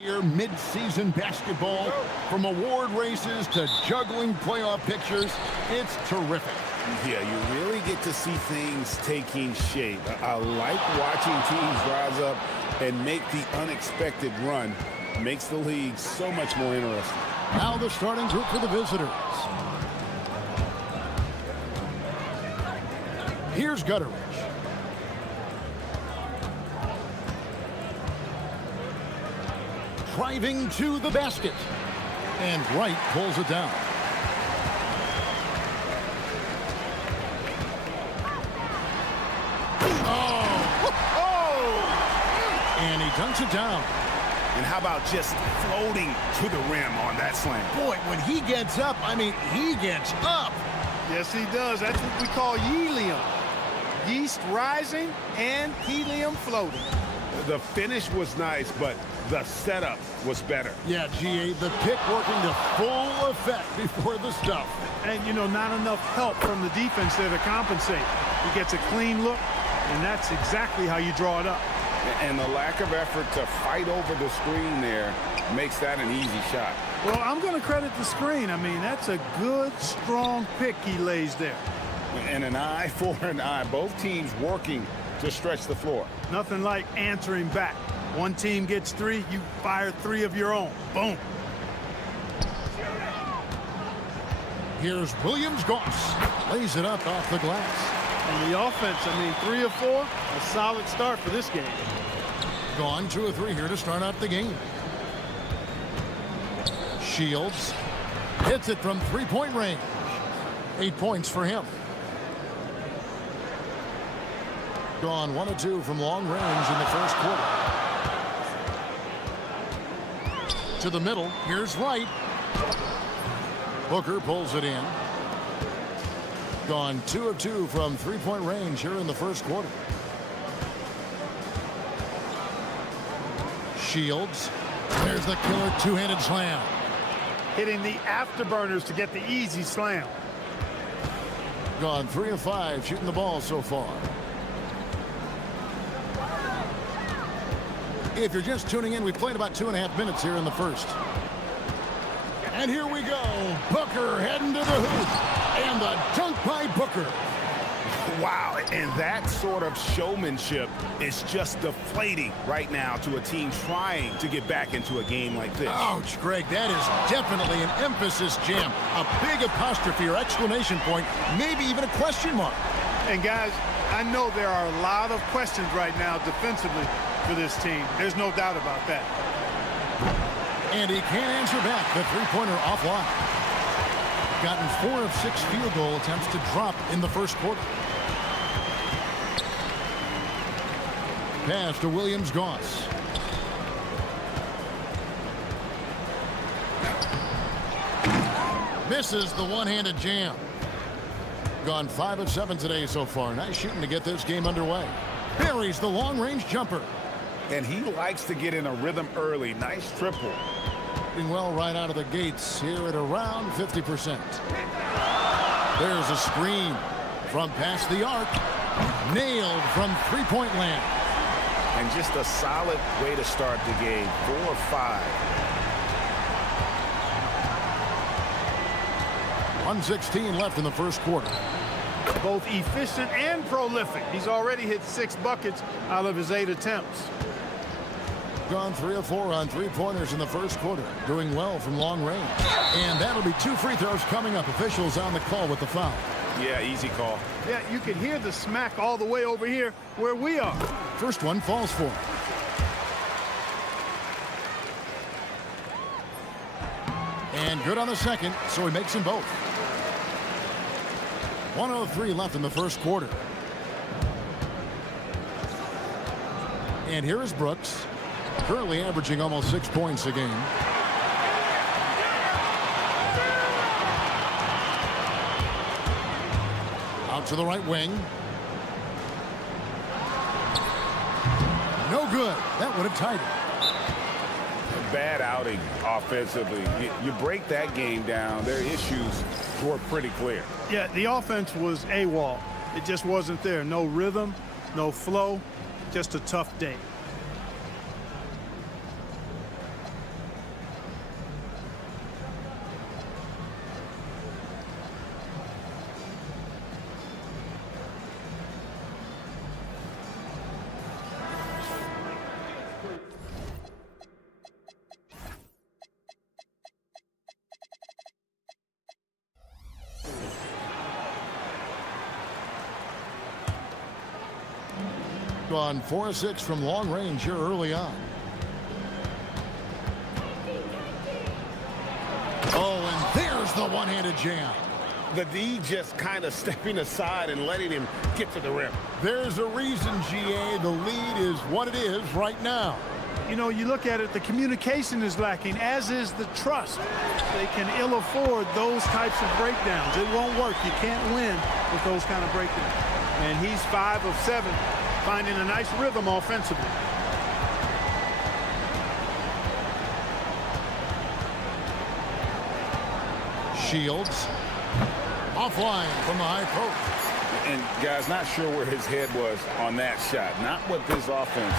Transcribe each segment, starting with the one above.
Your mid-season basketball, from award races to juggling playoff pictures, it's terrific. Yeah, you really get to see things taking shape. I like watching teams rise up and make the unexpected run. Makes the league so much more interesting. Now the starting group for the visitors. Here's Gutteridge. Driving to the basket. And Wright pulls it down. And he dunks it down. And how about just floating to the rim on that slam? Boy, when he gets up, I mean, he gets up. Yes, he does. That's what we call helium. Yeast rising and helium floating. The finish was nice, but the setup was better. Yeah, GA, the pick working to full effect before the stuff. And, you know, not enough help from the defense there to compensate. He gets a clean look, and that's exactly how you draw it up. And the lack of effort to fight over the screen there makes that an easy shot. Well, I'm going to credit the screen. I mean, that's a good, strong pick he lays there. And an eye for an eye. Both teams working to stretch the floor. Nothing like answering back. One team gets three, you fire three of your own. Boom. Here's Williams-Goss. Lays it up off the glass. And the offense, I mean, 3 of 4, a solid start for this game. Gone 2 of 3 here to start out the game. Shields hits it from three-point range. 8 points for him. Gone 1 of 2 from long range in the first quarter. To the middle, here's Wright. Booker pulls it in. Gone 2 of 2 from three-point range here in the first quarter. Shields. There's the killer two-handed slam. Hitting the afterburners to get the easy slam. Gone 3 of 5 shooting the ball so far. If you're just tuning in, we played about 2.5 minutes here in the first. And here we go. Booker heading to the hoop. And the dunk by Booker. Wow, and that sort of showmanship is just deflating right now to a team trying to get back into a game like this. Ouch, Greg, that is definitely an emphasis jam. A big apostrophe or exclamation point, maybe even a question mark. And guys, I know there are a lot of questions right now defensively for this team. There's no doubt about that. And he can't answer back. The three-pointer offline. Gotten 4 of 6 field goal attempts to drop in the first quarter. Pass to Williams-Goss. Misses the one-handed jam. Gone 5 of 7 today so far. Nice shooting to get this game underway. Buries the long-range jumper. And he likes to get in a rhythm early. Nice triple. Doing well right out of the gates here at around 50%. There's a screen from past the arc. Nailed from three-point land. And just a solid way to start the game. 4 of 5. 1:16 left in the first quarter. Both efficient and prolific. He's already hit 6 buckets out of his 8 attempts. Gone 3 of 4 on three-pointers in the first quarter. Doing well from long range. And that'll be 2 free throws coming up. Officials on the call with the foul. Yeah, easy call. Yeah, you can hear the smack all the way over here where we are. First one falls for him. And good on the second, so he makes them both. 1:03 left in the first quarter. And here is Brooks. Currently averaging almost 6 points a game. Out to the right wing. No good. That would have tied it. Bad outing offensively. You break that game down, their issues were pretty clear. Yeah, the offense was AWOL. It just wasn't there. No rhythm, no flow, just a tough day. Gone 4-6 from long range here early on. Oh, and there's the one-handed jam. The D just kind of stepping aside and letting him get to the rim. There's a reason, GA. The lead is what it is right now. You know, you look at it, the communication is lacking, as is the trust. They can ill afford those types of breakdowns. It won't work. You can't win with those kind of breakdowns. And he's 5 of 7, finding a nice rhythm offensively. Shields. Offline from the high post. And guys, not sure where his head was on that shot. Not what this offense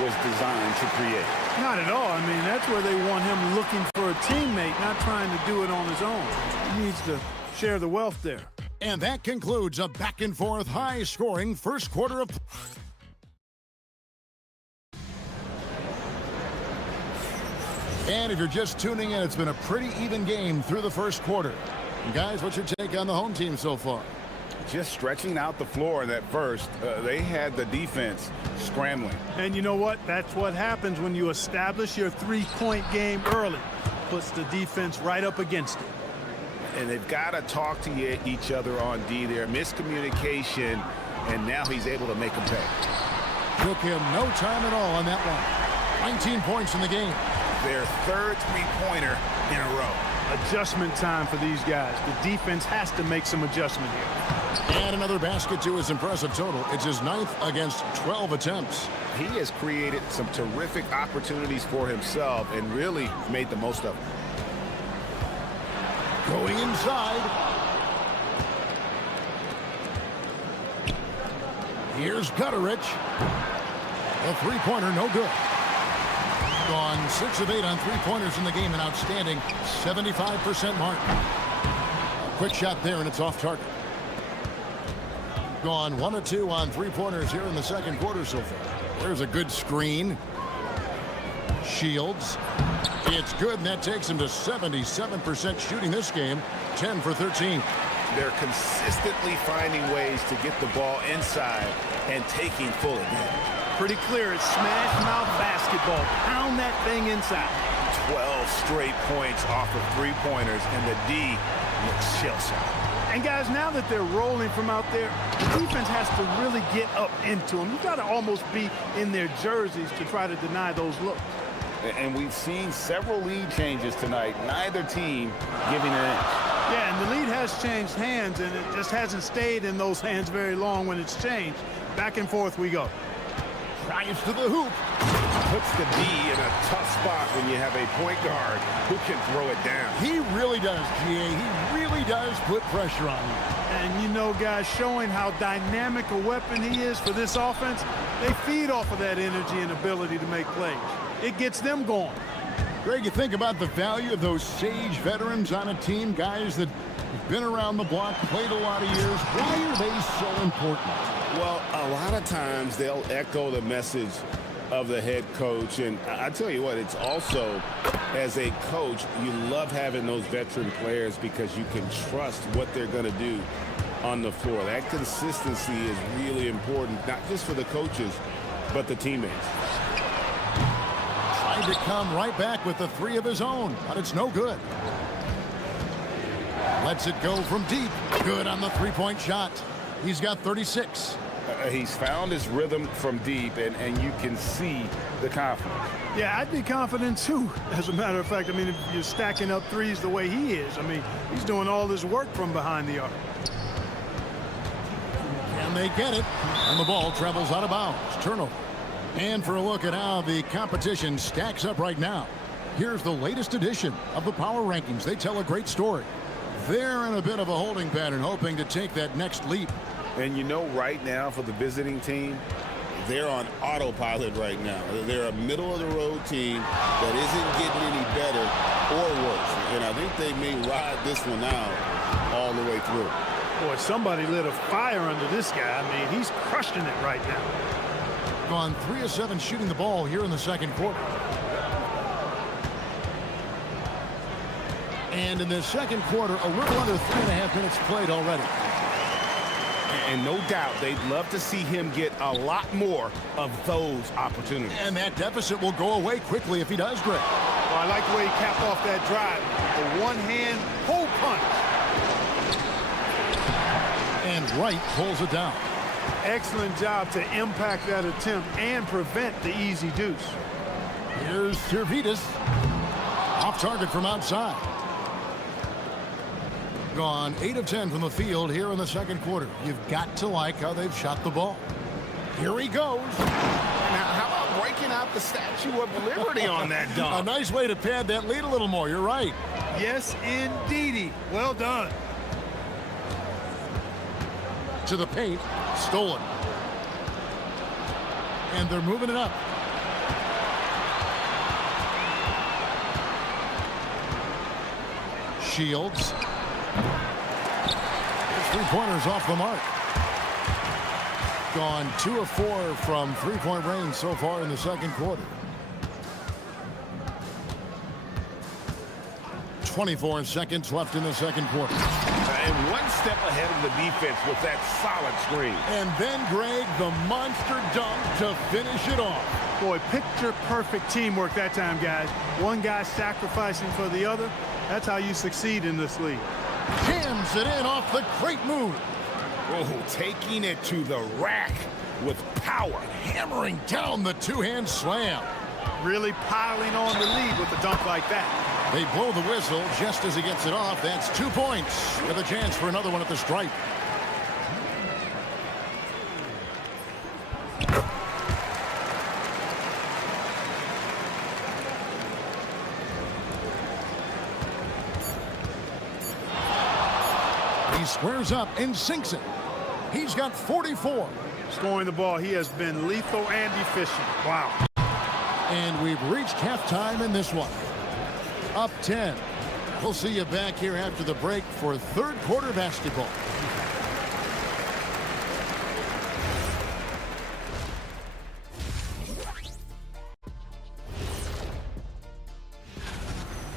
was designed to create. Not at all. I mean, that's where they want him looking for a teammate, not trying to do it on his own. He needs to share the wealth there. And that concludes a back-and-forth, high-scoring first quarter of... And if you're just tuning in, it's been a pretty even game through the first quarter. And guys, what's your take on the home team so far? Just stretching out the floor in that first. They had the defense scrambling. And you know what? That's what happens when you establish your three-point game early. Puts the defense right up against it. And they've got to talk to each other on D there. Miscommunication, and now he's able to make them pay. Took him no time at all on that one. 19 points in the game. Their third three-pointer in a row. Adjustment time for these guys. The defense has to make some adjustment here. And another basket to his impressive total. It's his 9th against 12 attempts. He has created some terrific opportunities for himself and really made the most of them. Going inside. Here's Gutterich. A three-pointer, no good. Gone 6 of 8 on three-pointers in the game, an outstanding 75% mark. A quick shot there, and it's off target. Gone 1 of 2 on three-pointers here in the second quarter so far. There's a good screen. Shields. It's good, and that takes him to 77% shooting this game, 10 for 13. They're consistently finding ways to get the ball inside and taking full advantage. Pretty clear, it's smash mouth basketball. Pound that thing inside. 12 straight points off of three-pointers, and the D looks shell-shocked. And guys, now that they're rolling from out there, the defense has to really get up into them. You've got to almost be in their jerseys to try to deny those looks. And we've seen several lead changes tonight. Neither team giving an inch. Yeah, and the lead has changed hands, and it just hasn't stayed in those hands very long when it's changed. Back and forth we go. Drives to the hoop. Puts the D in a tough spot when you have a point guard who can throw it down. He really does, GA. He really does put pressure on you. And you know, guys, showing how dynamic a weapon he is for this offense, they feed off of that energy and ability to make plays. It gets them going. Greg, you think about the value of those sage veterans on a team, guys that have been around the block, played a lot of years. Why are they so important? Well, a lot of times they'll echo the message of the head coach. And I tell you what, it's also, as a coach, you love having those veteran players because you can trust what they're going to do on the floor. That consistency is really important, not just for the coaches, but the teammates. Tried to come right back with the 3 of his own, but it's no good. Lets it go from deep. Good on the three-point shot. He's got 36. He's found his rhythm from deep, and you can see the confidence. Yeah, I'd be confident too, as a matter of fact. I mean, if you're stacking up threes the way he is, I mean, he's doing all this work from behind the arc. And they get it, and the ball travels out of bounds. Turnover. And for a look at how the competition stacks up right now, here's the latest edition of the Power Rankings. They tell a great story. They're in a bit of a holding pattern, hoping to take that next leap. And you know, right now for the visiting team, they're on autopilot right now. They're a middle-of-the-road team that isn't getting any better or worse. And I think they may ride this one out all the way through. Boy, somebody lit a fire under this guy. I mean, he's crushing it right now. Gone 3 of 7 shooting the ball here in the second quarter. And in the second quarter, a little under 3.5 minutes played already. And no doubt they'd love to see him get a lot more of those opportunities. And that deficit will go away quickly if he does, Greg. Well, I like the way he capped off that drive. The one-hand pull punch. And Wright pulls it down. Excellent job to impact that attempt and prevent the easy deuce. Here's Servetus. Off target from outside. Gone 8 of 10 from the field here in the second quarter. You've got to like how they've shot the ball. Here he goes. Now, how about breaking out the Statue of Liberty on that dunk? A nice way to pad that lead a little more. You're right. Yes, indeedy. Well done. To the paint. Stolen. And they're moving it up. Shields. His three-pointers off the mark. Gone 2 of 4 from three-point range so far in the second quarter. 24 seconds left in the second quarter. And one step ahead of the defense with that solid screen. And then, Greg, the monster dunk to finish it off. Boy, picture-perfect teamwork that time, guys. One guy sacrificing for the other. That's how you succeed in this league. Jams it in off the great move. Oh, taking it to the rack with power. Hammering down the two-hand slam. Really piling on the lead with a dunk like that. They blow the whistle just as he gets it off. That's 2 points with a chance for another one at the stripe. He squares up and sinks it. He's got 44. Scoring the ball, he has been lethal and efficient. Wow. And we've reached halftime in this one. Up 10. We'll see you back here after the break for third quarter basketball.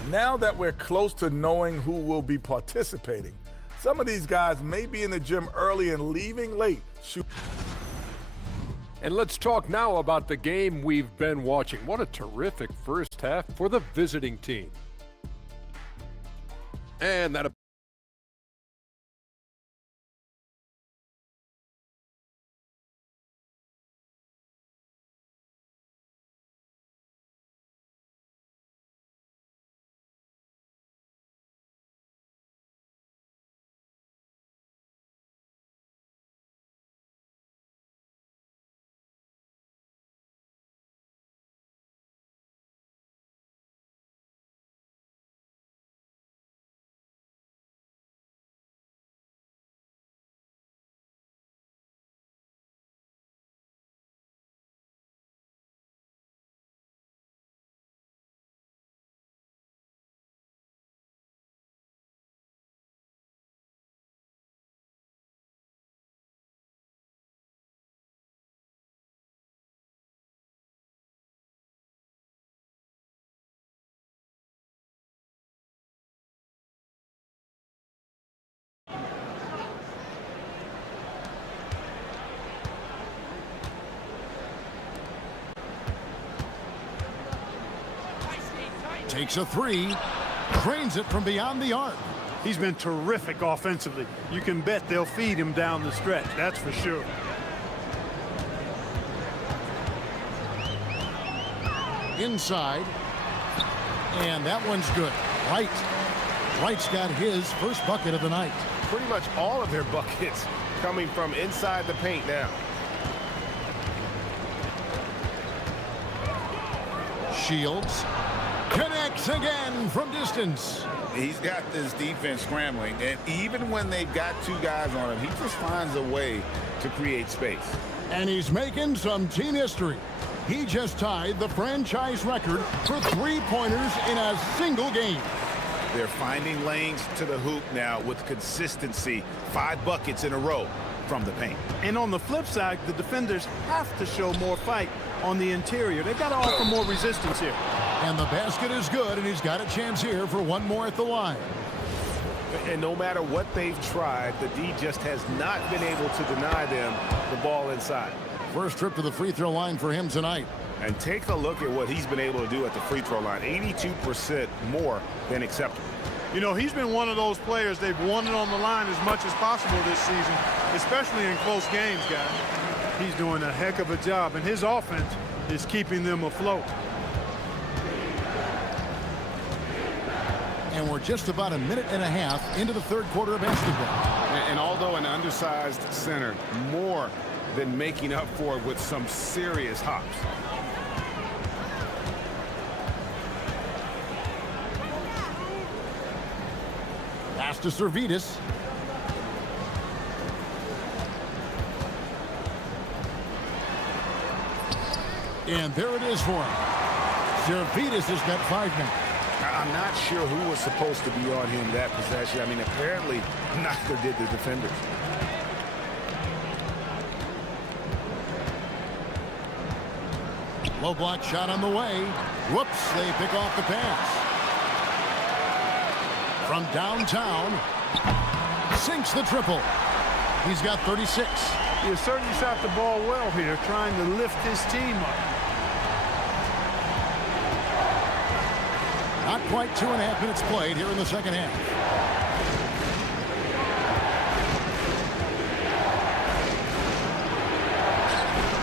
Now that we're close to knowing who will be participating, some of these guys may be in the gym early and leaving late. And let's talk now about the game we've been watching. What a terrific first half for the visiting team. And that takes a three, drains it from beyond the arc. He's been terrific offensively. You can bet they'll feed him down the stretch, that's for sure. Inside, and that one's good. Wright's got his first bucket of the night. Pretty much all of their buckets coming from inside the paint now. Shields connects again from distance. He's got this defense scrambling, and even when they've got 2 guys on him, he just finds a way to create space. And he's making some team history. He just tied the franchise record for three-pointers in a single game. They're finding lanes to the hoop now with consistency. 5 buckets in a row from the paint. And on the flip side, the defenders have to show more fight on the interior. They've got to offer more resistance here. And the basket is good, and he's got a chance here for one more at the line. And no matter what they've tried, the D just has not been able to deny them the ball inside. First trip to the free throw line for him tonight. And take a look at what he's been able to do at the free throw line. 82% more than acceptable. You know, he's been one of those players, they've won it on the line as much as possible this season, especially in close games, guys. He's doing a heck of a job, and his offense is keeping them afloat. And we're just about a minute and a half into the third quarter of basketball. And although an undersized center, more than making up for it with some serious hops. Pass to Servetus. And there it is for him. Servetus has got 5 now. I'm not sure who was supposed to be on him that possession. I mean, apparently neither did the defenders. Low block shot on the way. Whoops, they pick off the pass. From downtown, sinks the triple. He's got 36. He has certainly shot the ball well here, trying to lift his team up. Not quite 2.5 minutes played here in the second half.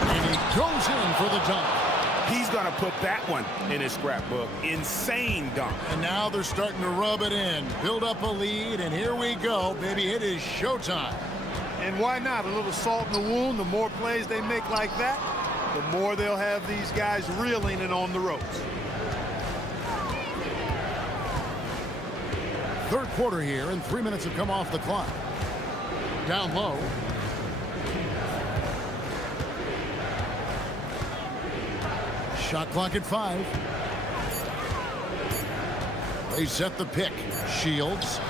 And he goes in for the dunk. He's going to put that one in his scrapbook. Insane dunk. And now they're starting to rub it in, build up a lead, and here we go, baby. It is showtime. And why not? A little salt in the wound. The more plays they make like that, the more they'll have these guys reeling and on the ropes. Third quarter here, and 3 minutes have come off the clock. Down low. Shot clock at 5. They set the pick. Shields.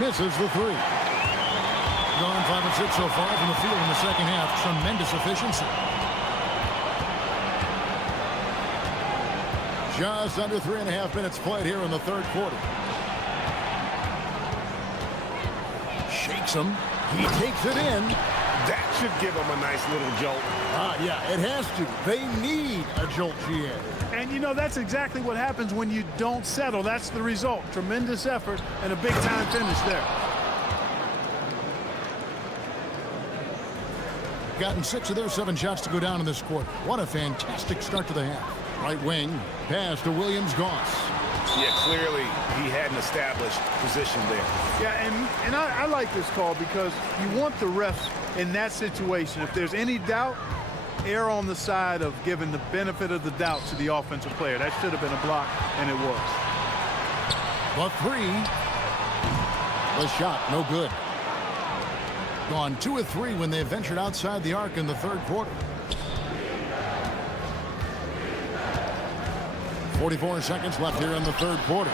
Misses the 3. Gone 5 and 6 so far from the field in the second half. Tremendous efficiency. Just under 3.5 minutes played here in the third quarter. Shakes him. He takes it in. That should give him a nice little jolt. Yeah, it has to. They need a jolt, GA. And, you know, that's exactly what happens when you don't settle. That's the result. Tremendous effort and a big-time finish there. Gotten 6 of their 7 shots to go down in this quarter. What a fantastic start to the half. Right wing, pass to Williams-Goss. Yeah, clearly he had an established position there. Yeah, and I like this call because you want the refs in that situation. If there's any doubt, err on the side of giving the benefit of the doubt to the offensive player. That should have been a block, and it was. The 3. The shot, no good. Gone 2 of 3 when they ventured outside the arc in the third quarter. 44 seconds left here in the third quarter.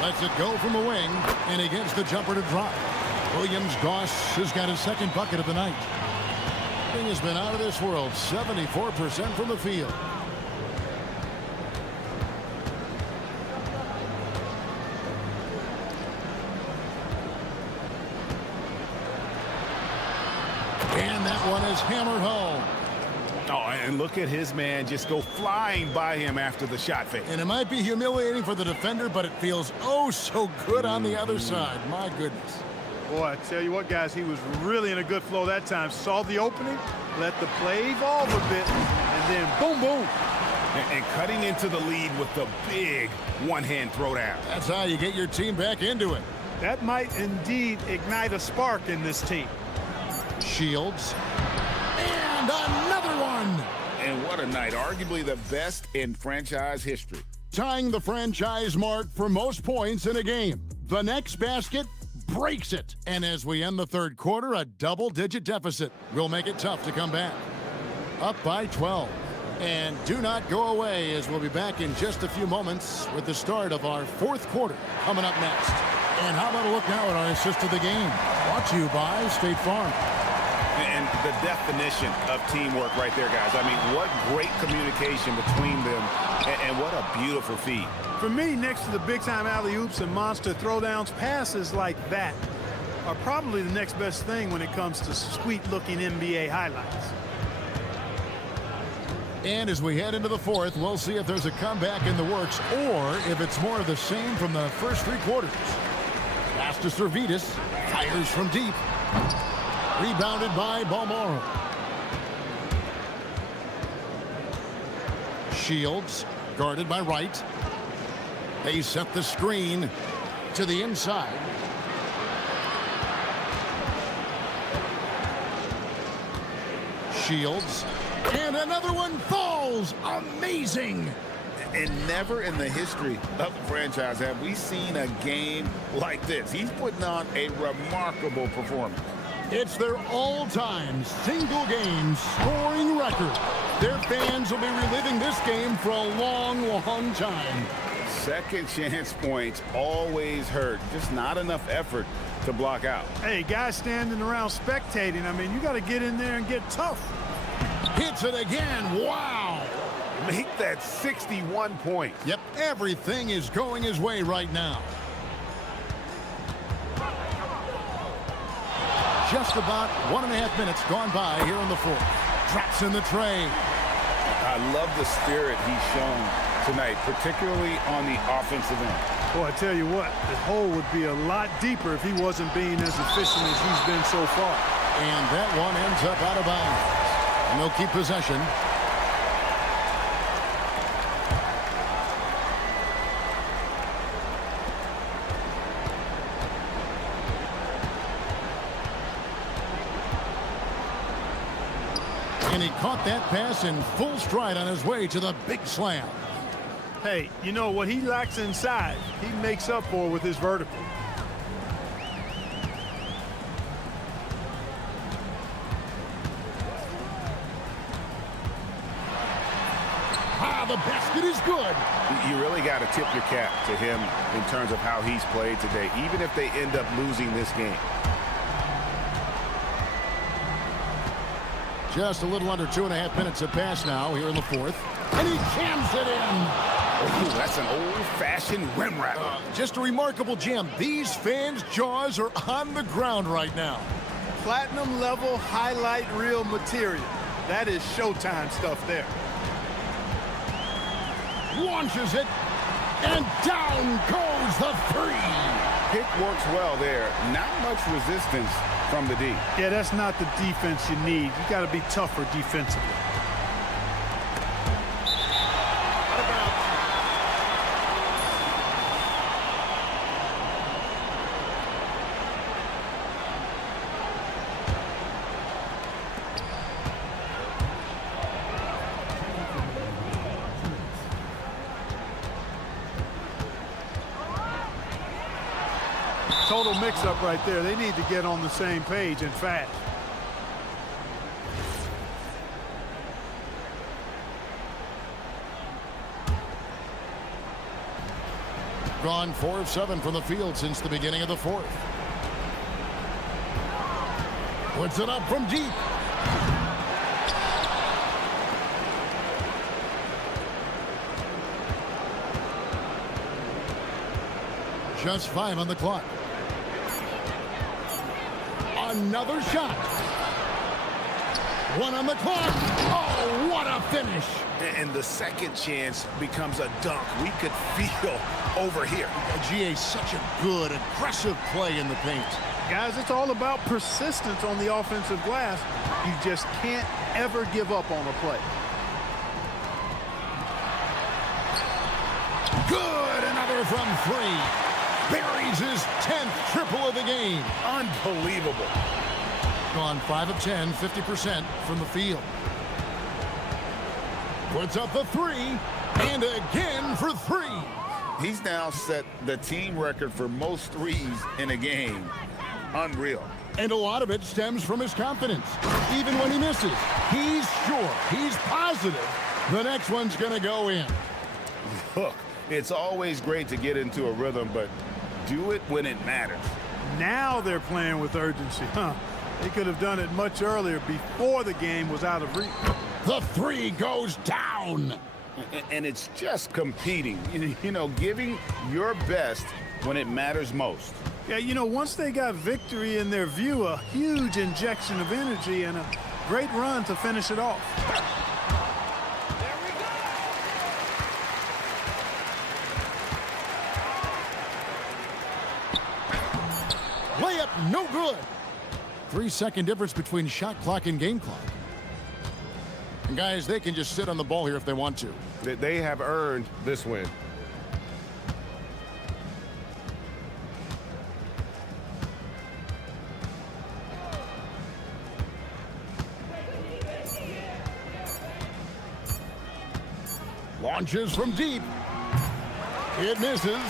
Lets it go from the wing, and he gets the jumper to drop. Williams-Goss has got his second bucket of the night. Thing has been out of this world, 74% from the field. And that one is hammered home. Oh, and look at his man just go flying by him after the shot fake. And it might be humiliating for the defender, but it feels oh so good on the other side. My goodness. Boy, I tell you what, guys, he was really in a good flow that time. Saw the opening, let the play evolve a bit, and then boom, boom. And cutting into the lead with the big one-hand throwdown. That's how you get your team back into it. That might indeed ignite a spark in this team. Shields. And another one. And what a night. Arguably the best in franchise history. Tying the franchise mark for most points in a game. The next basket breaks it. And as we end the third quarter, a double-digit deficit will make it tough to come back. Up by 12. And do not go away, as we'll be back in just a few moments with the start of our fourth quarter coming up next. And how about a look now at our assist of the game? Brought to you by State Farm. And the definition of teamwork right there, guys. I mean, what great communication between them, and what a beautiful feat. For me, next to the big-time alley-oops and monster throwdowns, passes like that are probably the next best thing when it comes to sweet-looking NBA highlights. And as we head into the fourth, we'll see if there's a comeback in the works or if it's more of the same from the first three quarters. Pass to Servetus, fires from deep. Rebounded by Balmoro. Shields, guarded by Wright. They set the screen to the inside. Shields. And another one falls. Amazing. And never in the history of the franchise have we seen a game like this. He's putting on a remarkable performance. It's their all-time single-game scoring record. Their fans will be reliving this game for a long, long time. Second chance points always hurt. Just not enough effort to block out. Hey, guys standing around spectating, I mean, you got to get in there and get tough. Hits it again. Wow. Make that 61 points. Yep, everything is going his way right now. Just about 1.5 minutes gone by here in the fourth. Drops in the tray. I love the spirit he's shown tonight, particularly on the offensive end. Boy, I tell you what, the hole would be a lot deeper if he wasn't being as efficient as he's been so far. And that one ends up out of bounds. And they'll keep possession. And he caught that pass in full stride on his way to the big slam. Hey, you know what he lacks inside, he makes up for with his vertical. The basket is good. You really got to tip your cap to him in terms of how he's played today, even if they end up losing this game. Just a little under 2.5 minutes have passed now here in the fourth. And he jams it in. Ooh, that's an old-fashioned rim wrap. Just a remarkable jam. These fans' jaws are on the ground right now. Platinum level highlight reel material. That is Showtime stuff there. Launches it, and down goes the three. Pick works well there. Not much resistance from the D. Yeah, that's not the defense you need. You got to be tougher defensively. Total mix-up right there. They need to get on the same page and fast. Gone 4 of 7 from the field since the beginning of the fourth. Puts it up from deep. Just 5 on the clock. Another shot. 1 on the clock. Oh, what a finish. And the second chance becomes a dunk. We could feel over here. GA, such a good, aggressive play in the paint. Guys, it's all about persistence on the offensive glass. You just can't ever give up on a play. Good, another from 3. Buries his 10th triple of the game. Unbelievable. Gone 5 of 10, 50% from the field. Puts up the 3, and again for 3. He's now set the team record for most threes in a game. Unreal. And a lot of it stems from his confidence. Even when he misses, he's sure, he's positive the next one's going to go in. Look, it's always great to get into a rhythm, but do it when it matters. Now they're playing with urgency, huh? They could have done it much earlier before the game was out of reach. The three goes down. And it's just competing, you know, giving your best when it matters most. Yeah, you know, once they got victory in their view, a huge injection of energy and a great run to finish it off. Layup, no good. 3-second difference between shot clock and game clock. And guys, they can just sit on the ball here if they want to. They have earned this win. Launches from deep. It misses.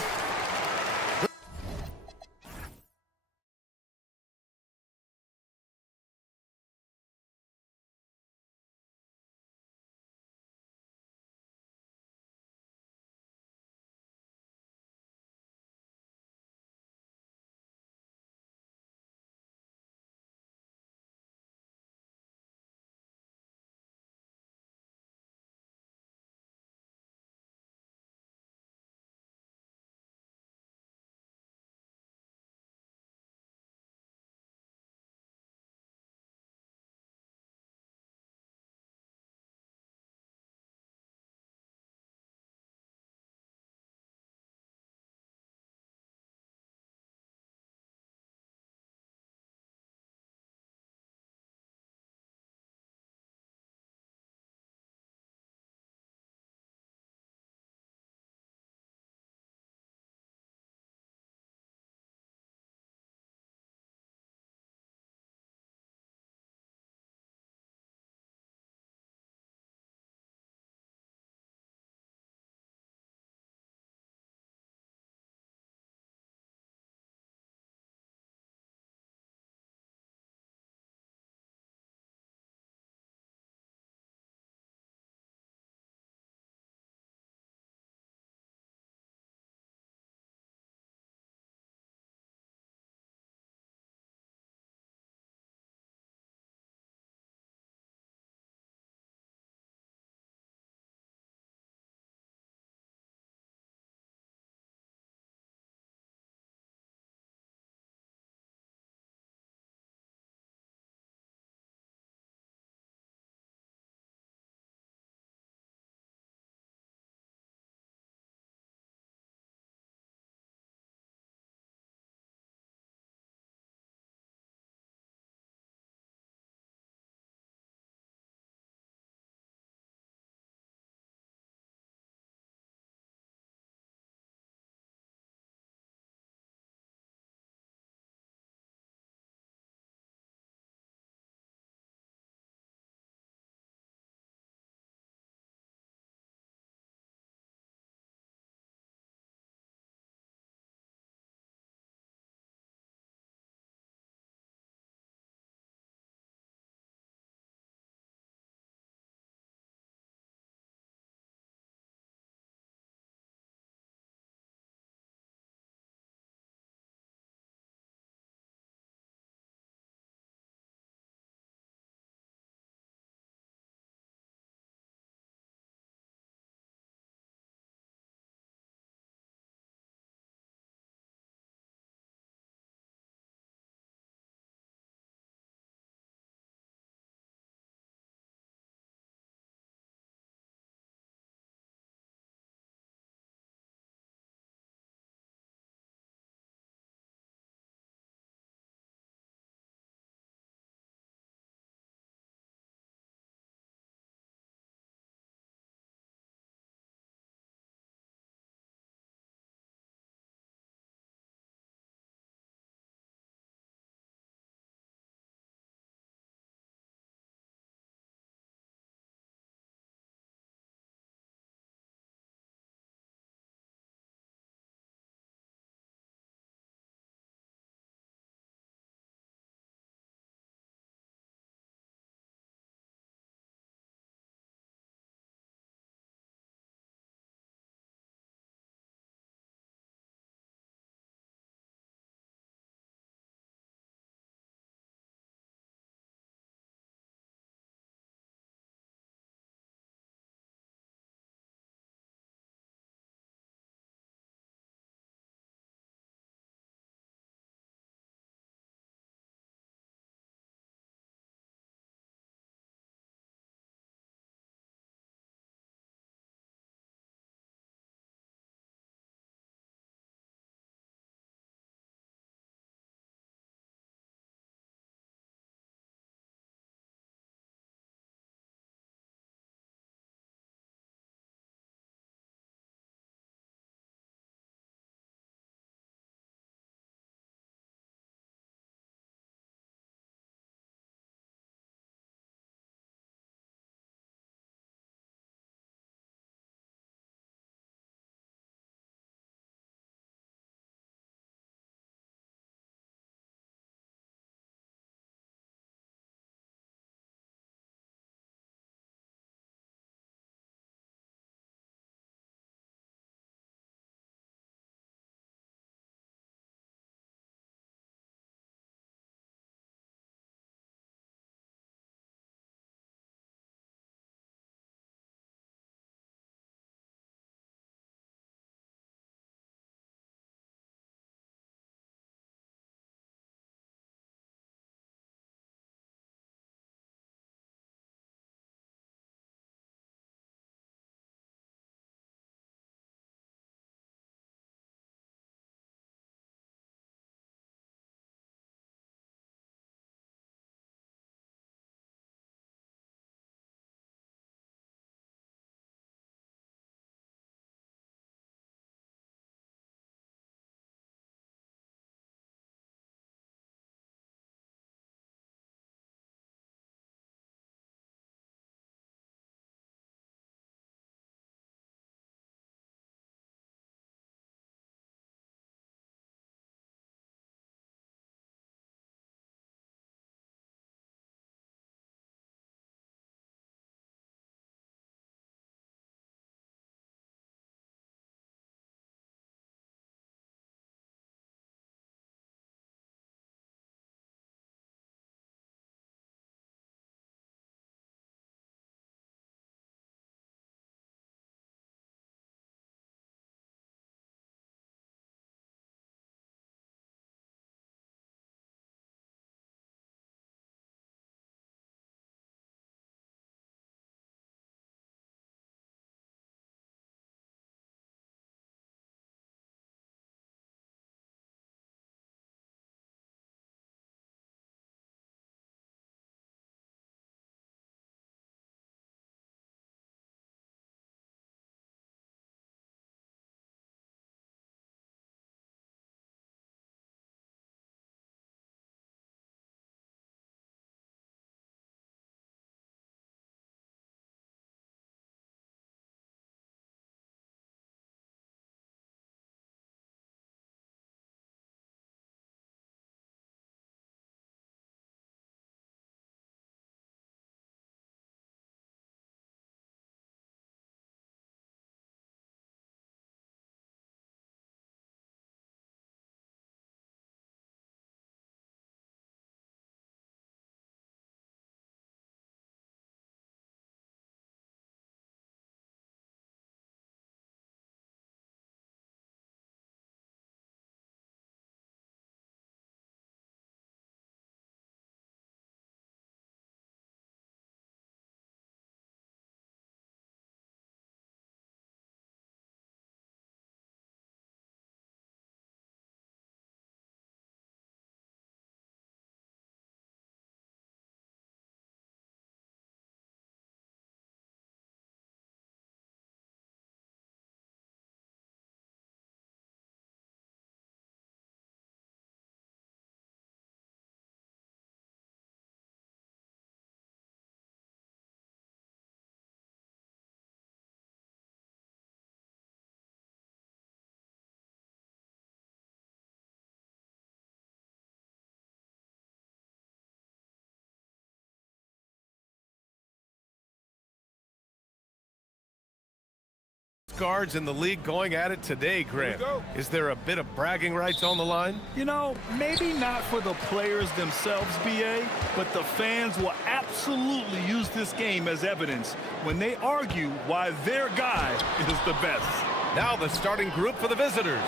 guards in the league going at it today, Grant. Is there a bit of bragging rights on the line? You know, maybe not for the players themselves, BA, but the fans will absolutely use this game as evidence when they argue why their guy is the best. Now the starting group for the visitors.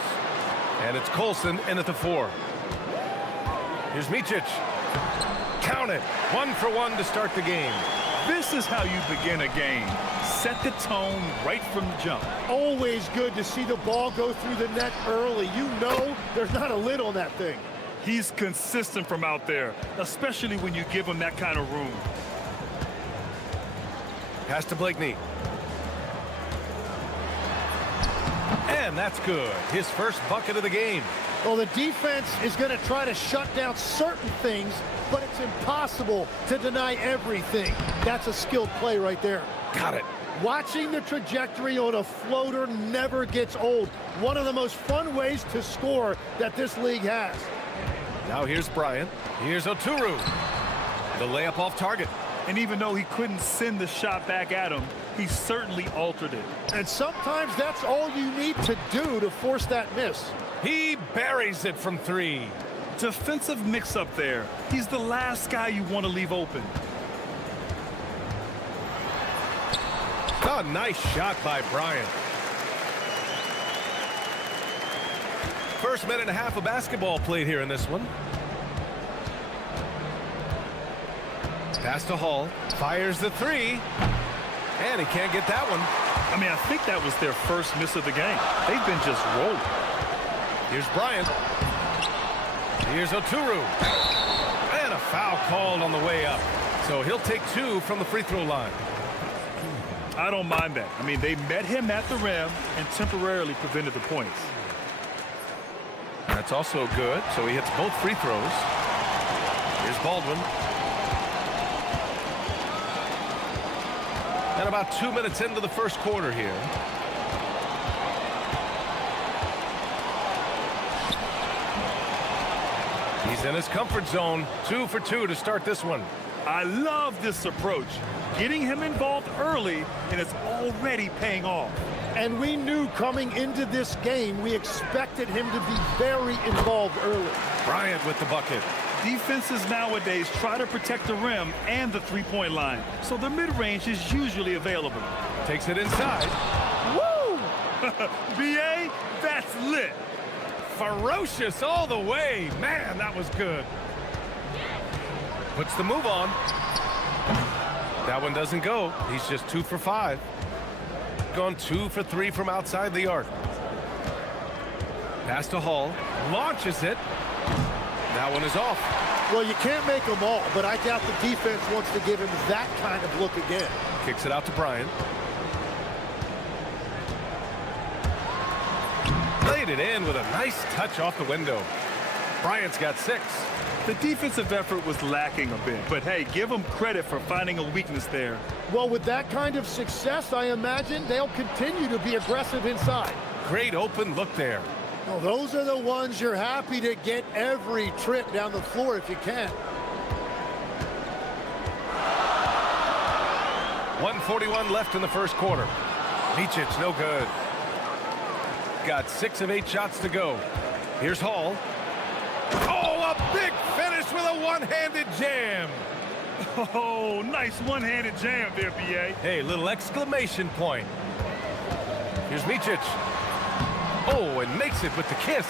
And it's Colson in at the 4. Here's Micic. Count it. 1 for 1 to start the game. This is how you begin a game. Set the tone right from the jump. Always good to see the ball go through the net early. You know there's not a lid on that thing. He's consistent from out there, especially when you give him that kind of room. Pass to Blakeney. And that's good. His first bucket of the game. Well, the defense is going to try to shut down certain things, but it's impossible to deny everything. That's a skilled play right there. Got it. Watching the trajectory on a floater never gets old. One of the most fun ways to score that this league has. Now here's Bryant. Here's Oturu. The layup off target. And even though he couldn't send the shot back at him, he certainly altered it. And sometimes that's all you need to do to force that miss. He buries it from 3. Defensive mix-up there. He's the last guy you want to leave open. Oh, nice shot by Bryant. First minute and a half of basketball played here in this one. Pass to Hall. Fires the 3. And he can't get that one. I mean, I think that was their first miss of the game. They've been just rolling. Here's Bryant. Here's Oturu. And a foul called on the way up. So he'll take 2 from the free throw line. I don't mind that. I mean, they met him at the rim and temporarily prevented the points. That's also good. So he hits both free throws. Here's Baldwin. And about 2 minutes into the first quarter here. He's in his comfort zone. 2 for 2 to start this one. I love this approach. Getting him involved early, and it's already paying off. And we knew coming into this game, we expected him to be very involved early. Bryant with the bucket. Defenses nowadays try to protect the rim and the three-point line, so the mid-range is usually available. Takes it inside. Woo! BA, that's lit. Ferocious all the way. Man, that was good. Puts the move on. That one doesn't go. He's just 2 for 5. Gone 2 for 3 from outside the arc. Pass to Hall. Launches it. That one is off. Well, you can't make them all, but I doubt the defense wants to give him that kind of look again. Kicks it out to Bryant. Laid it in with a nice touch off the window. Bryant's got 6. The defensive effort was lacking a bit, but hey, give them credit for finding a weakness there. Well, with that kind of success, I imagine they'll continue to be aggressive inside. Great open look there. Well, those are the ones you're happy to get every trip down the floor if you can. 1:41 left in the first quarter. Micic, no good. Got 6 of 8 shots to go. Here's Hall. Oh, a big finish with a one-handed jam. Oh, nice one-handed jam there, BA. Hey, little exclamation point. Here's Micic. Oh, and makes it with the kiss.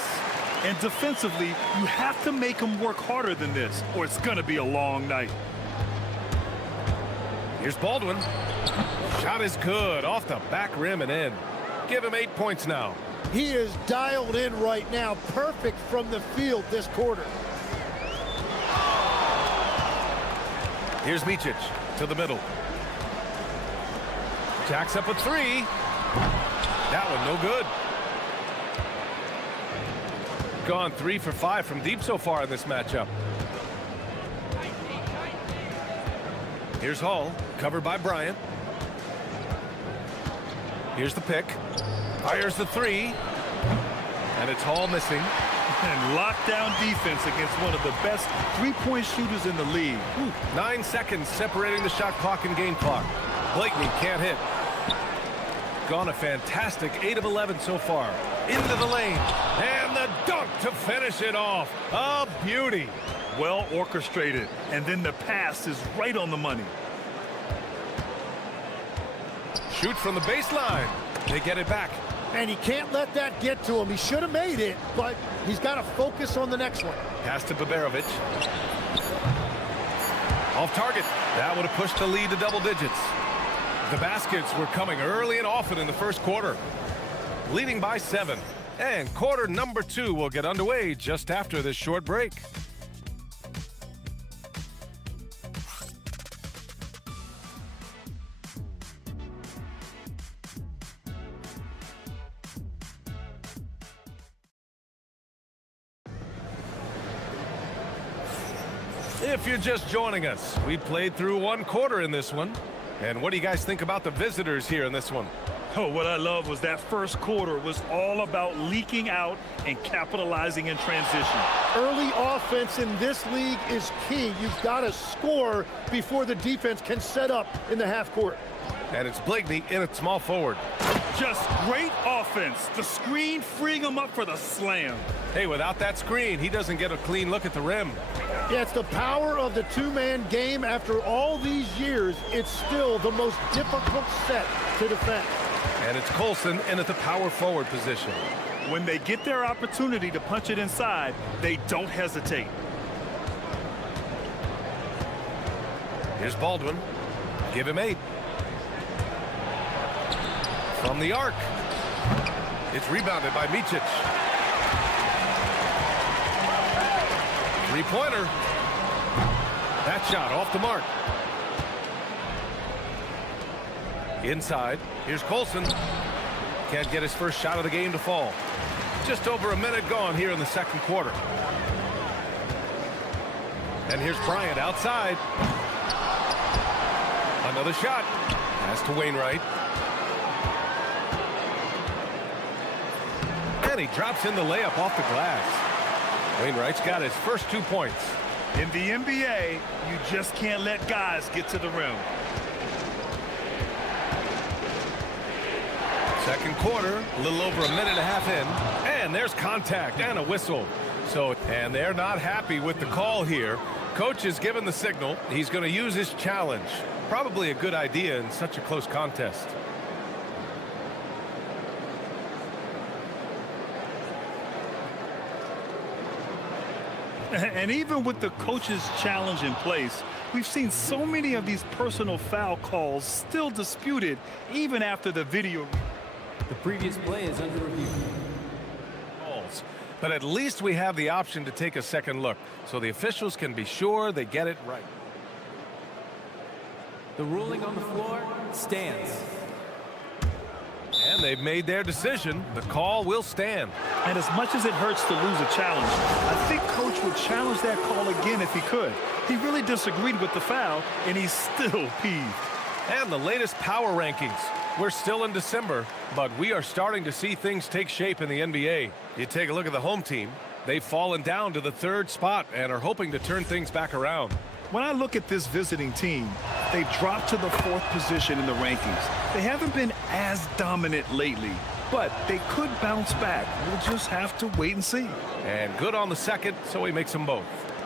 And defensively, you have to make them work harder than this, or it's going to be a long night. Here's Baldwin. Shot is good. Off the back rim and in. Give him 8 points now. He is dialed in right now. Perfect from the field this quarter. Here's Micic to the middle. Jacks up a 3. That one no good. Gone 3 for 5 from deep so far in this matchup. Here's Hall, covered by Bryant. Here's the pick. Fires the 3. And it's Hall missing. And lockdown defense against one of the best three-point shooters in the league. 9 seconds separating the shot clock and game clock. Blakeney can't hit. gone a fantastic 8 of 11 so far. Into the lane. And the dunk to finish it off. A beauty. Well orchestrated. And then the pass is right on the money. Shoots from the baseline. They get it back. And he can't let that get to him. He should have made it, but he's got to focus on the next one. Pass to Baberovic. Off target. That would have pushed the lead to double digits. The baskets were coming early and often in the first quarter. Leading by 7. And quarter number 2 will get underway just after this short break. If you're just joining us, we played through 1 quarter in this one. And what do you guys think about the visitors here in this one? Oh, what I love was that first quarter was all about leaking out and capitalizing in transition. Early offense in this league is key. You've got to score before the defense can set up in the half court. And it's Blakeney in at small forward. Just great offense. The screen freeing him up for the slam. Hey, without that screen, he doesn't get a clean look at the rim. Yeah, it's the power of the two-man game. After all these years, it's still the most difficult set to defend. And it's Colson in at the power forward position. When they get their opportunity to punch it inside, they don't hesitate. Here's Baldwin. Give him 8. From the arc. It's rebounded by Micic. Three-pointer. That shot off the mark. Inside. Here's Colson. Can't get his first shot of the game to fall. Just over a minute gone here in the second quarter. And here's Bryant outside. Another shot. Pass to Wainwright. And he drops in the layup off the glass. Wainwright's got his first 2 points. In the NBA, you just can't let guys get to the rim. Second quarter, a little over a minute and a half in. And there's contact and a whistle. And they're not happy with the call here. Coach is given the signal. He's going to use his challenge. Probably a good idea in such a close contest. And even with the coach's challenge in place, we've seen so many of these personal foul calls still disputed even after the video. The previous play is under review. But at least we have the option to take a second look, so the officials can be sure they get it right. The ruling on the floor stands. And they've made their decision. The call will stand. And as much as it hurts to lose a challenge, I think Coach would challenge that call again if he could. He really disagreed with the foul, and he's still peeved. And the latest power rankings. We're still in December, but we are starting to see things take shape in the NBA. You take a look at the home team. They've fallen down to the 3rd spot and are hoping to turn things back around. When I look at this visiting team, they've dropped to the 4th position in the rankings. They haven't been as dominant lately, but they could bounce back. We'll just have to wait and see. And good on the second, so he makes them both.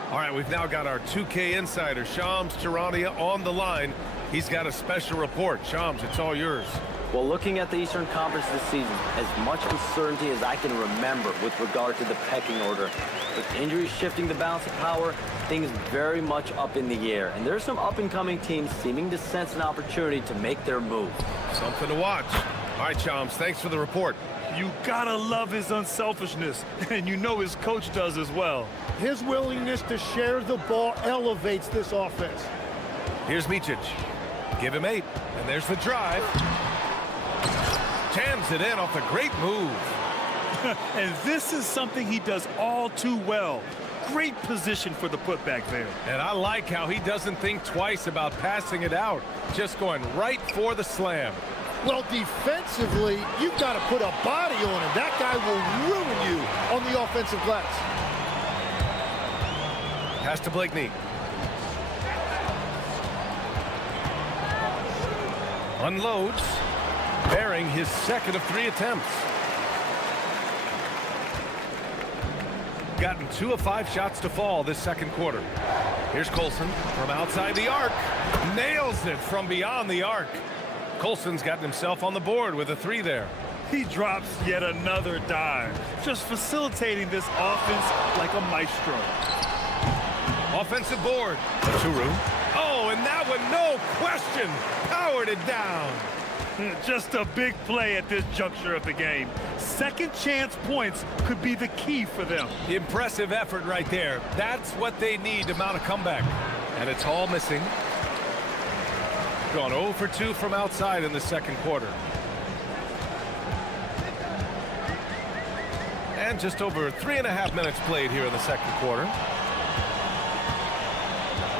All right, we've now got our 2K insider, Shams Charania, on the line. He's got a special report. Shams, it's all yours. Well, looking at the Eastern Conference this season, as much uncertainty as I can remember with regard to the pecking order. With injuries shifting the balance of power, things very much up in the air. And there's some up-and-coming teams seeming to sense an opportunity to make their move. Something to watch. All right, Shams, thanks for the report. You gotta love his unselfishness, and you know his coach does as well. His willingness to share the ball elevates this offense. Here's Micic. Give him 8. And there's the drive. Jams it in off a great move. And this is something he does all too well. Great position for the putback there. And I like how he doesn't think twice about passing it out. Just going right for the slam. Well, defensively, you've got to put a body on him. That guy will ruin you on the offensive glass. Pass to Blakeney. Unloads. bearing his second of 3 attempts. Gotten 2 of 5 shots to fall this second quarter. Here's Colson from outside the arc. Nails it from beyond the arc. Colson's gotten himself on the board with a 3 there. He drops yet another dive, just facilitating this offense like a maestro. Offensive board. Turu. Oh, and that one, no question, powered it down. Just a big play at this juncture of the game. Second chance points could be the key for them. Impressive effort right there. That's what they need to mount a comeback. And it's all missing. Gone 0 for 2 from outside in the second quarter. And just over 3.5 minutes played here in the second quarter.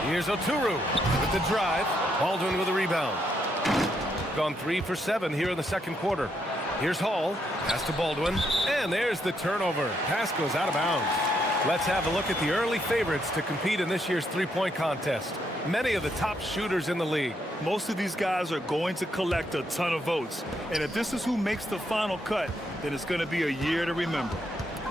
Here's Oturu with the drive. Baldwin with a rebound. Gone 3 for 7 here in the second quarter. Here's Hall. Pass to Baldwin. And there's the turnover. Pass goes out of bounds. Let's have a look at the early favorites to compete in this year's three-point contest. Many of the top shooters in the league. Most of these guys are going to collect a ton of votes. And if this is who makes the final cut, then it's going to be a year to remember.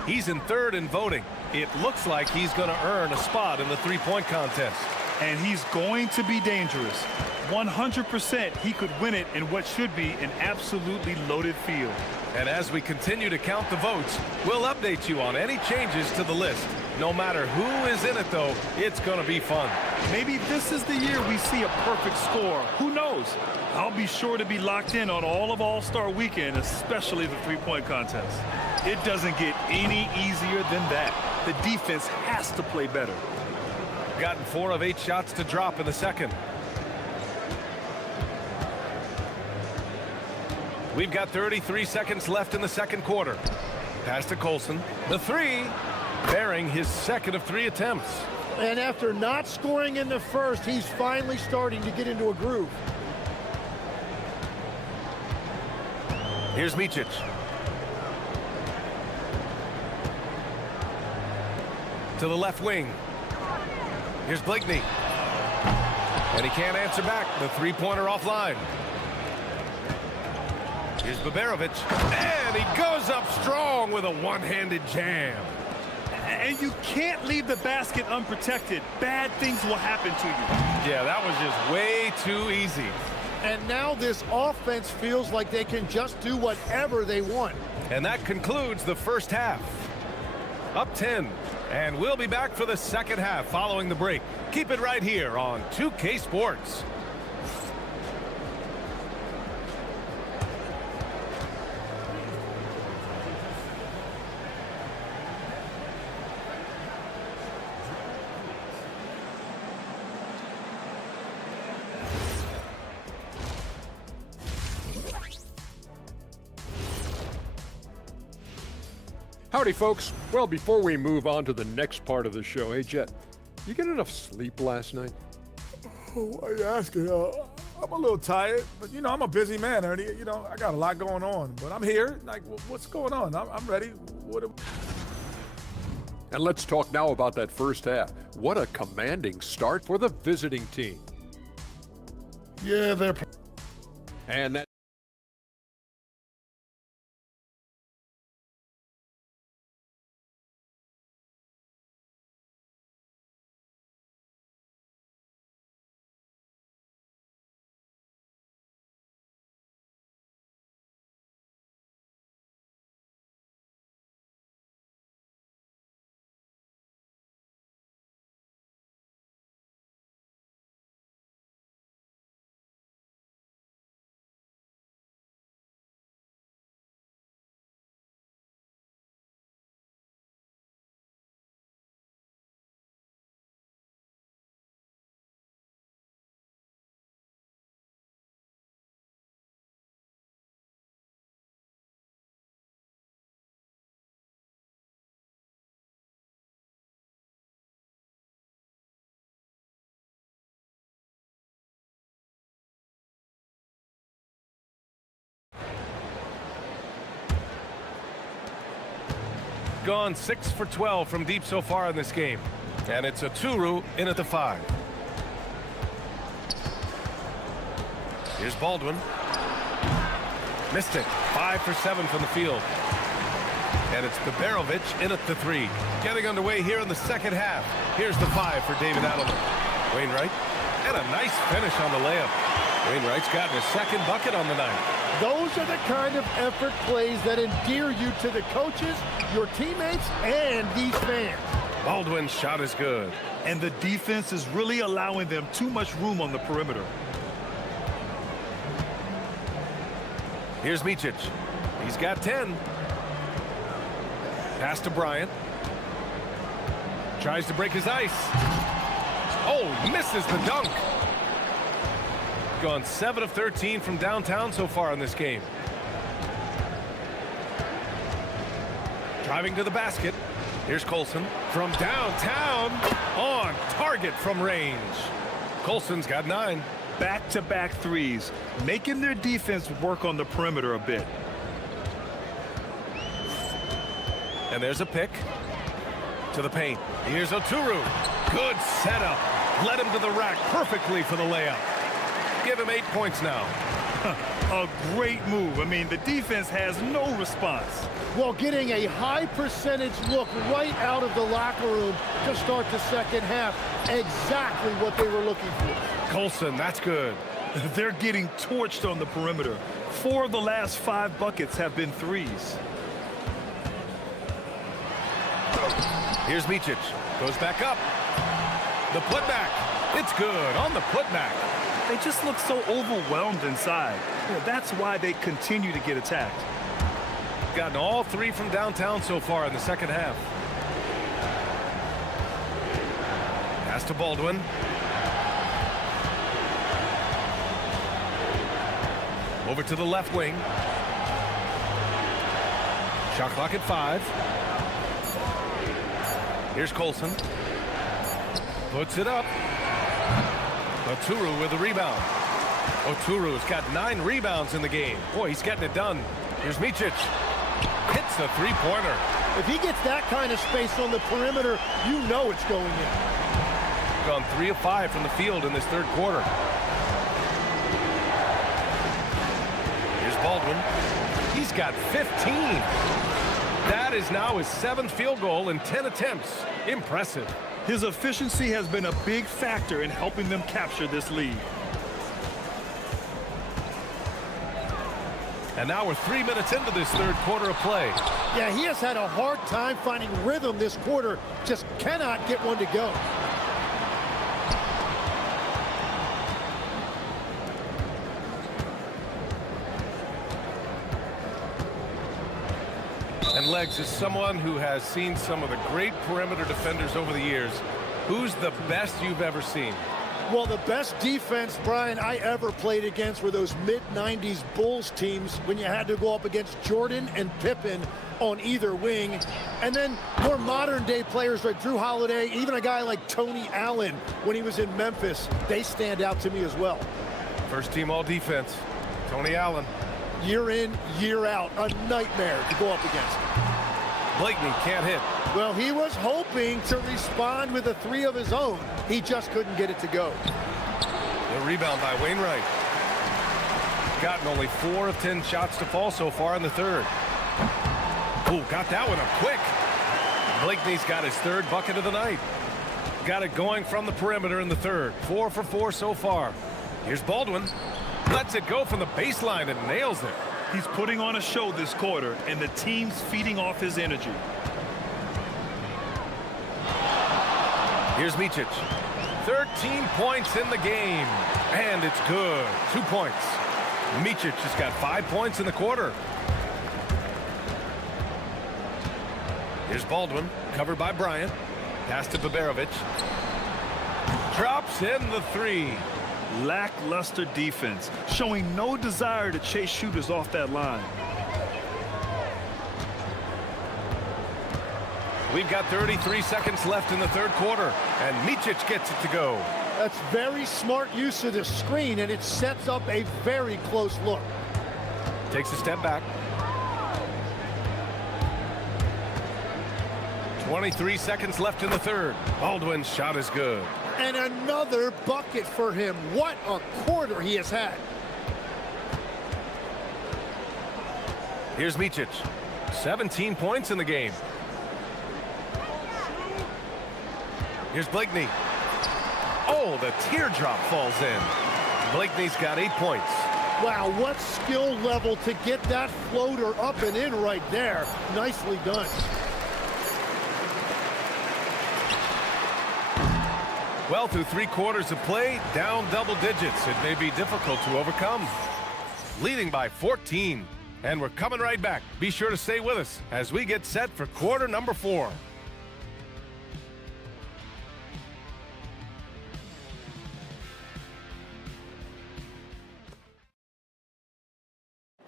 He's in third in voting. It looks like he's going to earn a spot in the three-point contest. And he's going to be dangerous. 100% he could win it in what should be an absolutely loaded field. And as we continue to count the votes, we'll update you on any changes to the list. No matter who is in it, though, it's going to be fun. Maybe this is the year we see a perfect score. Who knows? I'll be sure to be locked in on all of All-Star Weekend, especially the three-point contest. It doesn't get any easier than that. The defense has to play better. Gotten 4 of 8 shots to drop in the second. We've got 33 seconds left in the second quarter. Pass to Colson. The 3, bearing his second of 3 attempts. And after not scoring in the first, he's finally starting to get into a groove. Here's Micic. To the left wing. Here's Blakeney. And he can't answer back. The three-pointer offline. Here's Baberovic. And he goes up strong with a one-handed jam. And you can't leave the basket unprotected. Bad things will happen to you. Yeah, that was just way too easy. And now this offense feels like they can just do whatever they want. And that concludes the first half. Up 10. And we'll be back for the second half following the break. Keep it right here on 2K Sports. Howdy, folks. Well, before we move on to the next part of the show, hey, Jet, you get enough sleep last night? Oh, why are you asking? I'm a little tired, but, you know, I'm a busy man, Ernie. You know, I got a lot going on, but I'm here. Like, what's going on? I'm ready. And let's talk now about that first half. What a commanding start for the visiting team. Yeah, they're... And that... Gone 6 for 12 from deep so far in this game. And it's Oturu in at the 5. Here's Baldwin. Missed it. 5 for 7 from the field. And it's Beberovic in at the 3. Getting underway here in the second half. Here's the 5 for David Adelman. Wainwright. And a nice finish on the layup. Wainwright's gotten his second bucket on the night. Those are the kind of effort plays that endear you to the coaches, your teammates, and these fans. Baldwin's shot is good. And the defense is really allowing them too much room on the perimeter. Here's Micic. He's got 10. Pass to Bryant. Tries to break his ice. Oh, misses the dunk. Gone 7 of 13 from downtown so far in this game. Driving to the basket. Here's Colson from downtown. On target from range. Colson's got 9. Back-to-back threes, making their defense work on the perimeter a bit. And there's a pick to the paint. Here's Oturu. Good setup. Led him to the rack perfectly for the layup. Give him 8 points now. A great move. I mean, the defense has no response. While getting a high percentage look right out of the locker room to start the second half. Exactly what they were looking for. Colson, that's good. They're getting torched on the perimeter. 4 of the last 5 buckets have been threes. Here's Micic. Goes back up. The putback. It's good on the putback. They just look so overwhelmed inside. That's why they continue to get attacked. Gotten all 3 from downtown so far in the second half. Pass to Baldwin. Over to the left wing. Shot clock at 5. Here's Colson. Puts it up. Oturu with the rebound. Oturu's got 9 rebounds in the game. Boy, he's getting it done. Here's Micic. Hits the three-pointer. If he gets that kind of space on the perimeter, you know it's going in. Gone 3 of 5 from the field in this third quarter. Here's Baldwin. He's got 15. That is now his 7th field goal in 10 attempts. Impressive. His efficiency has been a big factor in helping them capture this lead. And now we're 3 minutes into this third quarter of play. Yeah, he has had a hard time finding rhythm this quarter. Just cannot get one to go. And Legs is someone who has seen some of the great perimeter defenders over the years. Who's the best you've ever seen? Well, the best defense, Brian, I ever played against were those mid-90s Bulls teams when you had to go up against Jordan and Pippen on either wing. And then more modern-day players like Drew Holiday, even a guy like Tony Allen when he was in Memphis. They stand out to me as well. First team all-defense, Tony Allen. Year in, year out, a nightmare to go up against. Blakeney can't hit. Well, he was hoping to respond with a 3 of his own. He just couldn't get it to go. The rebound by Wainwright. Gotten only 4 of 10 shots to fall so far in the third. Ooh, got that one up quick. Blakeney's got his 3rd bucket of the night. Got it going from the perimeter in the third. 4 for 4 so far. Here's Baldwin. Lets it go from the baseline and nails it. He's putting on a show this quarter, and the team's feeding off his energy. Here's Micic. 13 points in the game. And it's good. 2 points. Micic has got 5 points in the quarter. Here's Baldwin. Covered by Bryant. Pass to Beberovic. Drops in the 3. Lackluster defense, showing no desire to chase shooters off that line. We've got 33 seconds left in the third quarter, and Micic gets it to go. That's very smart use of the screen, and it sets up a very close look. Takes a step back. 23 seconds left in the third. Baldwin's shot is good. And another bucket for him. What a quarter he has had. Here's Micic. 17 points in the game. Here's Blakeney. Oh, the teardrop falls in. Blakeney's got 8 points. Wow, what skill level to get that floater up and in right there. Nicely done. Well, through 3 quarters of play, down double digits. It may be difficult to overcome. Leading by 14. And we're coming right back. Be sure to stay with us as we get set for quarter number 4.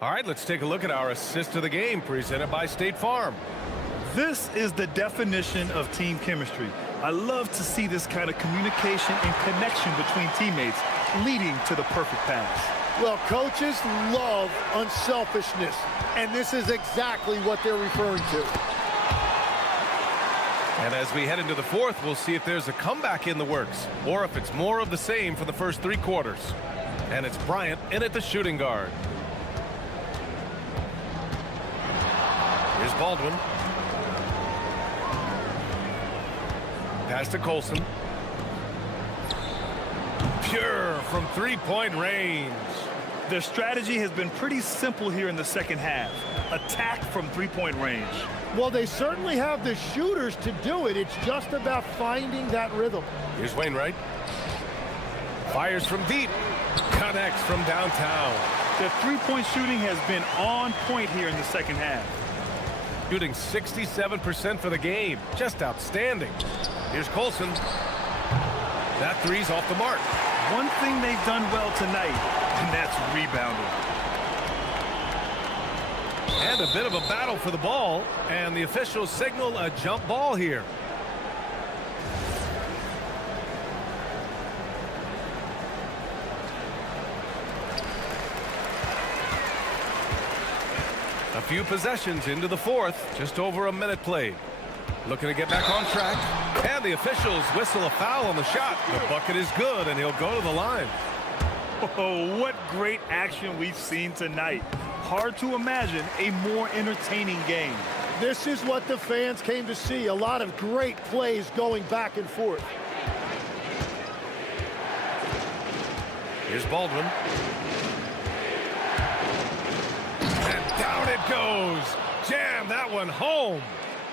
All right, let's take a look at our assist of the game presented by State Farm. This is the definition of team chemistry. I love to see this kind of communication and connection between teammates leading to the perfect pass. Well, coaches love unselfishness, and this is exactly what they're referring to. And as we head into the 4th, we'll see if there's a comeback in the works or if it's more of the same for the first 3 quarters. And it's Bryant in at the shooting guard. Here's Baldwin. Pass to Colson. Pure from 3-point range. Their strategy has been pretty simple here in the second half. Attack from 3-point range. Well, they certainly have the shooters to do it. It's just about finding that rhythm. Here's Wainwright. Fires from deep. Connects from downtown. Their 3-point shooting has been on point here in the second half. Shooting 67% for the game. Just outstanding. Here's Colson. That 3's off the mark. One thing they've done well tonight, and that's rebounding. And a bit of a battle for the ball, and the officials signal a jump ball here. A few possessions into the 4th, just over a minute played. Looking to get back on track, and the officials whistle a foul on the shot. The bucket is good, and he'll go to the line. Oh, what great action we've seen tonight. Hard to imagine a more entertaining game. This is what the fans came to see. A lot of great plays going back and forth. Here's Baldwin. And down it goes. Jam that one home.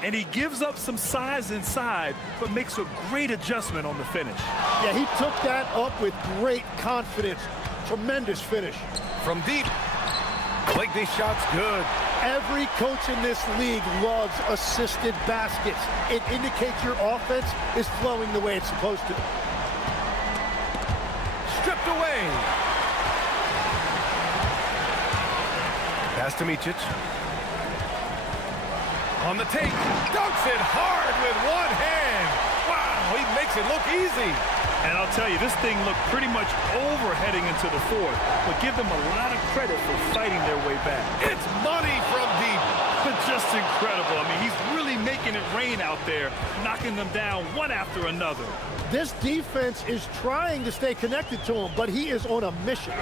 And he gives up some size inside, but makes a great adjustment on the finish. Yeah, he took that up with great confidence. Tremendous finish. From deep. Blakeney's shot's good. Every coach in this league loves assisted baskets. It indicates your offense is flowing the way it's supposed to. Stripped away. Pass to Micic. On the take, dunks it hard with one hand. Wow, he makes it look easy. And I'll tell you, this thing looked pretty much over heading into the 4th, but give them a lot of credit for fighting their way back. It's money from deep. Just incredible. I mean, he's really making it rain out there, knocking them down one after another. This defense is trying to stay connected to him, but he is on a mission.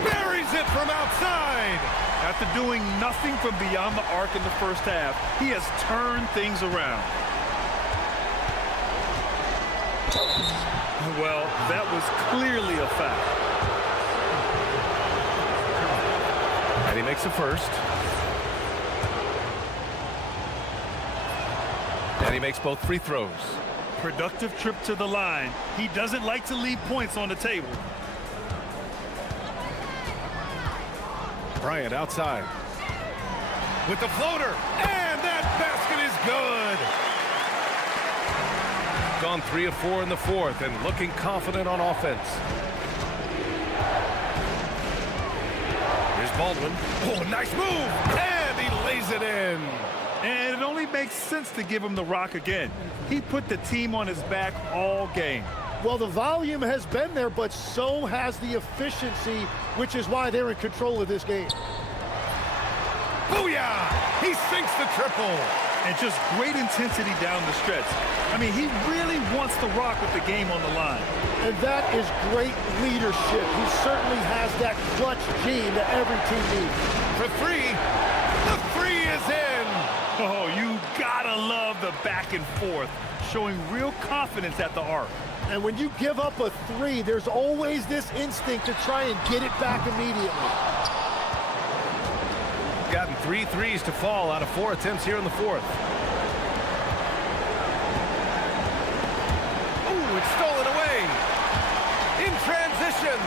Buries it from outside. After doing nothing from beyond the arc in the first half, he has turned things around. Well, that was clearly a foul. And he makes a first. And he makes both free throws. Productive trip to the line. He doesn't like to leave points on the table. Bryant outside. With the floater. And that basket is good. Gone 3 of 4 in the 4th and looking confident on offense. Here's Baldwin. Oh, nice move. And he lays it in. And it only makes sense to give him the rock again. He put the team on his back all game. Well, the volume has been there, but so has the efficiency, which is why they're in control of this game. Booyah! He sinks the triple. And just great intensity down the stretch. I mean, he really wants to rock with the game on the line. And that is great leadership. He certainly has that clutch gene that every team needs. For three. The three is in. Oh, you gotta love the back and forth, showing real confidence at the arc. And when you give up a three, there's always this instinct to try and get it back immediately. Gotten 3 threes to fall out of 4 attempts here in the fourth. Ooh, it's stolen away. In transition.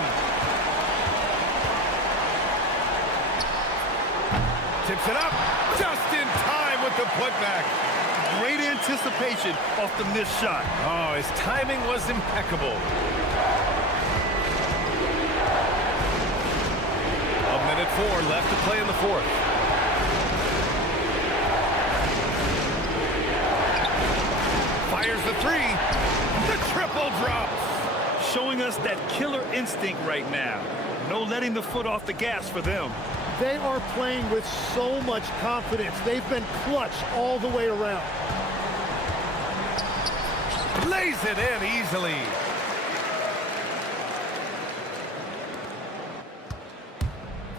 Tips it up. Just in time with the putback. Great anticipation off the missed shot. Oh, his timing was impeccable. A minute 4 left to play in the fourth. Fires the three. The triple drops. Showing us that killer instinct right now. No letting the foot off the gas for them. They are playing with so much confidence. They've been clutch all the way around. Lays it in easily.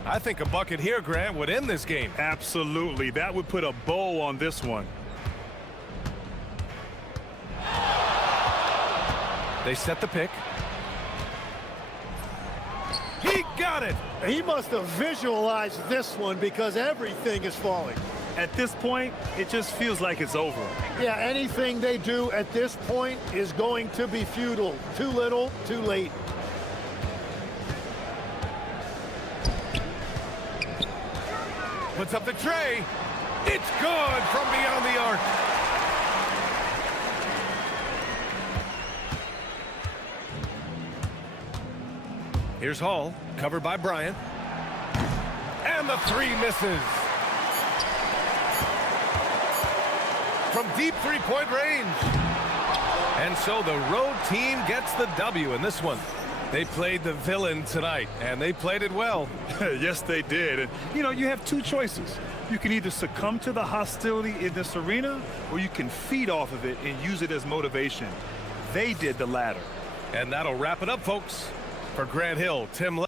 I think a bucket here, Grant, would end this game. Absolutely. That would put a bow on this one. They set the pick. He got it. He must have visualized this one because everything is falling. At this point, it just feels like it's over. Yeah, anything they do at this point is going to be futile. Too little, too late. Puts up the tray. It's good from beyond the arc. Here's Hall, covered by Bryant. And the three misses. From deep three-point range. And so the road team gets the W in this one. They played the villain tonight, and they played it well. Yes, they did. And, you know, you have two choices. You can either succumb to the hostility in this arena, or you can feed off of it and use it as motivation. They did the latter. And that'll wrap it up, folks. For Grant Hill, Tim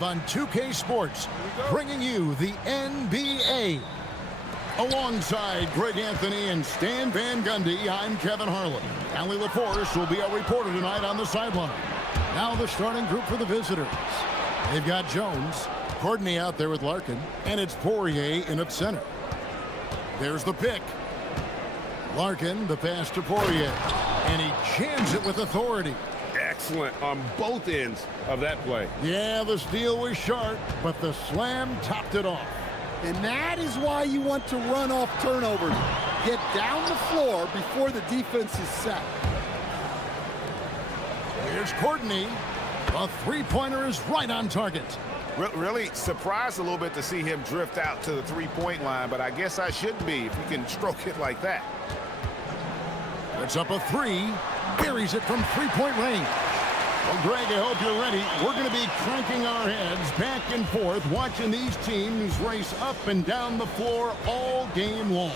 On 2K Sports, bringing you the NBA. Alongside Greg Anthony and Stan Van Gundy, I'm Kevin Harlan. Allie LaForce will be our reporter tonight on the sideline. Now the starting group for the visitors. They've got Jones, Courtney out there with Larkin, and it's Poirier in at center. There's the pick. Larkin, the pass to Poirier, and he jams it with authority. Excellent on both ends of that play. Yeah, the steal was sharp, but the slam topped it off. And that is why you want to run off turnovers. Get down the floor before the defense is set. Here's Courtney. A three-pointer is right on target. Really surprised a little bit to see him drift out to the three-point line, but I guess I shouldn't be if you can stroke it like that. It's up a three. Buries it from three-point range. Well, Greg, I hope you're ready. We're going to be cranking our heads back and forth, watching these teams race up and down the floor all game long.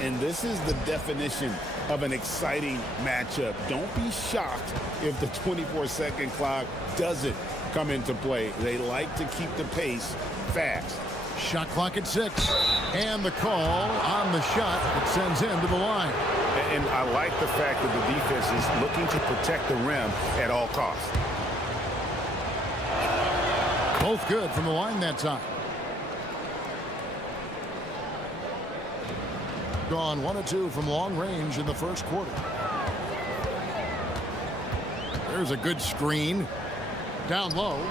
And this is the definition of an exciting matchup. Don't be shocked if the 24-second clock doesn't come into play. They like to keep the pace fast. Shot clock at 6. And the call on the shot that sends him to the line. And I like the fact that the defense is looking to protect the rim at all costs. Both good from the line that time. Gone 1 of 2 from long range in the first quarter. There's a good screen. Down low.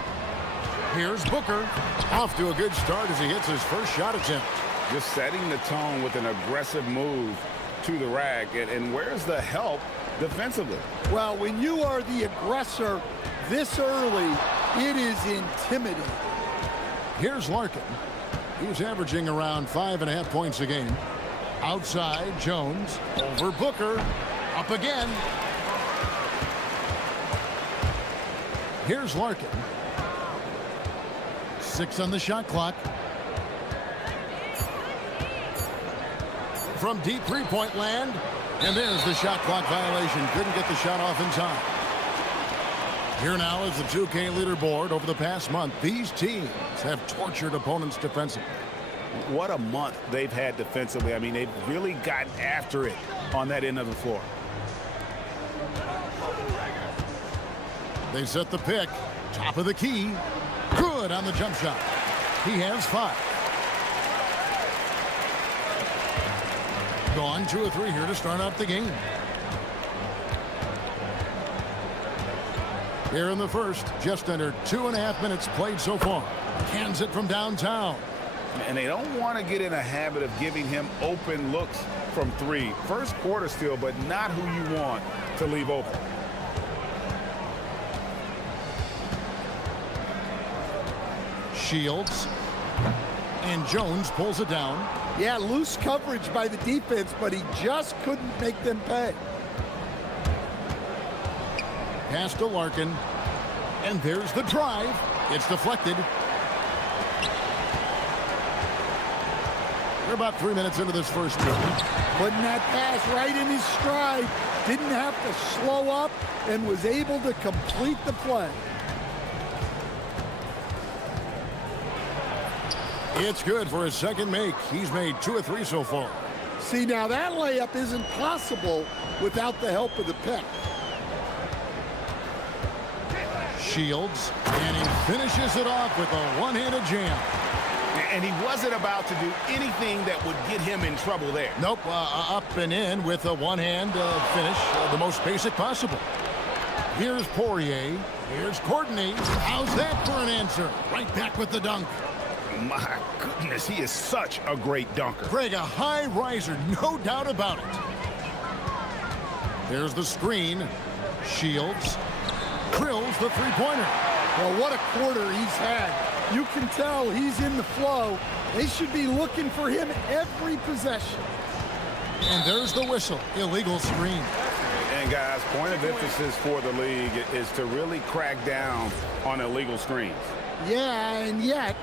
Here's Booker. Off to a good start as he hits his first shot attempt. Just setting the tone with an aggressive move to the rack. And where's the help defensively? Well, when you are the aggressor this early, it is intimidating. Here's Larkin. He's averaging around 5.5 points a game. Outside, Jones. Over Booker. Up again. Here's Larkin. 6 on the shot clock. From deep three-point land. And there's the shot clock violation. Couldn't get the shot off in time. Here now is the 2K leaderboard. Over the past month, these teams have tortured opponents defensively. What a month they've had defensively. I mean, they've really gotten after it on that end of the floor. They set the pick. Top of the key. Good on the jump shot. He has 5. Gone 2 of 3 here to start out the game. Here in the first, just under 2.5 minutes played so far. Cans it from downtown. And they don't want to get in a habit of giving him open looks from 3. First quarter still, but not who you want to leave open. Shields. And Jones pulls it down. Yeah, loose coverage by the defense, but he just couldn't make them pay. Pass to Larkin. And there's the drive. It's deflected. We're about 3 minutes into this first quarter. Putting that pass right in his stride. Didn't have to slow up and was able to complete the play. It's good for his second make. He's made 2 of 3 so far. See, now that layup isn't possible without the help of the pick. Shields, and he finishes it off with a one-handed jam. And he wasn't about to do anything that would get him in trouble there. Nope, up and in with a one-hand finish, the most basic possible. Here's Poirier. Here's Courtney. How's that for an answer? Right back with the dunk. My goodness, he is such a great dunker. Greg, a high riser, no doubt about it. There's the screen. Shields drills the three-pointer. Well, what a quarter he's had. You can tell he's in the flow. They should be looking for him every possession. And there's the whistle. Illegal screen. And guys, point of emphasis for the league is to really crack down on illegal screens. Yeah, and yet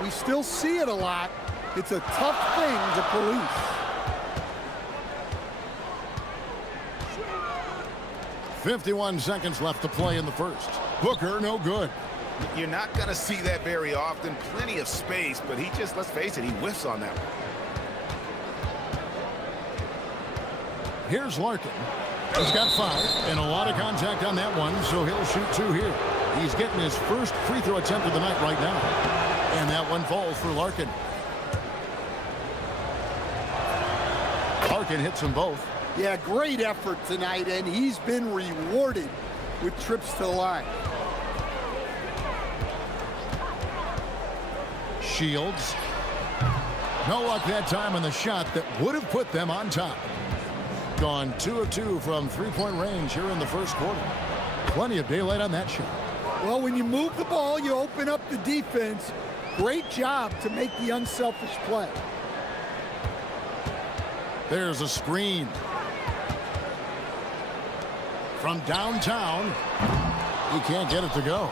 we still see it a lot. It's a tough thing to police. 51 seconds left to play in the first. Booker, no good. You're not going to see that very often. Plenty of space, but he just, let's face it, he whiffs on that one. Here's Larkin. He's got 5 and a lot of contact on that one, so he'll shoot 2 here. He's getting his first free throw attempt of the night right now. And that one falls for Larkin. Larkin hits them both. Yeah, great effort tonight, and he's been rewarded with trips to the line. Shields. No luck that time on the shot that would have put them on top. Gone 2 of 2 from three-point range here in the first quarter. Plenty of daylight on that shot. Well, when you move the ball, you open up the defense. Great job to make the unselfish play. There's a screen. From downtown, he can't get it to go.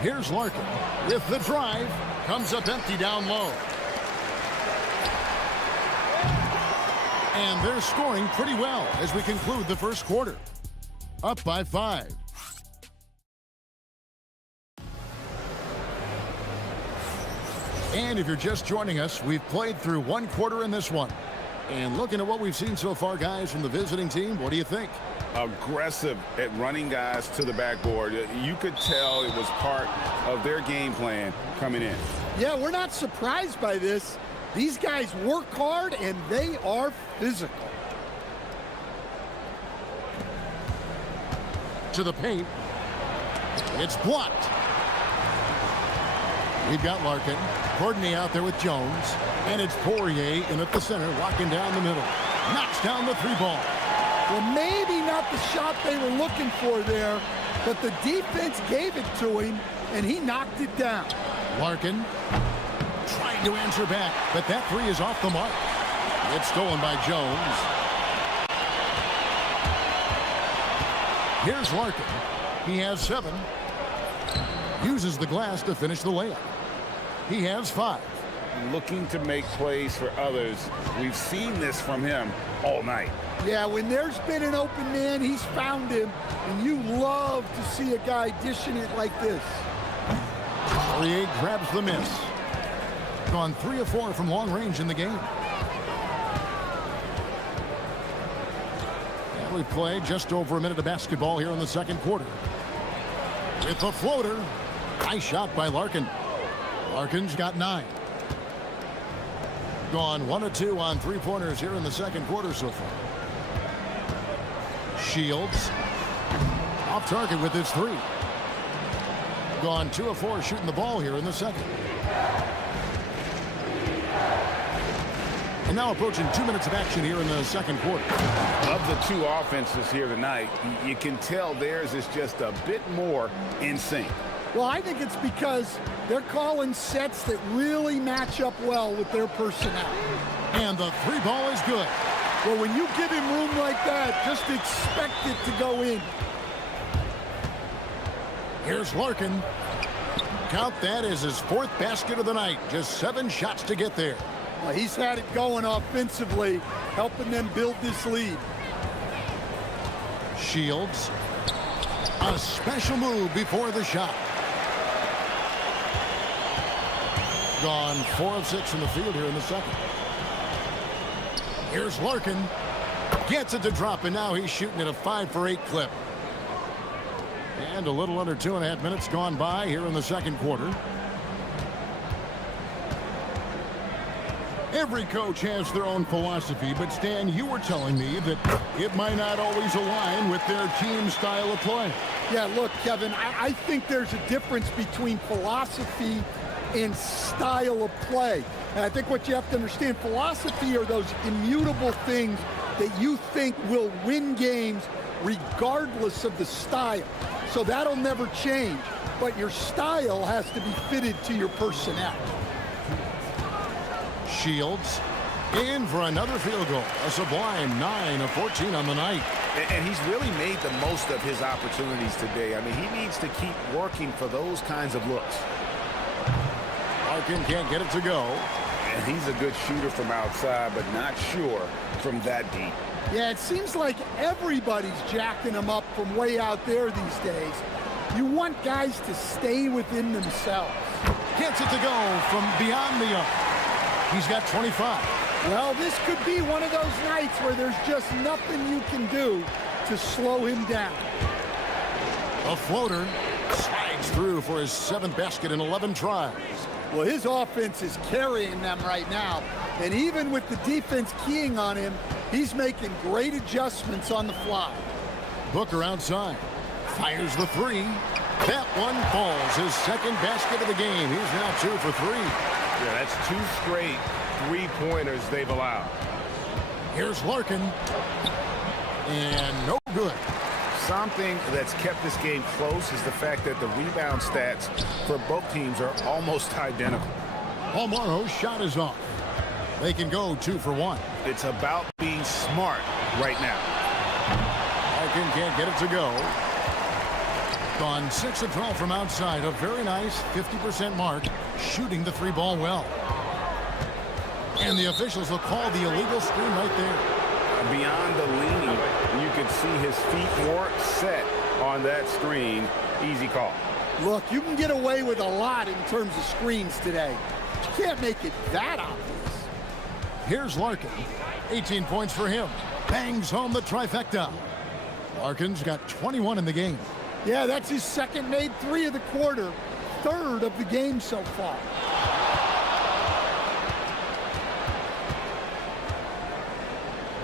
Here's Larkin with the drive. Comes up empty down low. And they're scoring pretty well as we conclude the first quarter. Up by 5. And if you're just joining us, we've played through 1 quarter in this one. And looking at what we've seen so far, guys, from the visiting team, what do you think? Aggressive at running guys to the backboard. You could tell it was part of their game plan coming in. Yeah, we're not surprised by this. These guys work hard, and they are physical. To the paint. It's blocked. We've got Larkin. Courtney out there with Jones. And it's Poirier in at the center, walking down the middle. Knocks down the 3-ball. Well, maybe not the shot they were looking for there, but the defense gave it to him, and he knocked it down. Larkin trying to answer back, but that 3 is off the mark. It's stolen by Jones. Here's Larkin. He has 7. Uses the glass to finish the layup. He has 5. Looking to make plays for others. We've seen this from him all night. Yeah, when there's been an open man, he's found him, and you love to see a guy dishing it like this. Poirier grabs the miss. Gone 3 of 4 from long range in the game. And we play just over a minute of basketball here in the second quarter. With the floater. Nice shot by Larkin. Larkin's got 9. Gone 1 of 2 on 3-pointers here in the second quarter so far. Shields off target with his 3. Gone 2 of 4 shooting the ball here in the second. And now approaching 2 minutes of action here in the second quarter. Of the 2 offenses here tonight, you can tell theirs is just a bit more in sync. Well, I think it's because they're calling sets that really match up well with their personnel. And the 3-ball is good. Well, when you give him room like that, just expect it to go in. Here's Larkin. Count that as his 4th basket of the night. Just 7 shots to get there. Well, he's had it going offensively, helping them build this lead. Shields. A special move before the shot. Gone 4 of 6 from the field here in the second. Here's Larkin. Gets it to drop, and now he's shooting at a 5 for 8 clip. And a little under 2.5 minutes gone by here in the second quarter. Every coach has their own philosophy, but Stan, you were telling me that it might not always align with their team style of play. Yeah, look, Kevin, I think there's a difference between philosophy and style of play. And I think what you have to understand, philosophy are those immutable things that you think will win games regardless of the style. So that'll never change. But your style has to be fitted to your personnel. Shields in for another field goal. A sublime 9 of 14 on the night. And he's really made the most of his opportunities today. I mean, he needs to keep working for those kinds of looks. Larkin can't get it to go. And he's a good shooter from outside, but not sure from that deep. Yeah, it seems like everybody's jacking him up from way out there these days. You want guys to stay within themselves. Gets it to go from beyond the arc. He's got 25. Well, this could be one of those nights where there's just nothing you can do to slow him down. A floater slides through for his 7th basket in 11 tries. Well, his offense is carrying them right now. And even with the defense keying on him, he's making great adjustments on the fly. Booker outside. Fires the three. That one falls. His 2nd basket of the game. He's now 2 for 3. Yeah, that's 2 straight three-pointers they've allowed. Here's Larkin. And no good. Something that's kept this game close is the fact that the rebound stats for both teams are almost identical. Palmaro's shot is off. They can go 2 for 1. It's about being smart right now. Larkin can't get it to go. Gone 6 of 12 from outside. A very nice 50% mark. Shooting the 3-ball well. And the officials will call the illegal screen right there. Beyond the leaning, you could see his feet more set on that screen. Easy call. Look, you can get away with a lot in terms of screens today. But you can't make it that obvious. Here's Larkin. 18 points for him. Bangs home the trifecta. Larkin's got 21 in the game. Yeah, that's his 2nd made 3 of the quarter. 3rd of the game so far.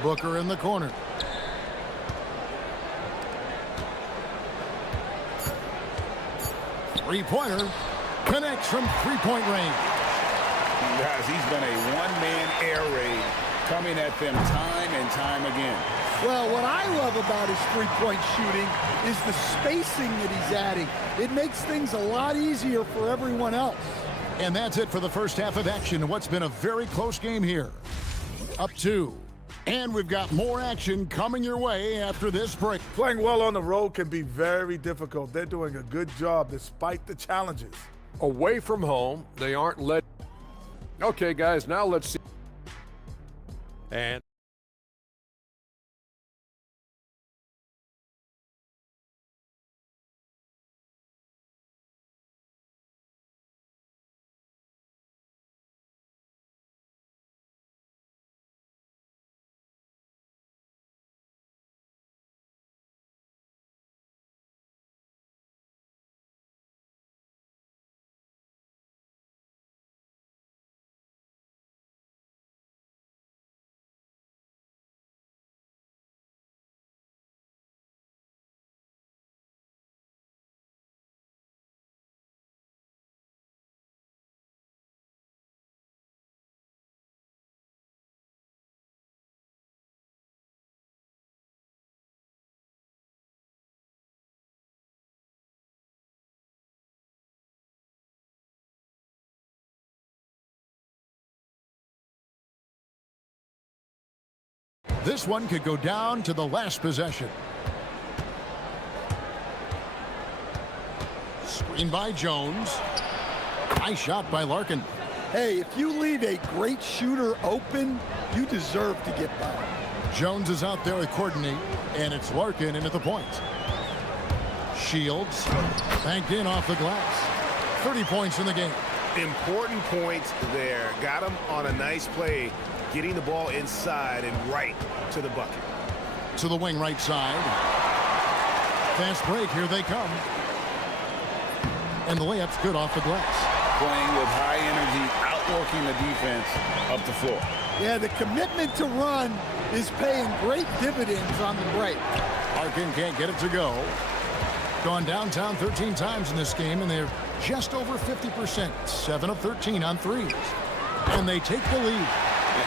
Booker in the corner. Three-pointer. Connects from 3-point range. Guys, he's been a one-man air raid coming at them time and time again. Well, what I love about his 3-point shooting is the spacing that he's adding. It makes things a lot easier for everyone else. And that's it for the first half of action in what's been a very close game here. Up 2. And we've got more action coming your way after this break. Playing well on the road can be very difficult. They're doing a good job despite the challenges. Away from home, they aren't let. Okay, guys, now let's see. And This one could go down to the last possession. Screen by Jones. Nice shot by Larkin. Hey, if you leave a great shooter open, you deserve to get by. Jones is out there to coordinate, and it's Larkin in at the point. Shields banked in off the glass. 30 points in the game. Important points there. Got him on a nice play, getting the ball inside and right to the bucket. To the wing right side. Fast break, here they come. And the layup's good off the glass. Playing with high energy, outworking the defense up the floor. Yeah, the commitment to run is paying great dividends on the break. Larkin can't get it to go. Gone downtown 13 times in this game, and they're just over 50%. 7 of 13 on threes. And they take the lead.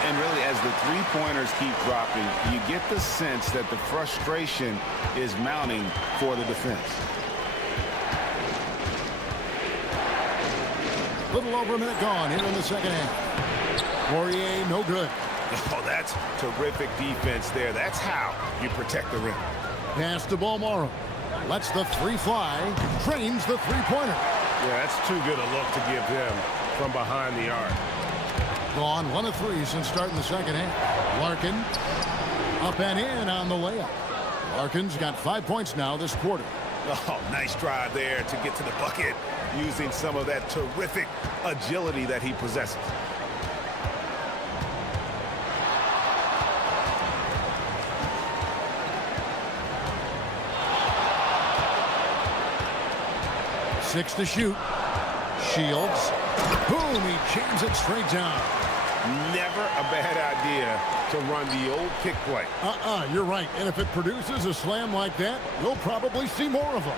And really, as the three-pointers keep dropping, you get the sense that the frustration is mounting for the defense. Little over a minute gone here in the second half. Poirier, no good. Oh, that's terrific defense there. That's how you protect the rim. Pass to Balmaro. Lets the three fly. Trains the three-pointer. Yeah, that's too good a look to give them from behind the arc. Gone 1 of 3 since starting the second half. Larkin up and in on the layup. Larkin's got 5 points now this quarter. Oh, nice drive there to get to the bucket using some of that terrific agility that he possesses. Six to shoot. Shields. Boom, he jams it straight down. Never a bad idea to run the old kick play. You're right. And if it produces a slam like that, we'll probably see more of them.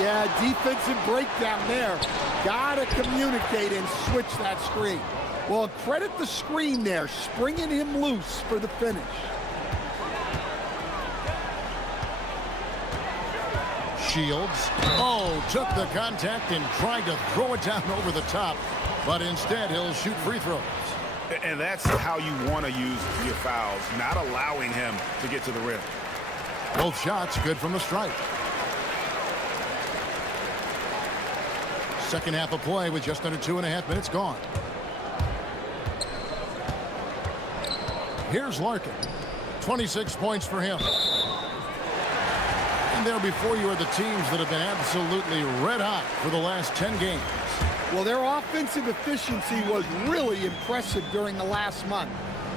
Yeah, defensive breakdown there. Gotta communicate and switch that screen. Well, credit the screen there, springing him loose for the finish. Shields. Oh, took the contact and tried to throw it down over the top. But instead, he'll shoot free throws. And that's how you want to use your fouls, not allowing him to get to the rim. Both shots good from the stripe. Second half of play with just under 2.5 minutes gone. Here's Larkin. 26 points for him. And there before you are the teams that have been absolutely red hot for the last 10 games. Well, their offensive efficiency was really impressive during the last month.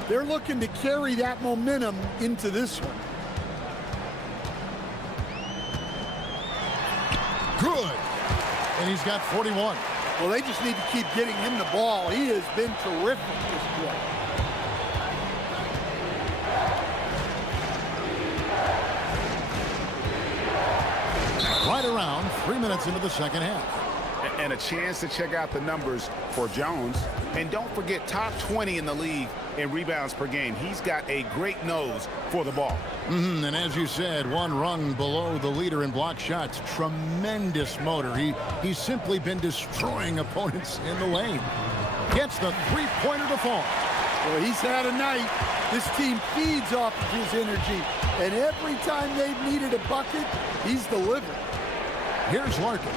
They're looking to carry that momentum into this one. Good. And he's got 41. Well, they just need to keep getting him the ball. He has been terrific this quarter. Right around 3 minutes into the second half. And a chance to check out the numbers for Jones. And don't forget, top 20 in the league in rebounds per game. He's got a great nose for the ball. And as you said, one rung below the leader in block shots. Tremendous motor. He's simply been destroying opponents in the lane. Gets the three-pointer to fall. Well, he's had a night. This team feeds off of his energy. And every time they've needed a bucket, he's delivered. Here's Larkin.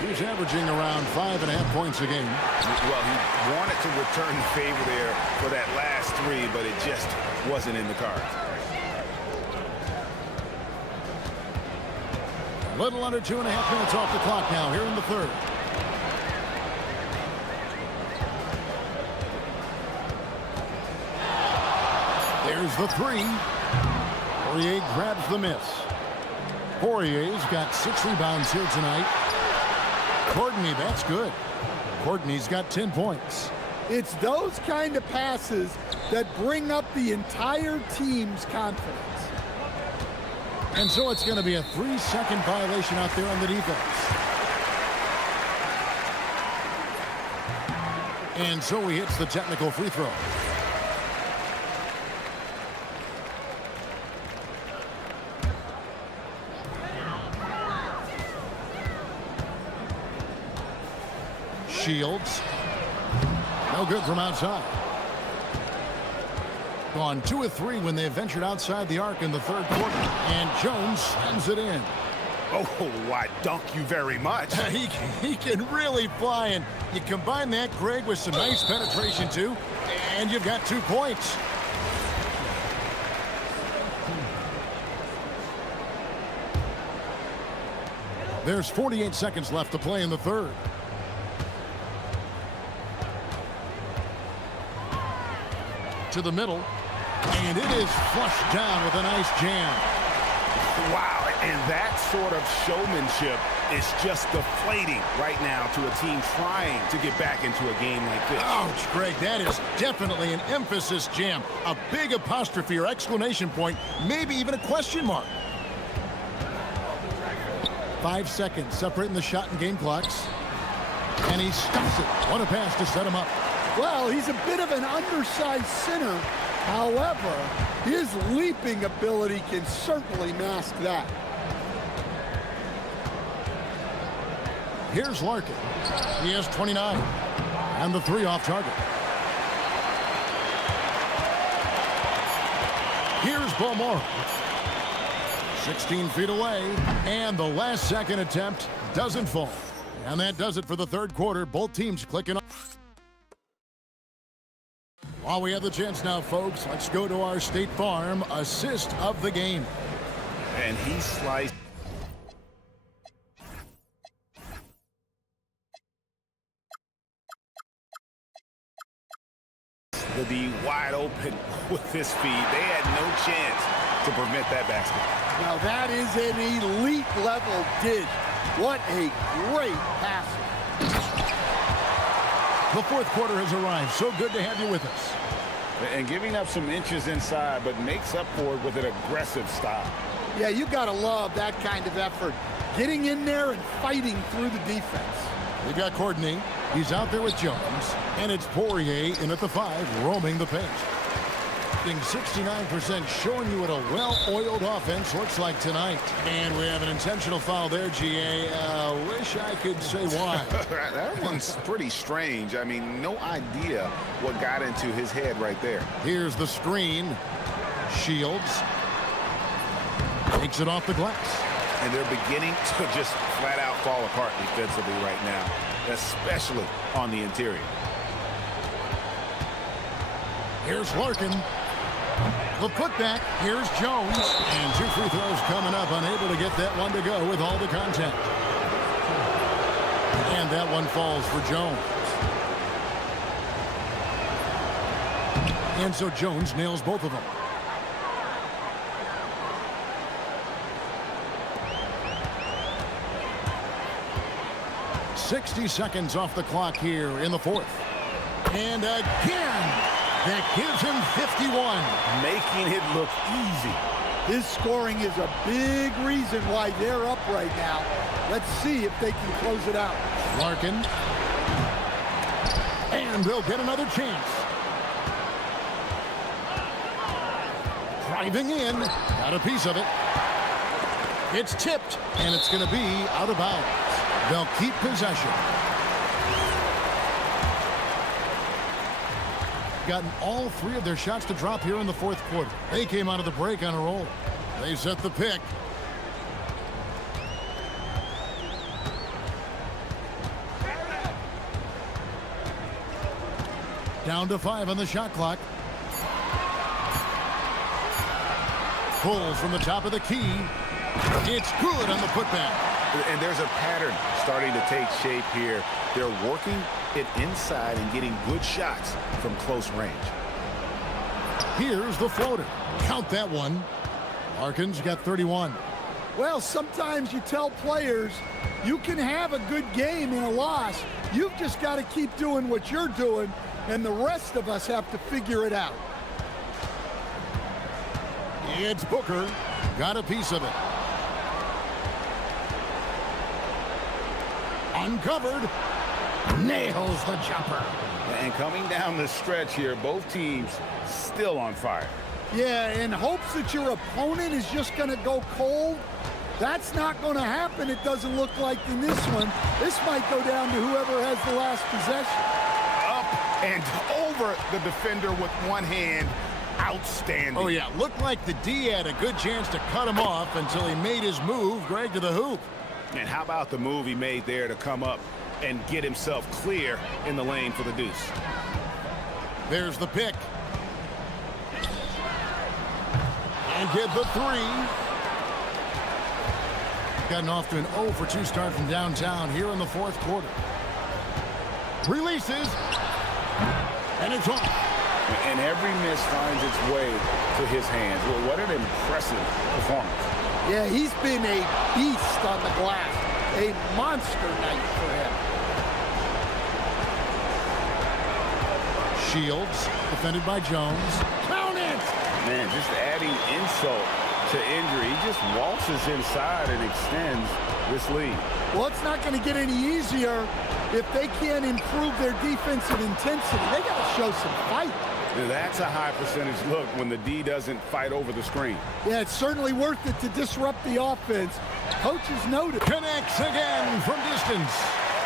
He's averaging around 5.5 points a game. Well, he wanted to return the favor there for that last three, but it just wasn't in the cards. A little under 2.5 minutes off the clock now here in the third. There's the three. Poirier grabs the miss. Poirier's got 6 rebounds here tonight. Courtney, that's good. Courtney's got 10 points. It's those kind of passes that bring up the entire team's confidence. And so it's going to be a 3-second violation out there on the defense. And so he hits the technical free throw. Shields. No good from outside. Gone 2 of 3 when they ventured outside the arc in the third quarter. And Jones slams it in. Oh, why, dunk you very much. He can really fly, and you combine that, Greg, with some nice penetration, too, and you've got 2 points. There's 48 seconds left to play in the third. To the middle, and it is flushed down with a nice jam. Wow, and that sort of showmanship is just deflating right now to a team trying to get back into a game like this. Ouch, Greg, that is definitely an emphasis jam. A big apostrophe or exclamation point, maybe even a question mark. 5 seconds separating the shot and game clocks. And he stuffs it. What a pass to set him up. Well, he's a bit of an undersized center. However, his leaping ability can certainly mask that. Here's Larkin. He has 29. And the 3 off target. Here's Beaumont. 16 feet away. And the last second attempt doesn't fall. And that does it for the third quarter. Both teams clicking off. While we have the chance now, folks, let's go to our State Farm assist of the game. And he sliced. To be wide open with this feed. They had no chance to prevent that basket. Now that is an elite level dish. What a great pass. The fourth quarter has arrived. So good to have you with us. And giving up some inches inside, but makes up for it with an aggressive style. Yeah, you got to love that kind of effort. Getting in there and fighting through the defense. We got Courtney. He's out there with Jones. And it's Poirier in at the 5, roaming the paint. 69% showing you what a well-oiled offense looks like tonight. And we have an intentional foul there, GA. Wish I could say why. That one's pretty strange. I mean, no idea what got into his head right there. Here's the screen. Shields takes it off the glass. And they're beginning to just flat out fall apart defensively right now, especially on the interior. Here's Larkin. The putback. Here's Jones. And 2 free throws coming up. Unable to get that one to go with all the contact. And that one falls for Jones. And so Jones nails both of them. .60 seconds off the clock here in the fourth. And again, that gives him 51. Making it look easy. His scoring is a big reason why they're up right now. Let's see if they can close it out. Larkin. And they'll get another chance. Driving in. Got a piece of it. It's tipped. And it's going to be out of bounds. They'll keep possession. Gotten all 3 of their shots to drop here in the fourth quarter. They came out of the break on a roll. They set the pick. Down to 5 on the shot clock. Pulls from the top of the key. It's good on the putback. And there's a pattern starting to take shape here. They're working it inside and getting good shots from close range. Here's the floater. Count that one. Larkin's got 31. Well, sometimes you tell players you can have a good game in a loss. You've just got to keep doing what you're doing, and the rest of us have to figure it out. It's Booker. Got a piece of it. Uncovered. Nails the jumper. And coming down the stretch here, both teams still on fire. Yeah, in hopes that your opponent is just going to go cold. That's not going to happen, it doesn't look like in this one. This might go down to whoever has the last possession. Up and over the defender with one hand. Outstanding. Oh, yeah. Looked like the D had a good chance to cut him off until he made his move, Greg, to the hoop. And how about the move he made there to come up and get himself clear in the lane for the deuce? There's the pick. And get the 3. Gotten off to an 0 for 2 start from downtown here in the fourth quarter. Releases. And it's off. And every miss finds its way to his hands. Well, what an impressive performance. Yeah, he's been a beast on the glass. A monster night for him. Shields, defended by Jones. Count it! Man, just adding insult to injury. He just waltzes inside and extends this lead. Well, it's not going to get any easier if they can't improve their defensive intensity. They got to show some fight. That's a high percentage look when the D doesn't fight over the screen. Yeah, it's certainly worth it to disrupt the offense. Coaches noted. Connects again from distance.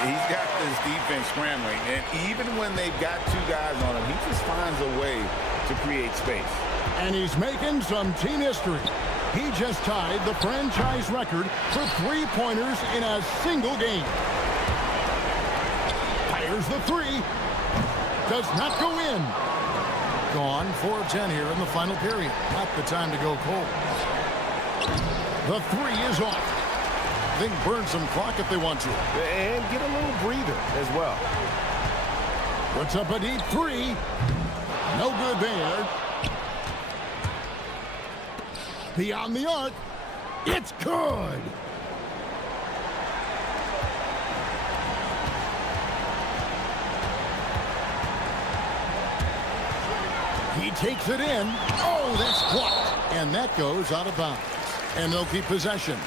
He's got this defense scrambling, and even when they've got 2 guys on him, he just finds a way to create space. And he's making some team history. He just tied the franchise record for 3-pointers in a single game. Fires the 3. Does not go in. Gone 4-10 here in the final period. Not the time to go cold. The three is off. They can burn some clock if they want to. And get a little breather as well. Puts up a deep three. No good there. Beyond the arc. It's good. He takes it in. Oh, that's blocked. And that goes out of bounds. And they'll keep possession.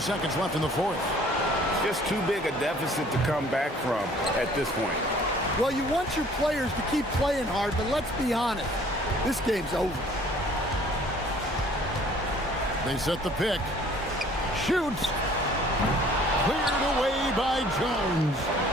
Seconds left in the fourth. Just too big a deficit to come back from at this point. Well, you want your players to keep playing hard, but let's be honest. This game's over. They set the pick. Shoots. Cleared away by Jones.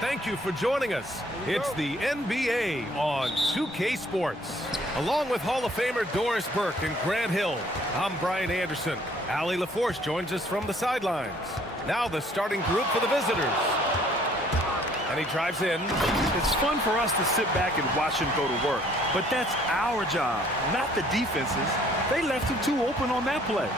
Thank you for joining us. It's the NBA on 2K Sports. Along with Hall of Famer Doris Burke and Grant Hill, I'm Brian Anderson. Allie LaForce joins us from the sidelines. Now the starting group for the visitors. And he drives in. It's fun for us to sit back and watch him go to work. But that's our job, not the defense's. They left him too open on that play.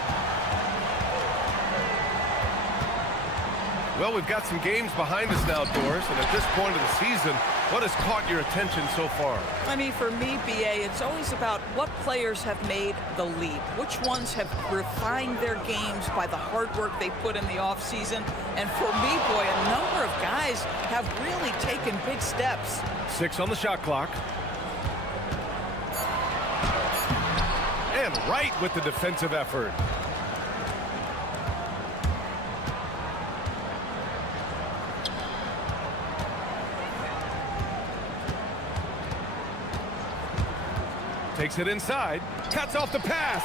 Well, we've got some games behind us now, Doris, and at this point of the season, what has caught your attention so far? I mean, for me, BA, it's always about what players have made the leap. Which ones have refined their games by the hard work they put in the offseason. And for me, boy, a number of guys have really taken big steps. 6 on the shot clock. And right with the defensive effort. Takes it inside, cuts off the pass.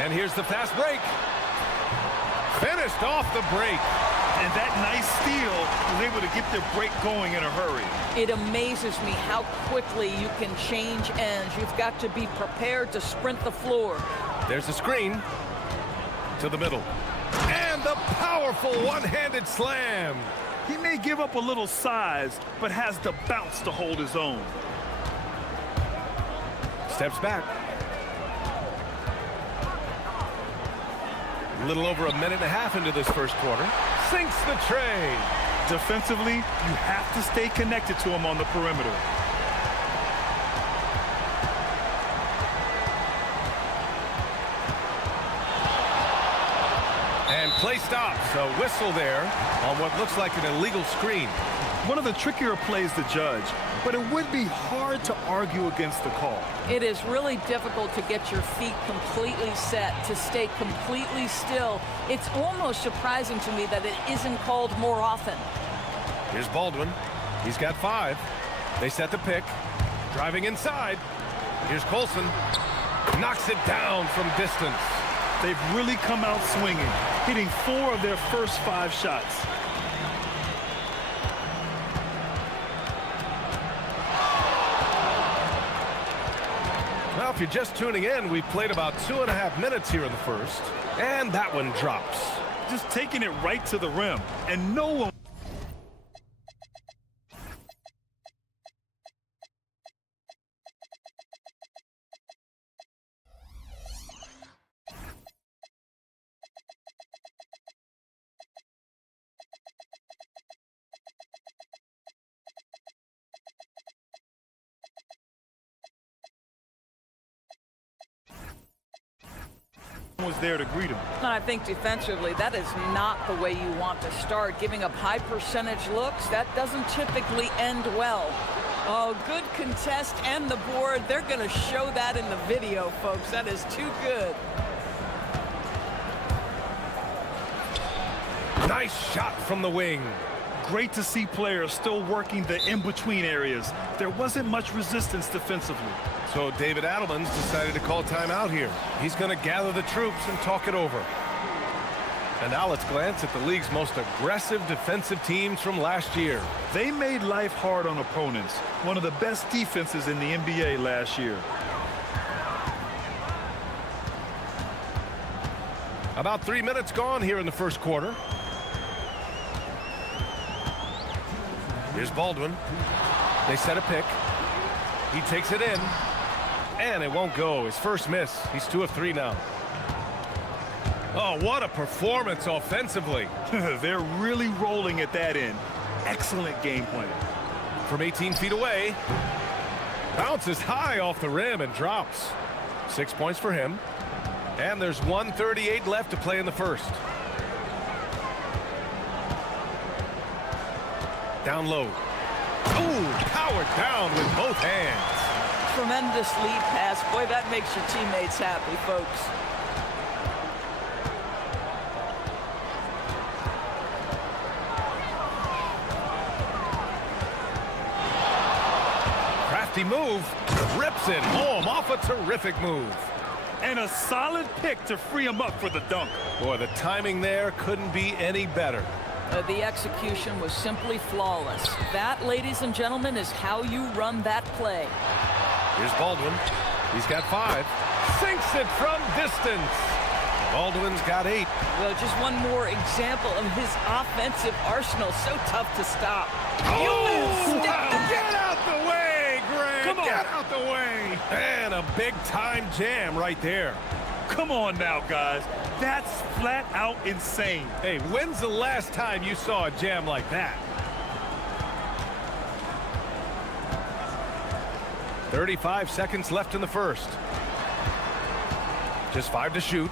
And here's the fast break. Finished off the break. And that nice steal was able to get their break going in a hurry. It amazes me how quickly you can change ends. You've got to be prepared to sprint the floor. There's a screen to the middle. And the powerful one-handed slam. He may give up a little size, but has the bounce to hold his own. Steps back. A little over a minute and a half into this first quarter. Sinks the tray. Defensively, you have to stay connected to him on the perimeter. And play stops. A whistle there on what looks like an illegal screen. One of the trickier plays to judge, but it would be hard to argue against the call. It is really difficult to get your feet completely set, to stay completely still. It's almost surprising to me that it isn't called more often. Here's Baldwin. He's got 5. They set the pick. Driving inside. Here's Colson. Knocks it down from distance. They've really come out swinging, hitting 4 of their first 5 shots. Well, if you're just tuning in, we've played about 2.5 minutes here in the first. And that one drops. Just taking it right to the rim. And no one... was there to greet him. And I think defensively, that is not the way you want to start. Giving up high percentage looks, that doesn't typically end well. Oh, good contest and the board. They're going to show that in the video, folks. That is too good. Nice shot from the wing. Great to see players still working the in-between areas. There wasn't much resistance defensively. So David Adelman's decided to call timeout here. He's going to gather the troops and talk it over. And now let's glance at the league's most aggressive defensive teams from last year. They made life hard on opponents. One of the best defenses in the NBA last year. About 3 minutes gone here in the first quarter. Here's Baldwin. They set a pick. He takes it in. And it won't go. His first miss. He's 2 of 3 now. Oh, what a performance offensively. They're really rolling at that end. Excellent game plan. From 18 feet away. Bounces high off the rim and drops. 6 points for him. And there's 1:38 left to play in the first. Down low. Ooh, powered down with both hands. Tremendous lead pass. Boy, that makes your teammates happy, folks. Crafty move. Rips it home off a terrific move. And a solid pick to free him up for the dunk. Boy, the timing there couldn't be any better. The execution was simply flawless. That, ladies and gentlemen, is how you run that play. Here's Baldwin. He's got 5. Sinks it from distance. Baldwin's got 8. Well, just one more example of his offensive arsenal. So tough to stop. Oh, wow. Get out the way, Greg. Come on. Get out the way. And a big-time jam right there. Come on now, guys. That's flat out insane. Hey, when's the last time you saw a jam like that? 35 seconds left in the first. Just 5 to shoot.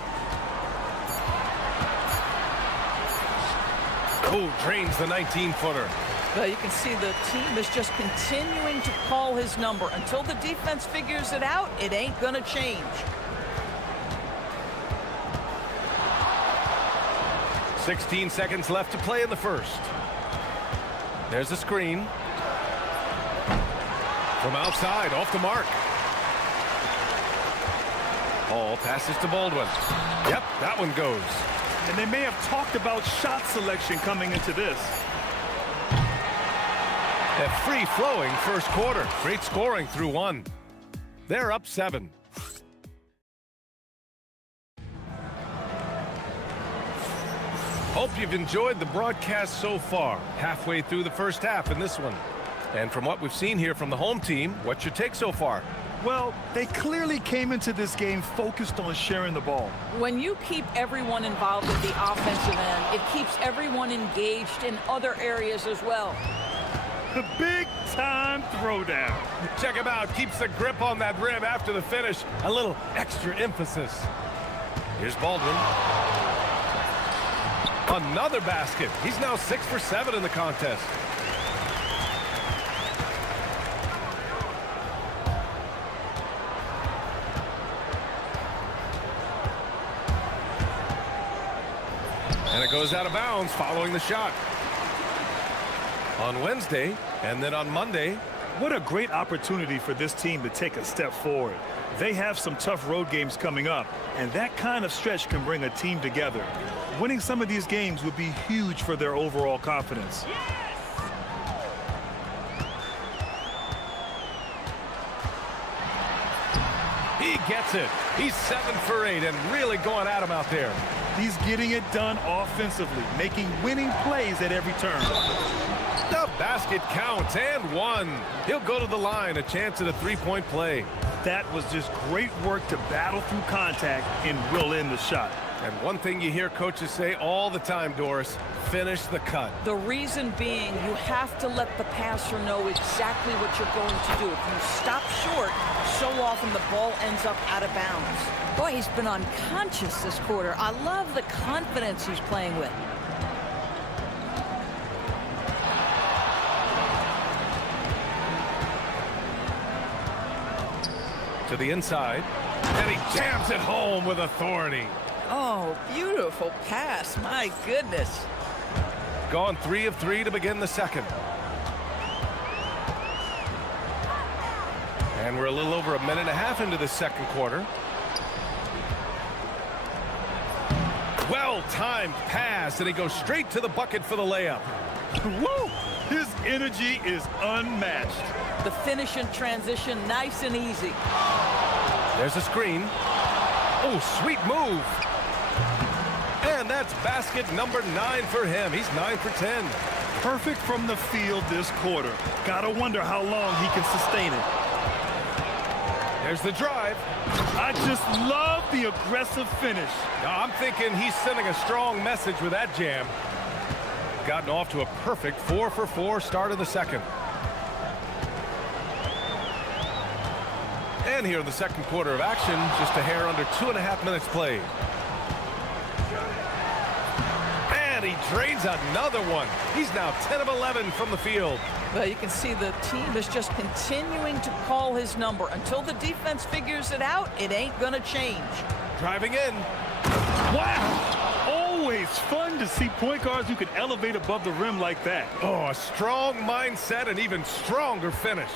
Oh, drains the 19-footer. Well, you can see the team is just continuing to call his number. Until the defense figures it out, it ain't gonna change. 16 seconds left to play in the first. There's a screen. From outside, off the mark. Ball passes to Baldwin. Yep, that one goes. And they may have talked about shot selection coming into this. A free-flowing first quarter. Great scoring through 1. They're up 7. Hope you've enjoyed the broadcast so far. Halfway through the first half in this one. And from what we've seen here from the home team, what's your take so far? Well, they clearly came into this game focused on sharing the ball. When you keep everyone involved at the offensive end, it keeps everyone engaged in other areas as well. The big-time throwdown. Check him out. Keeps the grip on that rim after the finish. A little extra emphasis. Here's Baldwin. Another basket. He's now 6 for 7 in the contest. And it goes out of bounds following the shot. On Wednesday, and then on Monday. What a great opportunity for this team to take a step forward. They have some tough road games coming up, and that kind of stretch can bring a team together. Winning some of these games would be huge for their overall confidence. He gets it. He's 7 for 8 and really going at him out there. He's getting it done offensively, making winning plays at every turn. The basket counts and 1. He'll go to the line, a chance at a 3-point play. That was just great work to battle through contact and will end the shot. And one thing you hear coaches say all the time, Doris, finish the cut. The reason being, you have to let the passer know exactly what you're going to do. If you stop short, so often the ball ends up out of bounds. Boy, he's been unconscious this quarter. I love the confidence he's playing with. To the inside, and he jams it home with authority. Oh, beautiful pass. My goodness. Gone 3 of 3 to begin the second. And we're a little over 1.5 minutes into the second quarter. Well-timed pass, and he goes straight to the bucket for the layup. Woo! His energy is unmatched. The finish in transition, nice and easy. There's a screen. Oh, sweet move. And that's basket number 9 for him. He's 9 for 10. Perfect from the field this quarter. Gotta wonder how long he can sustain it. There's the drive. I just love the aggressive finish. I'm thinking he's sending a strong message with that jam. Gotten off to a perfect 4 for 4 start of the second. And here in the second quarter of action, just a hair under 2.5 minutes played. And he drains another one. He's now 10 of 11 from the field. Well, you can see the team is just continuing to call his number. Until the defense figures it out, it ain't gonna change. Driving in. Wow! Always fun to see point guards who can elevate above the rim like that. Oh, a strong mindset and even stronger finish.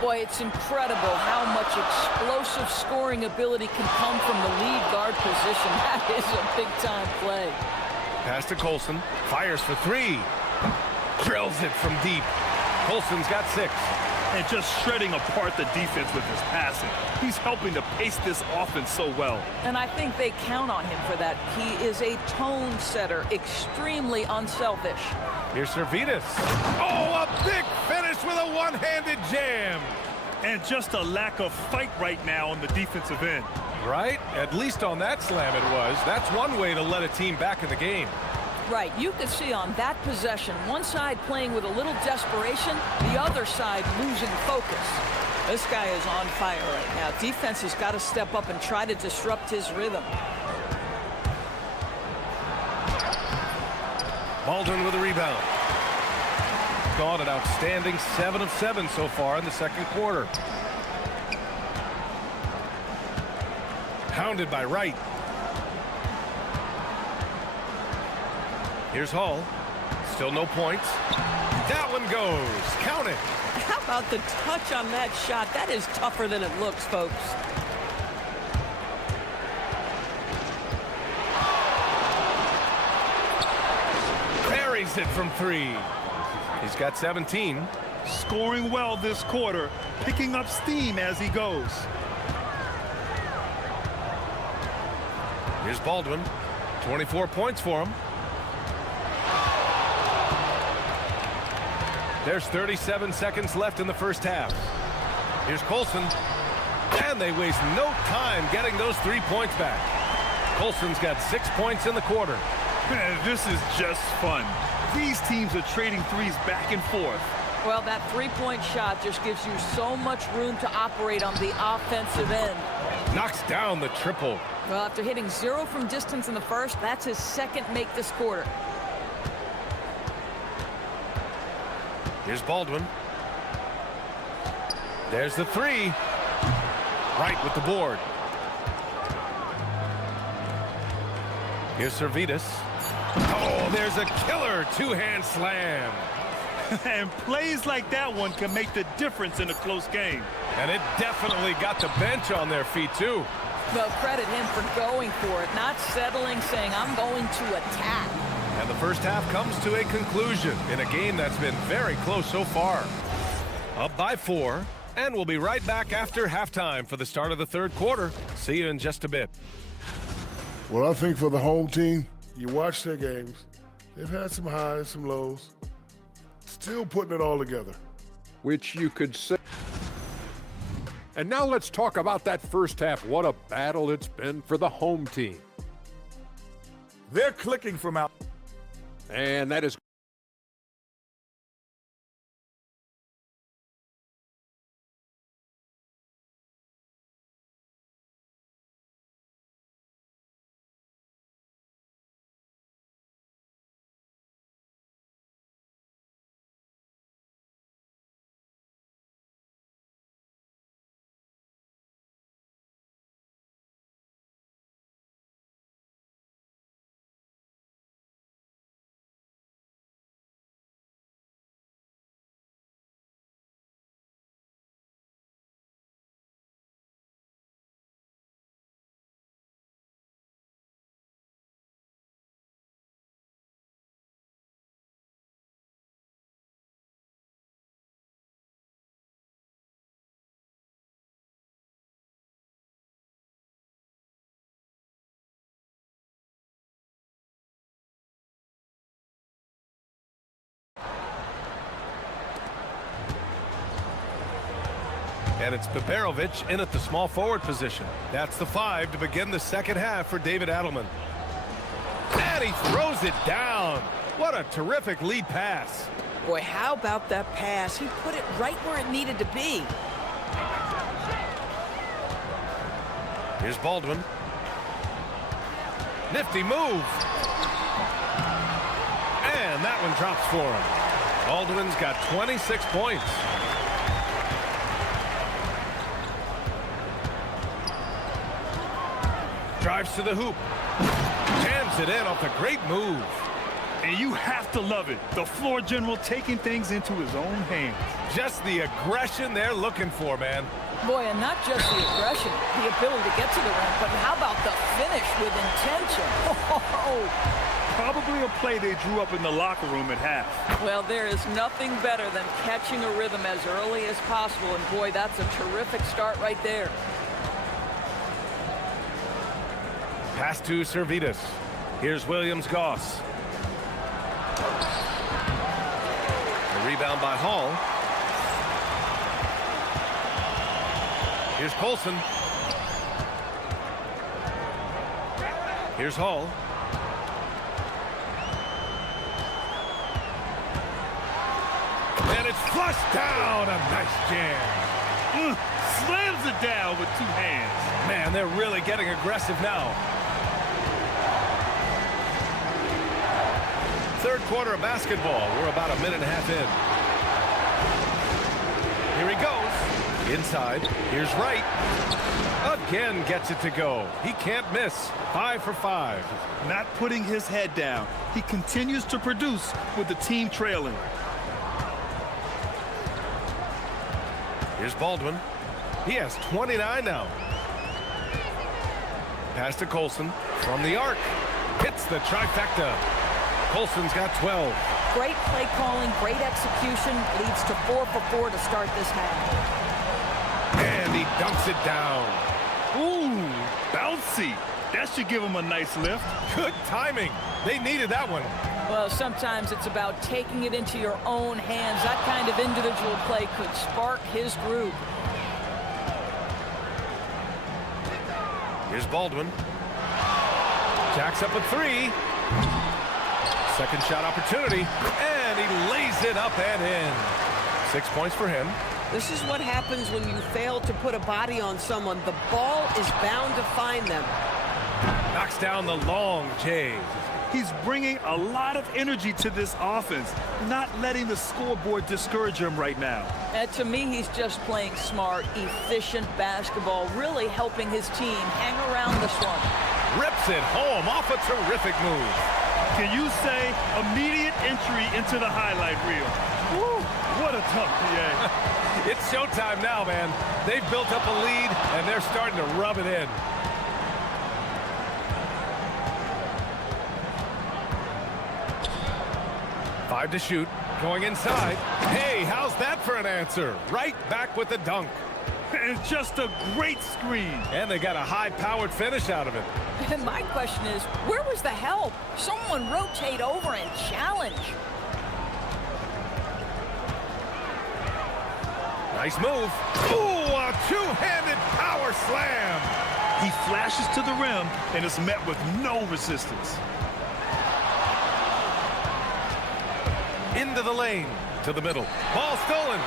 Boy, it's incredible how much explosive scoring ability can come from the lead guard position. That is a big-time play. Pass to Colson. Fires for three. Drills it from deep. Colson's got 6. And just shredding apart the defense with his passing. He's helping to pace this offense so well. And I think they count on him for that. He is a tone setter, extremely unselfish. Here's Servetus. Oh, a big finish with a one-handed jam. And just a lack of fight right now on the defensive end. Right? At least on that slam it was. That's one way to let a team back in the game. Right, you could see on that possession, one side playing with a little desperation, the other side losing focus. This guy is on fire right now. Defense has got to step up and try to disrupt his rhythm. Baldwin with a rebound. Gone an outstanding 7 of 7 so far in the second quarter. Hounded by Wright. Here's Hall. Still no points. That one goes. Count it. How about the touch on that shot? That is tougher than it looks, folks. Buries it from 3. He's got 17. Scoring well this quarter, picking up steam as he goes. Here's Baldwin. 24 points for him. There's 37 seconds left in the first half. Here's Colson. And they waste no time getting those 3 points back. Colson's got 6 points in the quarter. Man, this is just fun. These teams are trading threes back and forth. Well, that three-point shot just gives you so much room to operate on the offensive end. Knocks down the triple. Well, after hitting 0 from distance in the first, that's his second make this quarter. Here's Baldwin. There's the 3. Right with the board. Here's Servetus. Oh, there's a killer two-hand slam. And plays like that one can make the difference in a close game. And it definitely got the bench on their feet, too. Well, credit him for going for it, not settling, saying, I'm going to attack. And the first half comes to a conclusion in a game that's been very close so far. Up by 4, and we'll be right back after halftime for the start of the third quarter. See you in just a bit. Well, I think for the home team, you watch their games. They've had some highs, some lows. Still putting it all together. Which you could say. And now let's talk about that first half. What a battle it's been for the home team. They're clicking from out. And that is And it's Beberovic in at the small forward position. That's the 5 to begin the second half for David Adelman. And he throws it down. What a terrific lead pass. Boy, how about that pass? He put it right where it needed to be. Here's Baldwin. Nifty move. And that one drops for him. Baldwin's got 26 points. Drives to the hoop. Jams it in off a great move. And you have to love it. The floor general taking things into his own hands. Just the aggression they're looking for, man. Boy, and not just the aggression, the ability to get to the rim, but how about the finish with intention? Oh, Probably a play they drew up in the locker room at half. Well, there is nothing better than catching a rhythm as early as possible, and boy, that's a terrific start right there. Pass to Servetus. Here's Williams-Goss. The rebound by Hall. Here's Colson. Here's Hall. And it's flushed down. A nice jam. Slams it down with two hands. Man, they're really getting aggressive now. Third quarter of basketball. We're about a minute and a half in. Here he goes. Inside. Here's Wright. Again gets it to go. He can't miss. 5 for 5. Not putting his head down. He continues to produce with the team trailing. Here's Baldwin. He has 29 now. Pass to Colson from the arc. Hits the trifecta. Colson's got 12. Great play calling, great execution, leads to 4 for 4 to start this half. And he dunks it down. Ooh, bouncy. That should give him a nice lift. Good timing. They needed that one. Well, sometimes it's about taking it into your own hands. That kind of individual play could spark his group. Here's Baldwin. Jacks up a 3. Second shot opportunity, and he lays it up and in. 6 points for him. This is what happens when you fail to put a body on someone. The ball is bound to find them. Knocks down the long J. He's bringing a lot of energy to this offense, not letting the scoreboard discourage him right now. To me, he's just playing smart, efficient basketball, really helping his team hang around this one. Rips it home off a terrific move. Can you say immediate entry into the highlight reel? Woo, what a tough PA. It's showtime now, man. They've built up a lead, and they're starting to rub it in. Five to shoot. Going inside. Hey, how's that for an answer? Right back with the dunk. And just a great screen. And they got a high-powered finish out of it. And my question is, where was the help? Someone rotate over and challenge. Nice move. Ooh, a two-handed power slam. He flashes to the rim and is met with no resistance. Into the lane. To the middle. Ball stolen.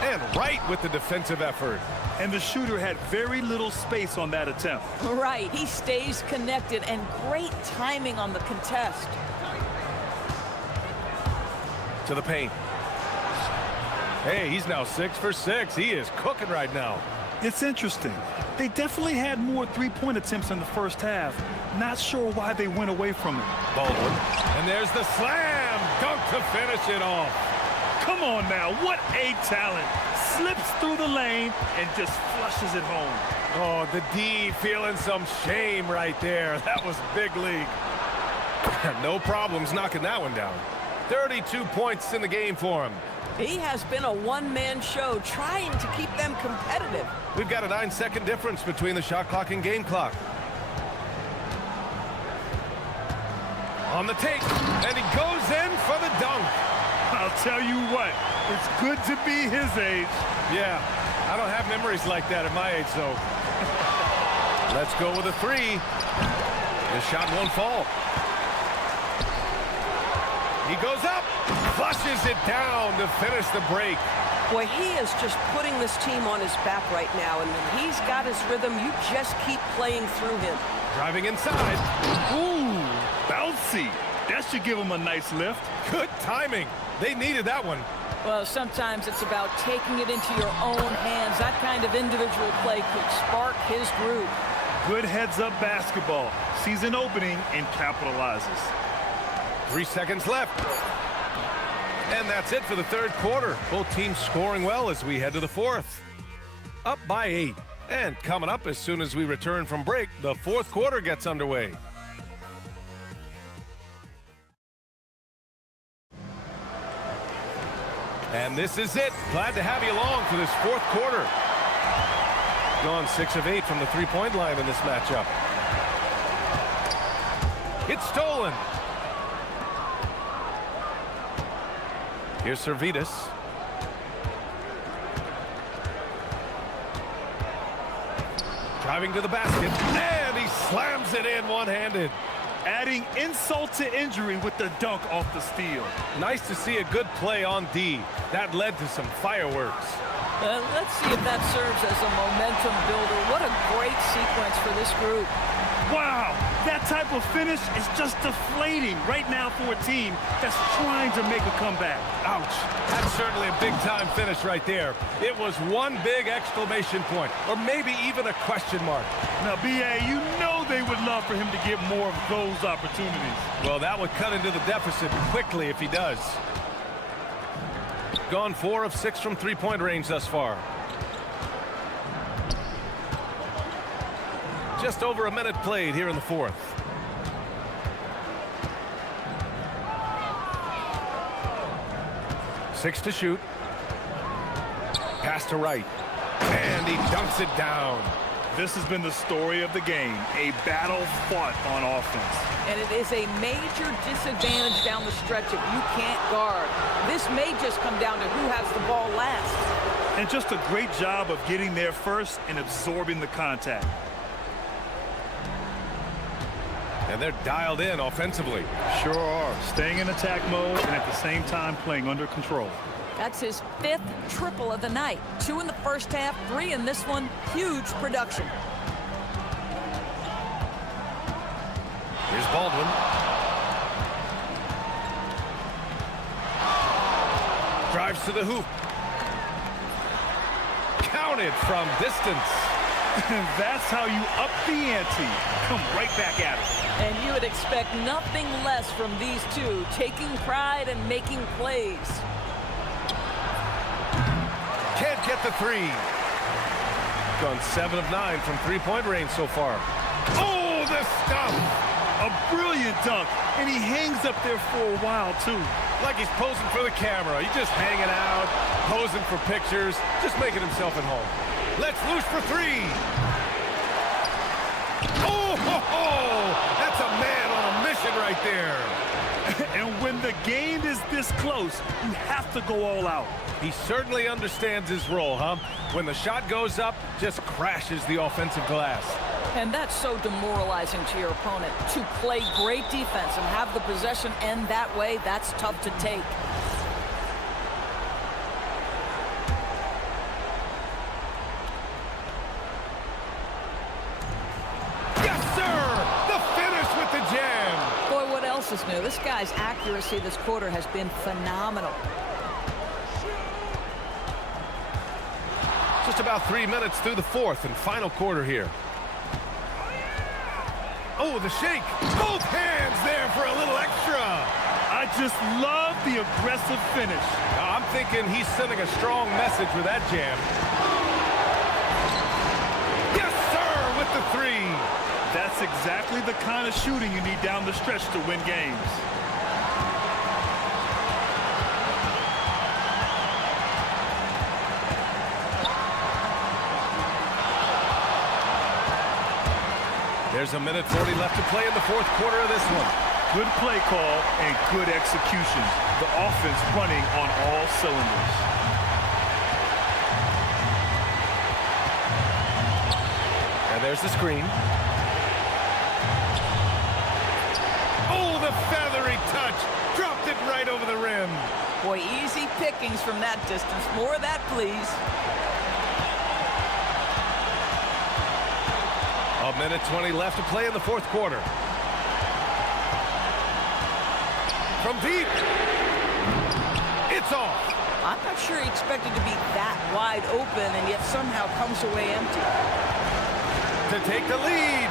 And right with the defensive effort. And the shooter had very little space on that attempt. Right, he stays connected, and great timing on the contest. To the paint. Hey, he's now 6 for 6. He is cooking right now. It's interesting. They definitely had more three-point attempts in the first half. Not sure why they went away from it. Baldwin. And there's the slam. Dunk to finish it off. Come on now, what a talent. Slips through the lane and just flushes it home. Oh, the D feeling some shame right there. That was big league. No problems knocking that one down. 32 points in the game for him. He has been a one-man show trying to keep them competitive. We've got a 9-second difference between the shot clock and game clock. On the take, and he goes in for the dunk. I'll tell you what, it's good to be his age. Yeah, I don't have memories like that at my age, so. Let's go with a 3. The shot won't fall. He goes up, flushes it down to finish the break. Boy, he is just putting this team on his back right now, and when he's got his rhythm, you just keep playing through him. Driving inside. Ooh, bouncy. That should give him a nice lift. Good timing. They needed that one. Well, sometimes it's about taking it into your own hands. That kind of individual play could spark his group. Good heads-up basketball. Season opening and capitalizes. 3 seconds left. And that's it for the third quarter. Both teams scoring well as we head to the fourth. up by 8. And coming up as soon as we return from break, the fourth quarter gets underway. And this is it. Glad to have you along for this fourth quarter. Gone 6 of 8 from the three-point line in this matchup. It's stolen. Here's Servetus. Driving to the basket, and he slams it in one-handed. Adding insult to injury with the dunk off the steal. Nice to see a good play on D. That led to some fireworks. Let's see if that serves as a momentum builder. What a great sequence for this group. Wow, that type of finish is just deflating right now for a team that's trying to make a comeback. Ouch. That's certainly a big-time finish right there. It was one big exclamation point, or maybe even a question mark. Now, B.A., you know they would love for him to get more of those opportunities. Well, that would cut into the deficit quickly if he does. Gone 4 of 6 from three-point range thus far. Just over a minute played here in the fourth. Six to shoot. Pass to right. And he dunks it down. This has been the story of the game, a battle fought on offense. And it is a major disadvantage down the stretch if you can't guard. This may just come down to who has the ball last. And just a great job of getting there first and absorbing the contact. And they're dialed in offensively. Sure are. Staying in attack mode and at the same time playing under control. That's his 5th triple of the night. 2 in the first half, 3 in this one. Huge production. Here's Baldwin. Drives to the hoop. Counted from distance. That's how you up the ante. Come right back at it. And you would expect nothing less from these two, taking pride and making plays. Can't get the three. Gone 7 of 9 from three-point range so far. Oh, the stuff! A brilliant dunk, and he hangs up there for a while, too. Like he's posing for the camera. He's just hanging out, posing for pictures, just making himself at home. Let's loose for 3. Oh, ho, ho! That's a man on a mission right there. And when the game is this close, you have to go all out. He certainly understands his role, huh? When the shot goes up, just crashes the offensive glass. And that's so demoralizing to your opponent. To play great defense and have the possession end that way, that's tough to take. Yes, sir! The finish with the jam! Boy, what else is new? This guy's accuracy this quarter has been phenomenal. Just about 3 minutes through the fourth and final quarter here. Oh, the shake. Both hands there for a little extra. I just love the aggressive finish. I'm thinking he's sending a strong message with that jam. Yes, sir, with the 3. That's exactly the kind of shooting you need down the stretch to win games. There's a minute 40 left to play in the fourth quarter of this one. Good play call and good execution. The offense running on all cylinders. And there's the screen. Oh, the feathery touch. Dropped it right over the rim. Boy, easy pickings from that distance. More of that, please. A minute 20 left to play in the fourth quarter. From deep. It's off. I'm not sure he expected to be that wide open and yet somehow comes away empty. To take the lead.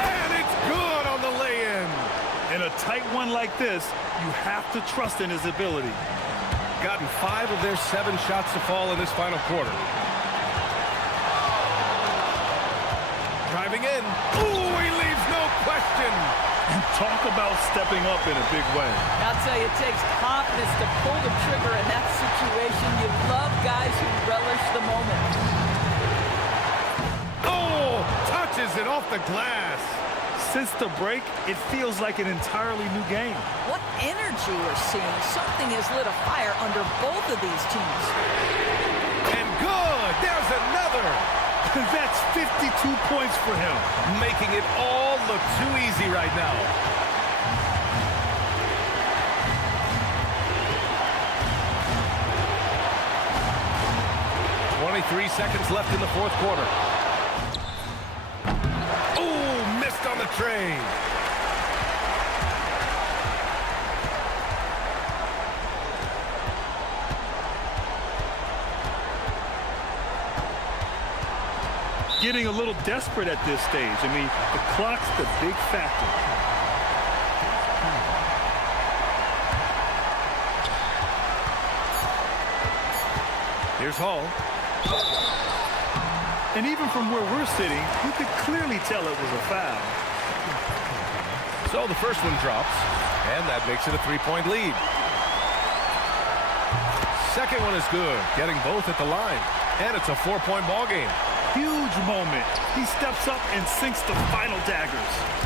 And it's good on the lay-in. In a tight one like this, you have to trust in his ability. Gotten 5 of their 7 shots to fall in this final quarter. Driving in. Ooh, he leaves no question. And talk about stepping up in a big way. I'll tell you, it takes confidence to pull the trigger in that situation. You love guys who relish the moment. Oh, touches it off the glass. Since the break, it feels like an entirely new game. What energy we're seeing. Something has lit a fire under both of these teams. And good. There's another. That's 52 points for him. Making it all look too easy right now. "23 seconds left in the fourth quarter. Oh, missed on the train. Getting a little desperate at this stage. I mean, the clock's the big factor. Here's Hall. And even from where we're sitting, you could clearly tell it was a foul. So the first one drops, and that makes it a 3-point lead. Second one is good, getting both at the line. And it's a 4-point ball game. Huge moment. He steps up and sinks the final daggers.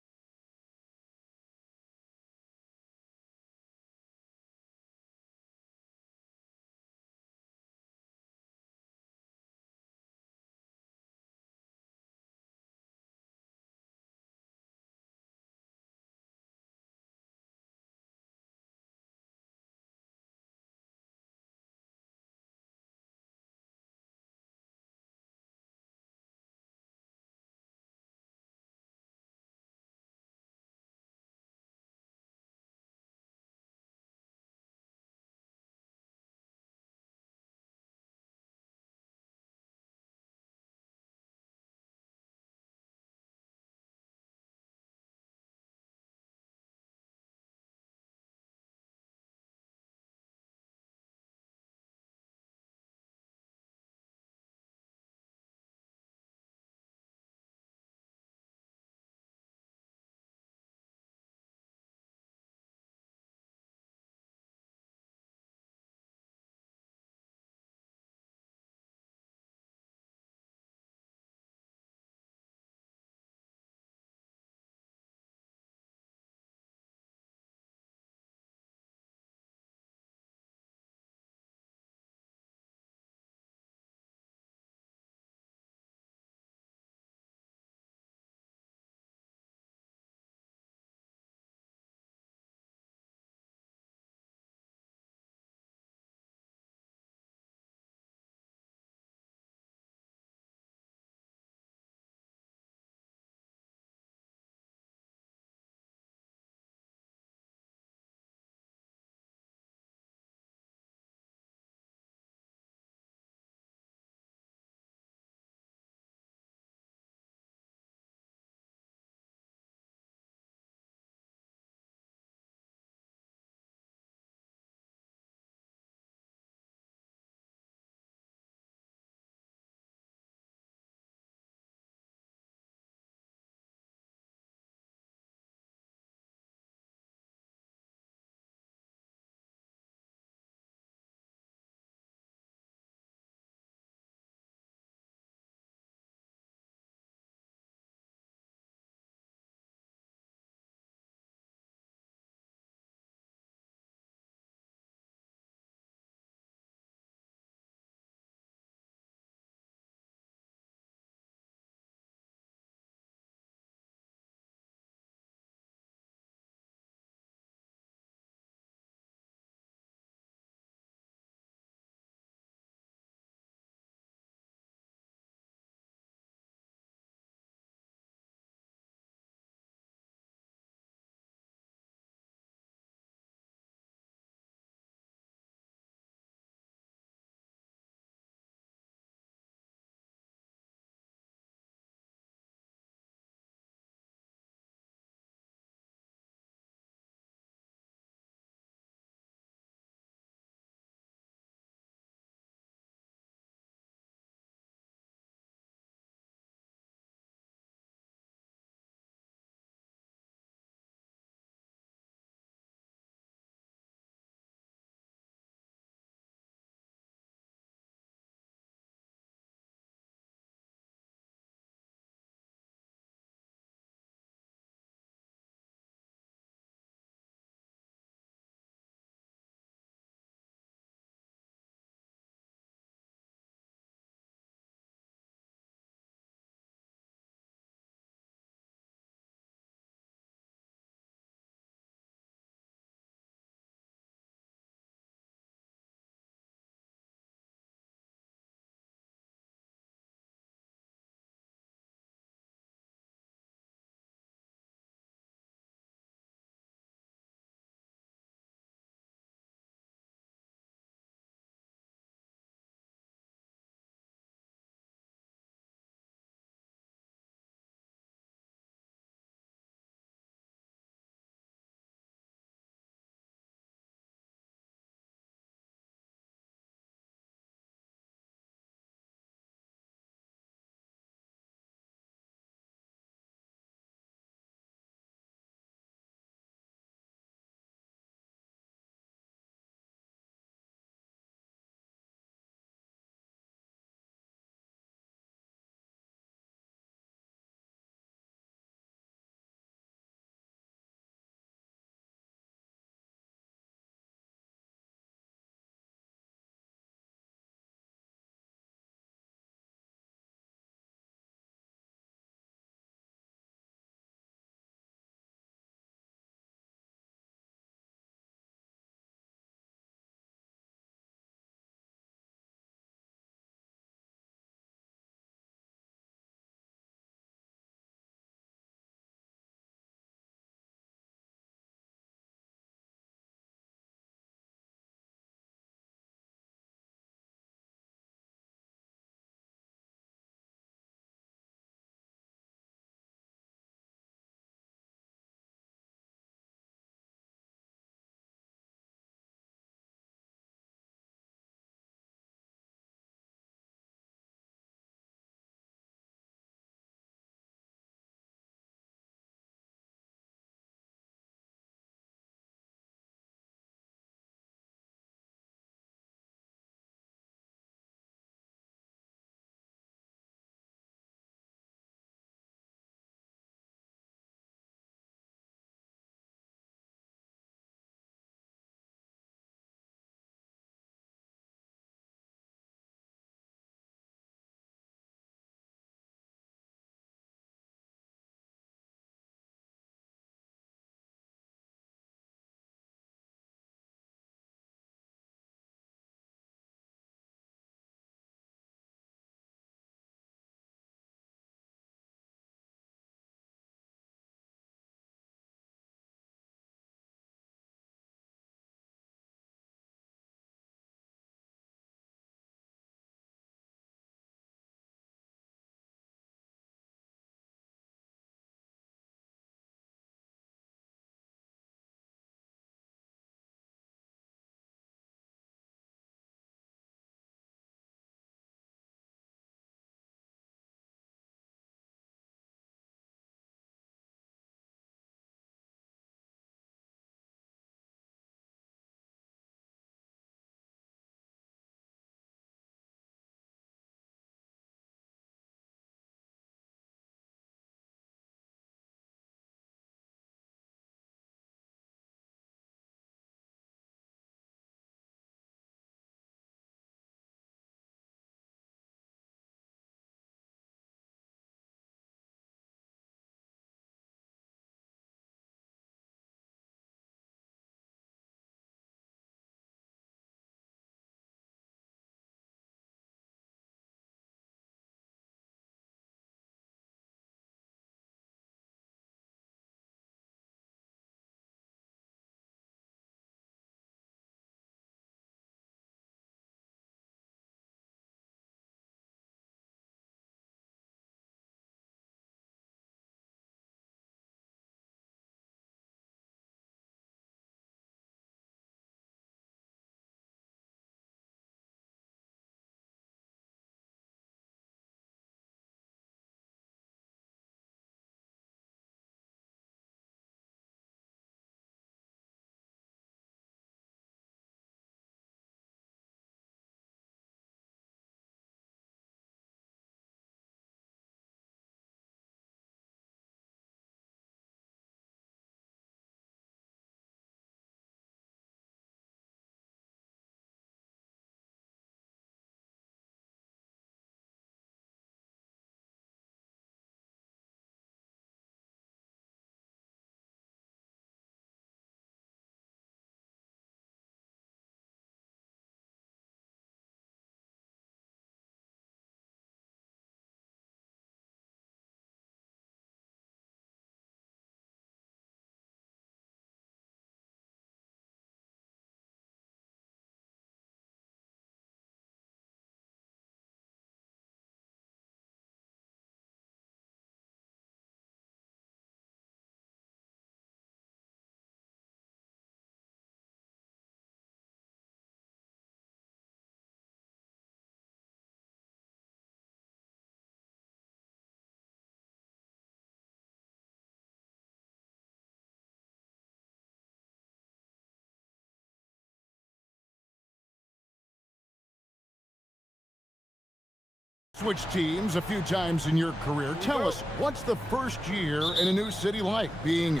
Switched teams a few times in your career. Tell us, what's the first year in a new city like, being,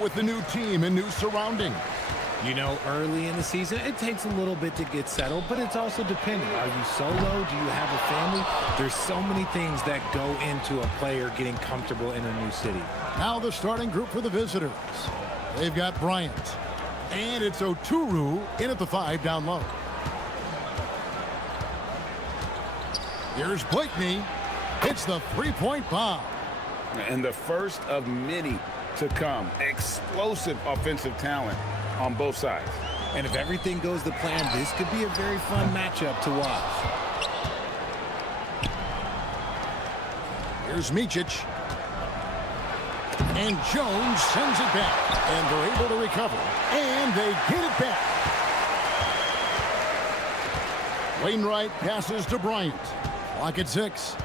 with the new team and new surroundings? Early in the season, it takes a little bit to get settled, but it's also dependent. Are you solo? Do you have a family? There's so many things that go into a player getting comfortable in a new city. Now the starting group for the visitors. They've got Bryant. And it's Oturu in at the 5 down low. Here's Blakeney. It's the three-point bomb. And the first of many to come. Explosive offensive talent on both sides. And if everything goes to plan, this could be a very fun matchup to watch. Here's Micic. And Jones sends it back. And they're able to recover. And they get it back. Wainwright passes to Bryant. Clock at 6.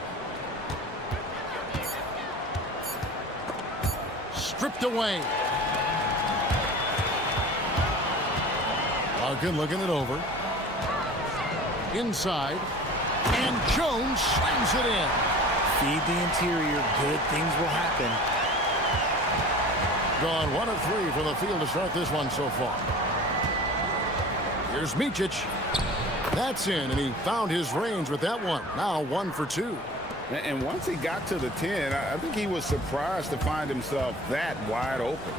Stripped away. Larkin looking it over. Inside. And Jones slams it in. Feed the interior. Good things will happen. Gone 1 of 3 from the field to start this one so far. Here's Micic. That's in, and he found his range with that one. Now 1 for 2. And once he got to the 10, I think he was surprised to find himself that wide open.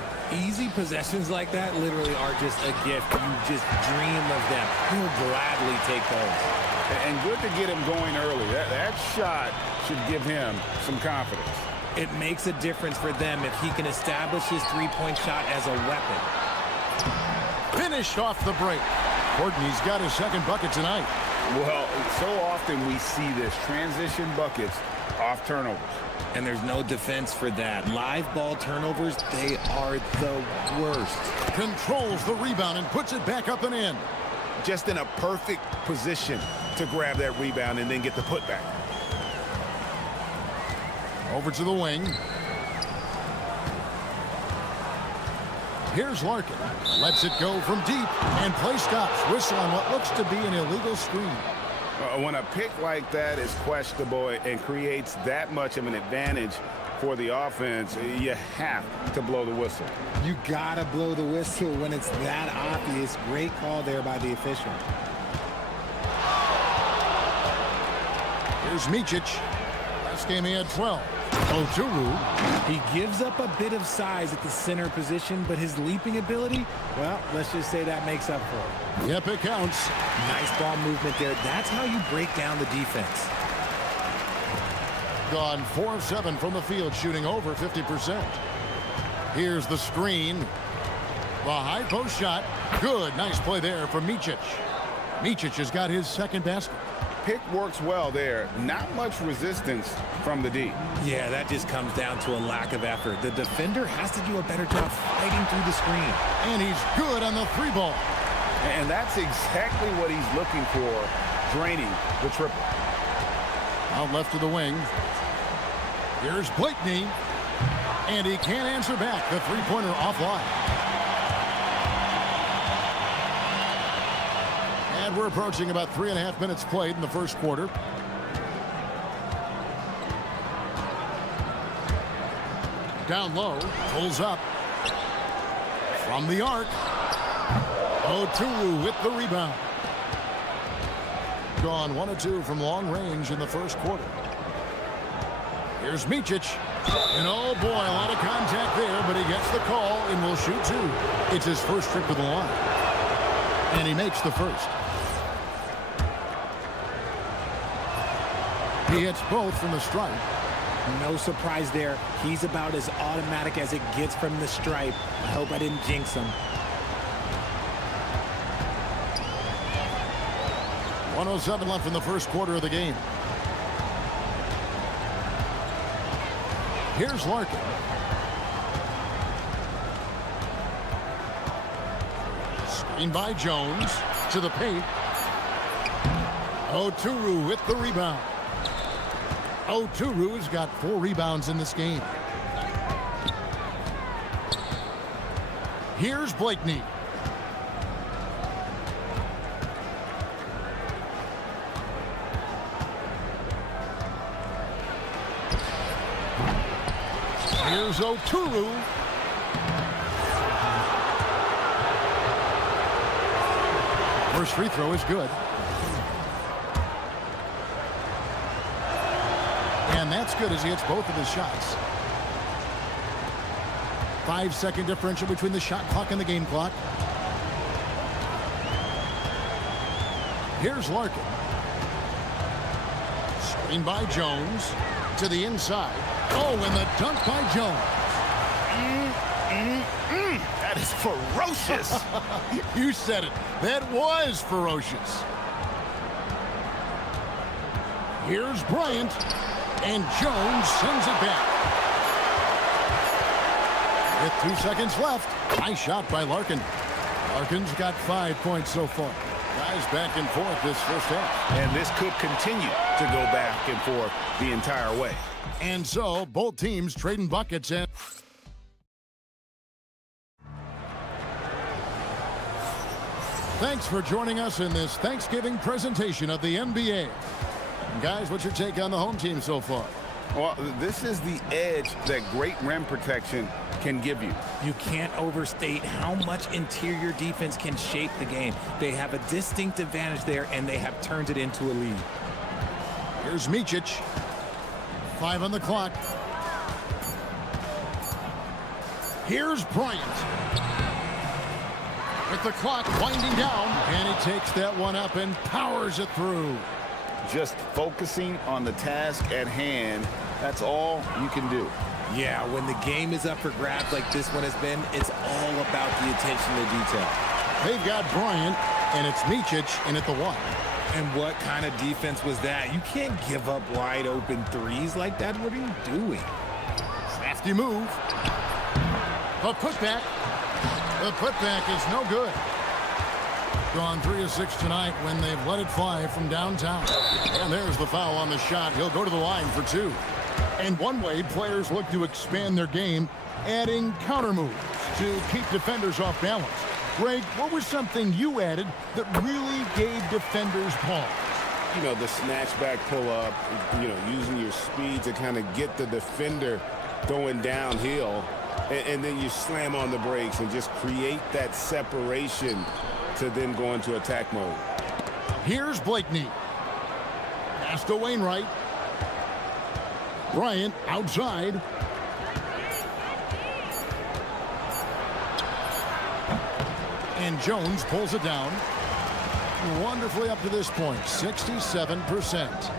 Easy possessions like that literally are just a gift. You just dream of them. He'll gladly take those. And good to get him going early. That shot should give him some confidence. It makes a difference for them if he can establish his three-point shot as a weapon. Finished off the break. Courtney's got his second bucket tonight. Well, so often we see this, transition buckets off turnovers. And there's no defense for that. Live ball turnovers, they are the worst. Controls the rebound and puts it back up and in. Just in a perfect position to grab that rebound and then get the putback. Over to the wing. Here's Larkin. Lets it go from deep. And play stops. Whistle on what looks to be an illegal screen. When a pick like that is questionable and creates that much of an advantage for the offense, you have to blow the whistle. You gotta blow the whistle when it's that obvious. Great call there by the official. Here's Micic. Last game he had 12. Oturu. He gives up a bit of size at the center position, but his leaping ability, well, let's just say that makes up for it. Yep, it counts. Nice ball movement there. That's how you break down the defense. Gone 4 of 7 from the field, shooting over 50%. Here's the screen. The high post shot. Good. Nice play there from Micic. Micic has got his second basket. Pick works well there. Not much resistance from the D. Yeah, that just comes down to a lack of effort. The defender has to do a better job fighting through the screen. And he's good on the 3 ball. And that's exactly what he's looking for, draining the triple. Out left to the wing. Here's Blakeney. And he can't answer back. The three-pointer offline. And we're approaching about 3.5 minutes played in the first quarter. Down low, pulls up. From the arc. Oturu with the rebound. Gone 1 of 2 from long range in the first quarter. Here's Micic. And oh boy, a lot of contact there, but he gets the call and will shoot 2. It's his first trip to the line. And he makes the first. He hits both from the stripe. No surprise there. He's about as automatic as it gets from the stripe. I hope I didn't jinx him. 1:07 left in the first quarter of the game. Here's Larkin. Screen by Jones to the paint. Oturu with the rebound. Oturu's got 4 rebounds in this game. Here's Blakeney. Here's Oturu. First free throw is good. And that's good as he hits both of his shots. 5-second differential between the shot clock and the game clock. Here's Larkin. Screen by Jones to the inside. Oh, and the dunk by Jones. That is ferocious. You said it. That was ferocious. Here's Bryant, and Jones sends it back. With 2 seconds left, nice shot by Larkin. Larkin's got 5 points so far. Guys back and forth this first half. And this could continue to go back and forth the entire way. And so, both teams trading buckets and... Thanks for joining us in this Thanksgiving presentation of the NBA. Guys, what's your take on the home team so far? Well, this is the edge that great rim protection can give you. You can't overstate how much interior defense can shape the game. They have a distinct advantage there, and they have turned it into a lead. Here's Micic. 5 on the clock. Here's Bryant. With the clock winding down, and he takes that one up and powers it through. Just focusing on the task at hand, that's all you can do. Yeah, when the game is up for grabs like this one has been, it's all about the attention to detail. They've got Bryant, and it's Micic in at the one. And what kind of defense was that? You can't give up wide open threes like that. What are you doing? Crafty move. The putback. The putback is no good. Gone 3 of 6 tonight when they've let it fly from downtown. And there's the foul on the shot. He'll go to the line for 2. And one way players look to expand their game, adding counter moves to keep defenders off balance. Greg, what was something you added that really gave defenders pause? You know, the snatch back pull up, you know, using your speed to kind of get the defender going downhill, and then you slam on the brakes and just create that separation to then go into attack mode. Here's Blakeney. Pass to Wainwright. Bryant outside. And Jones pulls it down. Wonderfully up to this point, 67%.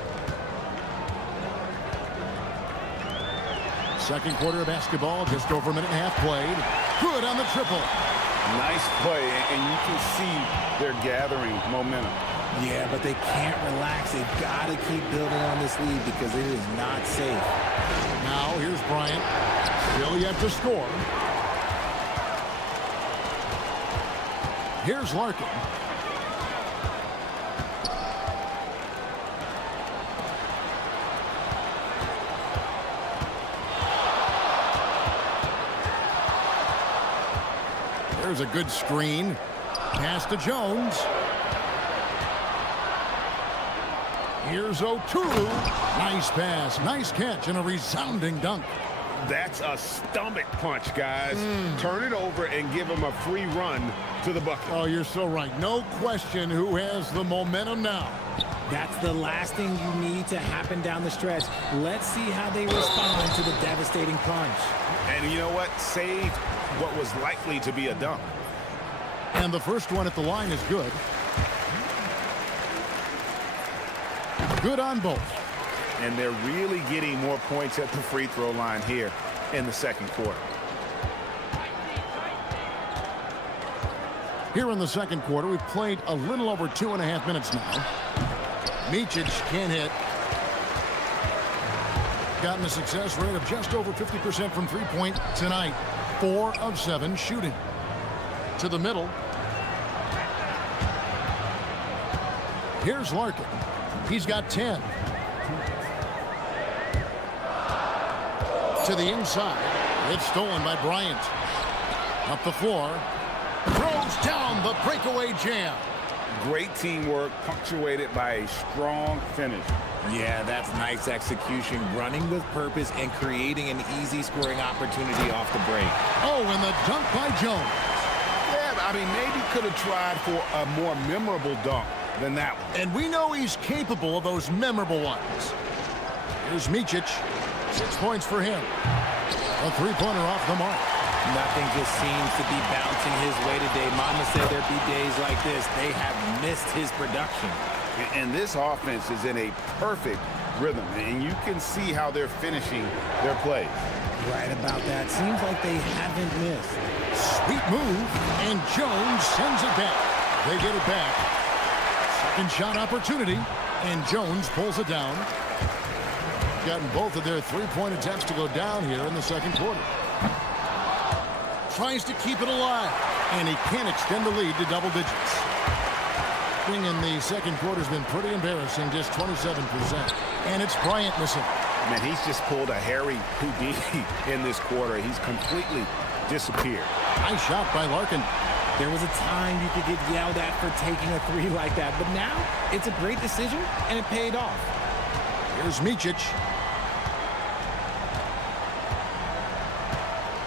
Second quarter of basketball, just over a minute and a half played. Good on the triple. Nice play, and you can see they're gathering momentum. Yeah, but they can't relax. They've got to keep building on this lead because it is not safe. Now here's Bryant. Still yet to score. Here's Larkin. There's a good screen. Pass to Jones. Here's Oturu. Nice pass, nice catch, and a resounding dunk. That's a stomach punch, guys. Turn it over and give him a free run to the bucket. Oh, you're so right. No question who has the momentum now. That's the last thing you need to happen down the stretch. Let's see how they respond to the devastating punch. And you know what? Saved what was likely to be a dunk. And the first one at the line is good. Good on both. And they're really getting more points at the free throw line here in the second quarter. Here in the second quarter, we've played a little over 2.5 minutes now. Micic can't hit. Gotten a success rate of just over 50% from three-point tonight. 4 of 7 shooting. To the middle. Here's Larkin. He's got 10. To the inside. It's stolen by Bryant. Up the floor. Throws down the breakaway jam. Great teamwork punctuated by a strong finish. Yeah, that's nice execution, running with purpose and creating an easy scoring opportunity off the break. Oh, and the dunk by Jones. Yeah, I mean, maybe could have tried for a more memorable dunk than that one. And we know he's capable of those memorable ones. Here's Micic. 6 points for him. A three-pointer off the mark. Nothing just seems to be bouncing his way today. Mama said there'd be days like this. They have missed his production. And this offense is in a perfect rhythm, and you can see how they're finishing their plays. Right about that. Seems like they haven't missed. Sweet move, and Jones sends it back. They get it back. Second shot opportunity, and Jones pulls it down. Gotten both of their three-point attempts to go down here in the second quarter. Tries to keep it alive, and he can't extend the lead to double digits. In the second quarter has been pretty embarrassing, just 27%. And it's Bryant missing. Man, he's just pulled a Harry Houdini in this quarter. He's completely disappeared. Nice shot by Larkin. There was a time you could get yelled at for taking a three like that, but now it's a great decision, and it paid off. Here's Micic.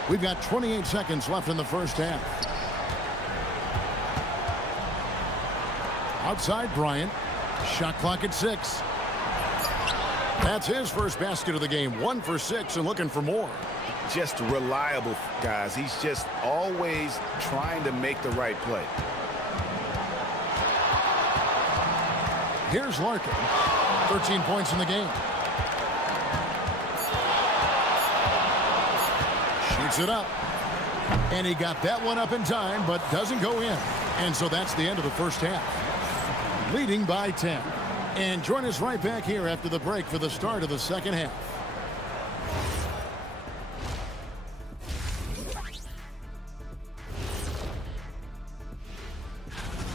We've got 28 seconds left in the first half. Outside Bryant. Shot clock at 6. That's his first basket of the game. 1 for 6 and looking for more. Just reliable, guys. He's just always trying to make the right play. Here's Larkin. 13 points in the game. Shoots it up. And he got that one up in time, but doesn't go in. And so that's the end of the first half. Leading by 10. And join us right back here after the break for the start of the second half.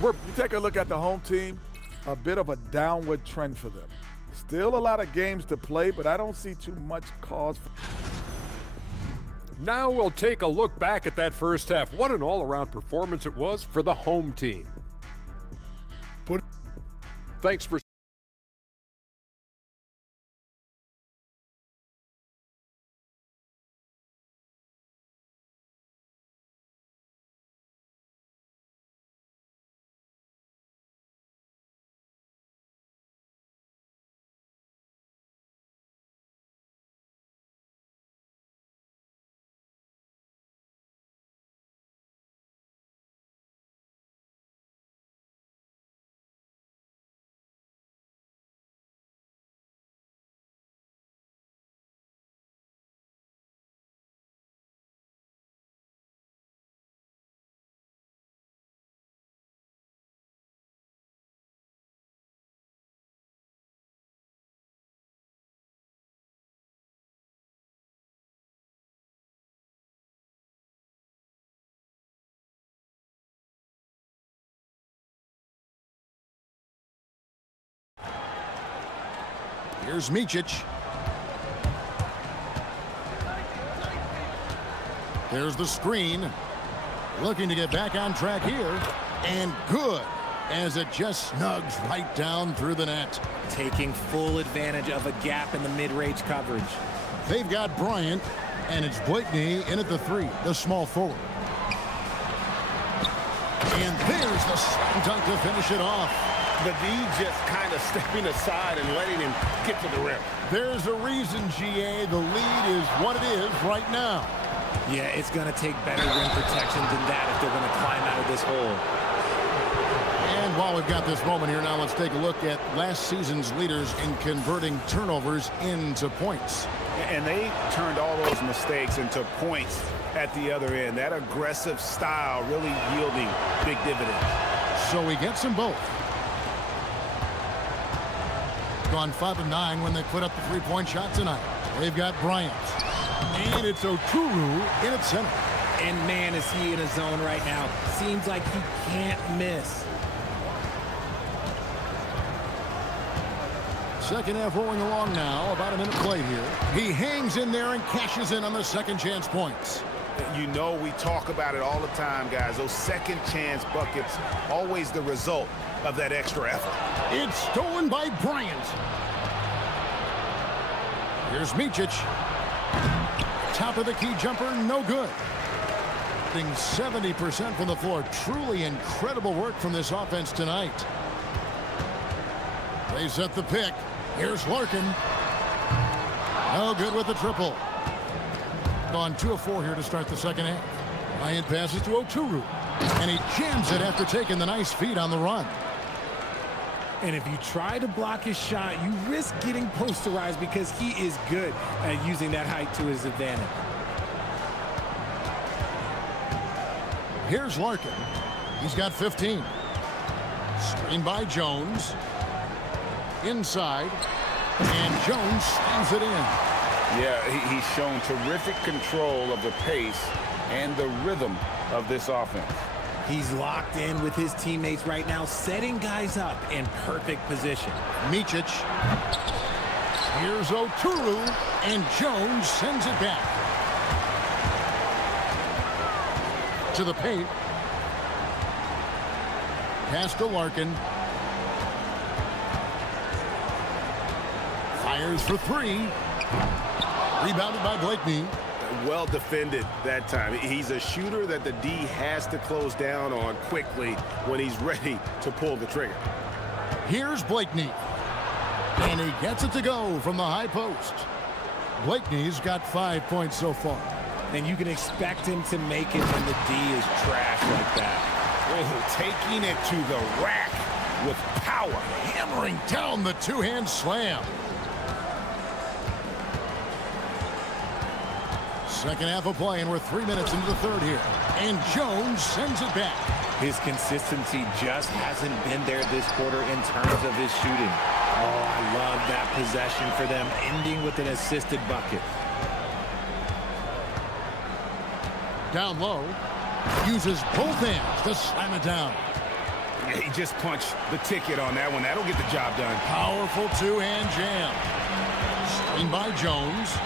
You take a look at the home team, a bit of a downward trend for them. Still a lot of games to play, but I don't see too much cause for... Now we'll take a look back at that first half. What an all-around performance it was for the home team. Thanks for... Here's Micic. There's the screen. Looking to get back on track here. And good, as it just snugs right down through the net. Taking full advantage of a gap in the mid-range coverage. They've got Bryant, and it's Blakeney in at the 3, the small forward. And there's the slam dunk to finish it off. The D just kind of stepping aside and letting him get to the rim. There's a reason, GA. The lead is what it is right now. Yeah, it's going to take better rim protection than that if they're going to climb out of this hole. And while we've got this moment here now, let's take a look at last season's leaders in converting turnovers into points. And they turned all those mistakes into points at the other end. That aggressive style really yielding big dividends. So he gets them both. Gone 5 of 9 when they put up the three-point shot tonight. They've got Bryant. And it's Oturu in its center. And man, is he in a zone right now. Seems like he can't miss. Second half rolling along now. About a minute played here. He hangs in there and cashes in on the second chance points. You know, we talk about it all the time, guys. Those second chance buckets, always the result of that extra effort. It's stolen by Bryant. Here's Micic. Top of the key jumper, no good. Shooting 70% from the floor. Truly incredible work from this offense tonight. They set the pick. Here's Larkin. No good with the triple. On 2 of 4 here to start the second half. Bryant passes to Oturu. And he jams it after taking the nice feed on the run. And if you try to block his shot, you risk getting posterized because he is good at using that height to his advantage. Here's Larkin. He's got 15. Screen by Jones. Inside. And Jones slams it in. Yeah, he's shown terrific control of the pace and the rhythm of this offense. He's locked in with his teammates right now, setting guys up in perfect position. Micic. Here's Oturu, and Jones sends it back. To the paint. Pass to Larkin. Fires for 3. Rebounded by Blakeney. Well defended that time. He's a shooter that the D has to close down on quickly when he's ready to pull the trigger. Here's Blakeney. And he gets it to go from the high post. Blakeney's got 5 points so far. And you can expect him to make it when the D is trash like that. Oh, taking it to the rack with power. Hammering down the two-hand slam. Second half of play, and we're 3 minutes into the third here. And Jones sends it back. His consistency just hasn't been there this quarter in terms of his shooting. Oh, I love that possession for them, ending with an assisted bucket. Down low. Uses both hands to slam it down. He just punched the ticket on that one. That'll get the job done. Powerful two-hand jam. Screen by Jones.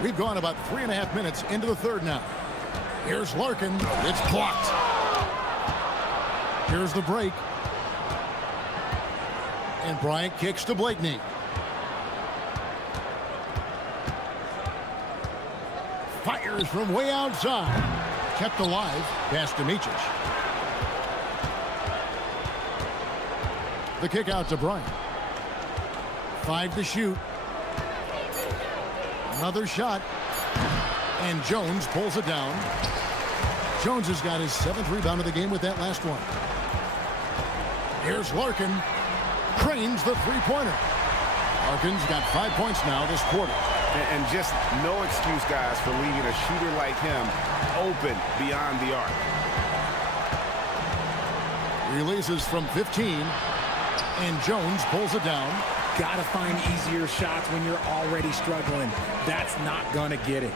We've gone about 3.5 minutes into the third now. Here's Larkin. It's blocked. Here's the break. And Bryant kicks to Blakeney. Fires from way outside. Kept alive. Pass to Micic. The kick out to Bryant. 5 to shoot. Another shot. And Jones pulls it down. Jones has got his 7th rebound of the game with that last one. Here's Larkin. Cranes the three-pointer. Larkin's got 5 points now this quarter. And just no excuse, guys, for leaving a shooter like him open beyond the arc. Releases from 15. And Jones pulls it down. Gotta find easier shots when you're already struggling. That's not gonna get it.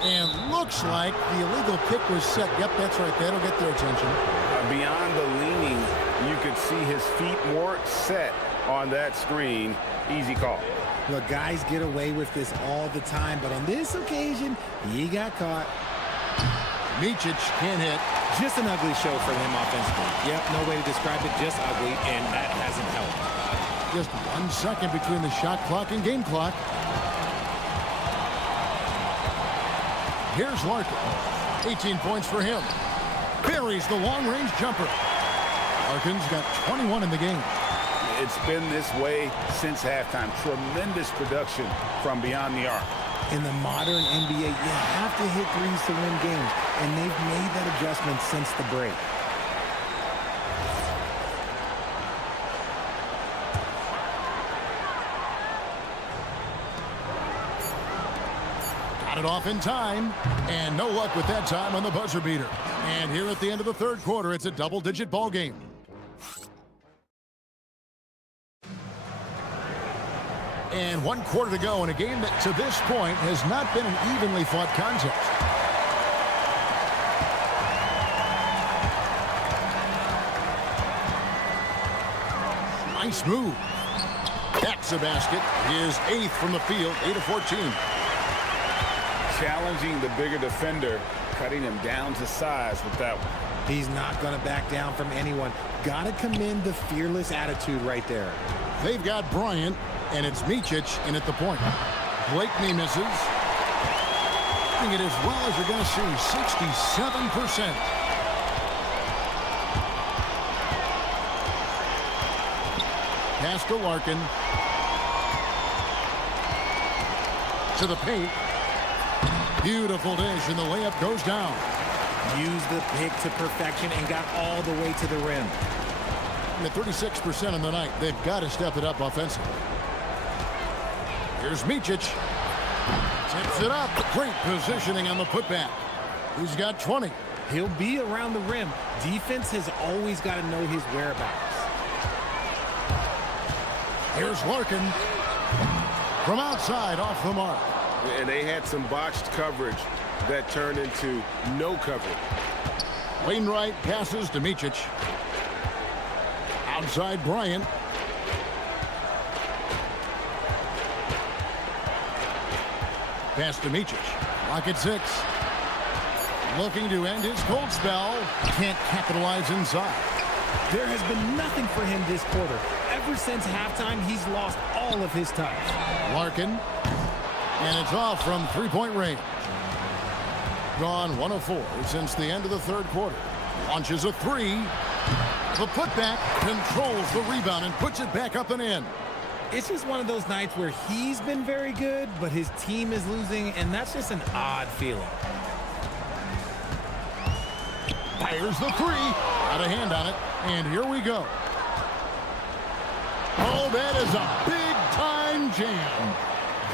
And looks like the illegal kick was set. Yep, that's right. That'll get their attention. Beyond the leaning, you could see his feet more set on that screen. Easy call. Look, guys get away with this all the time, but on this occasion, he got caught. Micic can't hit. Just an ugly show for him offensively. Yep, no way to describe it, just ugly, and that hasn't helped. Just 1 second between the shot clock and game clock. Here's Larkin. 18 points for him. Buries the long-range jumper. Larkin's got 21 in the game. It's been this way since halftime. Tremendous production from beyond the arc. In the modern NBA, you have to hit threes to win games, and they've made that adjustment since the break. Got it off in time, and no luck with that time on the buzzer beater. And here at the end of the third quarter, it's a double-digit ball game. And 1 quarter to go in a game that to this point has not been an evenly fought contest. Nice move. That's a basket. His 8th from the field, 8 of 14. Challenging the bigger defender cutting him down to size with that one. He's not going to back down from anyone. Got to commend the fearless attitude right there. They've got Bryant, and it's Micic in at the point. Blakeney misses. It as well as you're going to see, 67%. Pass to Larkin. To the paint. Beautiful dish, and the layup goes down. Used the pick to perfection and got all the way to the rim. At 36% on the night, they've got to step it up offensively. Here's Micic. Tips it up. Great positioning on the putback. He's got 20. He'll be around the rim. Defense has always got to know his whereabouts. Here's Larkin. From outside, off the mark. And they had some botched coverage that turned into no coverage. Wainwright passes to Micic. Outside Bryant. Pass to Micic. Lock at 6. Looking to end his cold spell. Can't capitalize inside. There has been nothing for him this quarter. Ever since halftime, he's lost all of his touch. Larkin. And it's off from three-point range. Gone 1 of 4 since the end of the third quarter. Launches a 3. The putback controls the rebound and puts it back up and in. It's just one of those nights where he's been very good, but his team is losing, and that's just an odd feeling. Fires the 3. Got a hand on it, and here we go. Oh, that is a big-time jam.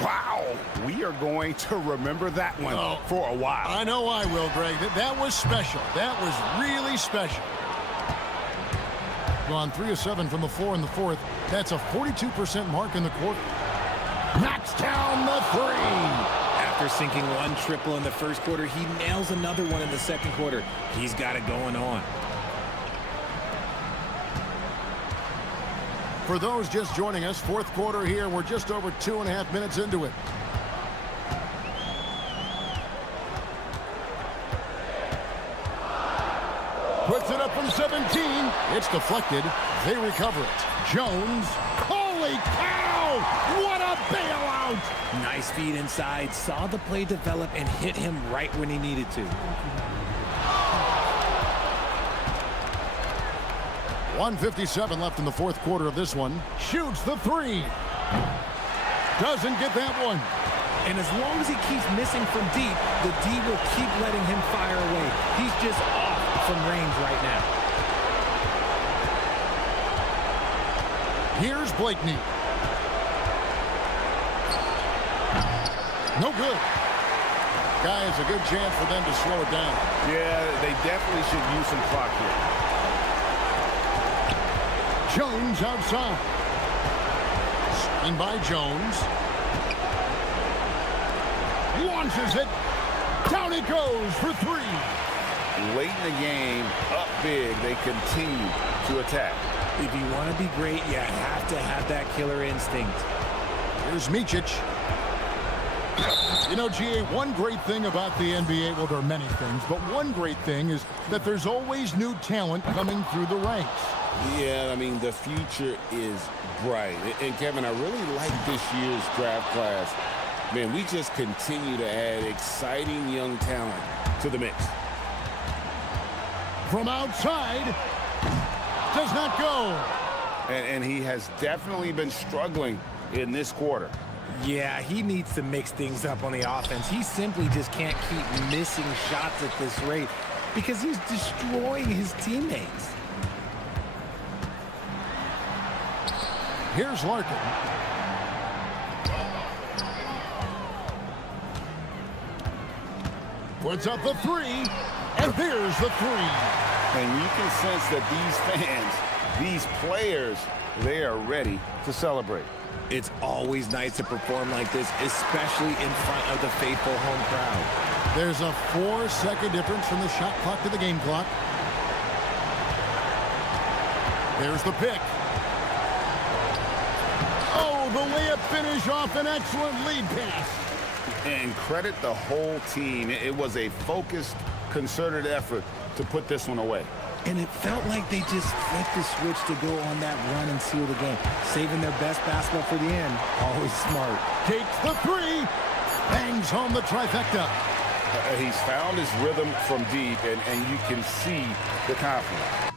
Wow, we are going to remember that one for a while. I know I will, Greg. That was special. That was really special. Gone 3 of 7 from the floor in the fourth. That's a 42% mark in the quarter. Knocks down the 3. After sinking one triple in the first quarter, he nails another one in the second quarter. He's got it going on. For those just joining us, fourth quarter here. We're just over 2.5 minutes into it. Puts it up from 17. It's deflected. They recover it. Jones. Holy cow! What a bailout! Nice feed inside. Saw the play develop and hit him right when he needed to. 1:57 left in the fourth quarter of this one. Shoots the 3. Doesn't get that one. And as long as he keeps missing from deep, the D will keep letting him fire away. He's just off from range right now. Here's Blakeney. No good. Guys, a good chance for them to slow it down. Yeah, they definitely should use some clock here. Jones outside. Screen by Jones. Launches it. Down it goes for 3. Late in the game, up big, they continue to attack. If you want to be great, you have to have that killer instinct. Here's Micic. You know, GA, one great thing about the NBA, well, there are many things, but one great thing is that there's always new talent coming through the ranks. Yeah, I mean, the future is bright. And, Kevin, I really like this year's draft class. Man, we just continue to add exciting young talent to the mix. From outside, does not go. And he has definitely been struggling in this quarter. Yeah, he needs to mix things up on the offense. He simply just can't keep missing shots at this rate because he's destroying his teammates. Here's Larkin. Puts up the 3, and there's the 3. And you can sense that these fans, these players, they are ready to celebrate. It's always nice to perform like this, especially in front of the faithful home crowd. There's a 4-second difference from the shot clock to the game clock. There's the pick. Oh, the layup finish off an excellent lead pass. And credit the whole team. It was a focused, concerted effort to put this one away. And it felt like they just flipped the switch to go on that run and seal the game. Saving their best basketball for the end. Always smart. Takes the three. Bangs home the trifecta. He's found his rhythm from deep, and you can see the confidence.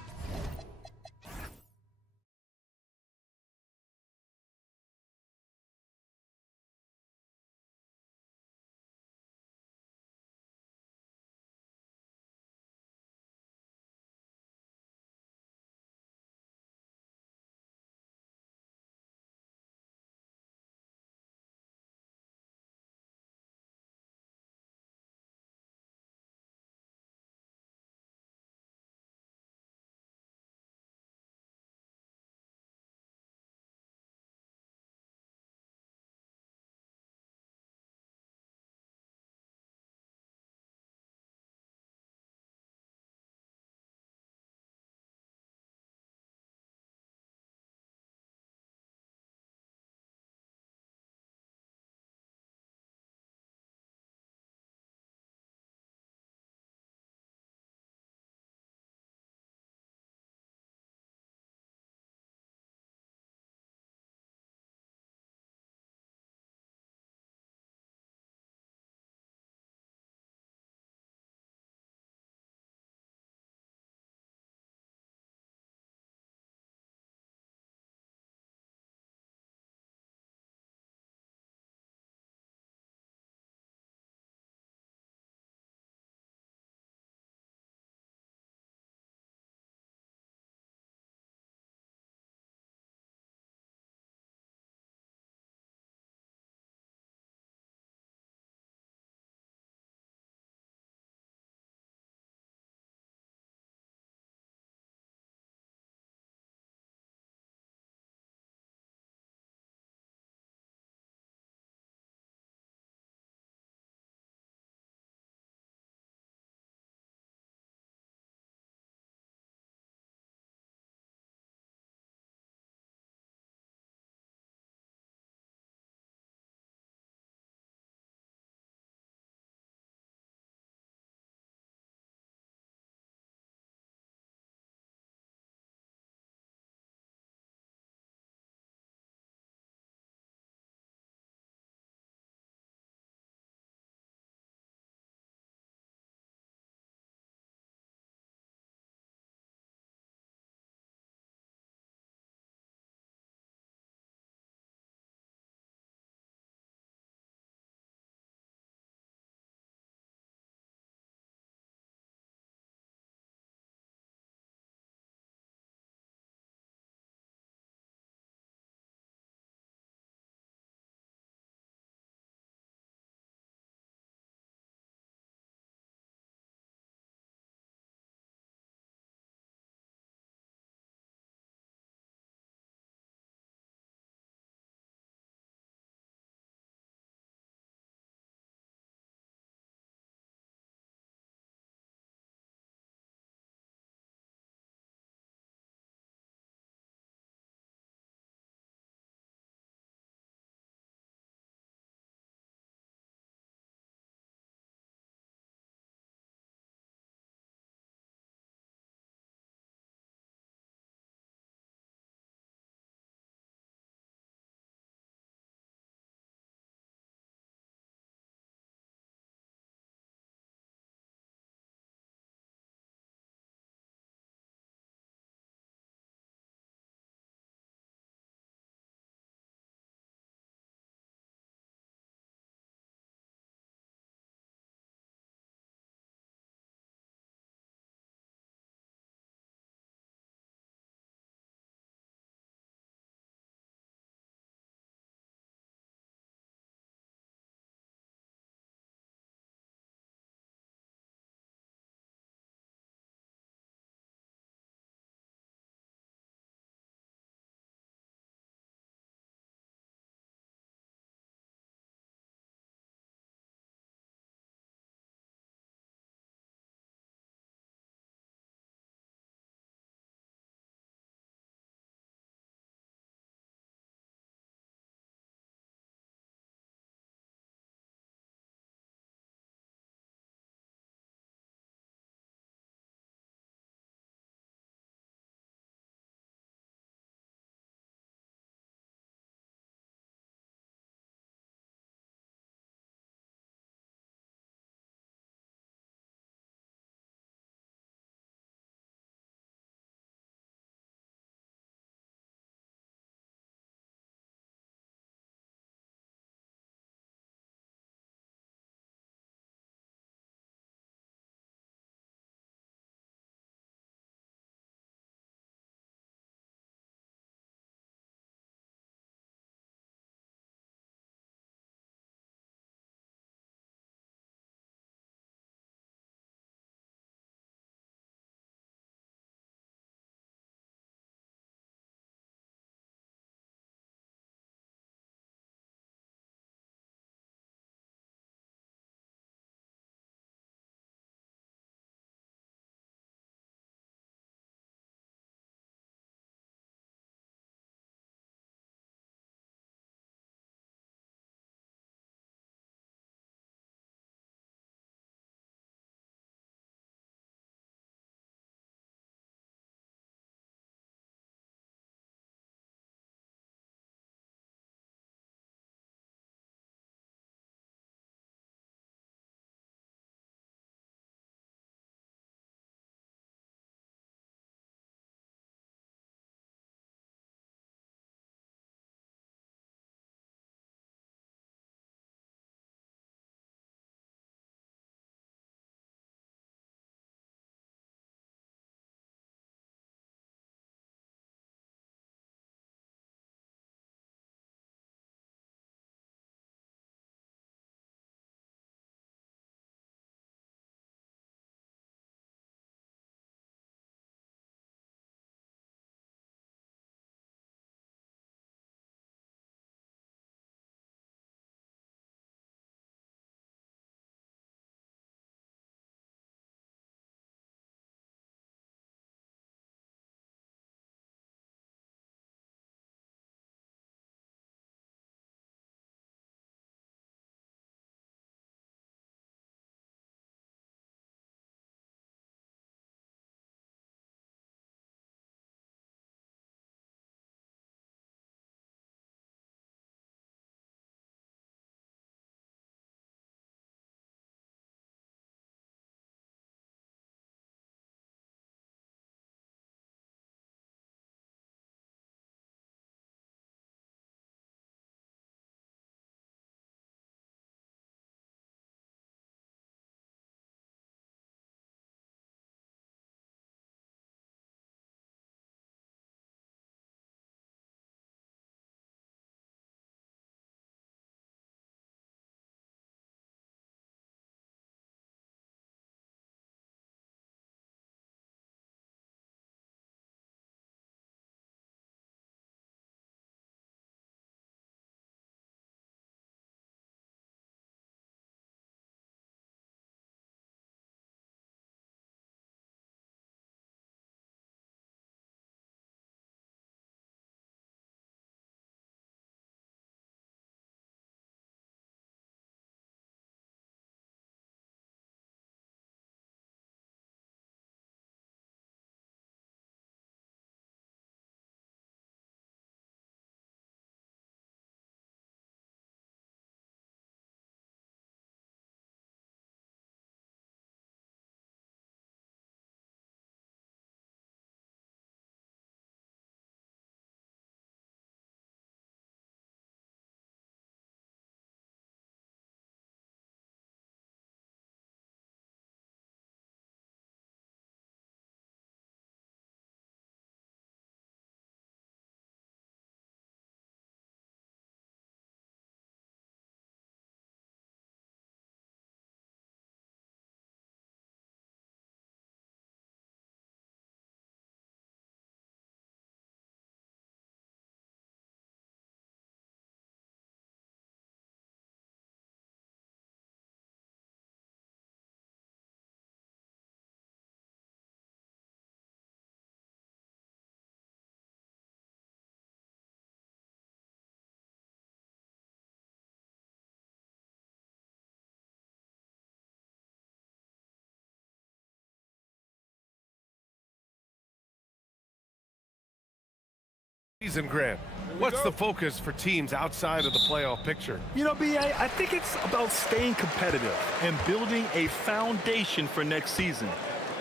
Season, Grant. What's the focus for teams outside of the playoff picture? You know, B.A., I think it's about staying competitive and building a foundation for next season.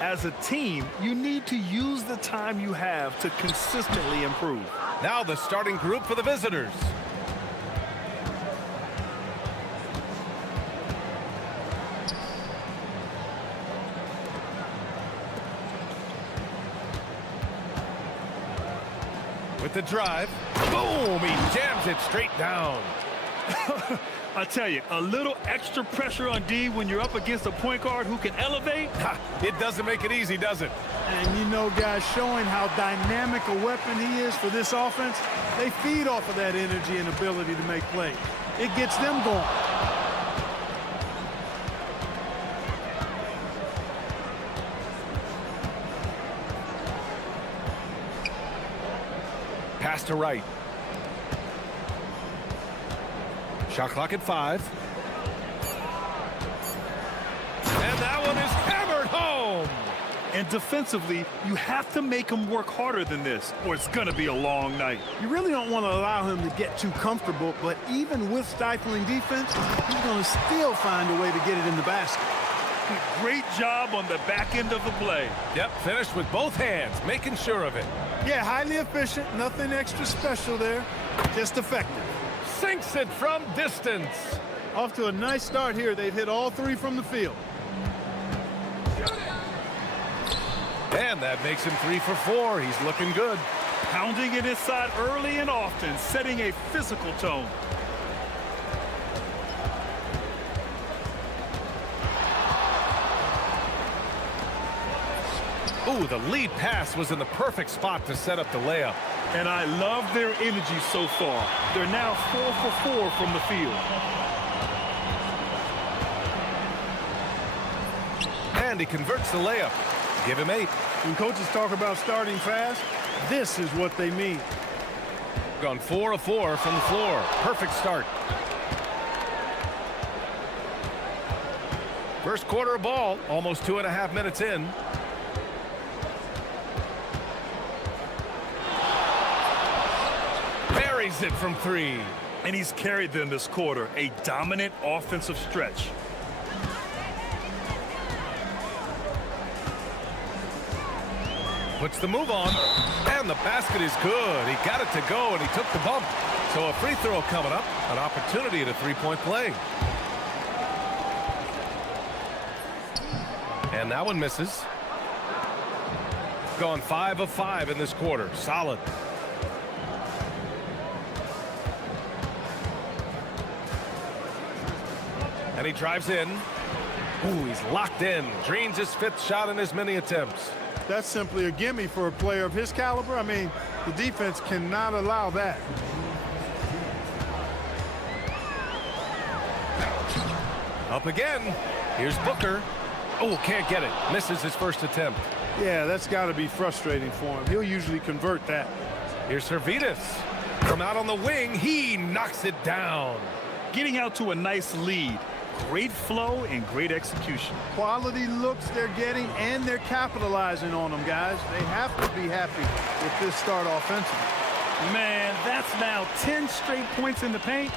As a team, you need to use the time you have to consistently improve. Now the starting group for the visitors. With the drive, boom, he jams it straight down. I tell you, a little extra pressure on D when you're up against a point guard who can elevate. It doesn't make it easy, does it? And you know, guys, showing how dynamic a weapon he is for this offense, they feed off of that energy and ability to make plays. It gets them going. Pass to right. Shot clock at 5. And that one is hammered home. And defensively, you have to make him work harder than this, or it's going to be a long night. You really don't want to allow him to get too comfortable, but even with stifling defense, he's going to still find a way to get it in the basket. Great job on the back end of the play. Yep, finished with both hands, making sure of it. Yeah, highly efficient, nothing extra special there, just effective. Sinks it from distance. Off to a nice start here. They've hit all 3 from the field. And that makes him 3 for 4. He's looking good. Pounding it inside early and often, setting a physical tone. Ooh, the lead pass was in the perfect spot to set up the layup. And I love their energy so far. They're now 4 for 4 from the field. And he converts the layup. Give him 8. When coaches talk about starting fast, this is what they mean. Gone 4 of 4 from the floor. Perfect start. First quarter of ball, almost 2.5 minutes in. Buries it from 3. And he's carried them this quarter, a dominant offensive stretch. Puts the move on, and the basket is good. He got it to go, and he took the bump. So a free throw coming up, an opportunity at a 3-point play. And that one misses. Gone 5 of 5 in this quarter. Solid. And he drives in. Ooh, he's locked in. Drains his 5th shot in as many attempts. That's simply a gimme for a player of his caliber. I mean, the defense cannot allow that. Up again. Here's Booker. Oh, can't get it. Misses his first attempt. Yeah, that's got to be frustrating for him. He'll usually convert that. Here's Servetus. From out on the wing, he knocks it down. Getting out to a nice lead. Great flow and great execution. Quality looks they're getting, and they're capitalizing on them, guys. They have to be happy with this start offensively. Man, that's now 10 straight points in the paint.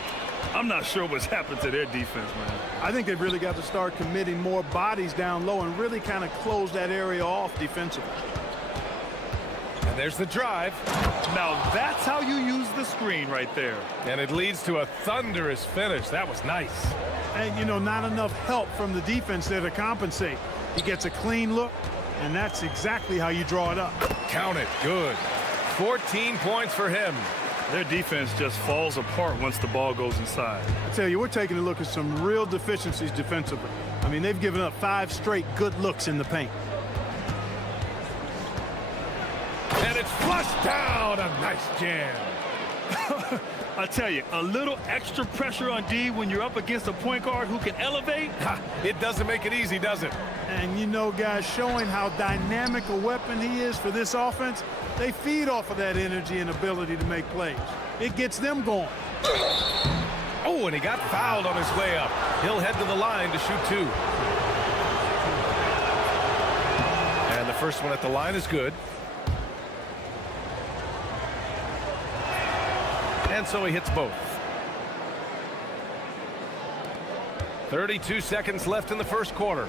I'm not sure what's happened to their defense, man. I think they've really got to start committing more bodies down low and really kind of close that area off defensively. And there's the drive. Now that's how you use the screen right there. And it leads to a thunderous finish. That was nice. And, you know, not enough help from the defense there to compensate. He gets a clean look, and that's exactly how you draw it up. Count it. Good. 14 points for him. Their defense just falls apart once the ball goes inside. I tell you, we're taking a look at some real deficiencies defensively. I mean, they've given up 5 straight good looks in the paint. And it's flushed down. A nice jam. I tell you, a little extra pressure on D when you're up against a point guard who can elevate. It doesn't make it easy, does it? And, you know, guys, showing how dynamic a weapon he is for this offense, they feed off of that energy and ability to make plays. It gets them going. Oh, and he got fouled on his way up. He'll head to the line to shoot 2. And the first one at the line is good. And so he hits both. 32 seconds left in the first quarter.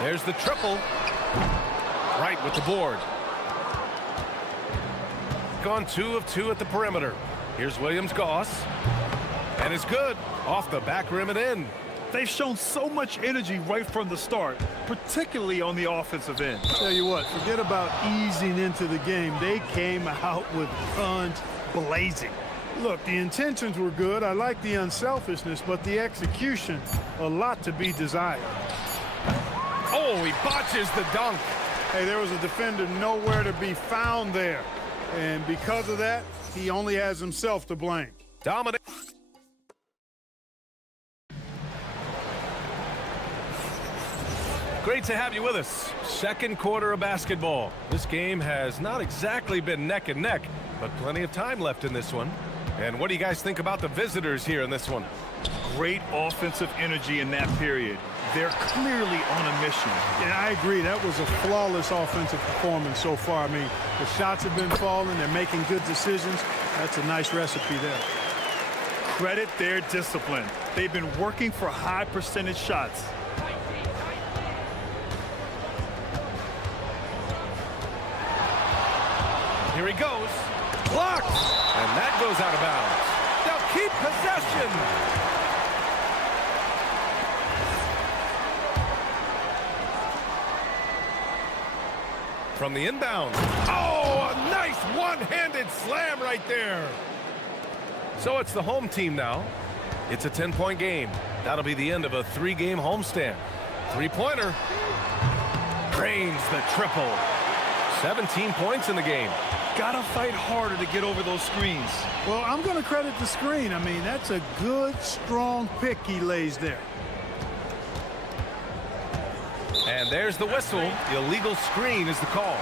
There's the triple. Right with the board. Gone 2 of 2 at the perimeter. Here's Williams-Goss. And it's good. Off the back rim and in. They've shown so much energy right from the start, particularly on the offensive end. Tell you what, forget about easing into the game. They came out with guns blazing. Look, the intentions were good. I like the unselfishness, but the execution, a lot to be desired. Oh, he botches the dunk. Hey, there was a defender nowhere to be found there. And because of that, he only has himself to blame. Dominate. Great to have you with us. Second quarter of basketball. This game has not exactly been neck and neck, but plenty of time left in this one. And what do you guys think about the visitors here in this one? Great offensive energy in that period. They're clearly on a mission. Yeah, I agree. That was a flawless offensive performance so far. I mean, the shots have been falling. They're making good decisions. That's a nice recipe there. Credit their discipline. They've been working for high percentage shots. Here he goes. Blocked. And that goes out of bounds. They'll keep possession. From the inbound. Oh, a nice one-handed slam right there. So it's the home team now. It's a 10-point game. That'll be the end of a 3-game homestand. Three-pointer. Drains the triple. 17 points in the game. Gotta fight harder to get over those screens. Well, I'm going to credit the screen. I mean, that's a good, strong pick he lays there. And there's the whistle. The illegal screen is the call.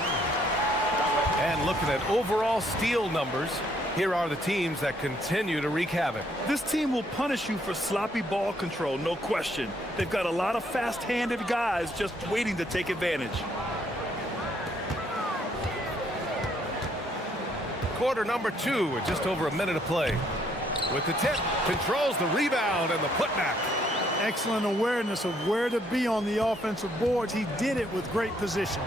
And looking at overall steal numbers, here are the teams that continue to wreak havoc. This team will punish you for sloppy ball control, no question. They've got a lot of fast-handed guys just waiting to take advantage. Quarter number 2 with just over a minute of play. With the tip, controls the rebound and the putback. Excellent awareness of where to be on the offensive boards. He did it with great position.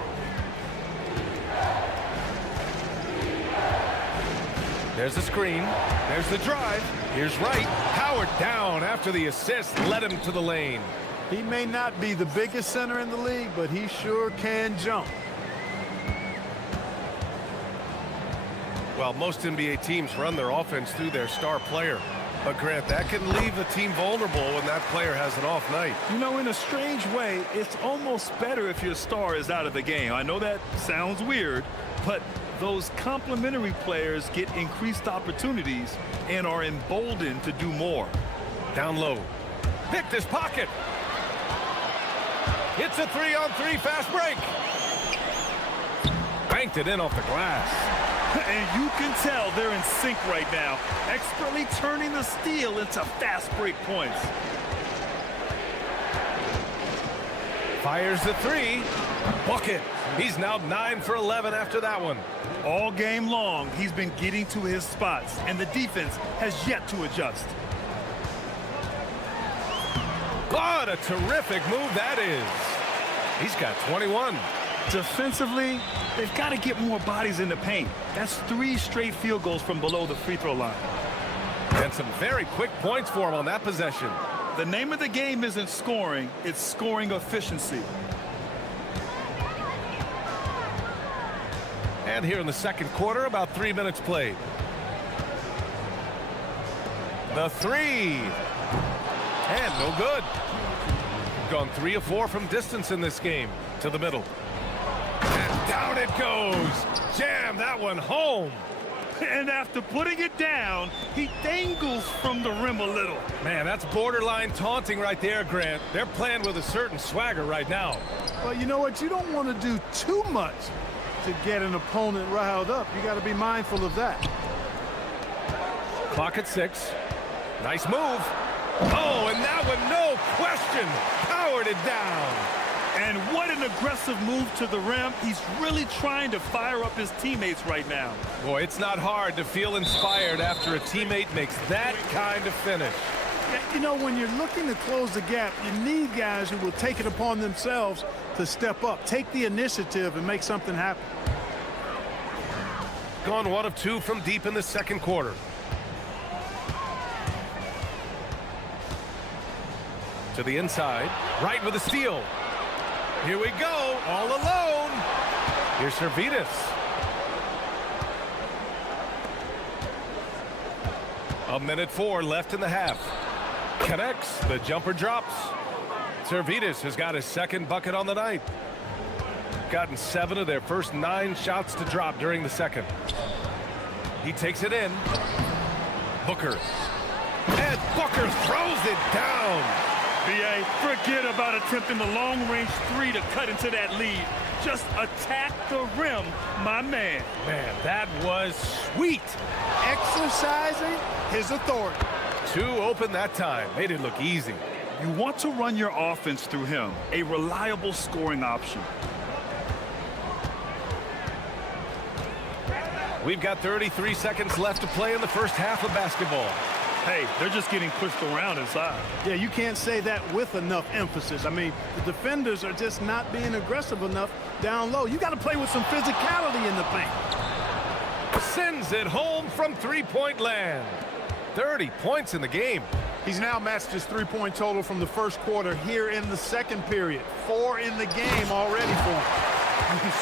There's the screen. There's the drive. Here's Wright. Howard down after the assist led him to the lane. He may not be the biggest center in the league, but he sure can jump. Well, most NBA teams run their offense through their star player. But, Grant, that can leave the team vulnerable when that player has an off night. You know, in a strange way, it's almost better if your star is out of the game. I know that sounds weird, but those complementary players get increased opportunities and are emboldened to do more. Down low. Picked his pocket. It's a 3-on-3 fast break. Banked it in off the glass. And you can tell they're in sync right now, expertly turning the steal into fast break points. Fires the 3. Bucket. He's now 9 for 11 after that one. All game long, he's been getting to his spots, and the defense has yet to adjust. What a terrific move that is. He's got 21. Defensively, they've got to get more bodies in the paint. That's 3 straight field goals from below the free throw line. And some very quick points for him on that possession. The name of the game isn't scoring, it's scoring efficiency. And here in the second quarter, about 3 minutes played. The 3. And no good. Gone 3 of 4 from distance in this game. To the middle. And down it goes. Jam that one home. And after putting it down, he dangles from the rim a little. Man, that's borderline taunting right there, Grant. They're playing with a certain swagger right now. Well, you know what? You don't want to do too much to get an opponent riled up. You got to be mindful of that. Clock at 6. Nice move. Oh, and that one, no question, powered it down. And what an aggressive move to the rim. He's really trying to fire up his teammates right now. Boy, it's not hard to feel inspired after a teammate makes that kind of finish. Yeah, you know, when you're looking to close the gap, you need guys who will take it upon themselves to step up, take the initiative, and make something happen. Gone 1 of 2 from deep in the second quarter. To the inside, right with a steal. Here we go, all alone. Here's Servetus. A minute 4 left in the half. Connects, the jumper drops. Servetus has got his second bucket on the night. Gotten 7 of their first 9 shots to drop during the second. He takes it in. Booker. And Booker throws it down. B.A., forget about attempting the long-range 3 to cut into that lead. Just attack the rim, my man. Man, that was sweet. Exercising his authority. 2 open that time. Made it look easy. You want to run your offense through him, a reliable scoring option. We've got 33 seconds left to play in the first half of basketball. Hey, they're just getting pushed around inside. Yeah, you can't say that with enough emphasis. I mean, the defenders are just not being aggressive enough down low. You got to play with some physicality in the paint. Sends it home from three-point land. 30 points in the game. He's now matched his three-point total from the first quarter here in the second period. 4 in the game already for him.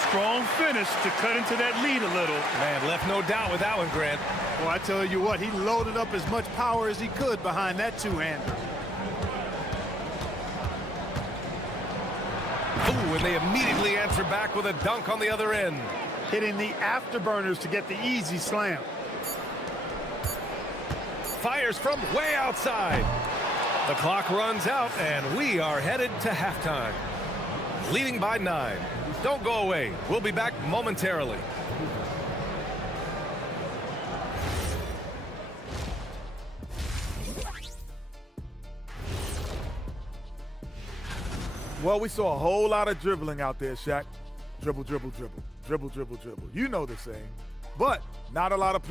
Strong finish to cut into that lead a little. Man, left no doubt with that one, Grant. Well, I tell you what, he loaded up as much power as he could behind that two-hander. Ooh, and they immediately answer back with a dunk on the other end. Hitting the afterburners to get the easy slam. Fires from way outside. The clock runs out, and we are headed to halftime. Leading by 9. Don't go away. We'll be back momentarily. Well, we saw a whole lot of dribbling out there, Shaq. Dribble, dribble, dribble. Dribble, dribble, dribble. You know the saying. But not a lot of...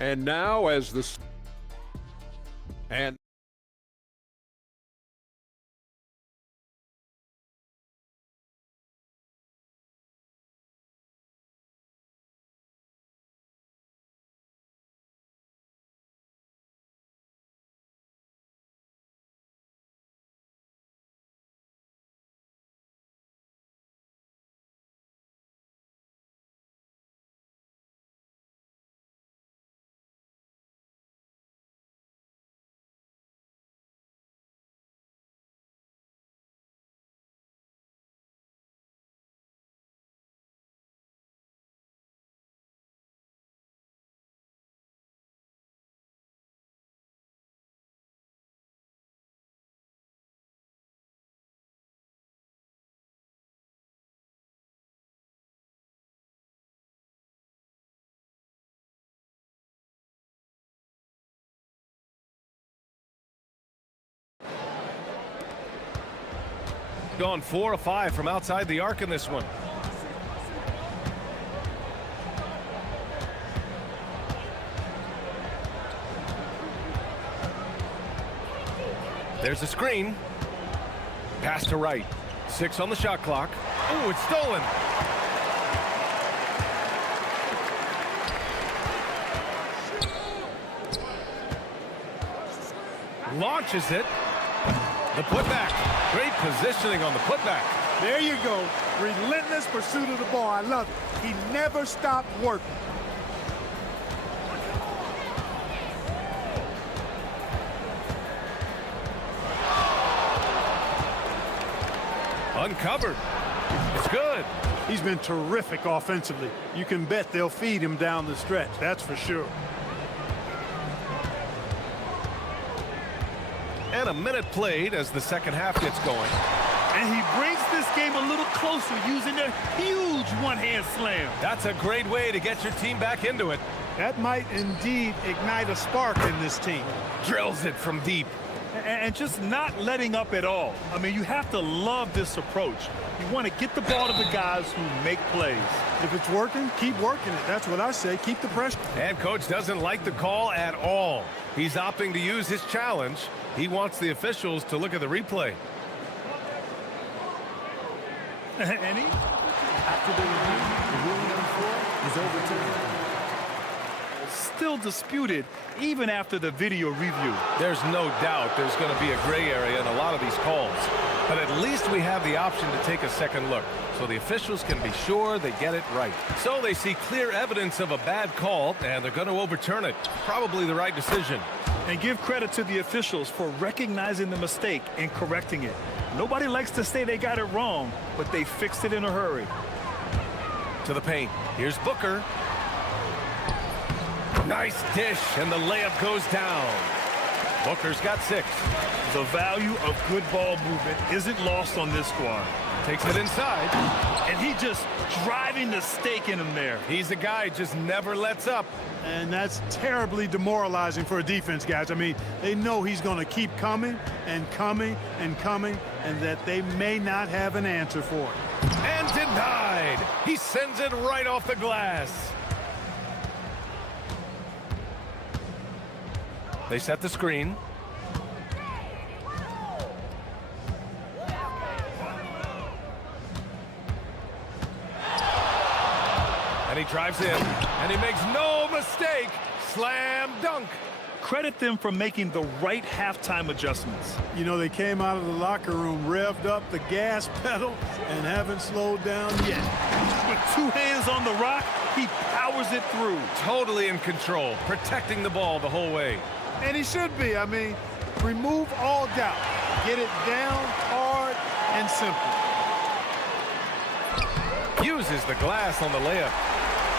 And now as the... And... Gone 4 of 5 from outside the arc in this one. There's a screen. Pass to right. 6 on the shot clock. Oh, it's stolen. Launches it. The putback. Great positioning on the putback. There you go. Relentless pursuit of the ball. I love it. He never stopped working. Uncovered. It's good. He's been terrific offensively. You can bet they'll feed him down the stretch. That's for sure. And a minute played as the second half gets going. And he brings this game a little closer using a huge one-hand slam. That's a great way to get your team back into it. That might indeed ignite a spark in this team. Drills it from deep. and just not letting up at all. I mean, you have to love this approach. You want to get the ball to the guys who make plays. If it's working, keep working it. That's what I say. Keep the pressure. And coach doesn't like the call at all. He's opting to use his challenge. He wants the officials to look at the replay. And he... After the review, the ruling on the floor is overturned. Still disputed even after the video review. There's no doubt there's going to be a gray area in a lot of these calls. But at least we have the option to take a second look, so the officials can be sure they get it right. So they see clear evidence of a bad call, and they're going to overturn it. Probably the right decision. And give credit to the officials for recognizing the mistake and correcting it. Nobody likes to say they got it wrong, but they fixed it in a hurry. To the paint. Here's Booker. Nice dish, and the layup goes down. Booker's got 6. The value of good ball movement isn't lost on this squad. Takes it inside. And he just driving the stake in him there. He's a guy who just never lets up. And that's terribly demoralizing for a defense, guys. I mean, they know he's going to keep coming and coming and coming, and that they may not have an answer for it. And denied. He sends it right off the glass. They set the screen. And he drives in, and he makes no mistake. Slam dunk. Credit them for making the right halftime adjustments. You know, they came out of the locker room, revved up the gas pedal, and haven't slowed down yet. With 2 hands on the rock, he powers it through. Totally in control, protecting the ball the whole way. And he should be. I mean, remove all doubt. Get it down hard and simple. Uses the glass on the layup.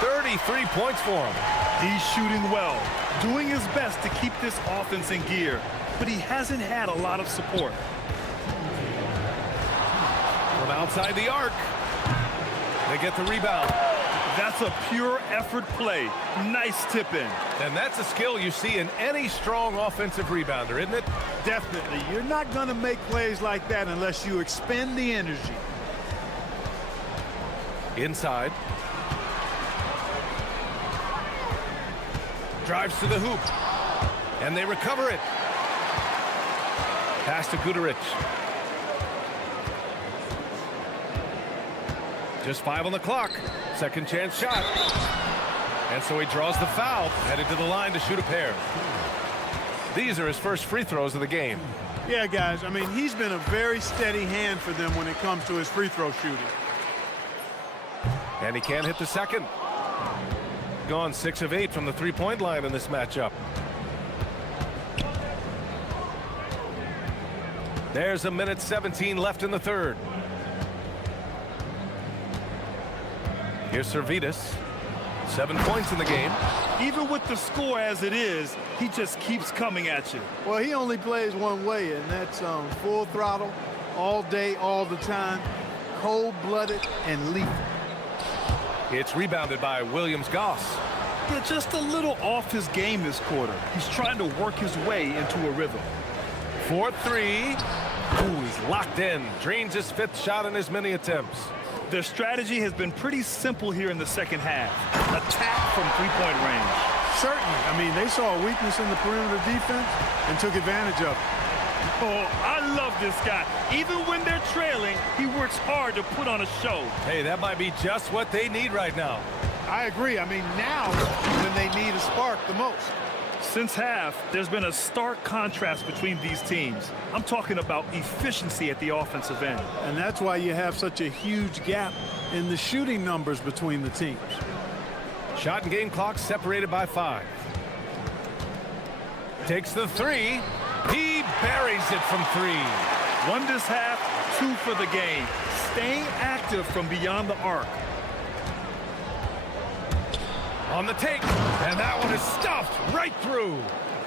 33 points for him. He's shooting well, doing his best to keep this offense in gear, but he hasn't had a lot of support. From outside the arc, they get the rebound. That's a pure effort play. Nice tip in. And that's a skill you see in any strong offensive rebounder, isn't it? Definitely. You're not going to make plays like that unless you expend the energy. Inside. Drives to the hoop. And they recover it. Pass to Guterich. Just 5 on the clock. Second chance shot. And so he draws the foul, headed to the line to shoot a pair. These are his first free throws of the game. Yeah, guys, I mean, he's been a very steady hand for them when it comes to his free throw shooting. And he can't hit the second. Gone 6 of 8 from the three-point line in this matchup. There's 1:17 left in the third. Here's Servetus. 7 points in the game. Even with the score as it is, he just keeps coming at you. Well, he only plays one way, and that's full throttle, all day, all the time, cold-blooded and lethal. It's rebounded by Williams-Goss. Yeah, just a little off his game this quarter. He's trying to work his way into a rhythm. 4-3. Ooh, he's locked in. Drains his 5th shot in his many attempts. Their strategy has been pretty simple here in the second half. Attack from three-point range. Certainly. I mean, they saw a weakness in the perimeter defense and took advantage of it. Oh, I love this guy. Even when they're trailing, he works hard to put on a show. Hey, that might be just what they need right now. I agree. I mean, now when they need a spark the most. Since half, there's been a stark contrast between these teams. I'm talking about efficiency at the offensive end. And that's why you have such a huge gap in the shooting numbers between the teams. Shot and game clock separated by 5. Takes the 3. He buries it from 3. 1 this half, 2 for the game. Staying active from beyond the arc. On the take, and that one is stuffed right through.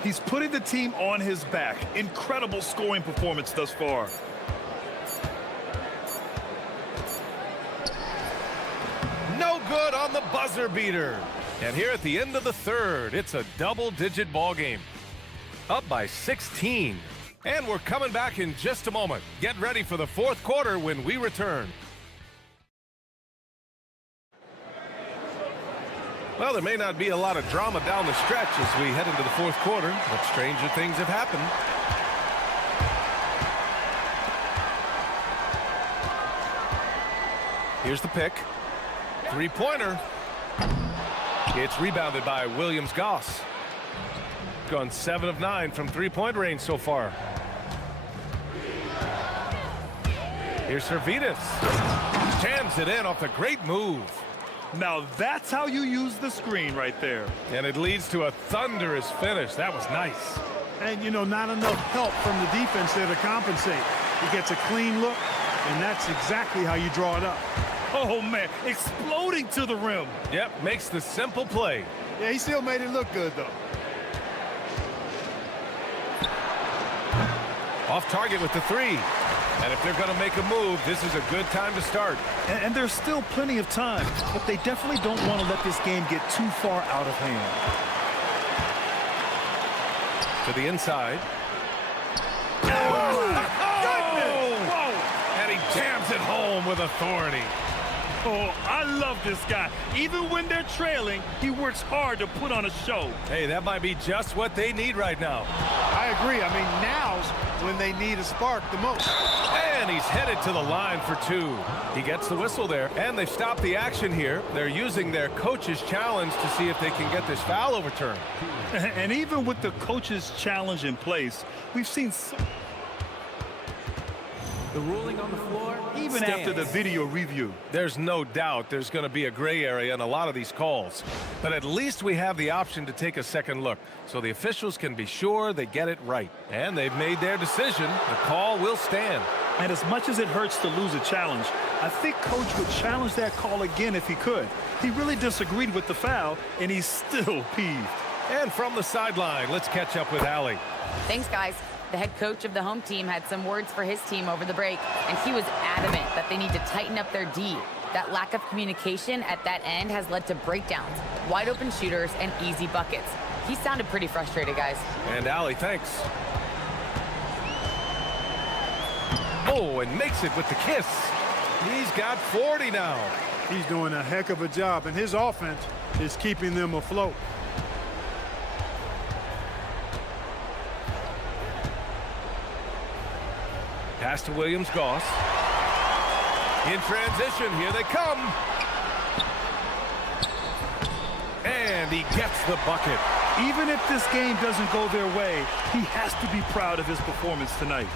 He's putting the team on his back. Incredible scoring performance thus far. No good on the buzzer beater. And here at the end of the third, it's a double-digit ball game. Up by 16. And we're coming back in just a moment. Get ready for the fourth quarter when we return. Well, there may not be a lot of drama down the stretch as we head into the fourth quarter, but stranger things have happened. Here's the pick. Three-pointer. It's rebounded by Williams-Goss. Gone 7 of 9 from three-point range so far. Here's Servetus. Jams it in off the great move. Now that's how you use the screen right there. And it leads to a thunderous finish. That was nice. And, you know, not enough help from the defense there to compensate. He gets a clean look, and that's exactly how you draw it up. Oh, man, exploding to the rim. Yep, makes the simple play. Yeah, he still made it look good, though. Off target with the three. And if they're going to make a move, this is a good time to start. And there's still plenty of time, but they definitely don't want to let this game get too far out of hand. To the inside. Oh, goodness! Whoa! And he jams it home with authority. Oh, I love this guy. Even when they're trailing, he works hard to put on a show. Hey, that might be just what they need right now. I agree. I mean, now's when they need a spark the most. And he's headed to the line for two. He gets the whistle there, and they've stopped the action here. They're using their coach's challenge to see if they can get this foul overturned. And even with the coach's challenge in place, we've seen the ruling on the floor even after the video review. There's no doubt there's going to be a gray area in a lot of these calls. But at least we have the option to take a second look, so the officials can be sure they get it right. And they've made their decision. The call will stand. And as much as it hurts to lose a challenge, I think Coach would challenge that call again if he could. He really disagreed with the foul, and he's still peeved. And from the sideline, let's catch up with Allie. Thanks, guys. The head coach of the home team had some words for his team over the break, and he was adamant that they need to tighten up their D. That lack of communication at that end has led to breakdowns, wide open shooters, and easy buckets. He sounded pretty frustrated, guys. And Allie, thanks. Oh, and makes it with the kiss. He's got 40 now. He's doing a heck of a job, and his offense is keeping them afloat. Pass to Williams-Goss. In transition, here they come. And he gets the bucket. Even if this game doesn't go their way, he has to be proud of his performance tonight.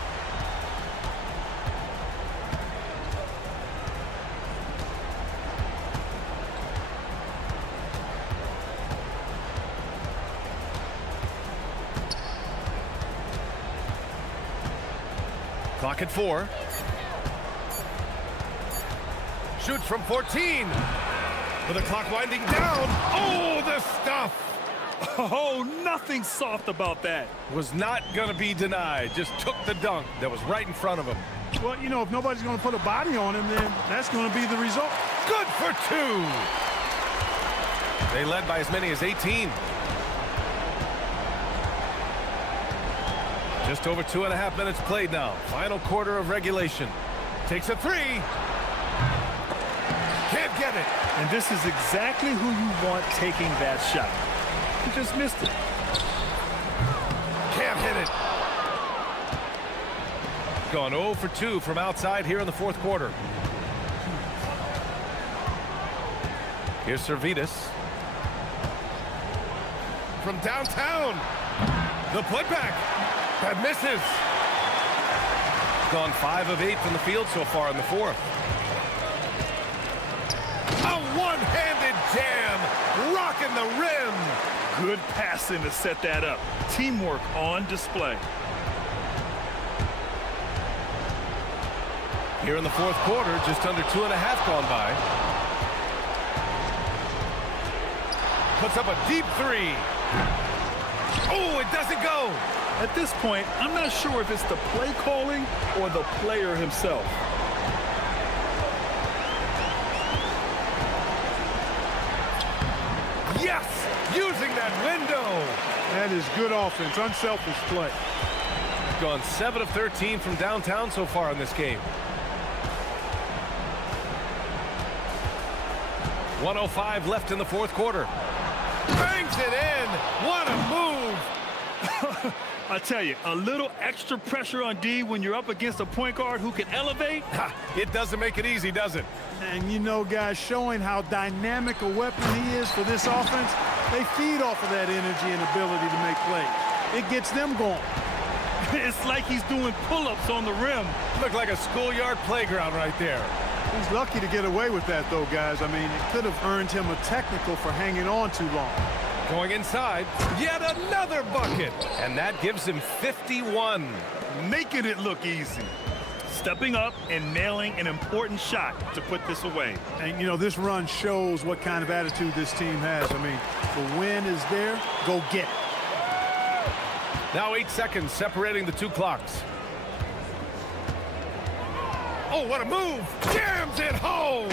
Clock at 4. Shoots from 14. With the clock winding down. Oh, the stuff. Oh, nothing soft about that. Was not going to be denied. Just took the dunk that was right in front of him. Well, you know, if nobody's going to put a body on him, then that's going to be the result. Good for 2. They led by as many as 18. Just over 2.5 minutes played now. Final quarter of regulation. Takes a 3. Can't get it. And this is exactly who you want taking that shot. He just missed it. Can't hit it. Gone 0 for 2 from outside here in the fourth quarter. Here's Servetus. From downtown. The putback. That misses. Gone 5 of 8 from the field so far in the fourth. A one-handed jam, rocking the rim. Good passing to set that up. Teamwork on display. Here in the fourth quarter, just under 2.5 gone by. Puts up a deep 3. Oh, it doesn't go. At this point, I'm not sure if it's the play calling or the player himself. Yes! Using that window! That is good offense, unselfish play. gone 7 of 13 from downtown so far in this game. 1:05 left in the fourth quarter. Bangs it in. What a move. I tell you, a little extra pressure on D when you're up against a point guard who can elevate. It doesn't make it easy, does it? And you know, guys, showing how dynamic a weapon he is for this offense, they feed off of that energy and ability to make plays. It gets them going. It's like he's doing pull-ups on the rim. Looked like a schoolyard playground right there. He's lucky to get away with that, though, guys. I mean, it could have earned him a technical for hanging on too long. Going inside, yet another bucket. And that gives him 51. Making it look easy. Stepping up and nailing an important shot to put this away. And, you know, this run shows what kind of attitude this team has. I mean, the win is there. Go get it. Now 8 seconds separating the two clocks. Oh, what a move! Jams it home!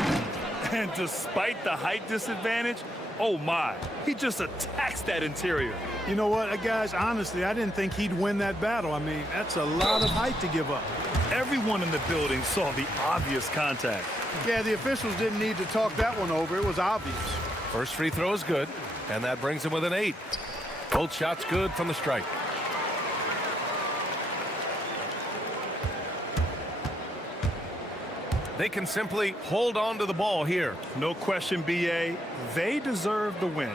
And despite the height disadvantage, oh my, he just attacks that interior. You know what, guys, honestly, I didn't think he'd win that battle. I mean, that's a lot of height to give up. Everyone in the building saw the obvious contact. Yeah, the officials didn't need to talk that one over. It was obvious. First free throw is good, and that brings him with an 8. Both shots good from the strike. They can simply hold on to the ball here. No question, BA. They deserve the win.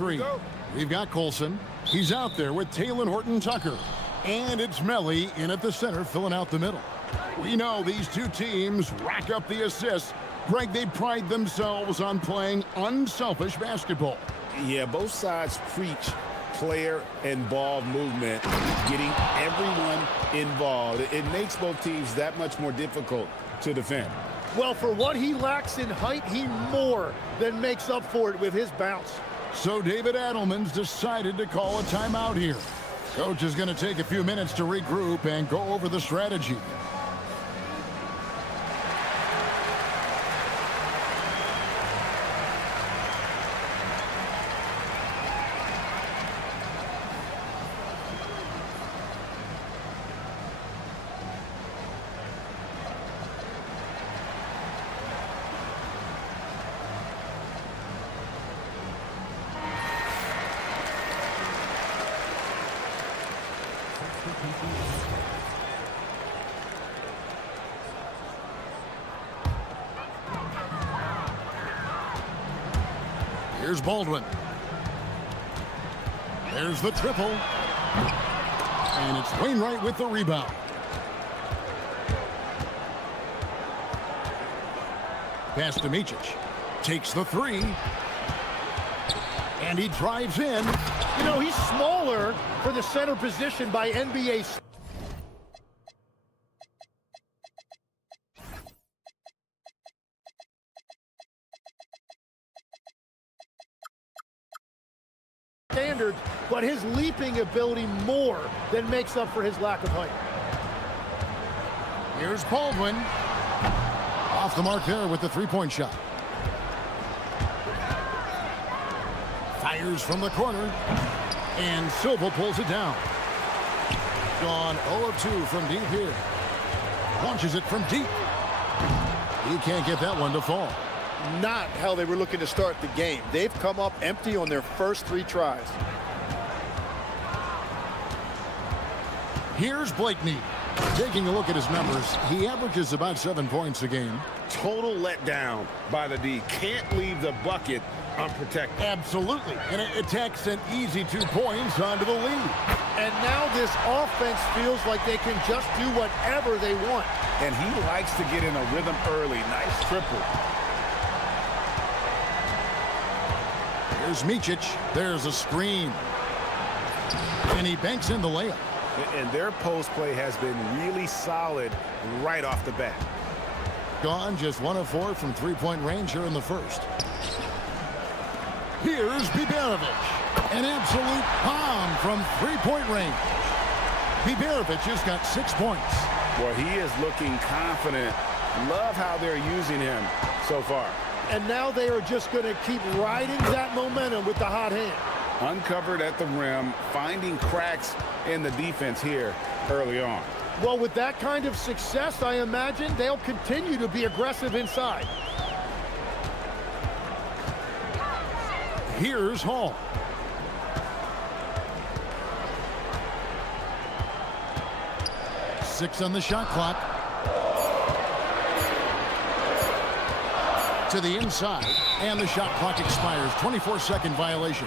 three. We've got Colson. He's out there with Taylor Horton-Tucker. And it's Melly in at the center, filling out the middle. We know these two teams rack up the assists. Greg, they pride themselves on playing unselfish basketball. Yeah, both sides preach player and ball movement, getting everyone involved. It makes both teams that much more difficult to defend. Well, for what he lacks in height, he more than makes up for it with his bounce. So David Adelman's decided to call a timeout here. Coach is going to take a few minutes to regroup and go over the strategy. Here's Baldwin. There's the triple. And it's Wainwright with the rebound. Pass to Micic. Takes the three. And he drives in. You know, he's smaller for the center position by NBA standard, but his leaping ability more than makes up for his lack of height. Here's Baldwin. Off the mark there with the three-point shot. Fires from the corner. And Silva pulls it down. Gone 0 of 2 from deep here. Launches it from deep. He can't get that one to fall. Not how they were looking to start the game. They've come up empty on their first 3 tries. Here's Blakeney. Taking a look at his numbers, he averages about 7 points a game. Total letdown by the D. Can't leave the bucket unprotected. Absolutely. And it attacks an easy 2 points onto the lead. And now this offense feels like they can just do whatever they want. And he likes to get in a rhythm early. Nice triple. Here's Micic. There's a screen. And he banks in the layup. And their post play has been really solid right off the bat. Gone just 1 of 4 from three-point range here in the first. Here's Biberovic. An absolute bomb from three-point range. Biberovic has got 6 points. Well, he is looking confident. Love how they're using him so far. And now they are just going to keep riding that momentum with the hot hand. Uncovered at the rim, finding cracks in the defense here early on. Well, with that kind of success, I imagine they'll continue to be aggressive inside. Here's Hall. Six on the shot clock. To the inside, and the shot clock expires. 24-second violation.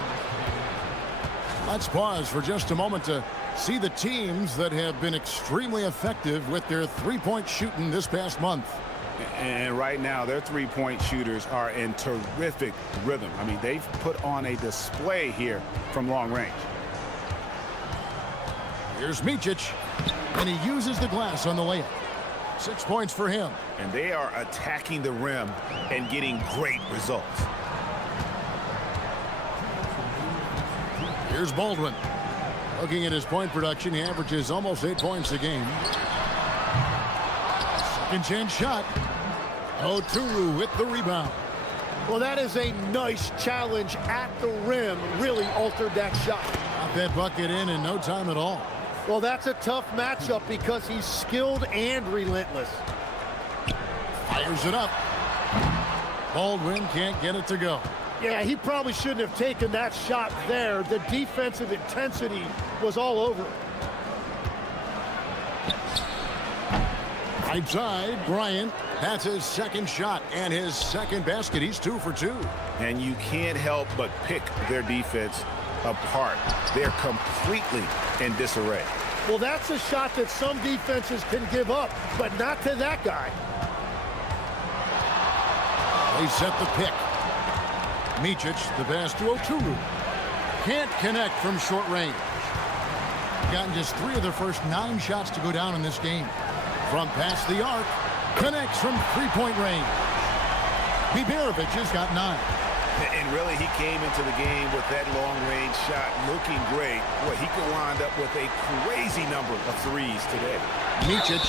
Let's pause for just a moment to see the teams that have been extremely effective with their three-point shooting this past month. And right now, their three-point shooters are in terrific rhythm. I mean, they've put on a display here from long range. Here's Micic, and he uses the glass on the layup. 6 points for him. And they are attacking the rim and getting great results. Here's Baldwin. Looking at his point production, he averages almost 8 points a game. Second chance shot. Oturu with the rebound. Well, that is a nice challenge at the rim. Really altered that shot. Got that bucket in no time at all. Well, that's a tough matchup because he's skilled and relentless. Fires it up. Baldwin can't get it to go. Yeah, he probably shouldn't have taken that shot there. The defensive intensity was all over. Right side, Bryant. That's his second shot and his second basket. He's 2 for 2. And you can't help but pick their defense apart. They're completely in disarray. Well, that's a shot that some defenses can give up, but not to that guy. They set the pick. Micic, the pass to Oturu. Can't connect from short range. Gotten just 3 of their first 9 shots to go down in this game. From past the arc, connects from 3-point range. Biberovic has got 9. And really, he came into the game with that long-range shot looking great. Boy, he could wind up with a crazy number of threes today. Micic,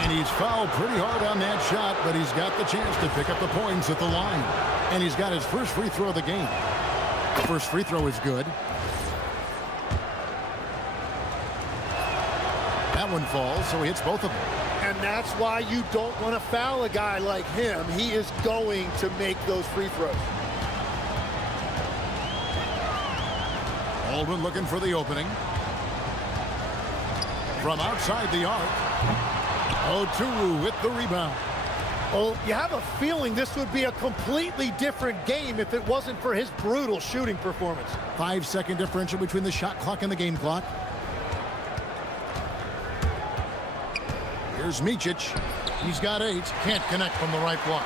and he's fouled pretty hard on that shot, but he's got the chance to pick up the points at the line. And he's got his first free throw of the game. The first free throw is good. That one falls, so he hits both of them. And that's why you don't want to foul a guy like him. He is going to make those free throws. Baldwin looking for the opening. From outside the arc. Oturu with the rebound. Oh, you have a feeling this would be a completely different game if it wasn't for his brutal shooting performance. 5-second differential between the shot clock and the game clock. Here's Micic. He's got 8. Can't connect from the right block.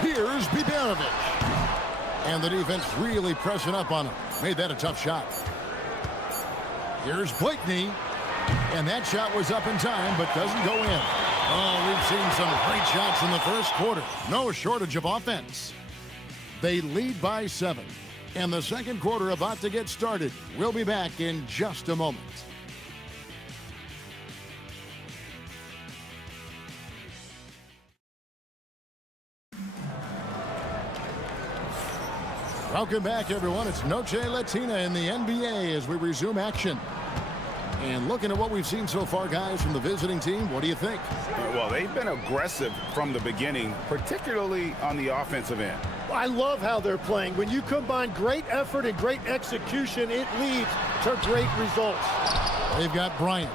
Here's Biberovic. And the defense really pressing up on him. Made that a tough shot. Here's Blakeney. And that shot was up in time, but doesn't go in. Oh, we've seen some great shots in the first quarter. No shortage of offense. They lead by 7. And the second quarter about to get started. We'll be back in just a moment. Welcome back, everyone. It's Noche Latina in the NBA as we resume action. And looking at what we've seen so far, guys, from the visiting team, what do you think? Well, they've been aggressive from the beginning, particularly on the offensive end. I love how they're playing. When you combine great effort and great execution, it leads to great results. They've got Bryant.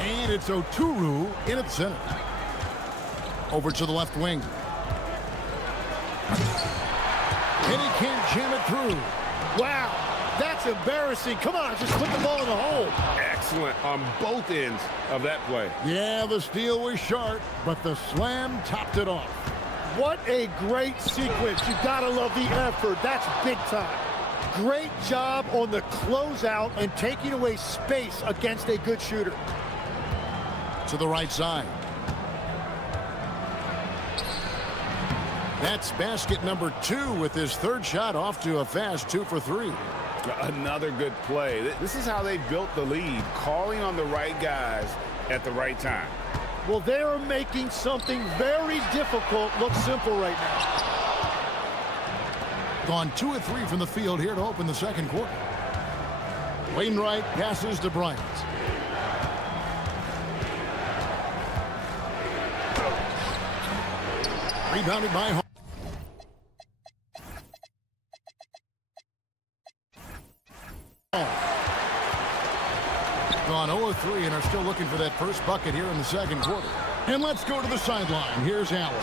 And it's Oturu in at center. Over to the left wing. And he can't jam it through. Wow, that's embarrassing. Come on, just put the ball in the hole. Excellent on both ends of that play. Yeah, the steal was sharp, but the slam topped it off. What a great sequence. You gotta love the effort. That's big time. Great job on the closeout and taking away space against a good shooter. To the right side. That's basket number 2 with his third shot off to a fast 2 for 3. Another good play. This is how they built the lead, calling on the right guys at the right time. Well, they are making something very difficult look simple right now. Gone 2 of 3 from the field here to open the second quarter. Wainwright passes to Bryant. Rebounded by Hall. Gone 0-3 and are still looking for that first bucket here in the second quarter. And let's go to the sideline. Here's Allen.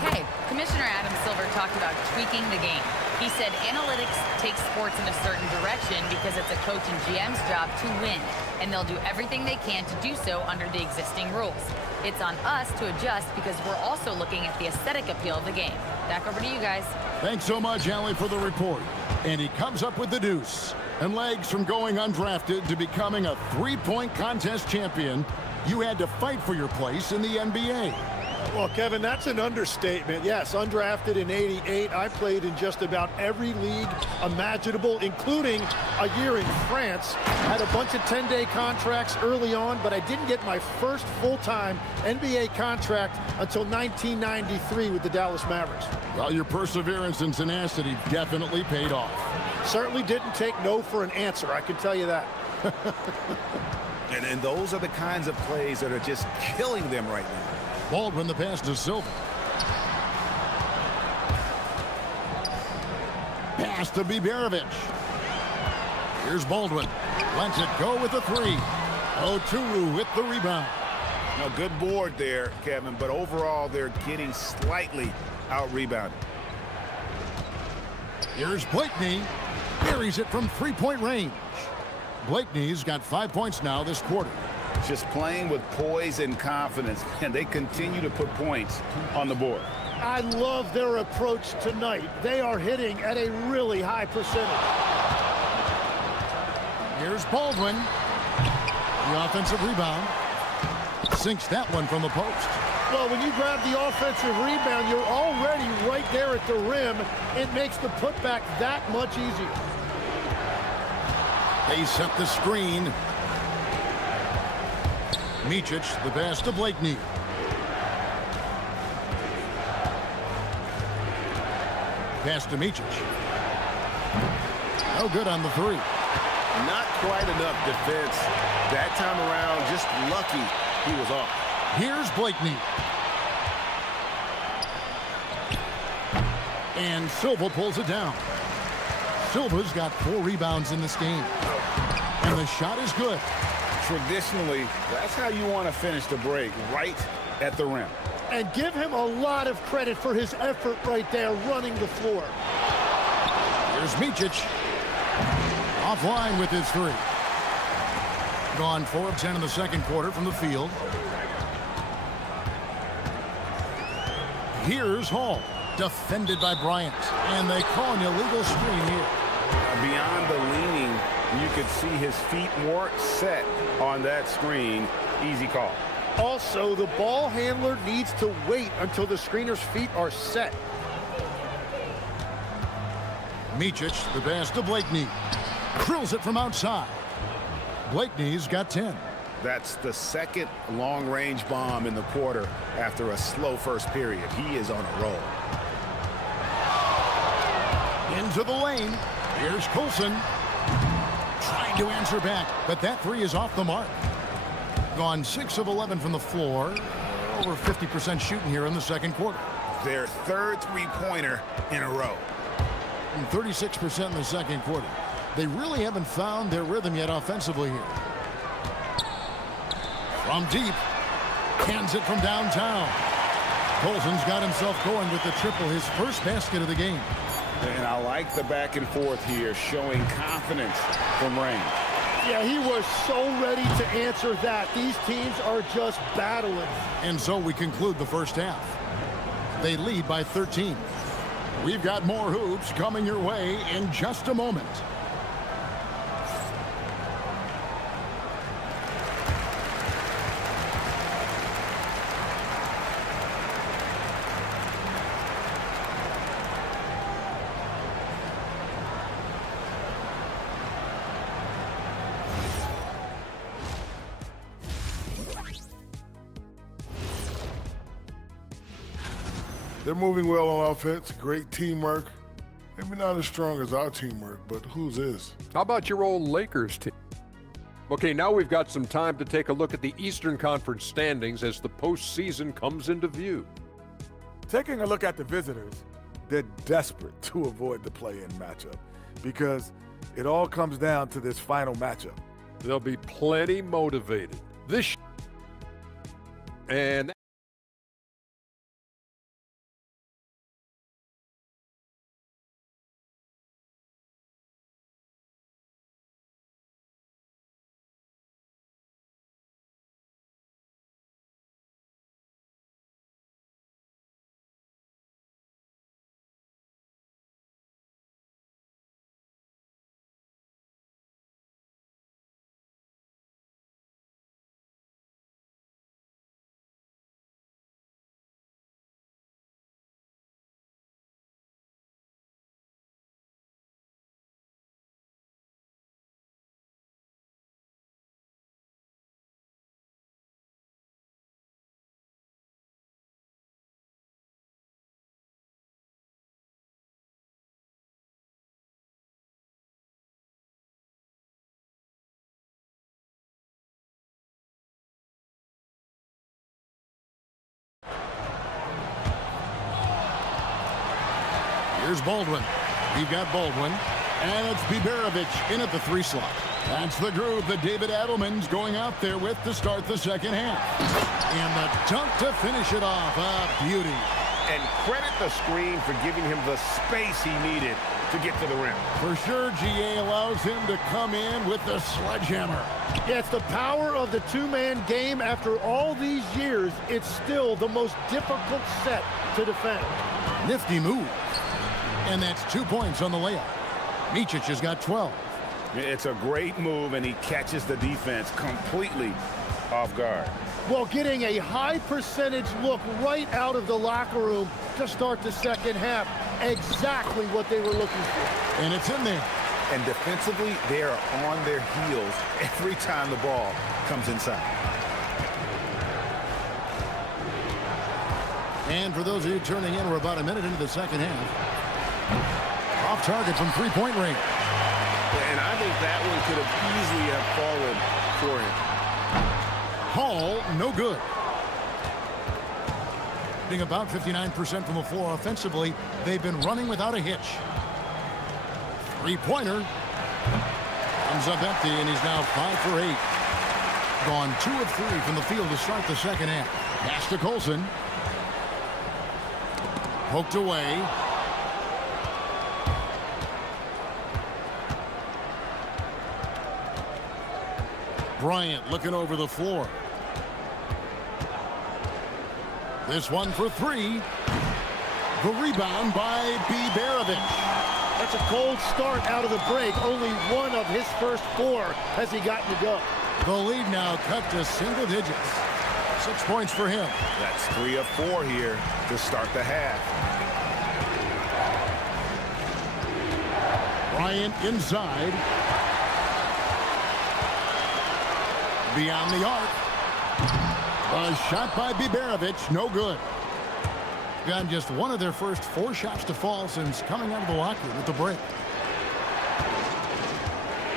Hey, Commissioner Adam Silver talked about tweaking the game. He said analytics takes sports in a certain direction because it's a coach and GM's job to win, and they'll do everything they can to do so under the existing rules. It's on us to adjust because we're also looking at the aesthetic appeal of the game. Back over to you guys. Thanks so much, Allie, for the report. And he comes up with the deuce. And legs from going undrafted to becoming a 3-point contest champion, you had to fight for your place in the NBA. Well, Kevin, that's an understatement. Yes, undrafted in '88. I played in just about every league imaginable, including a year in France. Had a bunch of 10-day contracts early on, but I didn't get my first full-time NBA contract until 1993 with the Dallas Mavericks. Well, your perseverance and tenacity definitely paid off. Certainly didn't take no for an answer, I can tell you that. And those are the kinds of plays that are just killing them right now. Baldwin the pass to Silver. Pass to Biberovic. Here's Baldwin. Lets it go with the 3. Oturu with the rebound. Now, good board there, Kevin, but overall they're getting slightly out-rebounded. Here's Blakeney. Buries it from three-point range. Blakeney's got 5 points now this quarter. Just playing with poise and confidence, and they continue to put points on the board. I love their approach tonight. They are hitting at a really high percentage. Here's Baldwin. The offensive rebound. Sinks that one from the post. Well, when you grab the offensive rebound, you're already right there at the rim. It makes the putback that much easier. They set the screen. Micic, the pass to Blakeney. Pass to Micic. No good on the three. Not quite enough defense. That time around, just lucky he was off. Here's Blakeney. And Silva pulls it down. Silva's got 4 rebounds in this game. And the shot is good. Traditionally, that's how you want to finish the break, right at the rim. And give him a lot of credit for his effort right there running the floor. Here's Micic. Offline with his 3. Gone 4 of 10 in the second quarter from the field. Here's Hall. Defended by Bryant. And they call an illegal screen here. Beyond the leaning, you could see his feet more set on that screen. Easy call. Also, the ball handler needs to wait until the screener's feet are set. Micic, the pass to Blakeney. Drills it from outside. Blakeney's got 10. That's the second long-range bomb in the quarter after a slow first period. He is on a roll. Into the lane. Here's Coulson. Trying to answer back, but that 3 is off the mark. Gone 6 of 11 from the floor. Over 50% shooting here in the second quarter. Their third three-pointer in a row. And 36% in the second quarter. They really haven't found their rhythm yet offensively here. From deep. Hands it from downtown. Coulson's got himself going with the triple, his first basket of the game. And I like the back and forth here, showing confidence from range. Yeah, he was so ready to answer that. These teams are just battling. And so we conclude the first half. They lead by 13. We've got more hoops coming your way in just a moment. They're moving well on offense, great teamwork. Maybe not as strong as our teamwork, but whose is? How about your old Lakers team? Okay, now we've got some time to take a look at the Eastern Conference standings as the postseason comes into view. Taking a look at the visitors, they're desperate to avoid the play-in matchup because it all comes down to this final matchup. They'll be plenty motivated. And here's Baldwin. We've got Baldwin. And it's Biberovic in at the 3 slot. That's the groove that David Adelman's going out there with to start the second half. And the dunk to finish it off. A beauty. And credit the screen for giving him the space he needed to get to the rim. For sure, GA allows him to come in with the sledgehammer. Yeah, it's the power of the two-man game. After all these years, it's still the most difficult set to defend. Nifty move. And that's 2 points on the layup. Micic has got 12. It's a great move, and he catches the defense completely off guard. Well, getting a high percentage look right out of the locker room to start the second half. Exactly what they were looking for. And it's in there. And defensively, they are on their heels every time the ball comes inside. And for those of you turning in, we're about a minute into the second half. Off target from three-point range. And I think that one could have easily have fallen for him. Hall, no good. Being about 59% from the floor offensively, they've been running without a hitch. Three-pointer. Comes up empty, and he's now 5 for 8. Gone 2 of 3 from the field to start the second half. Pass to Colson. Poked away. Bryant looking over the floor. This one for 3. The rebound by Bjelica. That's a cold start out of the break. Only one of his first 4 has he gotten to go. The lead now cut to single digits. 6 points for him. That's 3 of 4 here to start the half. Bryant inside. Beyond the arc. A shot by Bjelica, no good. Got just one of their first 4 shots to fall since coming out of the locker room at the break.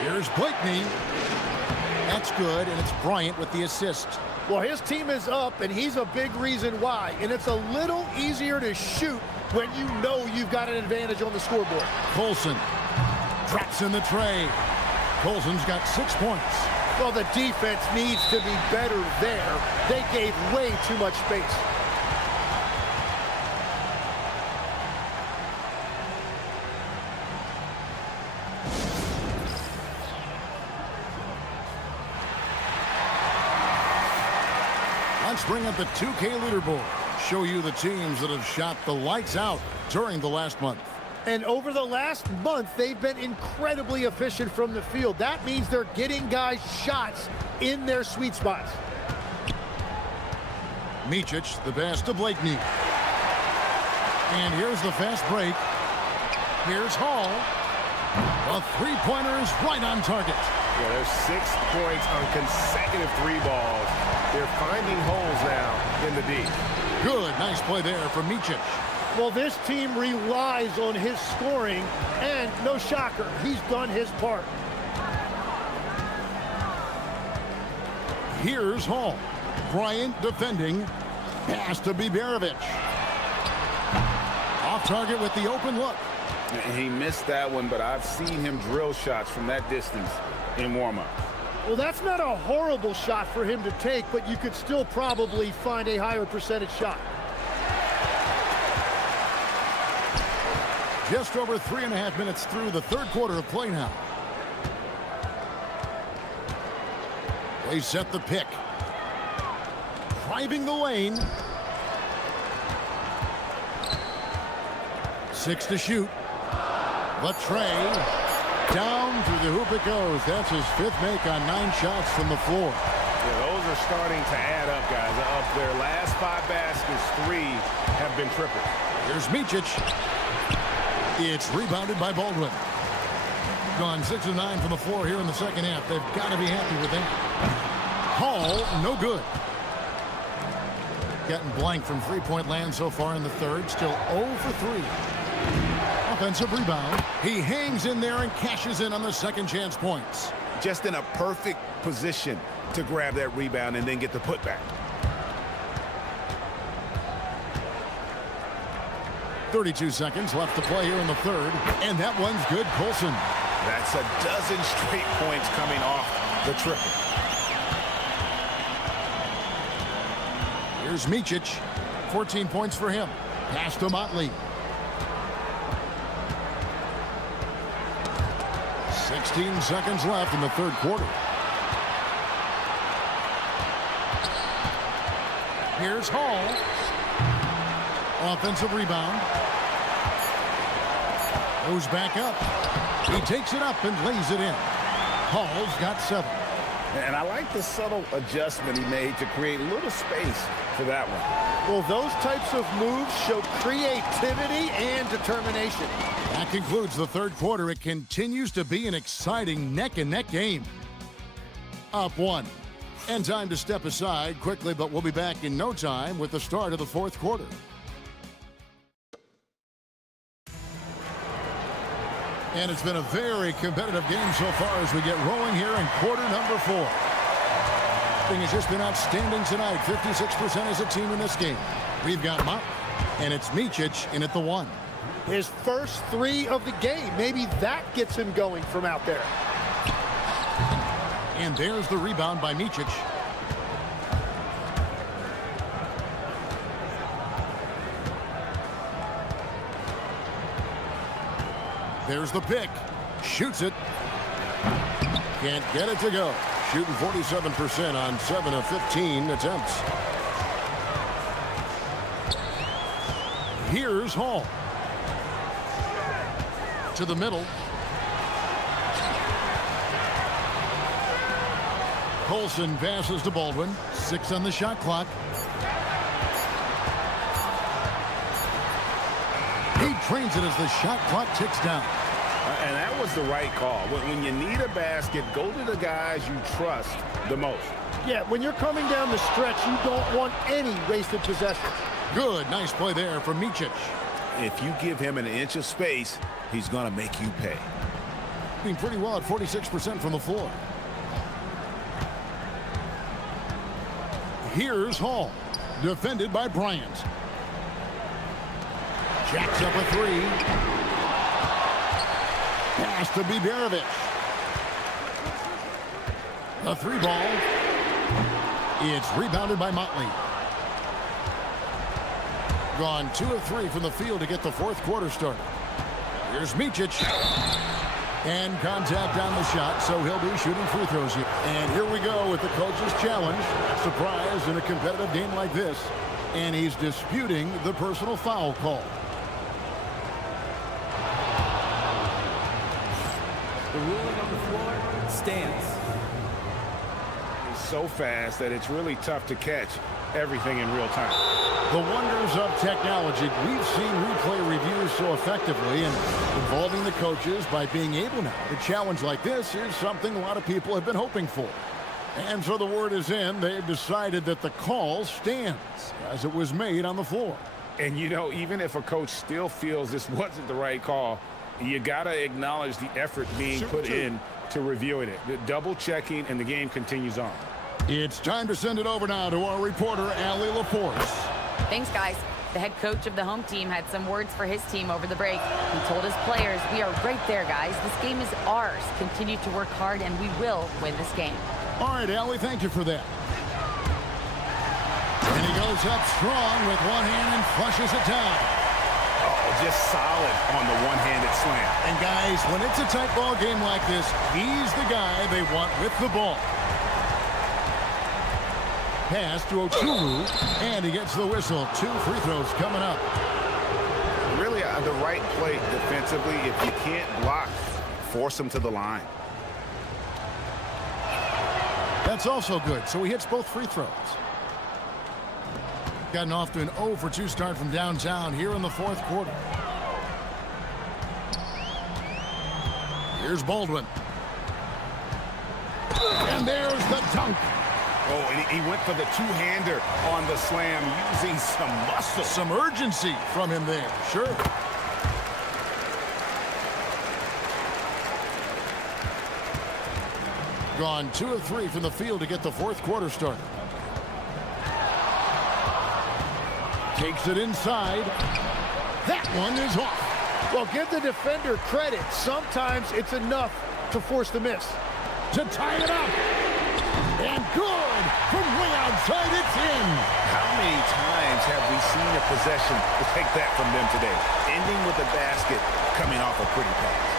Here's Blakeney. That's good, and it's Bryant with the assist. Well, his team is up, and he's a big reason why. And it's a little easier to shoot when you know you've got an advantage on the scoreboard. Colson drops in the tray. Colson's got 6 points. Well, the defense needs to be better there. They gave way too much space. Let's bring up the 2K leaderboard. Show you the teams that have shot the lights out during the last month. And over the last month, they've been incredibly efficient from the field. That means they're getting guys shots in their sweet spots. Micic, the pass to Blakeney. And here's the fast break. Here's Hall. A three-pointer is right on target. Yeah, there's 6 points on consecutive 3 balls. They're finding holes now in the D. Good, nice play there from Micic. Well, this team relies on his scoring, and no shocker, he's done his part. Here's Hall. Bryant defending. Pass to Bjelica. Off target with the open look. He missed that one, but I've seen him drill shots from that distance in warm-up. Well, that's not a horrible shot for him to take, but you could still probably find a higher percentage shot. Just over 3.5 minutes through the third quarter of play now. They set the pick. Driving the lane. 6 to shoot. The tray. Down through the hoop it goes. That's his 5th make on 9 shots from the floor. Yeah, those are starting to add up, guys. Of their last 5 baskets, 3 have been triple. Here's Micic. It's rebounded by Baldwin. Gone 6 of 9 from the floor here in the second half. They've got to be happy with that. Hall, no good. Getting blank from three-point land so far in the third. Still 0 for 3. Offensive rebound. He hangs in there and cashes in on the second chance points. Just in a perfect position to grab that rebound and then get the putback. 32 seconds left to play here in the third, and that one's good. Colson That's a dozen straight points coming off the triple. Here's Micic. 14 points for him. Pass to Motley. 16 seconds left in the third quarter. Here's Hall. Offensive rebound. Goes back up. He takes it up and lays it in. Hall's got 7. And I like the subtle adjustment he made to create a little space for that one. Well, those types of moves show creativity and determination. That concludes the third quarter. It continues to be an exciting neck-and-neck game. Up 1. And time to step aside quickly, but we'll be back in no time with the start of the fourth quarter. And it's been a very competitive game so far as we get rolling here in quarter number 4. Thing has just been outstanding tonight. 56% as a team in this game. We've got Mott, and it's Micic in at the 1. His first 3 of the game. Maybe that gets him going from out there. And there's the rebound by Micic. There's the pick. Shoots it. Can't get it to go. Shooting 47% on 7 of 15 attempts. Here's Hall. To the middle. Colson passes to Baldwin. 6 on the shot clock. He trains it as the shot clock ticks down. And that was the right call. When you need a basket, go to the guys you trust the most. Yeah, when you're coming down the stretch, you don't want any wasted possessions. Good, nice play there from Micic. If you give him an inch of space, he's going to make you pay. Doing pretty well at 46% from the floor. Here's Hall, defended by Bryant. Jacks up a 3. Pass to Biberovic. A 3 ball. It's rebounded by Motley. Gone 2 of 3 from the field to get the fourth quarter started. Here's Micic. And contact on the shot, so he'll be shooting free throws here. And here we go with the coach's challenge. Surprise in a competitive game like this. And he's disputing the personal foul call. The ruling on the floor stands. He's so fast that it's really tough to catch everything in real time. The wonders of technology. We've seen replay reviews so effectively, and involving the coaches by being able now to challenge like this is something a lot of people have been hoping for. And so the word is in. They've decided that the call stands as it was made on the floor. And, you know, even if a coach still feels this wasn't the right call, you got to acknowledge the effort being put in to reviewing it. The double checking, and the game continues on. It's time to send it over now to our reporter, Allie LaForce. Thanks, guys. The head coach of the home team had some words for his team over the break. He told his players, "We are right there, guys. This game is ours. Continue to work hard, and we will win this game." All right, Allie, thank you for that. And he goes up strong with one hand and flushes it down. Oh, just solid on the one-handed slam. And guys, when it's a tight ball game like this, he's the guy they want with the ball. Pass to Oturu, and he gets the whistle. 2 free throws coming up. Really the right play defensively. If you can't block, force him to the line. That's also good, so he hits both free throws. Gotten off to an 0 for 2 start from downtown here in the fourth quarter. Here's Baldwin. And there's the dunk. Oh, and he went for the two-hander on the slam, using some muscle. Some urgency from him there, sure. Gone 2 of 3 from the field to get the fourth quarter started. Takes it inside. That one is off. Well, give the defender credit. Sometimes it's enough to force the miss. To tie it up. And good. From way outside, it's in. How many times have we seen a possession like that from them today? Ending with a basket, coming off a pretty pass.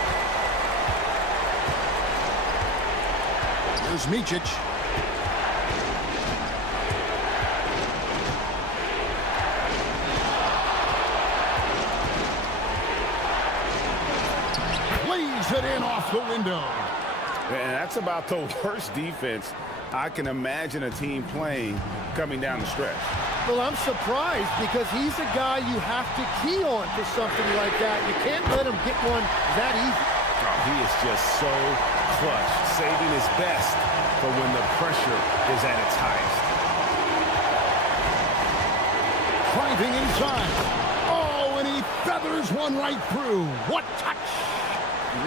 Here's Micic. Lays it in off the window. And that's about the worst defense I can imagine a team playing coming down the stretch. Well, I'm surprised because he's a guy you have to key on for something like that. You can't let him get one that easy. Oh, he is just so clutch, saving his best for when the pressure is at its highest. Driving inside. Oh, and he feathers one right through. What touch!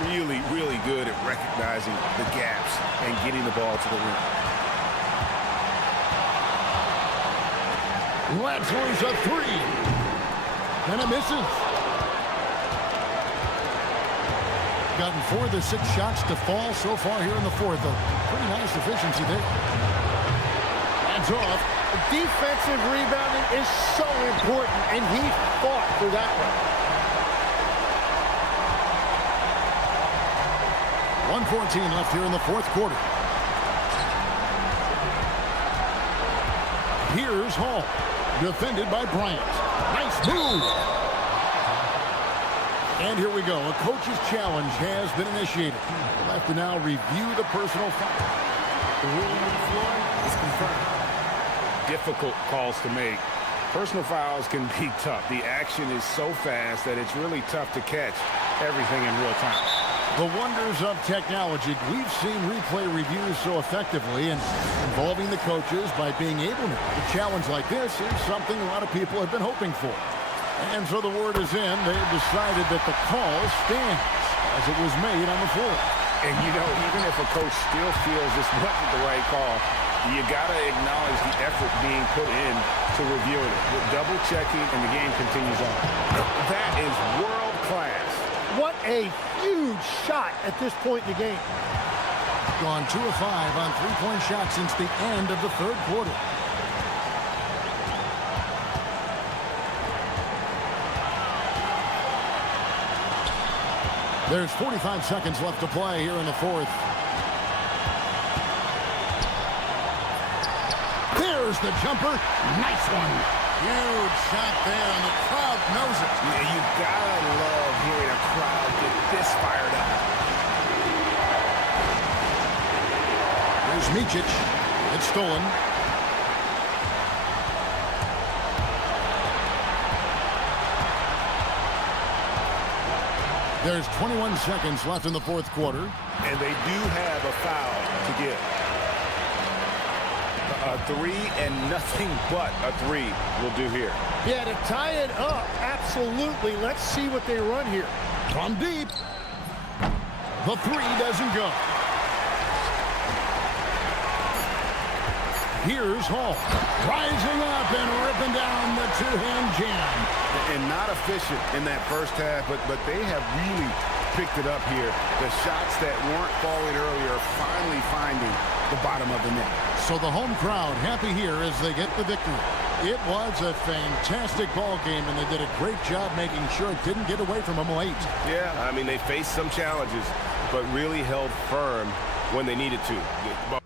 Really, really good at recognizing the gaps and getting the ball to the rim. Lets loose a three. And it misses. Gotten 4 of the 6 shots to fall so far here in the fourth. A pretty nice efficiency there. Hands off. Defensive rebounding is so important, and he fought for that one. 1:14 left here in the fourth quarter. Here's Hall. Defended by Bryant. Nice move. And here we go. A coach's challenge has been initiated. We'll have to now review the personal foul. The ruling on the floor is confirmed. Difficult calls to make. Personal fouls can be tough. The action is so fast that it's really tough to catch everything in real time. The wonders of technology. We've seen replay reviews so effectively and involving the coaches by being able to. A challenge like this is something a lot of people have been hoping for. And so the word is in. They've decided that the call stands as it was made on the floor. And, you know, even if a coach still feels this wasn't the right call, you got to acknowledge the effort being put in to reviewing it. With double checking, and the game continues on. That is world class. What a huge shot at this point in the game. Gone 2 of 5 on three-point shots since the end of the third quarter. There's 45 seconds left to play here in the fourth. There's the jumper. Nice one. Huge shot there, and the crowd knows it. Yeah, you gotta love hearing a crowd get this fired up. There's Micic. It's stolen. There's 21 seconds left in the fourth quarter. And they do have a foul to give. A three and nothing but a three will do here. Yeah, to tie it up, absolutely. Let's see what they run here. From deep. The three doesn't go. Here's Hall. Rising up and ripping down the two-hand jam. And not efficient in that first half, but they have really picked it up here. The shots that weren't falling earlier are finally finding the bottom of the net. So the home crowd happy here as they get the victory. It was a fantastic ball game, and they did a great job making sure it didn't get away from them late. Yeah, I mean, they faced some challenges, but really held firm when they needed to.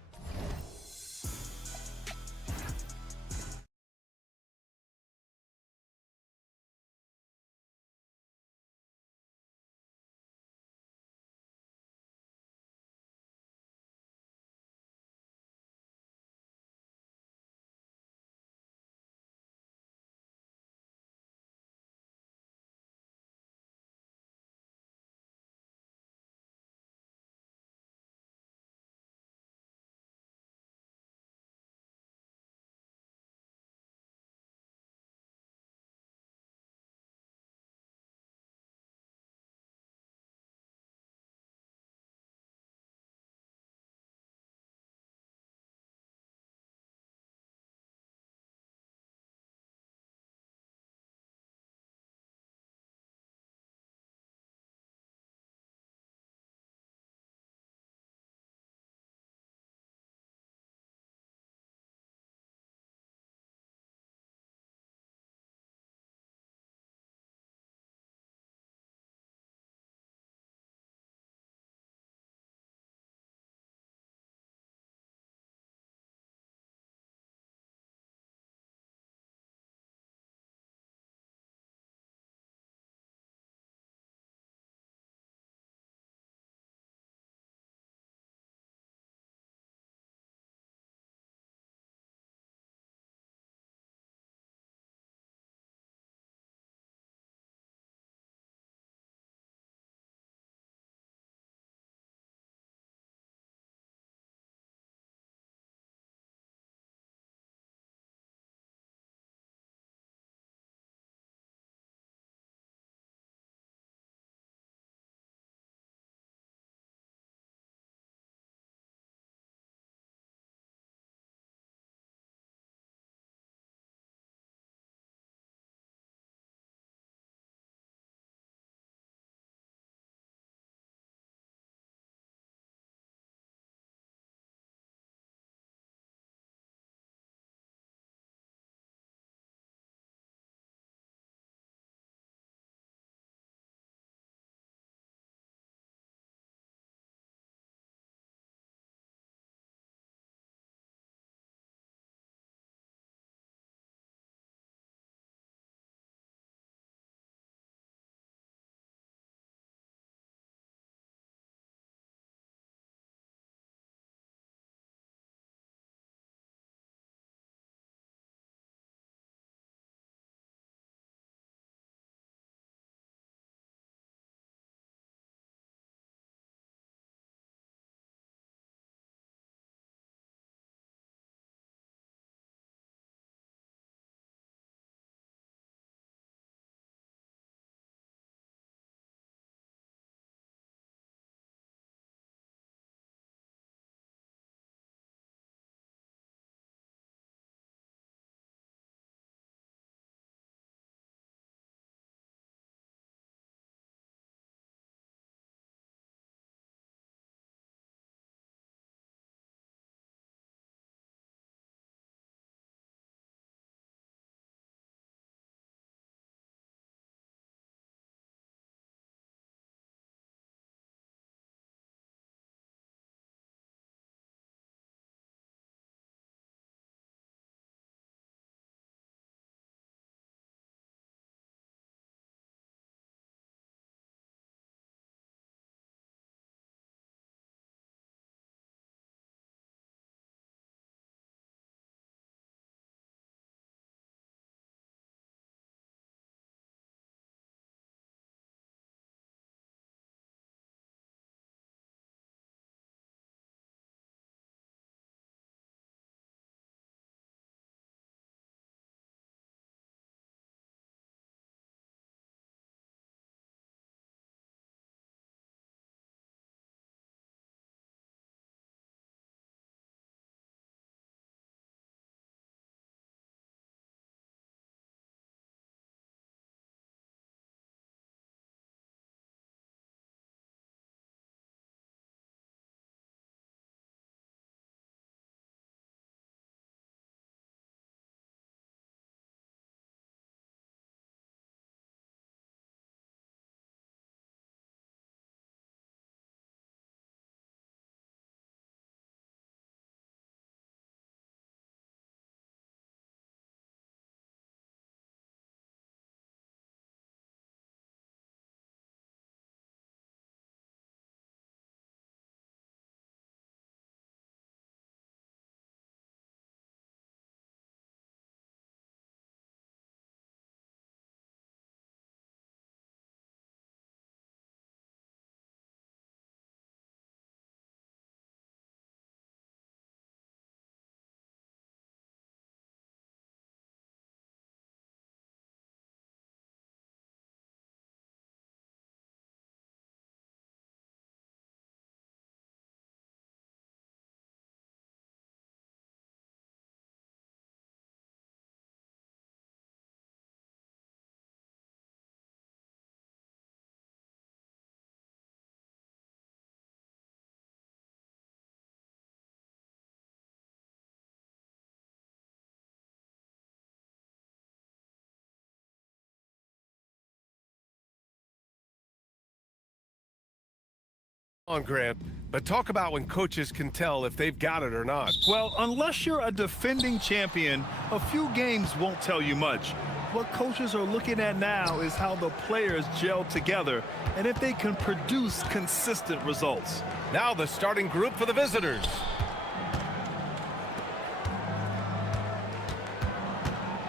On, Grant, but talk about when coaches can tell if they've got it or not. Well, unless you're a defending champion, a few games won't tell you much. What coaches are looking at now is how the players gel together and if they can produce consistent results. Now the starting group for the visitors.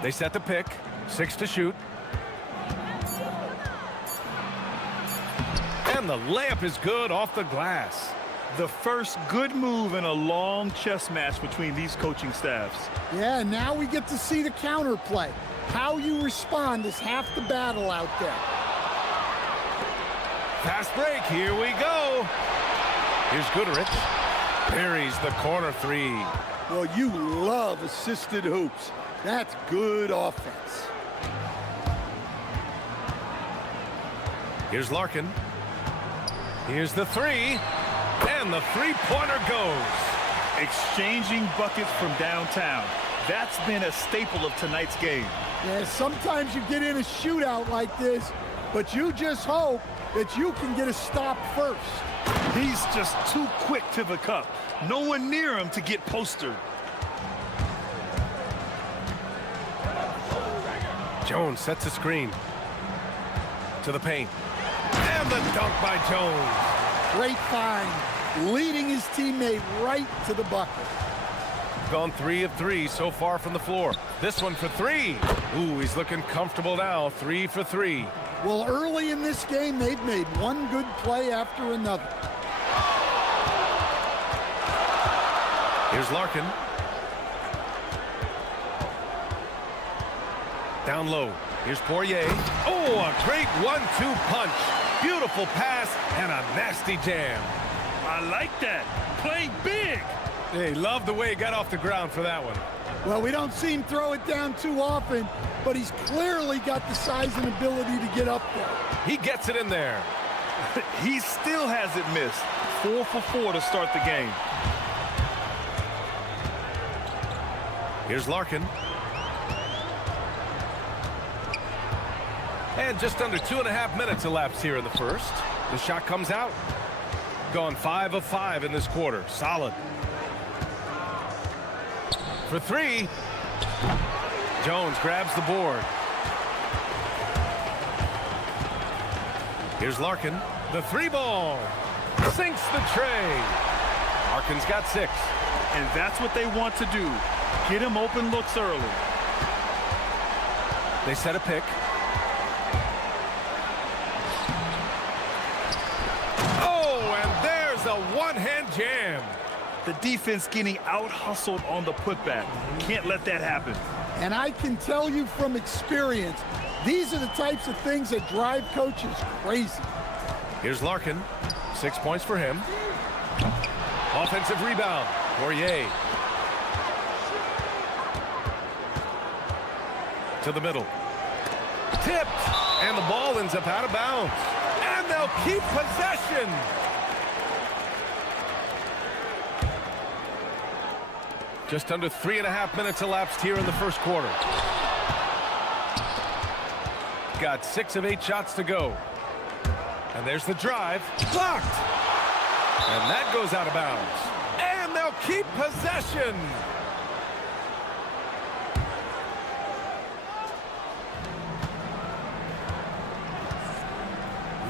They set the pick, 6 to shoot. And the layup is good off the glass. The first good move in a long chess match between these coaching staffs. Yeah, now we get to see the counterplay. How you respond is half the battle out there. Fast break, here we go. Here's Goodrich. Buries the corner three. Well, you love assisted hoops. That's good offense. Here's Larkin. Here's the three. And the three-pointer goes. Exchanging buckets from downtown. That's been a staple of tonight's game. Yeah, sometimes you get in a shootout like this, but you just hope that you can get a stop first. He's just too quick to the cup. No one near him to get postered. Jones sets a screen. To the paint. And the dunk by Jones. Great find. Leading his teammate right to the bucket. Gone 3 of 3 so far from the floor. This one for 3. Ooh, he's looking comfortable now. 3 for 3. Well, early in this game, they've made one good play after another. Here's Larkin. Down low. Here's Poirier. Oh, a great 1-2 punch. Beautiful pass and a nasty jam. I like that. Play big. Hey, love the way he got off the ground for that one. Well, we don't see him throw it down too often, but he's clearly got the size and ability to get up there. He gets it in there. He still hasn't missed. 4 for 4 to start the game. Here's Larkin. And just under 2.5 minutes elapsed here in the first. The shot comes out. Gone 5 of 5 in this quarter. Solid. For 3. Jones grabs the board. Here's Larkin. The 3 ball. Sinks the tray. Larkin's got 6. And that's what they want to do. Get him open looks early. They set a pick. Oh, and there's a one-hand jam. The defense getting out-hustled on the putback. Can't let that happen. And I can tell you from experience, these are the types of things that drive coaches crazy. Here's Larkin. 6 points for him. Offensive rebound. Poirier. To the middle. Tipped. And the ball ends up out of bounds. And they'll keep possession. Just under 3.5 minutes elapsed here in the first quarter. Got 6 of 8 shots to go. And there's the drive. Blocked. And that goes out of bounds. And they'll keep possession.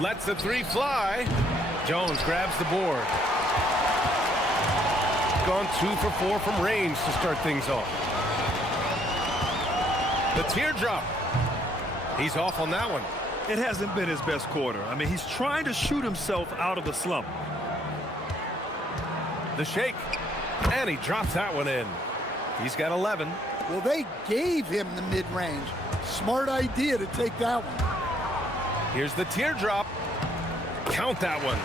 Lets the 3 fly. Jones grabs the board. Gone 2 for 4 from range to start things off. The teardrop. He's off on that one. It hasn't been his best quarter. I mean, he's trying to shoot himself out of the slump. The shake. And he drops that one in. He's got 11. Well, they gave him the mid-range. Smart idea to take that one. Here's the teardrop. Count that one.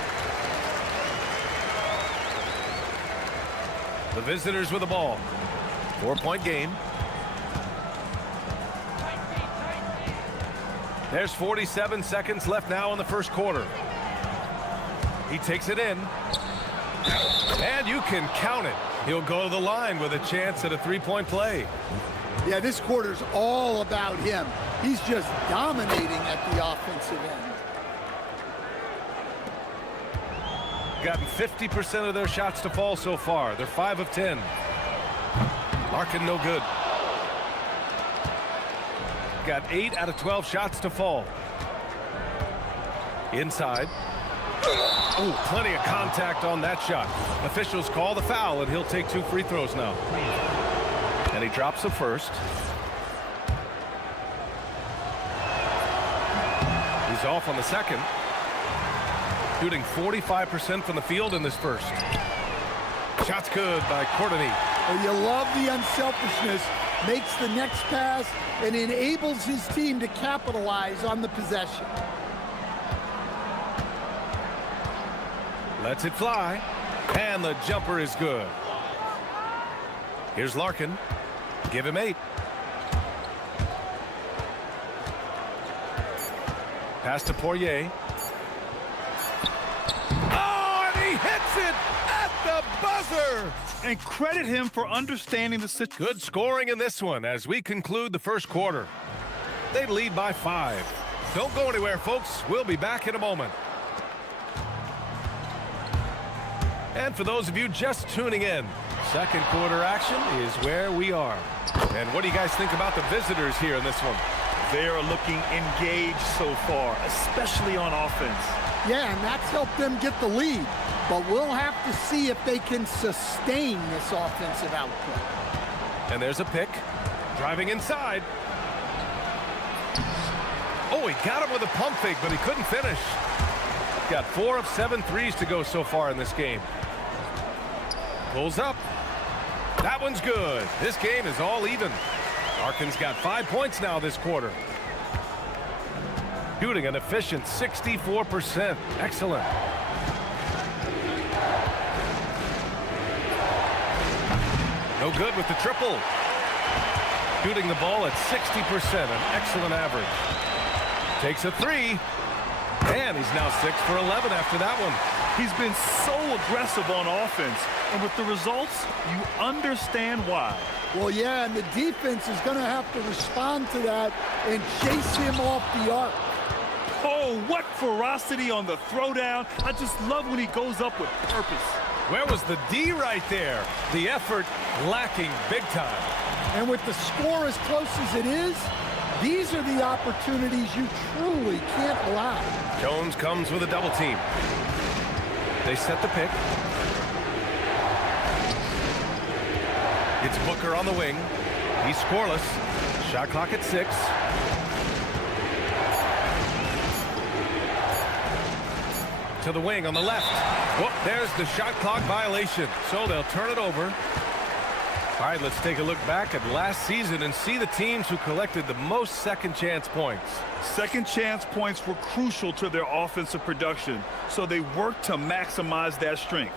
The visitors with the ball. 4-point game. There's 47 seconds left now in the first quarter. He takes it in. And you can count it. He'll go to the line with a chance at a 3-point play. Yeah, this quarter's all about him. He's just dominating at the offensive end. gotten 50% of their shots to fall so far. They're 5 of 10. Larkin no good. Got 8 out of 12 shots to fall. Inside. Oh, plenty of contact on that shot. Officials call the foul, and he'll take 2 free throws now. And he drops the first. He's off on the second. Shooting 45% from the field in this first. Shot's good by Courtney. Well, you love the unselfishness. Makes the next pass and enables his team to capitalize on the possession. Lets it fly. And the jumper is good. Here's Larkin. Give him 8. Pass to Poirier. Oh, and he hits it at the buzzer! And credit him for understanding the situation. Good scoring in this one as we conclude the first quarter. They lead by 5. Don't go anywhere, folks. We'll be back in a moment. And for those of you just tuning in, second quarter action is where we are. And what do you guys think about the visitors here in this one? They are looking engaged so far, especially on offense. Yeah, and that's helped them get the lead. But we'll have to see if they can sustain this offensive output. And there's a pick. Driving inside. Oh, he got him with a pump fake, but he couldn't finish. Got 4 of 7 threes to go so far in this game. Pulls up. That one's good. This game is all even. Larkin's got 5 points now this quarter. Shooting an efficient 64%. Excellent. No good with the triple. Shooting the ball at 60%, an excellent average. Takes a 3. And he's now 6 for 11 after that one. He's been so aggressive on offense, and with the results, you understand why. Well, yeah, and the defense is going to have to respond to that and chase him off the arc. Oh, what ferocity on the throwdown. I just love when he goes up with purpose. Where was the D right there? The effort lacking big time. And with the score as close as it is, these are the opportunities you truly can't allow. Jones comes with a double team. They set the pick. It's Booker on the wing. He's scoreless. Shot clock at 6. To the wing on the left. Whoop, there's the shot clock violation. So they'll turn it over. All right, let's take a look back at last season and see the teams who collected the most second chance points. Second chance points were crucial to their offensive production, so they worked to maximize that strength.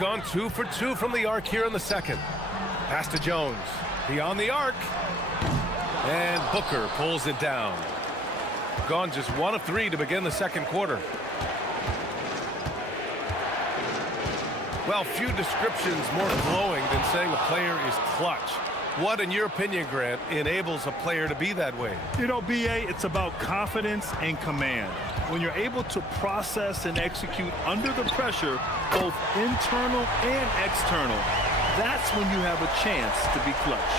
Gone 2 for 2 from the arc here in the second. Pass to Jones. Beyond the arc. And Booker pulls it down. Gone just 1 of 3 to begin the second quarter. Well, few descriptions more glowing than saying a player is clutch. What, in your opinion, Grant, enables a player to be that way? You know, B.A., it's about confidence and command. When you're able to process and execute under the pressure, both internal and external, that's when you have a chance to be clutch.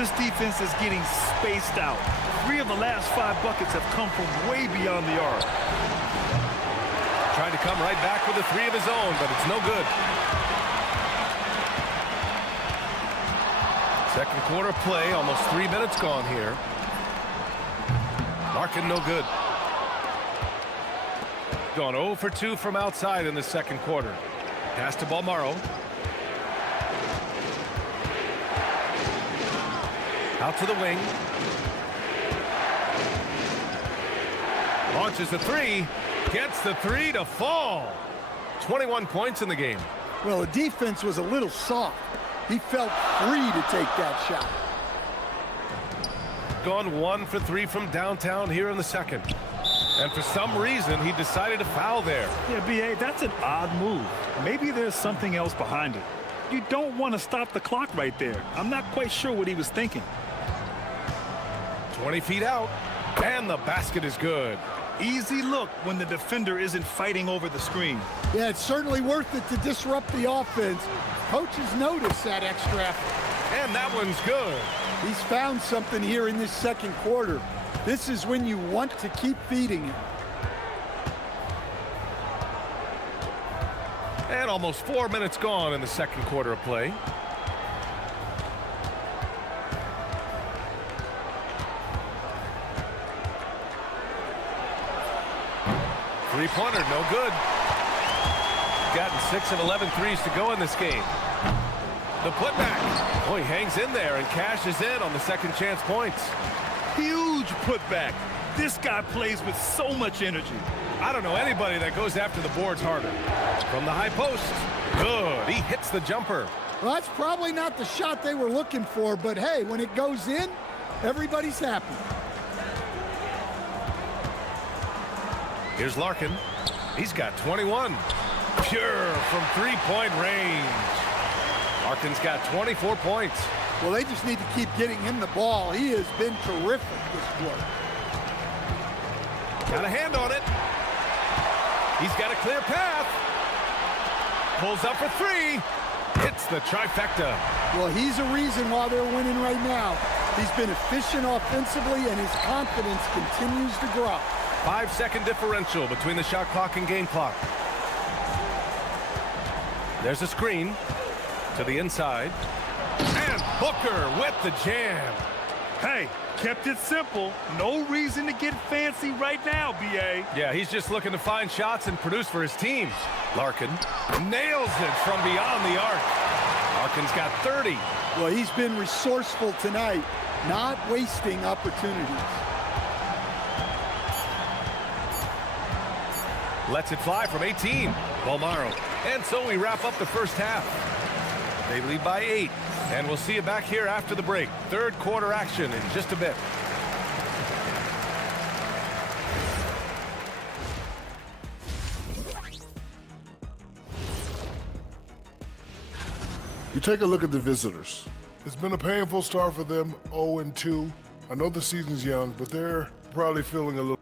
This defense is getting spaced out. 3 of the last 5 buckets have come from way beyond the arc. Trying to come right back with a 3 of his own, but it's no good. Second quarter play, almost 3 minutes gone here. Larkin no good. Gone 0 for 2 from outside in the second quarter. Pass to Balmaro. Out to the wing. Launches the 3. Gets the 3 to fall. 21 points in the game. Well, the defense was a little soft. He felt free to take that shot. Gone 1 for 3 from downtown here in the second. And for some reason, he decided to foul there. Yeah, B.A., that's an odd move. Maybe there's something else behind it. You don't want to stop the clock right there. I'm not quite sure what he was thinking. 20 feet out. And the basket is good. Easy look when the defender isn't fighting over the screen. Yeah, it's certainly worth it to disrupt the offense. Coaches notice that extra effort. And that one's good. He's found something here in this second quarter. This is when you want to keep feeding him. And almost 4 minutes gone in the second quarter of play. Three-pointer, no good. Gotten 6 of 11 threes to go in this game. The putback. Oh, he hangs in there and cashes in on the second chance points. Huge putback. This guy plays with so much energy. I don't know anybody that goes after the boards harder. From the high post. Good. He hits the jumper. Well, that's probably not the shot they were looking for, but hey, when it goes in, everybody's happy. Here's Larkin. He's got 21. Pure from three-point range. Larkin's got 24 points. Well, they just need to keep getting him the ball. He has been terrific this quarter. Got a hand on it. He's got a clear path. Pulls up for three. Hits the trifecta. Well, he's a reason why they're winning right now. He's been efficient offensively, and his confidence continues to grow. 5-second differential between the shot clock and game clock. There's a screen to the inside. And Booker with the jam. Hey, kept it simple. No reason to get fancy right now, B.A. Yeah, he's just looking to find shots and produce for his team. Larkin nails it from beyond the arc. Larkin's got 30. Well, he's been resourceful tonight, not wasting opportunities. Lets it fly from 18. Balmaro. And so we wrap up the first half. They lead by 8. And we'll see you back here after the break. Third quarter action in just a bit. You take a look at the visitors. It's been a painful start for them, 0-2. I know the season's young, but they're probably feeling a little...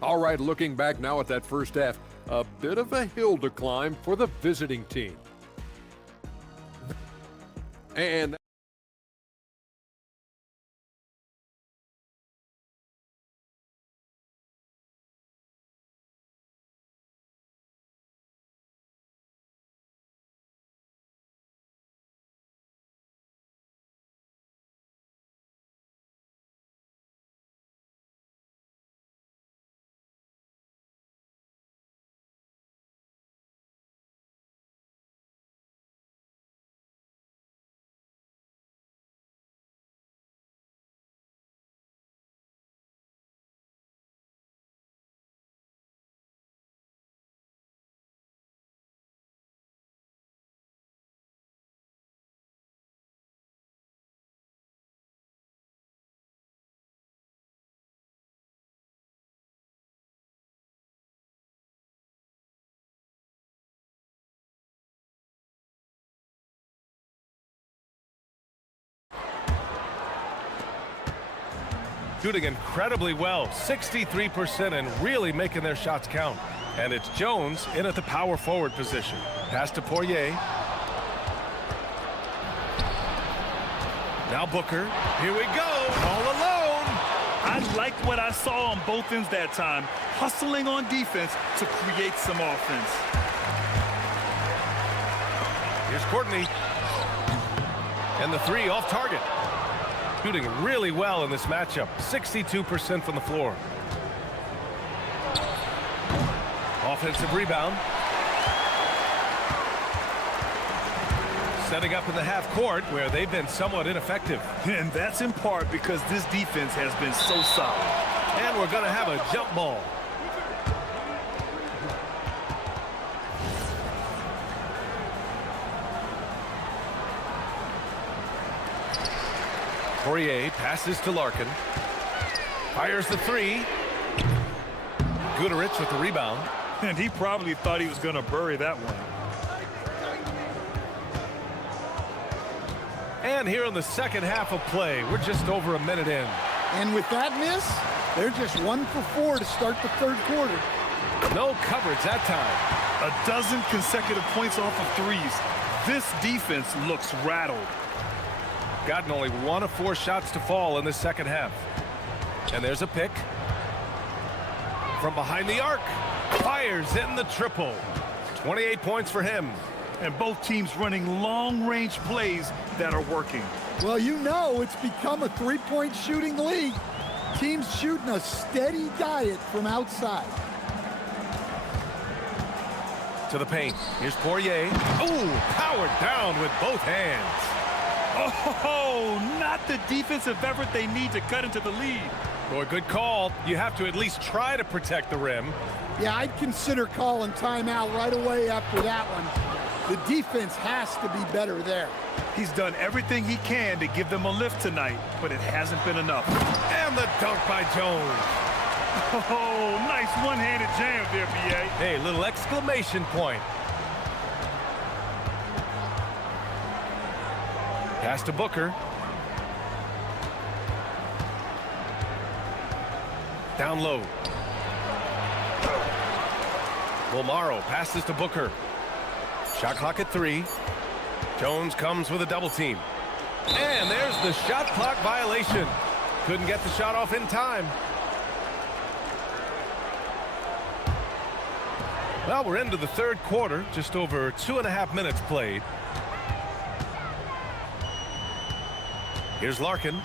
All right, looking back now at that first half, a bit of a hill to climb for the visiting team. And shooting incredibly well, 63%, and really making their shots count. And it's Jones in at the power forward position. Pass to Poirier. Now Booker. Here we go. All alone. I liked what I saw on both ends that time. Hustling on defense to create some offense. Here's Courtney. And the three off target. Shooting really well in this matchup. 62% from the floor. Offensive rebound. Setting up in the half court where they've been somewhat ineffective. And that's in part because this defense has been so solid. And we're going to have a jump ball. Poirier passes to Larkin. Fires the three. Guterich with the rebound. And he probably thought he was going to bury that one. And here in the second half of play, we're just over a minute in. And with that miss, they're just 1 for 4 to start the third quarter. No coverage that time. A dozen consecutive points off of threes. This defense looks rattled. Gotten only 1 of 4 shots to fall in the second half. And there's a pick. From behind the arc. Fires in the triple. 28 points for him. And both teams running long-range plays that are working. Well, you know it's become a three-point shooting league. Teams shooting a steady diet from outside. To the paint. Here's Poirier. Ooh, powered down with both hands. Oh, not the defensive effort they need to cut into the lead. Boy, good call. You have to at least try to protect the rim. Yeah, I'd consider calling timeout right away after that one. The defense has to be better there. He's done everything he can to give them a lift tonight, but it hasn't been enough. And the dunk by Jones. Oh, nice one-handed jam there, B.A. Hey, little exclamation point. Pass to Booker. Down low. Wilmaro passes to Booker. Shot clock at 3. Jones comes with a double team. And there's the shot clock violation. Couldn't get the shot off in time. Well, we're into the third quarter. Just over 2.5 minutes played. Here's Larkin.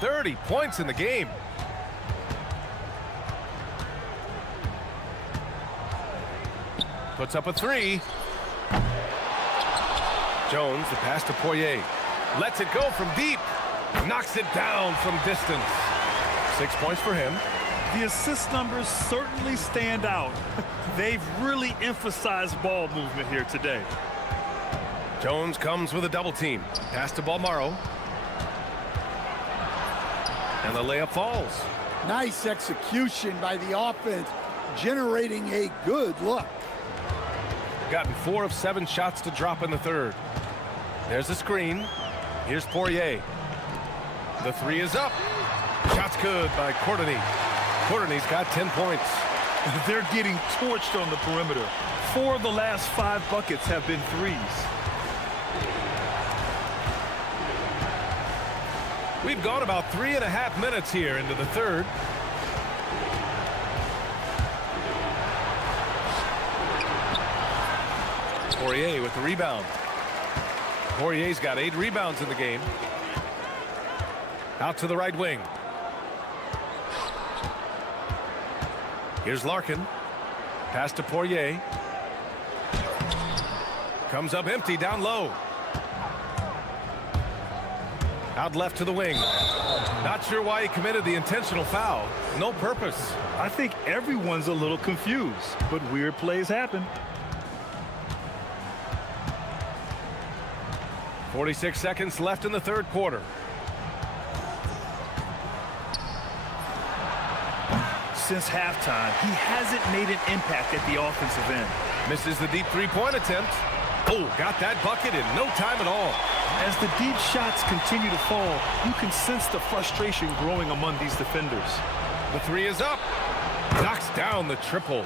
30 points in the game. Puts up a 3. Jones, the pass to Poirier. Lets it go from deep. Knocks it down from distance. 6 points for him. The assist numbers certainly stand out. They've really emphasized ball movement here today. Jones comes with a double team. Pass to Balmaro. And the layup falls. Nice execution by the offense, generating a good look. Gotten 4 of 7 shots to drop in the third. There's the screen. Here's Poirier. The 3 is up. Shot's good by Courtney. Courtney's got 10 points. They're getting torched on the perimeter. 4 of the last 5 buckets have been threes. We've gone about 3.5 minutes here into the third. Poirier with the rebound. Poirier's got 8 rebounds in the game. Out to the right wing. Here's Larkin. Pass to Poirier. Comes up empty down low. Out left to the wing. Not sure why he committed the intentional foul. No purpose. I think everyone's a little confused, but weird plays happen. 46 seconds left in the third quarter. Since halftime, he hasn't made an impact at the offensive end. Misses the deep three-point attempt. Oh, got that bucket in no time at all. As the deep shots continue to fall, you can sense the frustration growing among these defenders. The 3 is up. Knocks down the triple.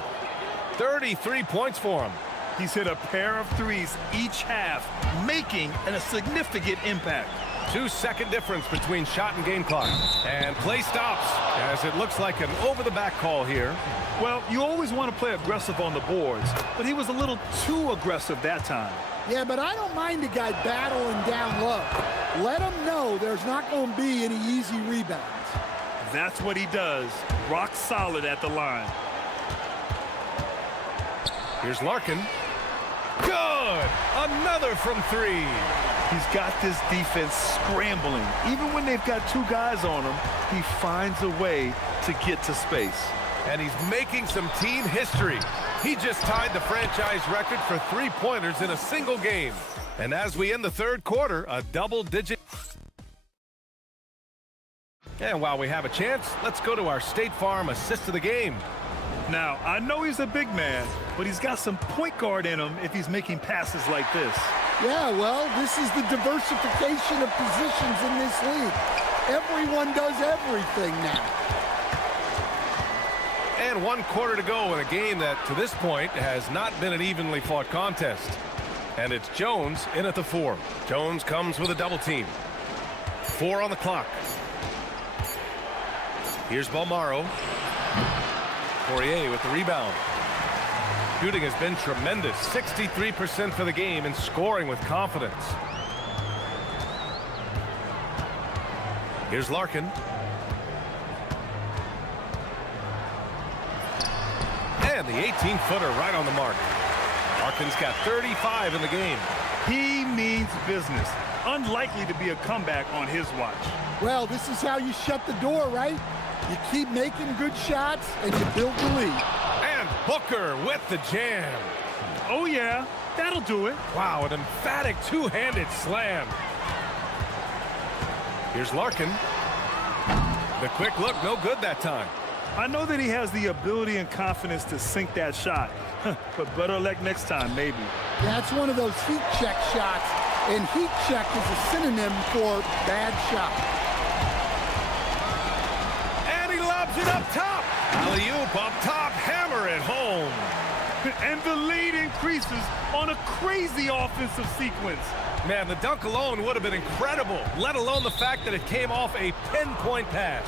33 points for him. He's hit a pair of threes each half, making a significant impact. 2-second difference between shot and game clock. And play stops as it looks like an over-the-back call here. Well, you always want to play aggressive on the boards, but he was a little too aggressive that time. Yeah, but I don't mind a guy battling down low. Let him know there's not going to be any easy rebounds. That's what he does. Rock solid at the line. Here's Larkin. Good! Another from 3. He's got this defense scrambling. Even when they've got 2 guys on him, he finds a way to get to space. And he's making some team history. He just tied the franchise record for 3-pointers in a single game. And as we end the third quarter, a double-digit. And while we have a chance, let's go to our State Farm assist of the game. Now, I know he's a big man, but he's got some point guard in him if he's making passes like this. Yeah, well, this is the diversification of positions in this league. everyone does everything now. And 1 quarter to go in a game that, to this point, has not been an evenly fought contest. And it's Jones in at the 4. Jones comes with a double team. 4 on the clock. Here's Balmaro. Poirier with the rebound. Shooting has been tremendous. 63% for the game and scoring with confidence. Here's Larkin. And the 18-footer right on the mark. Larkin's got 35 in the game. He means business. Unlikely to be a comeback on his watch. Well, this is how you shut the door, right? You keep making good shots and you build the lead. And Booker with the jam. Oh, yeah. That'll do it. Wow, an emphatic two-handed slam. Here's Larkin. The quick look, no good that time. I know that he has the ability and confidence to sink that shot. But better luck next time, maybe. That's one of those heat check shots. And heat check is a synonym for bad shot. And he lobs it up top. Alley-oop up top, hammer it home. And the lead increases on a crazy offensive sequence. Man, the dunk alone would have been incredible, let alone the fact that it came off a pinpoint pass.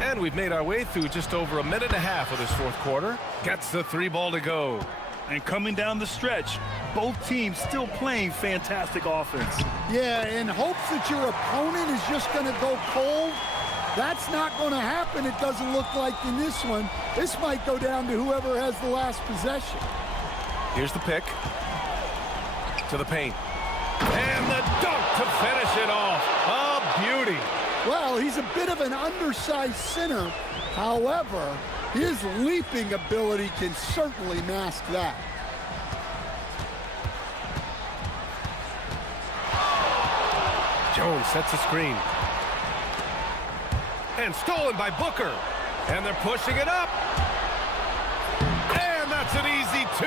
And we've made our way through just over a minute and a half of this fourth quarter. Gets the 3 ball to go. And coming down the stretch, both teams still playing fantastic offense. Yeah, in hopes that your opponent is just going to go cold. That's not going to happen, it doesn't look like in this one. This might go down to whoever has the last possession. Here's the pick. To the paint. And the dunk to finish it off. A beauty. Well, he's a bit of an undersized center. However, his leaping ability can certainly mask that. Jones sets a screen. And stolen by Booker. And they're pushing it up. And that's an easy 2.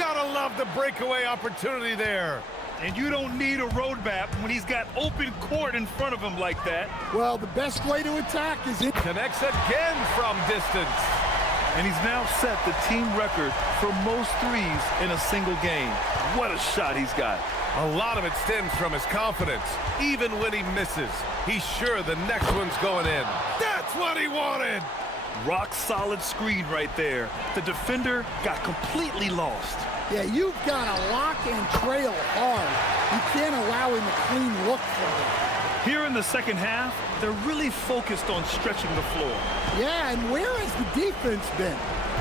Gotta love the breakaway opportunity there. And you don't need a roadmap when he's got open court in front of him like that. Well, the best way to attack is it. Connects again from distance. And he's now set the team record for most threes in a single game. What a shot he's got. A lot of it stems from his confidence. Even when he misses, he's sure the next one's going in. That's what he wanted. Rock solid screen right there. The defender got completely lost. Yeah, you've got to lock and trail hard. You can't allow him a clean look for him. Here in the second half, they're really focused on stretching the floor. Yeah, and where has the defense been?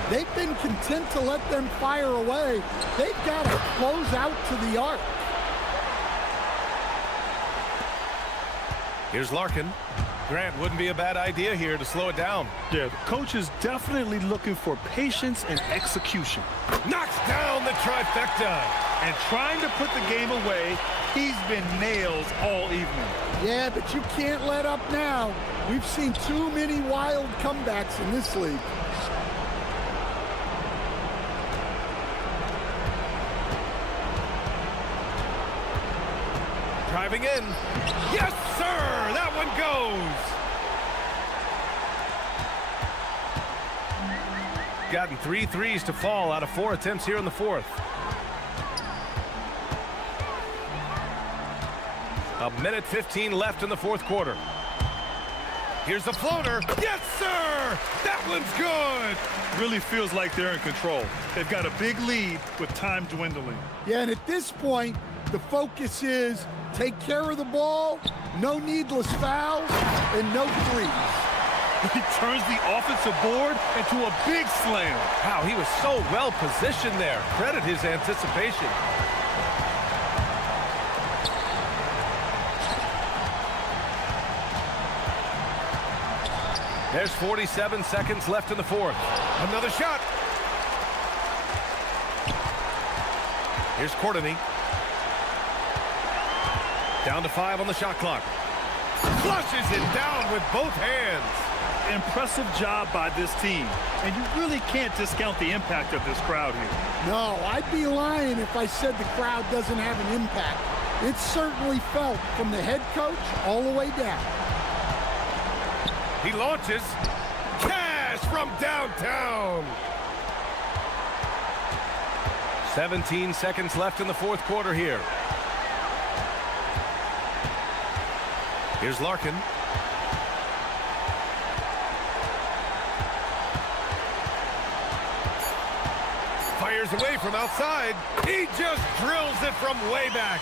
They've been content to let them fire away. They've got to close out to the arc. Here's Larkin. Grant, wouldn't be a bad idea here to slow it down. Yeah, the coach is definitely looking for patience and execution. Knocks down the trifecta. And trying to put the game away, he's been nails all evening. Yeah, but you can't let up now. We've seen too many wild comebacks in this league. Driving in. Yes, sir! That one goes! Gotten 3 threes to fall out of 4 attempts here in the fourth. A minute 15 left in the fourth quarter. Here's the floater. Yes, sir! That one's good! Really feels like they're in control. They've got a big lead with time dwindling. Yeah, and at this point, the focus is take care of the ball, no needless fouls, and no threes. He turns the offensive board into a big slam. Wow, he was so well positioned there. Credit his anticipation. There's 47 seconds left in the fourth. Another shot. Here's Courtney. Down to 5 on the shot clock. Flushes it down with both hands. impressive job by this team. And you really can't discount the impact of this crowd here. No, I'd be lying if I said the crowd doesn't have an impact. It's certainly felt from the head coach all the way down. He launches. Cash from downtown. 17 seconds left in the fourth quarter here. Here's Larkin. Fires away from outside. He just drills it from way back.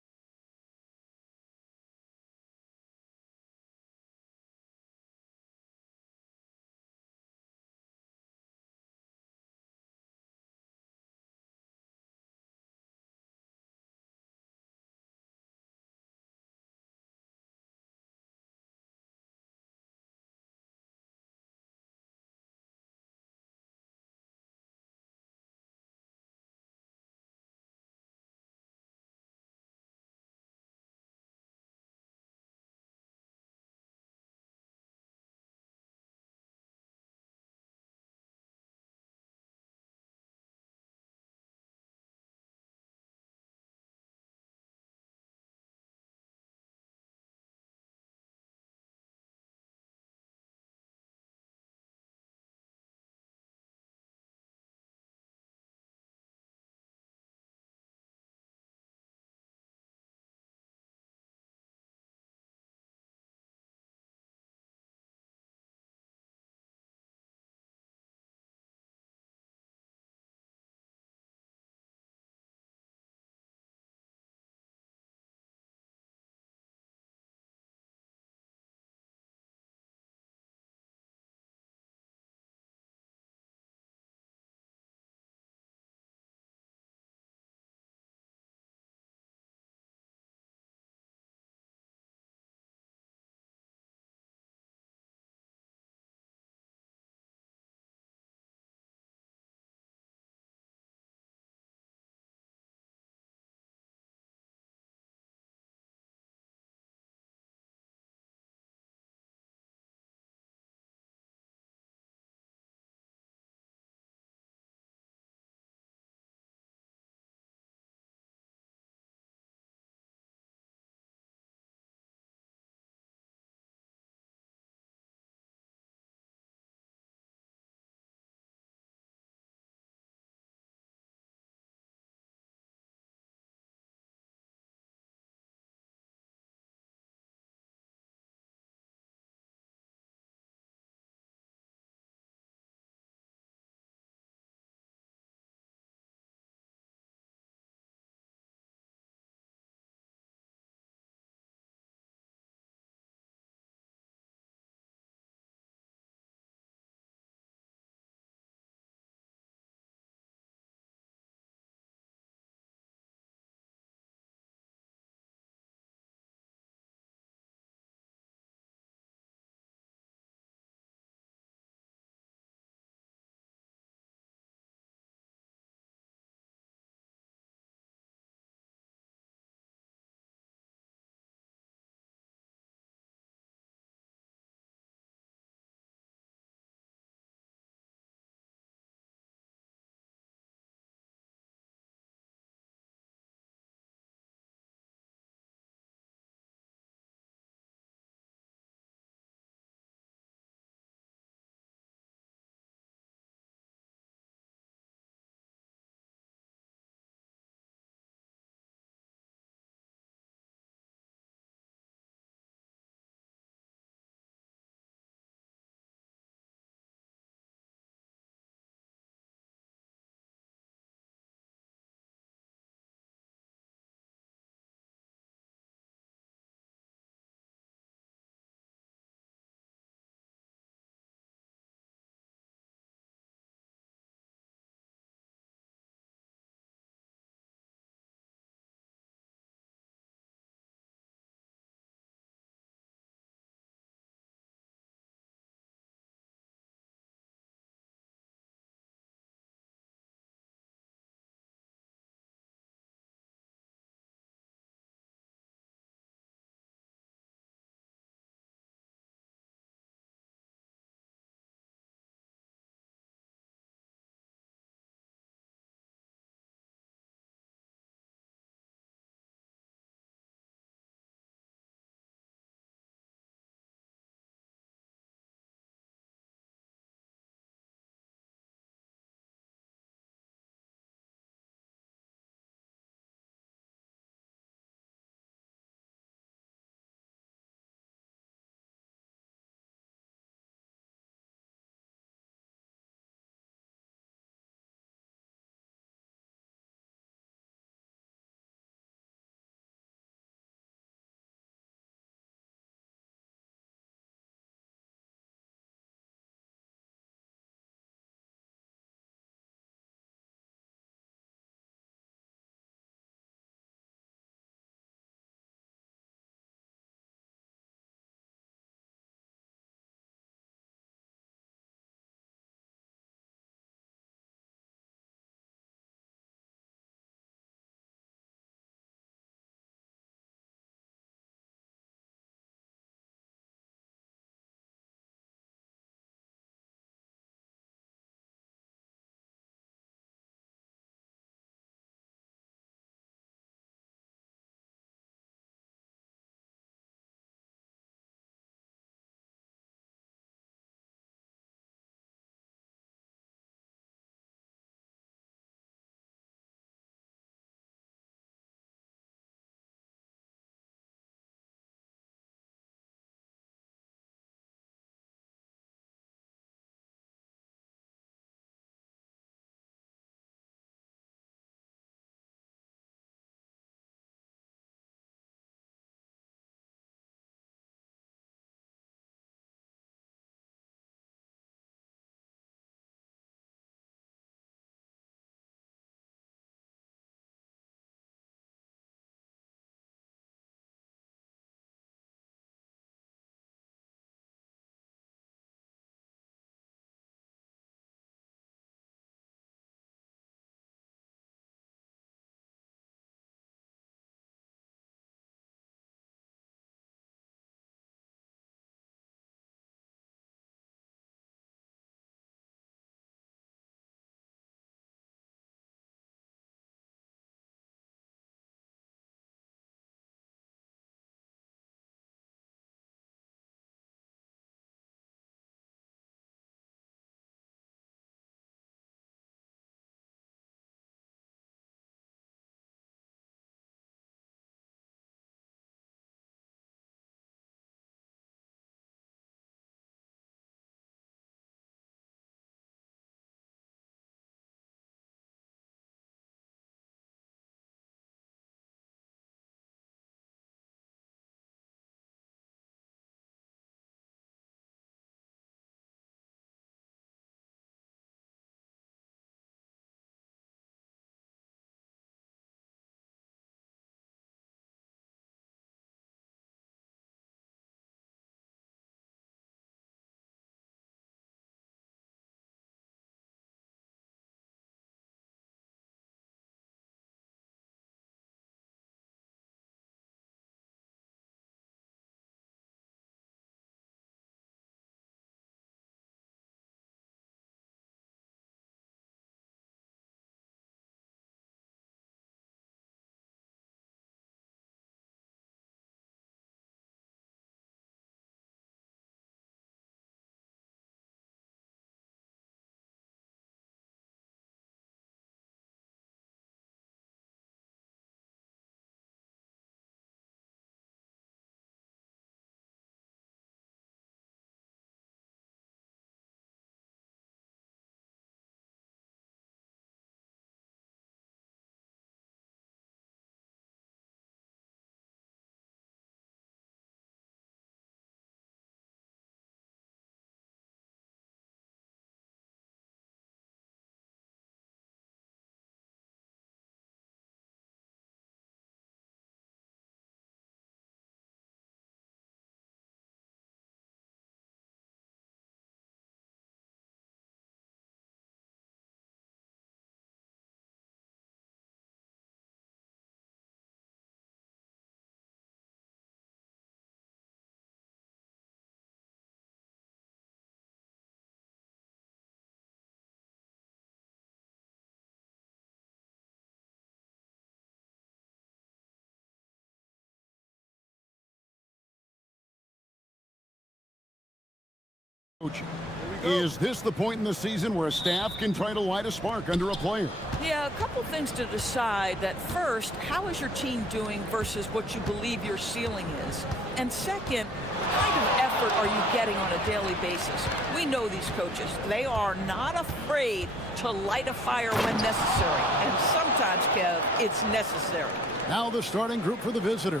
Is this the point in the season where a staff can try to light a spark under a player? Yeah, a couple things to decide. That first, how is your team doing versus what you believe your ceiling is? And second, what kind of effort are you getting on a daily basis? We know these coaches. They are not afraid to light a fire when necessary. And sometimes, Kev, it's necessary. Now the starting group for the visitors.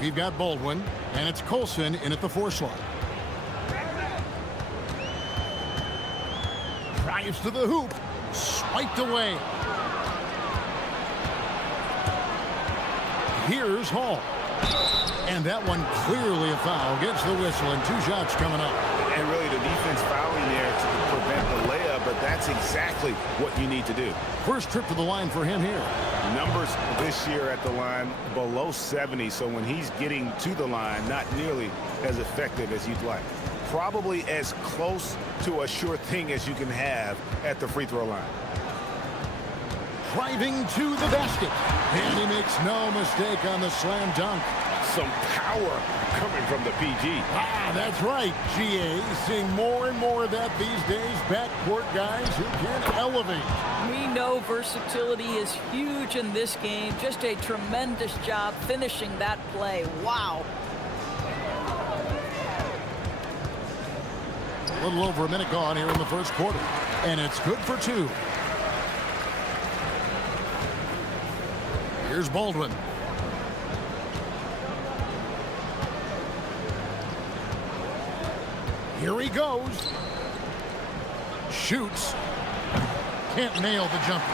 We've got Baldwin, and it's Colson in at the 4 slot. Drives to the hoop. Swiped away. Here's Hall. And that one clearly a foul. Gets the whistle, and 2 shots coming up. And really the defense fouling there to prevent the layup, but that's exactly what you need to do. First trip to the line for him here. Numbers this year at the line below 70, so when he's getting to the line, not nearly as effective as you'd like. Probably as close to a sure thing as you can have at the free throw line. Driving to the basket. And he makes no mistake on the slam dunk. Some power coming from the PG. Ah, that's right, GA. Seeing more and more of that these days. Backcourt guys who can elevate. We know versatility is huge in this game. Just a tremendous job finishing that play. Wow. A little over a minute gone here in the first quarter. And it's good for 2. Here's Baldwin. Here he goes. Shoots. Can't nail the jumper.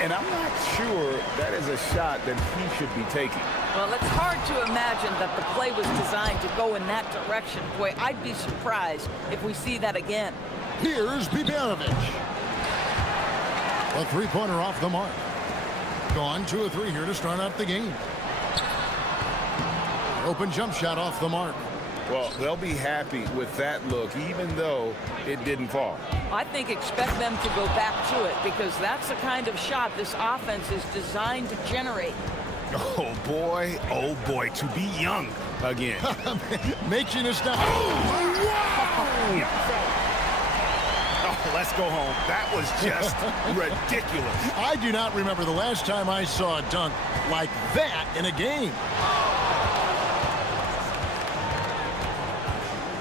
And I'm not sure that is a shot that he should be taking. Well, it's hard to imagine that the play was designed to go in that direction. Boy, I'd be surprised if we see that again. Here's Biberovic. A 3-pointer off the mark. Gone 2 of 3 here to start out the game. Open jump shot off the mark. Well, they'll be happy with that look, even though it didn't fall. I think expect them to go back to it because that's the kind of shot this offense is designed to generate. Oh, boy, to be young again. Makes you nostalgic. Oh, let's go home. That was just ridiculous. I do not remember the last time I saw a dunk like that in a game.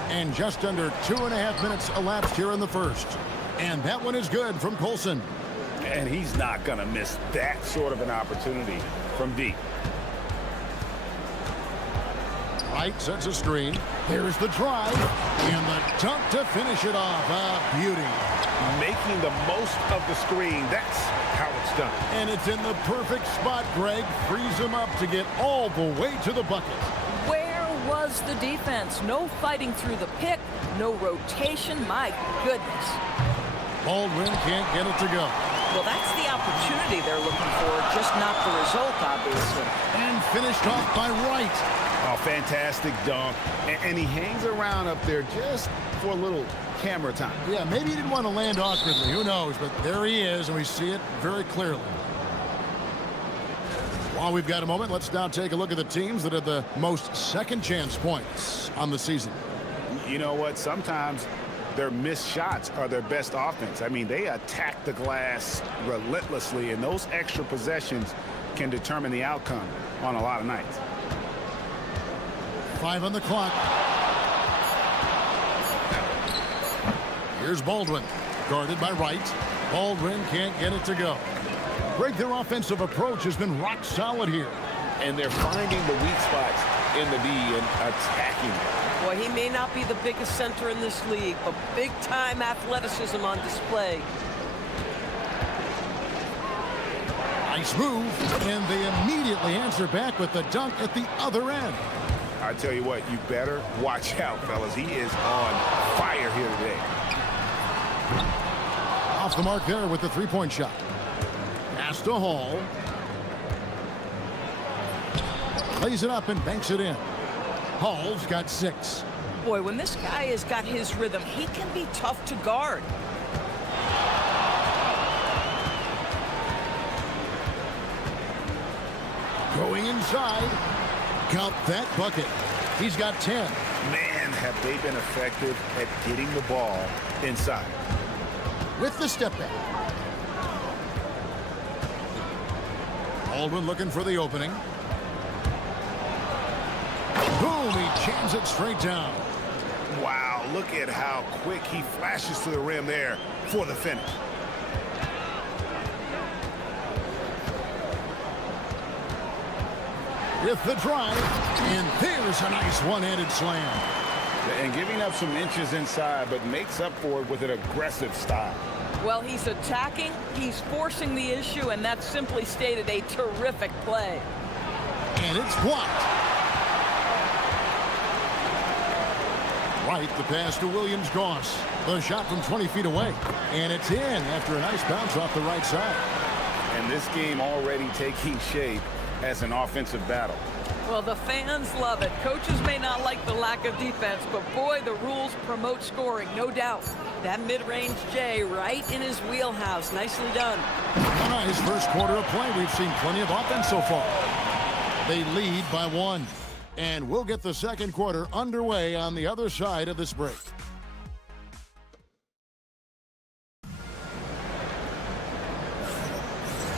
And just under 2.5 minutes elapsed here in the first. And that one is good from Colson. And he's not going to miss that sort of an opportunity from deep. Wright sets a screen. Here's the drive. And the dunk to finish it off. A beauty. Making the most of the screen. That's how it's done. And it's in the perfect spot, Greg. Frees him up to get all the way to the bucket. Where was the defense? No fighting through the pick. No rotation. My goodness. Baldwin can't get it to go. Well, that's the opportunity they're looking for, just not the result, obviously. And finished off by Wright. Oh, fantastic dunk. And he hangs around up there just for a little camera time. Yeah, maybe he didn't want to land awkwardly. Who knows? But there he is, and we see it very clearly. While we've got a moment, let's now take a look at the teams that had the most second chance points on the season. You know what? Sometimes their missed shots are their best offense. I mean, they attack the glass relentlessly, and those extra possessions can determine the outcome on a lot of nights. 5 on the clock. Here's Baldwin, guarded by Wright. Baldwin can't get it to go. Greg, their offensive approach has been rock solid here. And they're finding the weak spots in the D and attacking them. Boy, he may not be the biggest center in this league, but big-time athleticism on display. Nice move, and they immediately answer back with the dunk at the other end. I tell you what, you better watch out, fellas. He is on fire here today. Off the mark there with the three-point shot. Pass to Hall. Lays it up and banks it in. Hall's got 6. Boy, when this guy has got his rhythm, he can be tough to guard. Going inside. Count that bucket. He's got 10. Man, have they been effective at getting the ball inside. With the step back. Baldwin looking for the opening. Boom, he jams it straight down. Wow, look at how quick he flashes to the rim there for the finish. With the drive, and there's a nice one-handed slam. And giving up some inches inside, but makes up for it with an aggressive style. Well, he's attacking, he's forcing the issue, and that's simply stated a terrific play. And it's blocked. Right, the pass to Williams-Goss. The shot from 20 feet away. And it's in after a nice bounce off the right side. And this game already taking shape as an offensive battle. Well, the fans love it. Coaches may not like the lack of defense, but boy, the rules promote scoring, no doubt. That mid-range J right in his wheelhouse. Nicely done. A nice first quarter of play. We've seen plenty of offense so far. They lead by 1. And we'll get the second quarter underway on the other side of this break.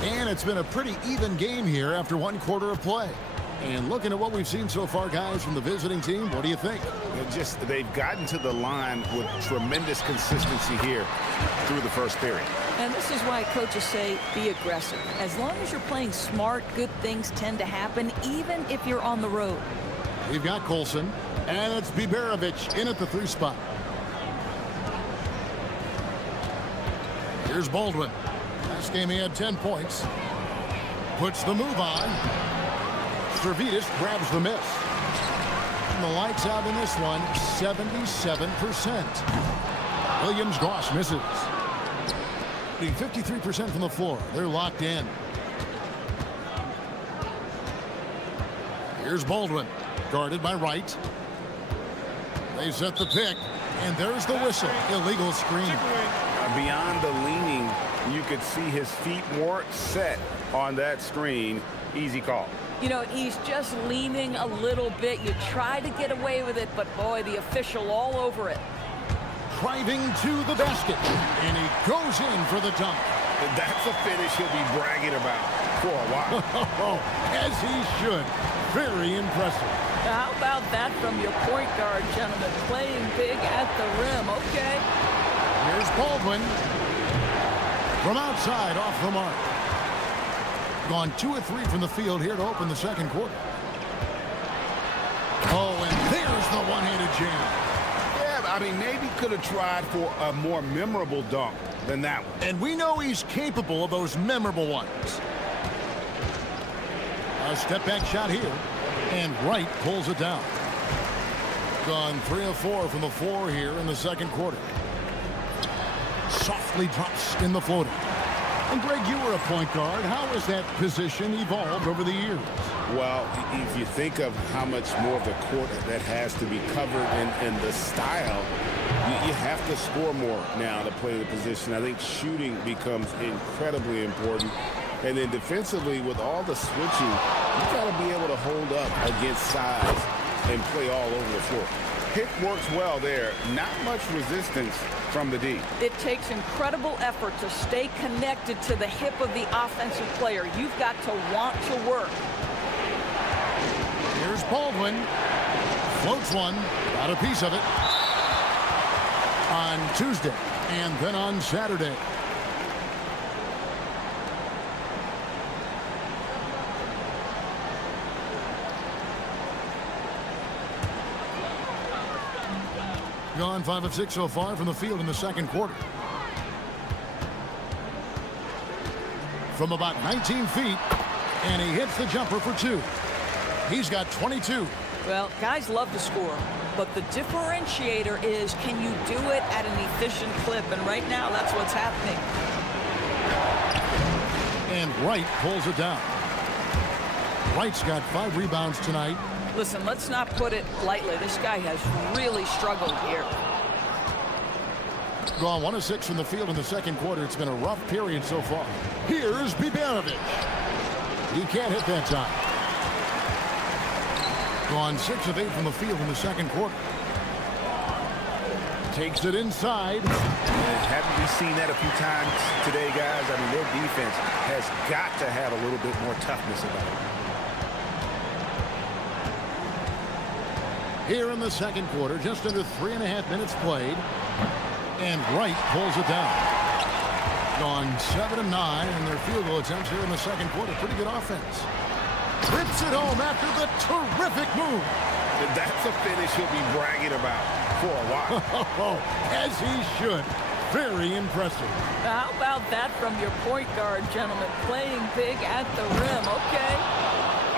And it's been a pretty even game here after one quarter of play. And looking at what we've seen so far, guys, from the visiting team, what do you think? They've gotten to the line with tremendous consistency here through the first period. And this is why coaches say be aggressive. As long as you're playing smart, good things tend to happen, even if you're on the road. We've got Colson, and it's Biberovic in at the 3 spot. Here's Baldwin. Last game he had 10 points. Puts the move on. Servetus grabs the miss. And the lights out in this one, 77%. Williams-Goss misses. 53% from the floor. They're locked in. Here's Baldwin, guarded by Wright. They set the pick, and there's the whistle. Illegal screen. Beyond the leaning, you could see his feet more set on that screen. Easy call. You know, he's just leaning a little bit. You try to get away with it, but boy, the official all over it. Driving to the basket, and he goes in for the dunk. That's a finish he'll be bragging about for a while. As he should. Very impressive. How about that from your point guard, gentlemen? Playing big at the rim. Okay. Here's Baldwin. From outside, off the mark. Gone 2 of 3 from the field here to open the second quarter. Oh, and there's the one-handed jam. Yeah, I mean, maybe could have tried for a more memorable dunk than that one. And we know he's capable of those memorable ones. A step-back shot here, and Wright pulls it down. Gone 3 of 4 from the floor here in the second quarter. Softly drops in the floater. And Greg, you were a point guard. How has that position evolved over the years? Well, if you think of how much more of the court that has to be covered and the style, you have to score more now to play the position. I think shooting becomes incredibly important. And then defensively, with all the switching, you got to be able to hold up against size and play all over the floor. Pick works well there. Not much resistance from the D. It takes incredible effort to stay connected to the hip of the offensive player. You've got to want to work. Here's Baldwin. Floats one. Got a piece of it. On Tuesday and then on Saturday. Gone 5 of 6 so far from the field in the second quarter. From about 19 feet, and he hits the jumper for 2. He's got 22. Well, guys love to score, but the differentiator is, can you do it at an efficient clip? And right now, that's what's happening. And Wright pulls it down. Wright's got 5 rebounds tonight. Listen, let's not put it lightly. This guy has really struggled here. Gone 1 of 6 from the field in the second quarter. It's been a rough period so far. Here's Biberovic. He can't hit that time. Gone 6 of 8 from the field in the second quarter. Takes it inside. And haven't we seen that a few times today, guys? I mean, their defense has got to have a little bit more toughness about it. Here in the second quarter, just under 3.5 minutes played. And Wright pulls it down. Gone 7 of 9 in their field goal attempts here in the second quarter. Pretty good offense. Rips it home after the terrific move. That's a finish he'll be bragging about for a while. As he should. Very impressive. How about that from your point guard, gentlemen? Playing big at the rim, okay?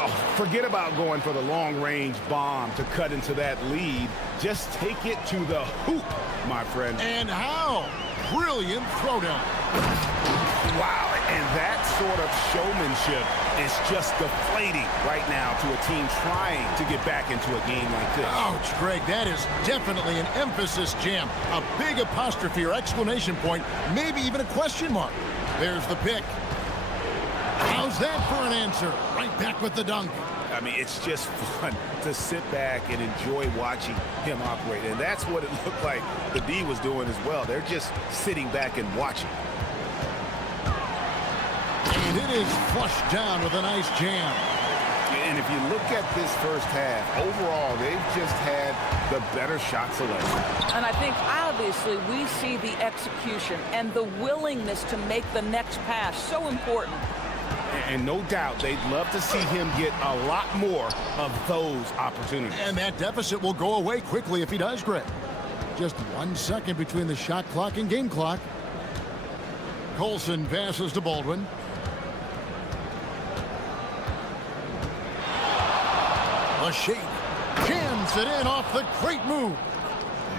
Oh, forget about going for the long-range bomb to cut into that lead. Just take it to the hoop, my friend. And how? Brilliant throwdown. Wow, and that sort of showmanship is just deflating right now to a team trying to get back into a game like this. Ouch, Greg, that is definitely an emphasis jam. A big apostrophe or exclamation point, maybe even a question mark. There's the pick. How's that for an answer? Right back with the dunk. I mean, it's just fun to sit back and enjoy watching him operate. And that's what it looked like the D was doing as well. They're just sitting back and watching. And it is flushed down with a nice jam. And if you look at this first half, overall, they've just had the better shot selection. And I think, obviously, we see the execution and the willingness to make the next pass so important. And no doubt, they'd love to see him get a lot more of those opportunities. And that deficit will go away quickly if he does, Greg. Just 1 second between the shot clock and game clock. Colson passes to Baldwin. A shake. Jams it in off the great move.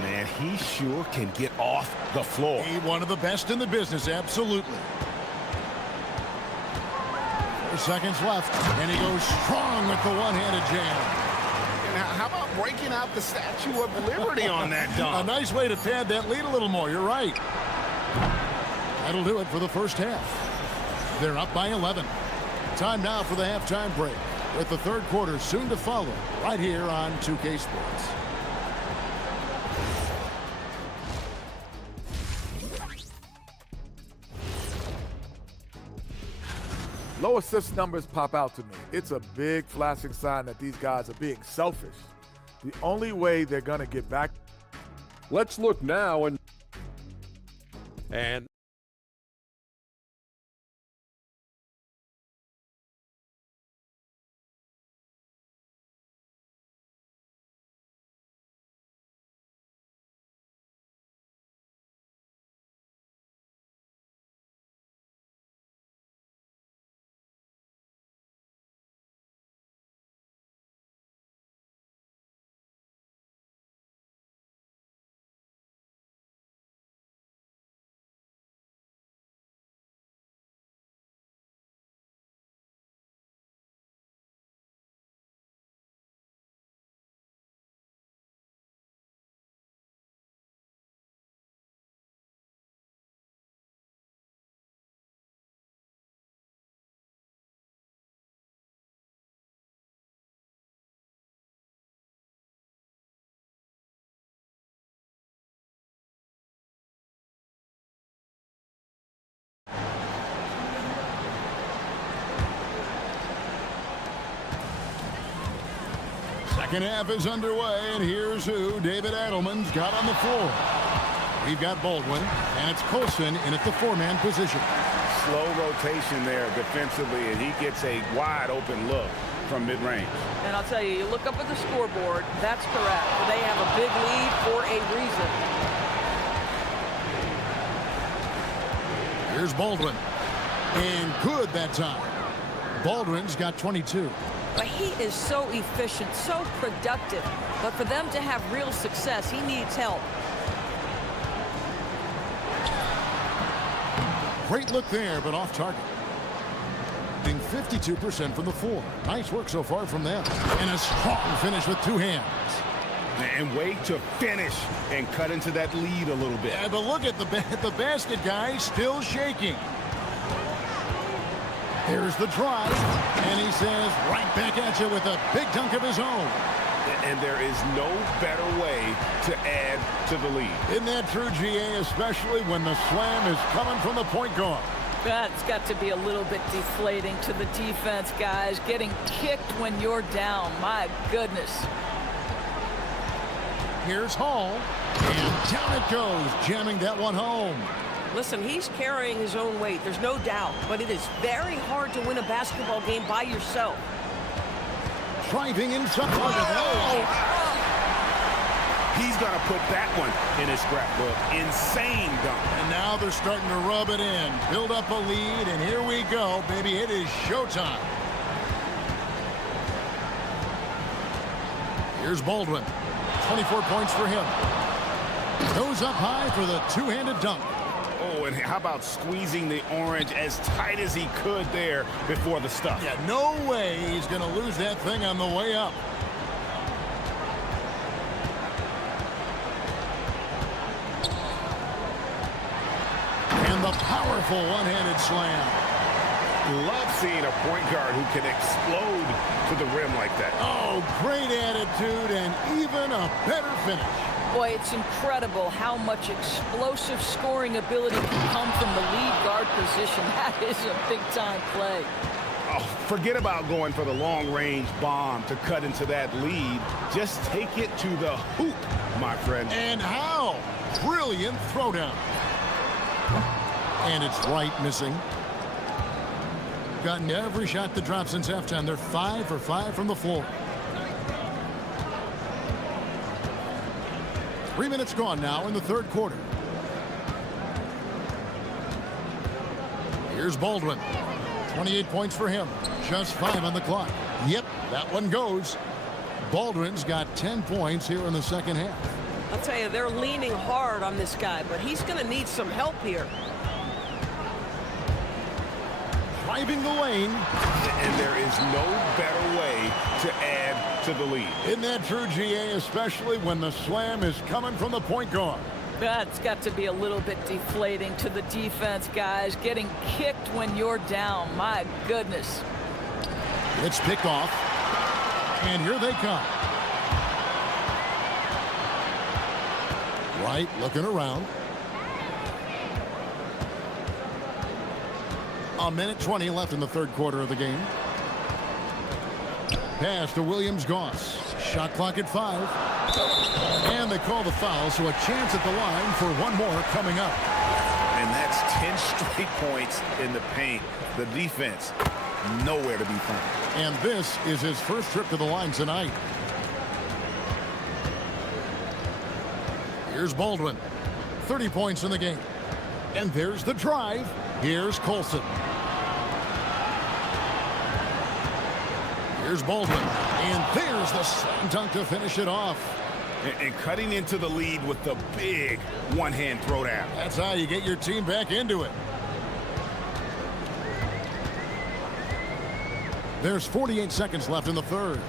Man, he sure can get off the floor. He's one of the best in the business, absolutely. 4 seconds left, and he goes strong with the one-handed jam. Now, how about breaking out the Statue of Liberty on that dunk? A nice way to pad that lead a little more. You're right. That'll do it for the first half. They're up by 11. Time now for the halftime break, with the third quarter soon to follow, right here on 2K Sports. Low assist numbers pop out to me. It's a big flashing sign that these guys are being selfish. The only way they're going to get back. Let's look now and Second half is underway, and here's who David Adelman's got on the floor. We've got Baldwin, and it's Colson in at the four-man position. Slow rotation there defensively, and he gets a wide-open look from mid-range. And I'll tell you, you look up at the scoreboard, that's correct. They have a big lead for a reason. Here's Baldwin. And good that time. Baldwin's got 22. But he is so efficient, so productive. But for them to have real success, he needs help. Great look there, but off target. Being 52% from the floor. Nice work so far from them. And a strong finish with two hands. And wait to finish and cut into that lead a little bit. Yeah, but look at the basket guy still shaking. Here's the drive, and he says right back at you with a big dunk of his own. And there is no better way to add to the lead. Isn't that true, GA, especially when the slam is coming from the point guard? That's got to be a little bit deflating to the defense, guys. Getting kicked when you're down. My goodness. Here's Hall. And down it goes, jamming that one home. Listen, he's carrying his own weight. There's no doubt. But it is very hard to win a basketball game by yourself. Driving inside. He's going to put that one in his scrapbook. Insane dunk. And now they're starting to rub it in. Build up a lead, and here we go, baby. It is showtime. Here's Baldwin. 24 points for him. Goes up high for the two-handed dunk. Oh, and how about squeezing the orange as tight as he could there before the stuff? Yeah, no way he's going to lose that thing on the way up. And the powerful one-handed slam. Love seeing a point guard who can explode to the rim like that. Oh, great attitude and even a better finish. Boy, it's incredible how much explosive scoring ability can come from the lead guard position. That is a big-time play. Oh, forget about going for the long-range bomb to cut into that lead. Just take it to the hoop, my friend. And how? Brilliant throwdown. And it's right missing. Gotten every shot that dropped since halftime. They're 5 for 5 from the floor. 3 minutes gone now in the third quarter. Here's Baldwin. 28 points for him. Just 5 on the clock. Yep, that one goes. Baldwin's got 10 points here in the second half. I'll tell you, they're leaning hard on this guy, but he's going to need some help here. Driving the lane. And there is no better way to add to the lead. Isn't that true, GA, especially when the slam is coming from the point guard? That's got to be a little bit deflating to the defense, guys. Getting kicked when you're down. My goodness. It's picked off. And here they come. Right, looking around. A minute 20 left in the third quarter of the game. Pass to Williams-Goss. Shot clock at 5. And they call the foul, so a chance at the line for one more coming up. And that's 10 straight points in the paint. The defense, nowhere to be found. And this is his first trip to the line tonight. Here's Baldwin. 30 points in the game. And there's the drive. Here's Colson. Here's Baldwin. And there's the slam dunk to finish it off. And cutting into the lead with the big one-hand throwdown. That's how you get your team back into it. There's 48 seconds left in the third.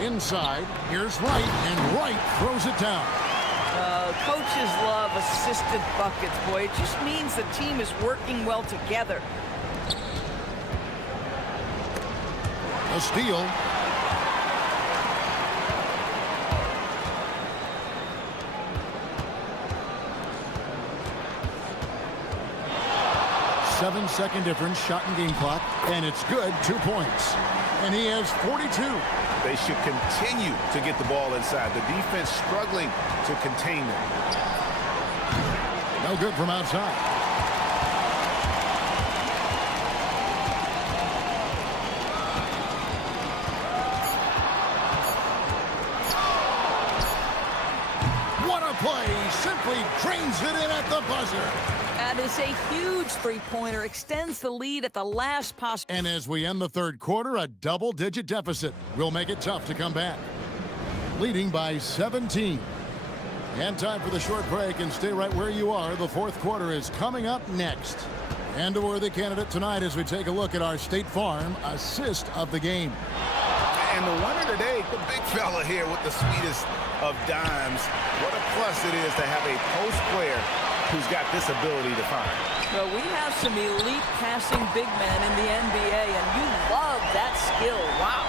Inside, here's Wright, and Wright throws it down. Coaches love assisted buckets, boy. It just means the team is working well together. A steal. Seven-second difference, shot and game clock, and it's good, 2 points. And he has 42. They should continue to get the ball inside. The defense struggling to contain them. No good from outside. What a play! Simply drains it in at the buzzer. That is a huge three-pointer. Extends the lead at the last possible. And as we end the third quarter, a double-digit deficit will make it tough to come back. Leading by 17. And time for the short break, and stay right where you are. The fourth quarter is coming up next. And a worthy candidate tonight as we take a look at our State Farm assist of the game. And the winner today, the big fella here with the sweetest of dimes. What a plus it is to have a post player who's got this ability to find. Well, we have some elite passing big men in the NBA, and you love that skill. Wow.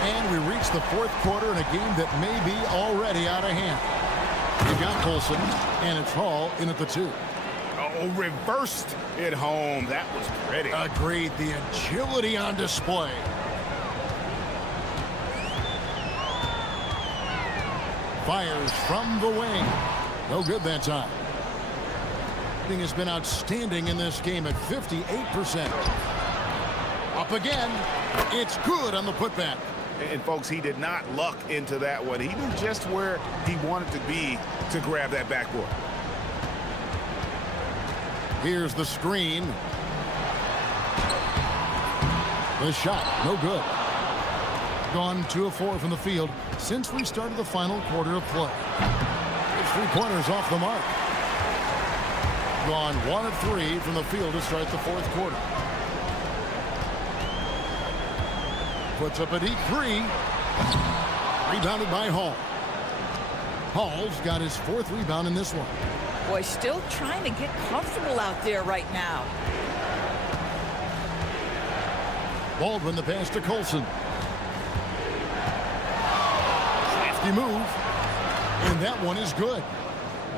And we reach the fourth quarter in a game that may be already out of hand. You got Colson, and it's Hall in at the 2. Oh, reversed it home. That was pretty. Agreed. The agility on display. Fires from the wing. No good that time. Has been outstanding in this game at 58%. Up again. It's good on the putback. And folks, he did not luck into that one. He knew just where he wanted to be to grab that backboard. Here's the screen. The shot, no good. Gone 2 of 4 from the field since we started the final quarter of play. It's 3 pointers off the mark. Gone 1 of 3 from the field to start the fourth quarter. Puts up a deep 3. Rebounded by Hall. Hall's got his 4th rebound in this one. Boy, still trying to get comfortable out there right now. Baldwin the pass to Colson. Safety move. And that one is good.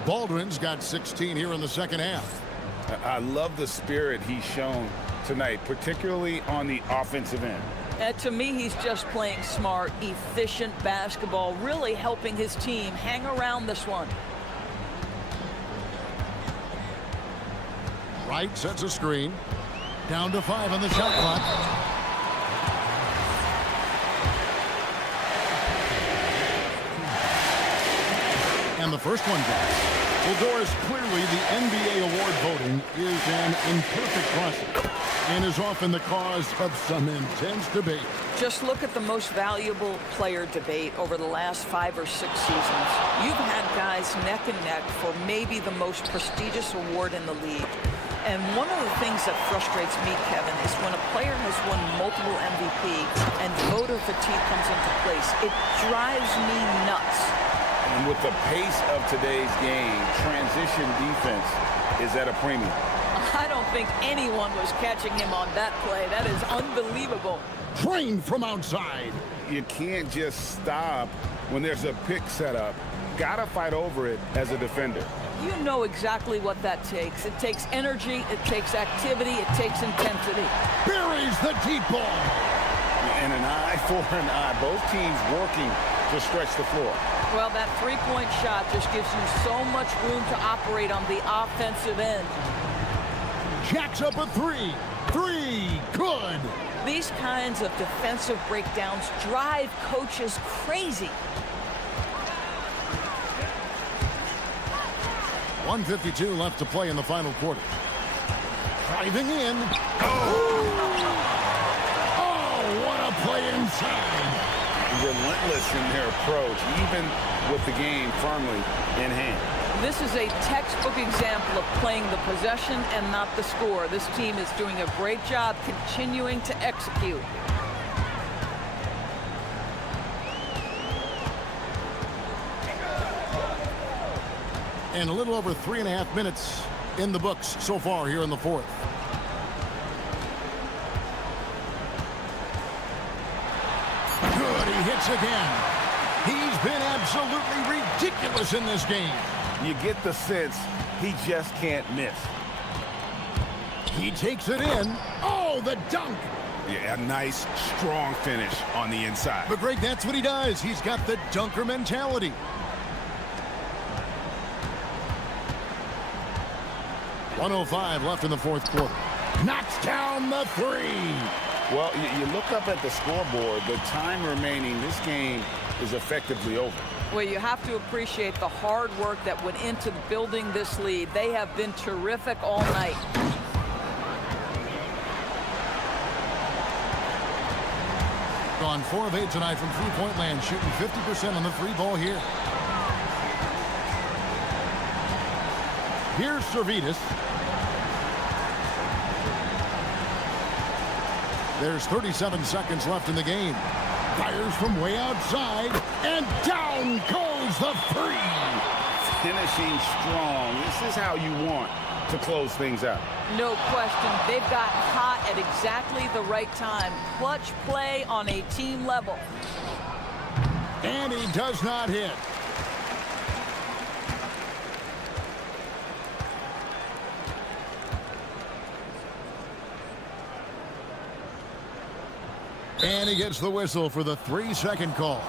Baldwin's got 16 here in the second half. I love the spirit he's shown tonight, particularly on the offensive end. To me, he's just playing smart, efficient basketball, really helping his team hang around this one. Wright sets a screen. Down to 5 on the shot clock. And the first one goes. Well, Doris, clearly the NBA award voting is an imperfect process and is often the cause of some intense debate. Just look at the most valuable player debate over the last 5 or 6 seasons. You've had guys neck and neck for maybe the most prestigious award in the league. And one of the things that frustrates me, Kevin, is when a player has won multiple MVP and voter fatigue comes into place. It drives me nuts. And with the pace of today's game, transition defense is at a premium. I don't think anyone was catching him on that play. That is unbelievable. Trained from outside. You can't just stop when there's a pick set up. Gotta fight over it as a defender. You know exactly what that takes. It takes energy, it takes activity, it takes intensity. Buries the deep ball. And an eye for an eye. Both teams working to stretch the floor. Well, that three-point shot just gives you so much room to operate on the offensive end. Jacks up a 3. 3, good. These kinds of defensive breakdowns drive coaches crazy. 1:52 left to play in the final quarter. Driving in. Oh, what a play inside. Relentless in their approach, even with the game firmly in hand. This is a textbook example of playing the possession and not the score. This team is doing a great job continuing to execute. And a little over 3.5 minutes in the books so far here in the fourth. Good, he hits again. He's been absolutely ridiculous in this game. You get the sense he just can't miss. He takes it in. Oh, the dunk. Yeah, a nice, strong finish on the inside. But Greg, that's what he does. He's got the dunker mentality. 1:05 left in the fourth quarter. Knocks down the 3. Well, you look up at the scoreboard, the time remaining, this game is effectively over. Well, you have to appreciate the hard work that went into building this lead. They have been terrific all night. Gone 4 of 8 tonight from three-point land, shooting 50% on the free ball here. Here's Servetus. There's 37 seconds left in the game. Fires from way outside, and down goes the 3. finishing strong. This is how you want to close things out. No question. They've got hot at exactly the right time. Clutch play on a team level. And he does not hit. And he gets the whistle for the 3-second call.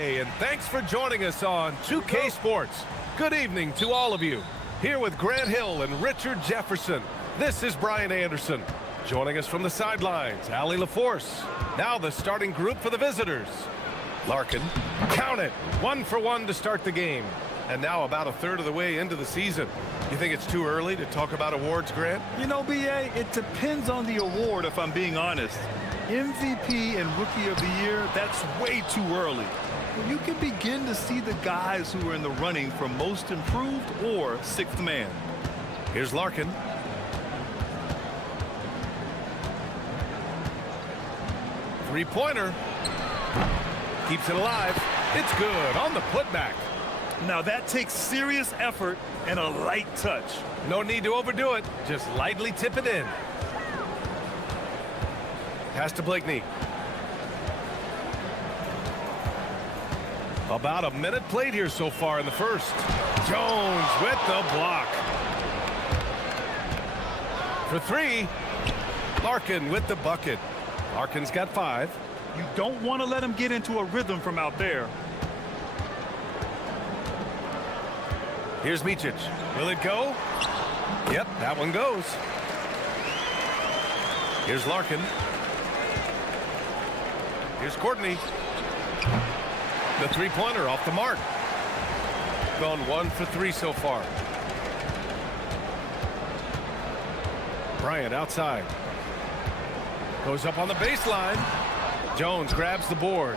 Hey, and thanks for joining us on 2K Sports. Good evening to all of you. Here with Grant Hill and Richard Jefferson, this is Brian Anderson. Joining us from the sidelines, Allie LaForce. Now the starting group for the visitors. Larkin, count it, 1 for 1 to start the game. And now about a third of the way into the season. You think it's too early to talk about awards, Grant? You know, B.A., it depends on the award, if I'm being honest. MVP and Rookie of the Year, that's way too early. You can begin to see the guys who are in the running for Most Improved or Sixth Man. Here's Larkin. Three-pointer. Keeps it alive. It's good on the putback. Now that takes serious effort and a light touch. No need to overdo it. Just lightly tip it in. Pass to Blakeney. About a minute played here so far in the first. Jones with the block. For 3, Larkin with the bucket. Larkin's got 5. You don't want to let him get into a rhythm from out there. Here's Micic. Will it go? Yep, that one goes. Here's Larkin. Here's Courtney. The three-pointer off the mark. Gone 1 for 3 so far. Bryant outside. Goes up on the baseline. Jones grabs the board.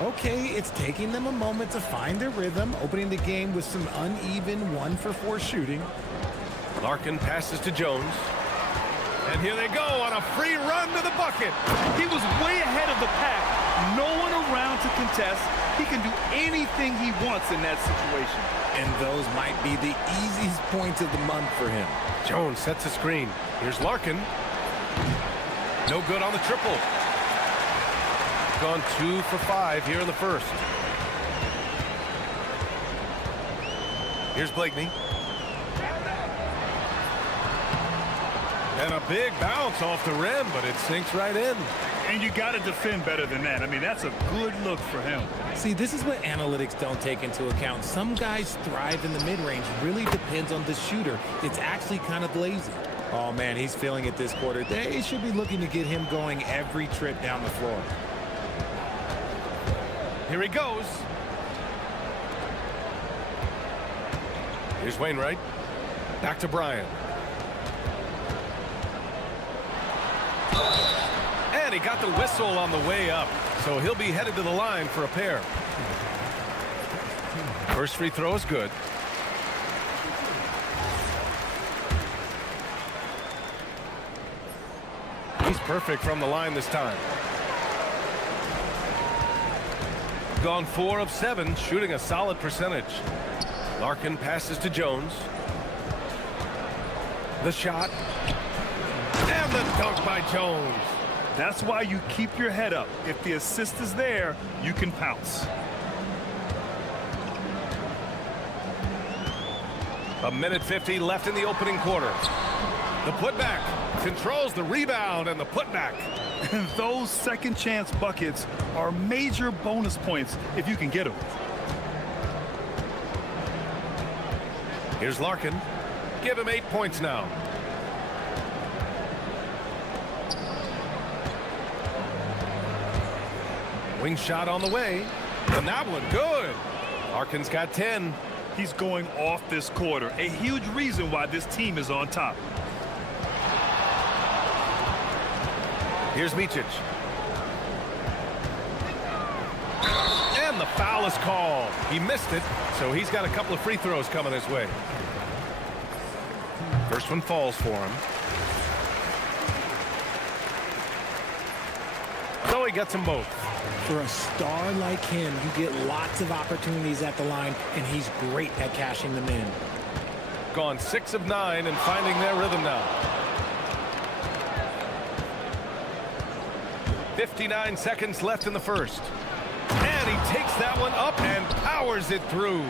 Okay, it's taking them a moment to find their rhythm, opening the game with some uneven 1 for 4 shooting. Larkin passes to Jones. And here they go on a free run to the bucket. He was way ahead of the pack. No one around to contest. He can do anything he wants in that situation. And those might be the easiest points of the month for him. Jones sets a screen. Here's Larkin. No good on the triple. Gone 2 for 5 here in the first. Here's Blakeney. And a big bounce off the rim, but it sinks right in. And you got to defend better than that. I mean, that's a good look for him. See, this is what analytics don't take into account. Some guys thrive in the mid-range. Really depends on the shooter. It's actually kind of lazy. Oh, man, he's feeling it this quarter. They should be looking to get him going every trip down the floor. Here he goes. Here's Wainwright. Back to Bryant. And he got the whistle on the way up, so he'll be headed to the line for a pair. First free throw is good. He's perfect from the line this time. Gone 4 of 7, shooting a solid percentage. Larkin passes to Jones. The shot. And the dunk by Jones. That's why you keep your head up. If the assist is there, you can pounce. A minute 50 left in the opening quarter. The putback controls the rebound and the putback. Those second chance buckets are major bonus points if you can get them. Here's Larkin. Give him 8 points now. Wing shot on the way. And that one good. Larkin's got 10. He's going off this quarter. A huge reason why this team is on top. Here's Micic. And the foul is called. He missed it, so he's got a couple of free throws coming his way. First one falls for him. So he gets them both. For a star like him, you get lots of opportunities at the line, and he's great at cashing them in. Gone 6 of 9 and finding their rhythm now. 59 seconds left in the first. And he takes that one up and powers it through.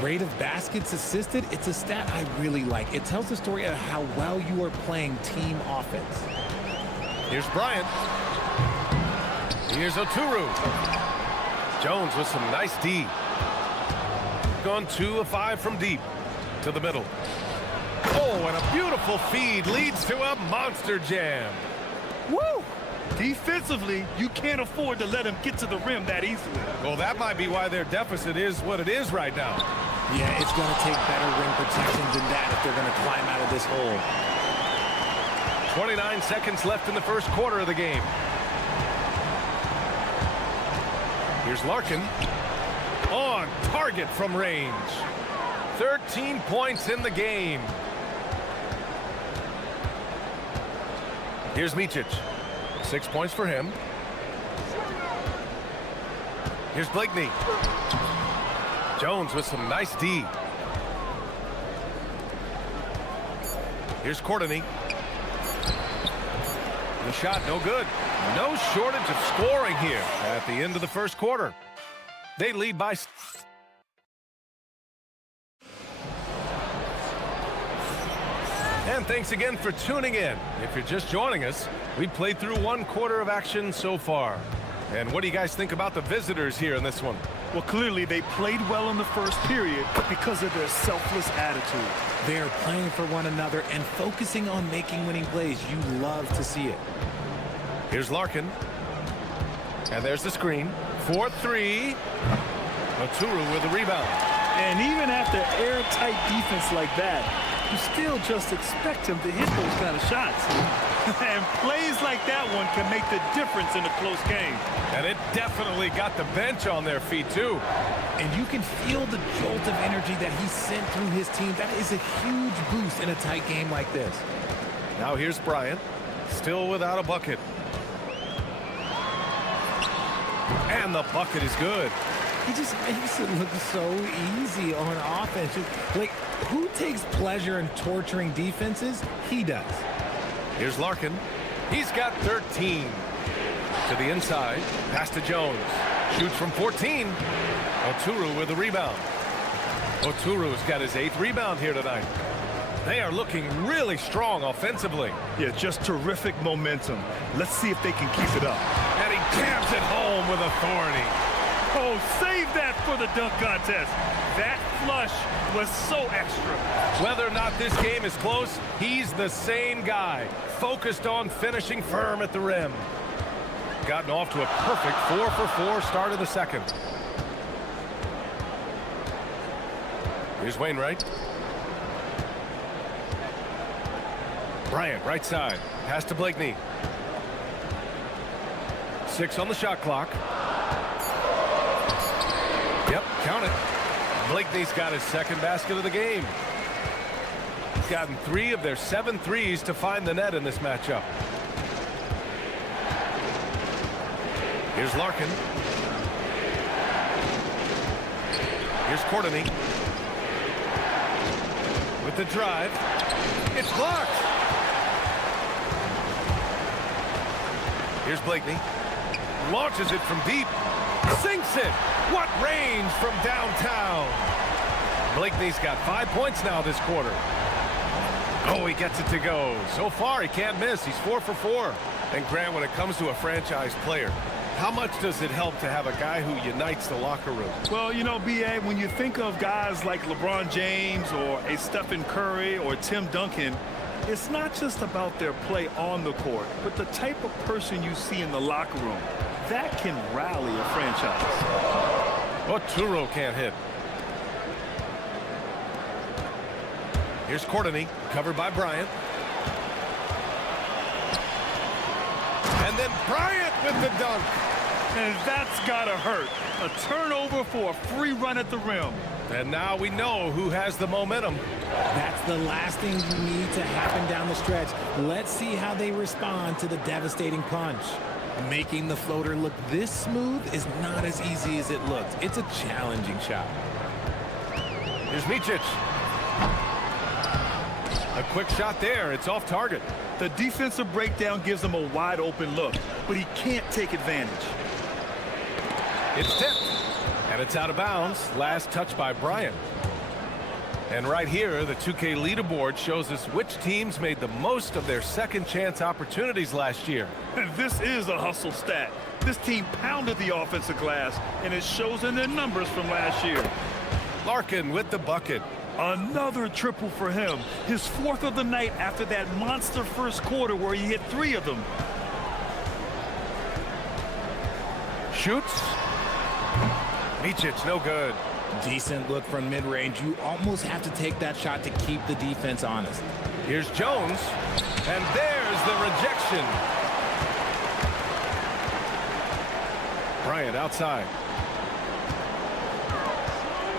Rate of baskets assisted, it's a stat I really like. It tells the story of how well you are playing team offense. Here's Bryant. Here's Oturu. Jones with some nice D. Gone 2 of 5 from deep to the middle. Oh, and a beautiful feed leads to a monster jam. Woo! Defensively, you can't afford to let him get to the rim that easily. Well, that might be why their deficit is what it is right now. Yeah, it's going to take better rim protection than that if they're going to climb out of this hole. 29 seconds left in the first quarter of the game. Here's Larkin. On target from range. 13 points in the game. Here's Micic. 6 points for him. Here's Blakeney. Jones with some nice D. Here's Courtney. The shot no good. No shortage of scoring here at the end of the first quarter. They lead by... And thanks again for tuning in. If you're just joining us, we played through 1 quarter of action so far. And what do you guys think about the visitors here in this one? Well, clearly they played well in the first period because of their selfless attitude. They're playing for one another and focusing on making winning plays. You love to see it. Here's Larkin. And there's the screen. 4-3. Oturu with the rebound. And even after airtight defense like that, you still just expect him to hit those kind of shots. And plays like that one can make the difference in a close game. And it definitely got the bench on their feet, too. And you can feel the jolt of energy that he sent through his team. That is a huge boost in a tight game like this. Now here's Bryant, still without a bucket. And the bucket is good. He just makes it look so easy on offense. Like, who takes pleasure in torturing defenses? He does. Here's Larkin. He's got 13. To the inside. Pass to Jones. Shoots from 14. Oturu with the rebound. Oturu's got his 8th rebound here tonight. They are looking really strong offensively. Yeah, just terrific momentum. Let's see if they can keep it up. And he jams it home with authority. Oh, save that for the dunk contest. That flush was so extra. Whether or not this game is close, he's the same guy, focused on finishing firm at the rim. Gotten off to a perfect 4-for-4 start of the second. Here's Wainwright. Bryant, right side. Pass to Blakeney. 6 on the shot clock. Yep, count it. Blakeney's got his 2nd basket of the game. He's gotten 3 of their 7 threes to find the net in this matchup. Here's Larkin. Here's Courtney. With the drive. It's blocked. Here's Blakeney. Launches it from deep. Sinks it. What range from downtown. Blakeney's got 5 points now this quarter. Oh, he gets it to go. So far, he can't miss. He's 4 for 4. And Grant, when it comes to a franchise player, how much does it help to have a guy who unites the locker room? Well, you know, B.A., when you think of guys like LeBron James or a Stephen Curry or Tim Duncan, it's not just about their play on the court, but the type of person you see in the locker room. That can rally a franchise. Oturu can't hit. Here's Courtney, covered by Bryant. And then Bryant with the dunk. And that's gotta hurt. A turnover for a free run at the rim. And now we know who has the momentum. That's the last thing you need to happen down the stretch. Let's see how they respond to the devastating punch. Making the floater look this smooth is not as easy as it looks. It's a challenging shot. Here's Micic. A quick shot there. It's off target. The defensive breakdown gives him a wide open look, but he can't take advantage. It's tipped. And it's out of bounds. Last touch by Bryant. And right here, the 2K leaderboard shows us which teams made the most of their second chance opportunities last year. And this is a hustle stat. This team pounded the offensive glass, and it shows in their numbers from last year. Larkin with the bucket. Another triple for him. His fourth of the night after that monster first quarter where he hit 3 of them. Shoots. Micic, no good. Decent look from mid-range. You almost have to take that shot to keep the defense honest. Here's Jones, and there's the rejection. Bryant outside.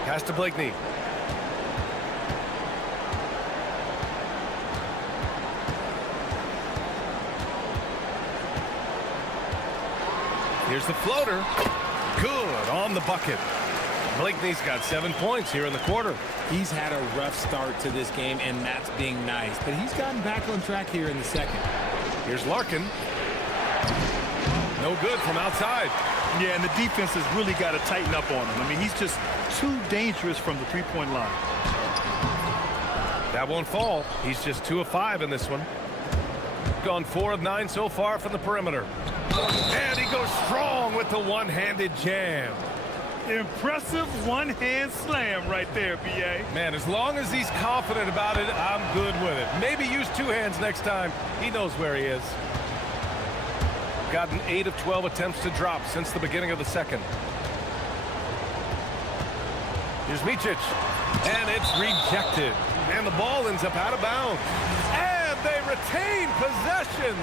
Pass to Blakeney. Here's the floater. Good on the bucket. Blakeney's got 7 points here in the quarter. He's had a rough start to this game, and that's being nice. But he's gotten back on track here in the second. Here's Larkin. No good from outside. Yeah, and the defense has really got to tighten up on him. I mean, he's just too dangerous from the three-point line. That won't fall. He's just 2 of 5 in this one. Gone 4 of 9 so far from the perimeter. And he goes strong with the one-handed jam. Impressive one-hand slam right there, B.A. Man, as long as he's confident about it, I'm good with it. Maybe use 2 hands next time. He knows where he is. Gotten 8 of 12 attempts to drop since the beginning of the second. Here's Micic. And it's rejected. And the ball ends up out of bounds. And they retain possession.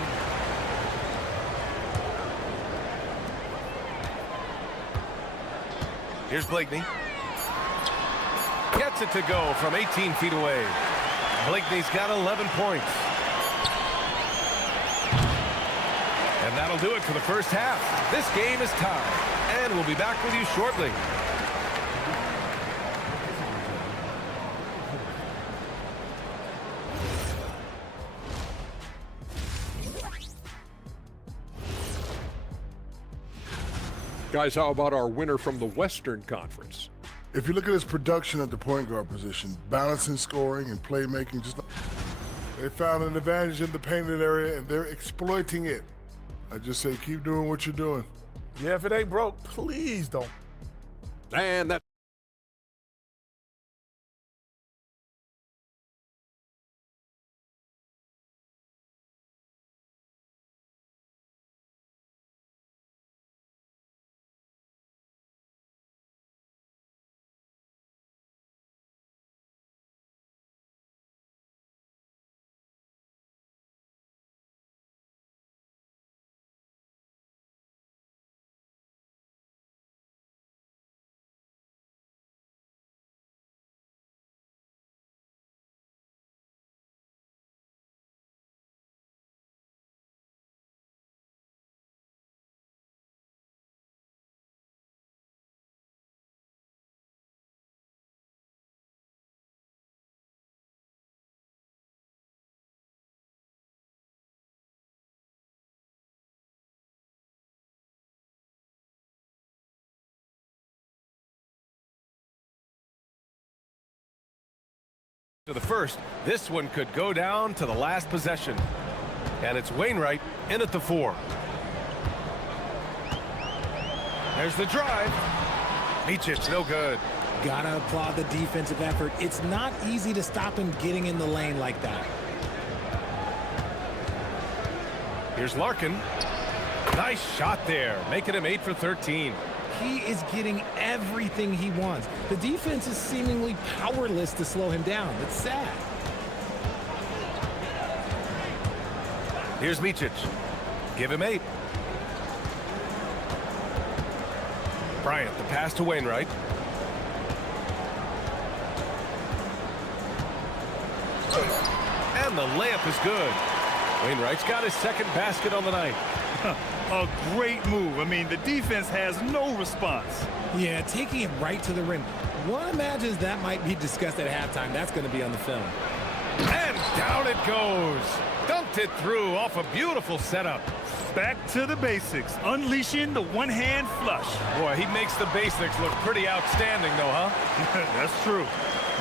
Here's Blakeney. Gets it to go from 18 feet away. Blakeney's got 11 points. And that'll do it for the first half. This game is tied. And we'll be back with you shortly. Guys, how about our winner from the Western Conference? If you look at his production at the point guard position, balancing scoring and playmaking, they found an advantage in the painted area, and they're exploiting it. I just say keep doing what you're doing. Yeah, if it ain't broke, please don't. And that. To the first, this one could go down to the last possession. And it's Wainwright in at the 4. There's the drive. Micic, no good. Gotta applaud the defensive effort. It's not easy to stop him getting in the lane like that. Here's Larkin. Nice shot there, making him 8 for 13. He is getting everything he wants. The defense is seemingly powerless to slow him down. It's sad. Here's Micic. Give him 8. Bryant, the pass to Wainwright. And the layup is good. Wainwright's got his second basket on the night. A great move. I mean, the defense has no response. Yeah, taking it right to the rim. One imagines that might be discussed at halftime. That's going to be on the film. And down it goes. Dumped it through off a beautiful setup. Back to the basics. Unleashing the one-hand flush. Boy, he makes the basics look pretty outstanding, though, huh? That's true.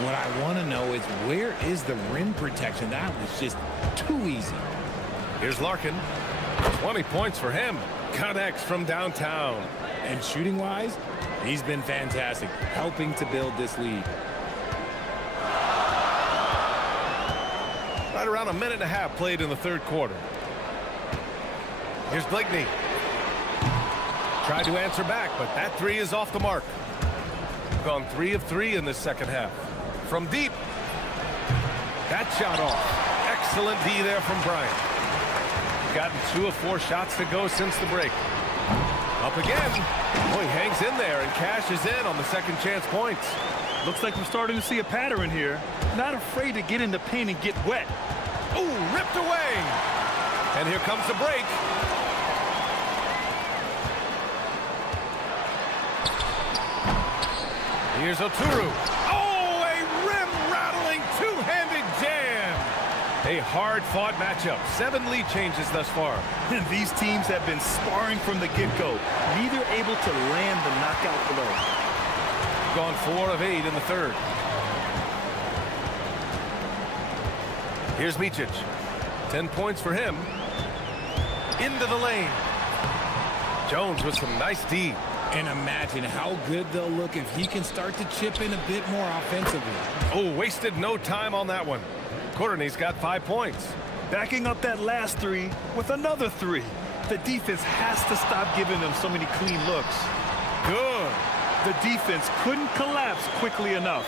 What I want to know is where is the rim protection? That was just too easy. Here's Larkin. 20 points for him. connects from downtown. And shooting-wise, he's been fantastic, helping to build this lead. Right around a minute and a half played in the third quarter. Here's Blakeney. Tried to answer back, but that three is off the mark. Gone 3 of 3 in this second half. From deep. That shot off. Excellent D there from Bryant. Gotten 2 of 4 shots to go since the break. Up again. Boy, he hangs in there and cashes in on the second chance points. Looks like we're starting to see a pattern here. Not afraid to get in the paint and get wet. Ooh, ripped away. And here comes the break. Here's Oturu. Oh, a rim-rattling two-handed jam. A hard-fought matchup. 7 lead changes thus far. And these teams have been sparring from the get-go. Neither able to land the knockout blow. Gone 4 of 8 in the third. Here's Micic. 10 points for him. Into the lane. Jones with some nice D. And imagine how good they'll look if he can start to chip in a bit more offensively. Oh, wasted no time on that one. Courtney's got 5 points. Backing up that last 3 with another 3. The defense has to stop giving them so many clean looks. Good. The defense couldn't collapse quickly enough.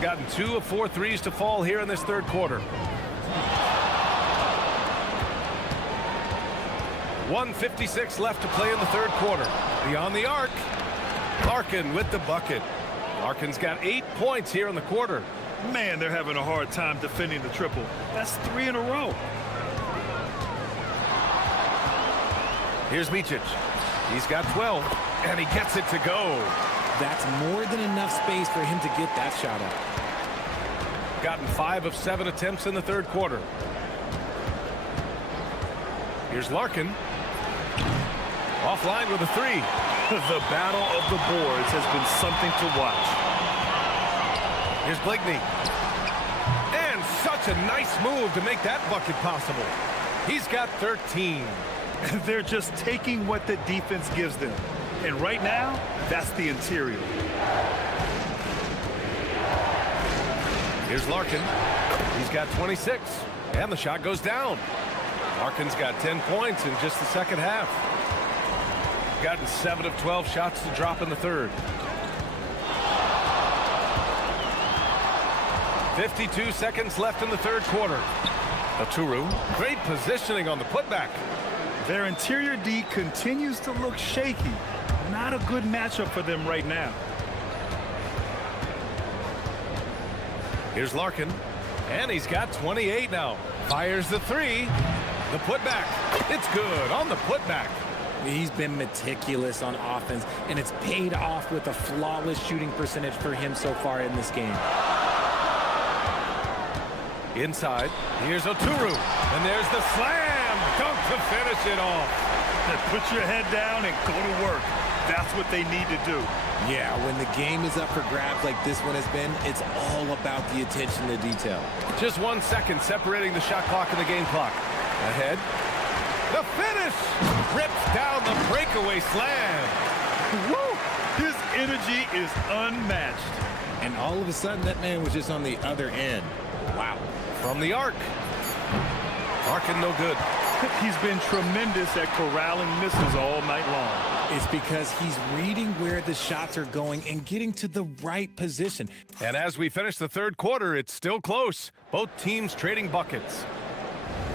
Gotten 2 of 4 threes to fall here in this third quarter. 1:56 left to play in the third quarter. Beyond the arc. Larkin with the bucket. Larkin's got 8 points here in the quarter. Man, they're having a hard time defending the triple. That's 3 in a row. Here's Micic. He's got 12, and he gets it to go. That's more than enough space for him to get that shot up. Gotten 5 of 7 attempts in the third quarter. Here's Larkin. Offline with a 3. The battle of the boards has been something to watch. Here's Blakeney. And such a nice move to make that bucket possible. He's got 13. They're just taking what the defense gives them. And right now, that's the interior. Here's Larkin. He's got 26. And the shot goes down. Larkin's got 10 points in just the second half. Gotten 7 of 12 shots to drop in the third. 52 seconds left in the third quarter. Oturu, great positioning on the putback. Their interior D continues to look shaky. Not a good matchup for them right now. Here's Larkin. And he's got 28 now. Fires the 3. The putback. It's good on the putback. He's been meticulous on offense, and it's paid off with a flawless shooting percentage for him so far in this game. Inside, here's Oturu, and there's the slam dunk to finish it off. Put your head down and go to work. That's what they need to do. Yeah, when the game is up for grabs like this one has been, it's all about the attention to detail. Just 1 second separating the shot clock and the game clock. Ahead. The finish! Rips down the breakaway slam. Woo! His energy is unmatched. And all of a sudden, that man was just on the other end. Wow. From the arc. Larkin no good. He's been tremendous at corralling misses all night long. It's because he's reading where the shots are going and getting to the right position. And as we finish the third quarter, it's still close. Both teams trading buckets.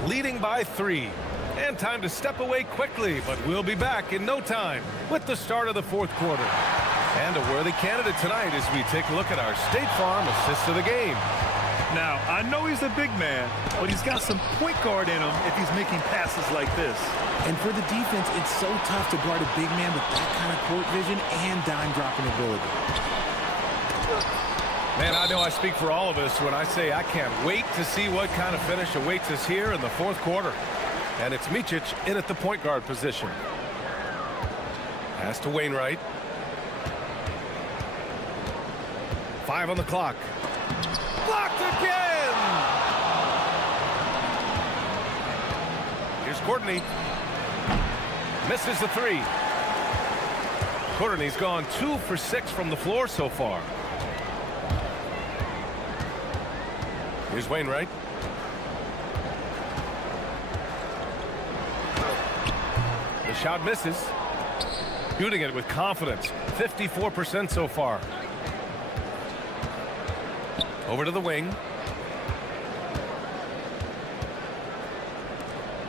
Leading by 3. And time to step away quickly, but we'll be back in no time with the start of the fourth quarter. And a worthy candidate tonight as we take a look at our State Farm assist of the game. Now, I know he's a big man, but he's got some point guard in him if he's making passes like this. And for the defense, it's so tough to guard a big man with that kind of court vision and dime-dropping ability. Man, I know I speak for all of us when I say I can't wait to see what kind of finish awaits us here in the fourth quarter. And it's Micic in at the point guard position. Pass to Wainwright. 5 on the clock. Blocked again! Here's Courtney. Misses the three. Courtney's gone 2 for 6 from the floor so far. Here's Wainwright. The shot misses. Shooting it with confidence. 54% so far. Over to the wing.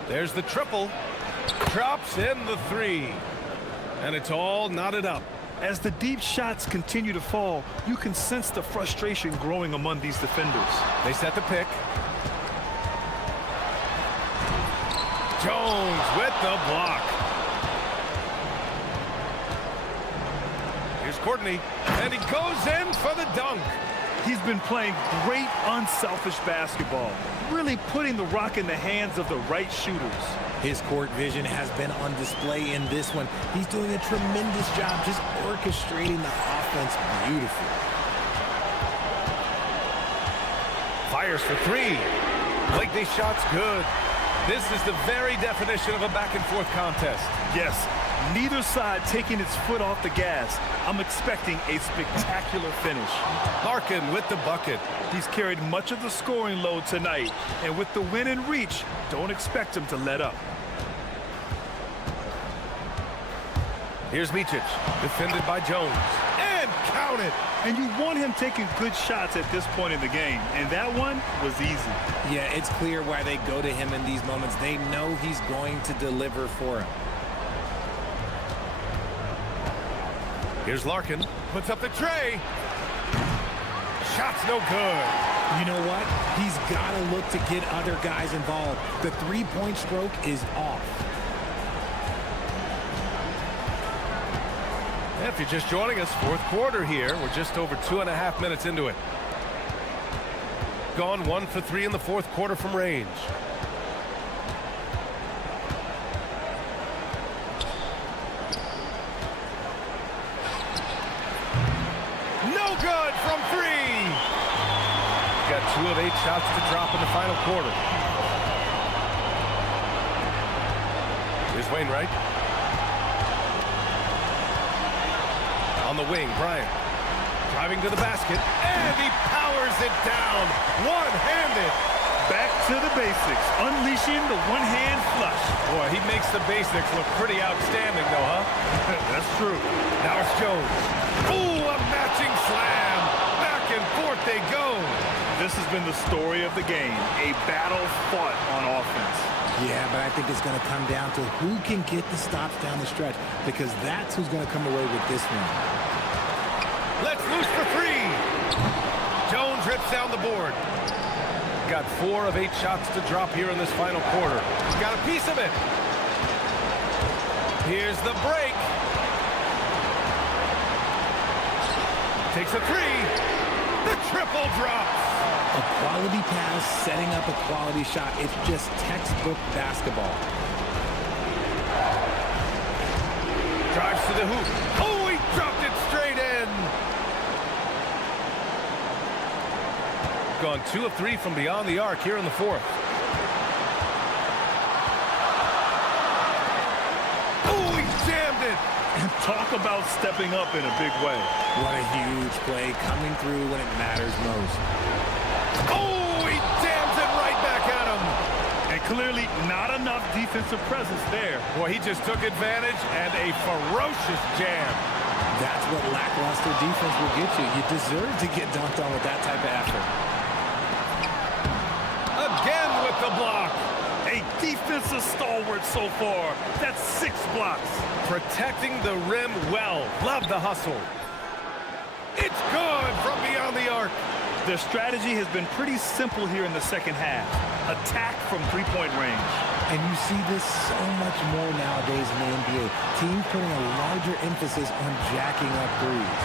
There's the triple. Drops in the three. And it's all knotted up. As the deep shots continue to fall, you can sense the frustration growing among these defenders. They set the pick. Jones with the block. Here's Courtney, and he goes in for the dunk. He's been playing great unselfish basketball, really putting the rock in the hands of the right shooters. His court vision has been on display in this one. He's doing a tremendous job just orchestrating the offense beautifully. Fires for three. Blakeney's shot's good. This is the very definition of a back-and-forth contest. Yes, neither side taking its foot off the gas. I'm expecting a spectacular finish. Larkin with the bucket. He's carried much of the scoring load tonight, and with the win in reach, don't expect him to let up. Here's Micic, defended by Jones, and counted. And you want him taking good shots at this point in the game, and that one was easy. Yeah, it's clear why they go to him in these moments. They know he's going to deliver for him. Here's Larkin, puts up the tray. Shot's no good. You know what? He's got to look to get other guys involved. The three-point stroke is off. If you're just joining us, fourth quarter here. We're just over 2.5 minutes into it. Gone 1 for 3 in the fourth quarter from range. No good from 3. Got 2 of 8 shots to drop in the final quarter. Here's Wainwright. On the wing, Bryant. Driving to the basket, and he powers it down. One-handed. Back to the basics, unleashing the one-hand flush. Boy, he makes the basics look pretty outstanding, though, huh? That's true. Now it's Jones. Ooh, a matching slam. Back and forth they go. This has been the story of the game, a battle fought on offense. Yeah, but I think it's going to come down to who can get the stops down the stretch, because that's who's going to come away with this one. Let's loose for 3. Jones rips down the board. Got 4 of 8 shots to drop here in this final quarter. Got a piece of it. Here's the break. Takes a 3. The triple drops. A quality pass, setting up a quality shot. It's just textbook basketball. Drives to the hoop. Oh, he dropped it straight in. Gone 2 of 3 from beyond the arc here in the fourth. Oh, he jammed it. And talk about stepping up in a big way. What a huge play, coming through when it matters most. Oh, he jams it right back at him. And clearly not enough defensive presence there. Boy, he just took advantage and a ferocious jam. That's what lackluster defense will get you. You deserve to get dunked on with that type of effort. Again with the block. A defensive stalwart so far. That's 6 blocks. Protecting the rim well. Love the hustle. It's good from beyond the arc. Their strategy has been pretty simple here in the second half. Attack from three-point range. And you see this so much more nowadays in the NBA. Teams putting a larger emphasis on jacking up threes.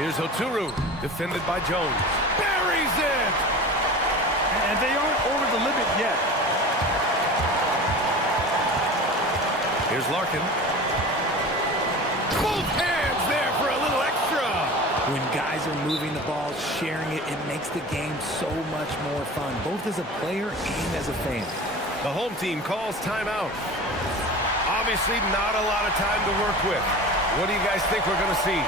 Here's Oturu, defended by Jones. Buries it! And they aren't over the limit yet. Here's Larkin. Both hands there for a little extra. When guys are are moving the ball, sharing it. It makes the game so much more fun, both as a player and as a fan. The home team calls timeout. Obviously, not a lot of time to work with. What do you guys think we're going to see?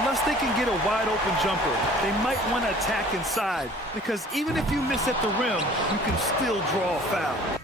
Unless they can get a wide-open jumper, they might want to attack inside, because even if you miss at the rim, you can still draw a foul.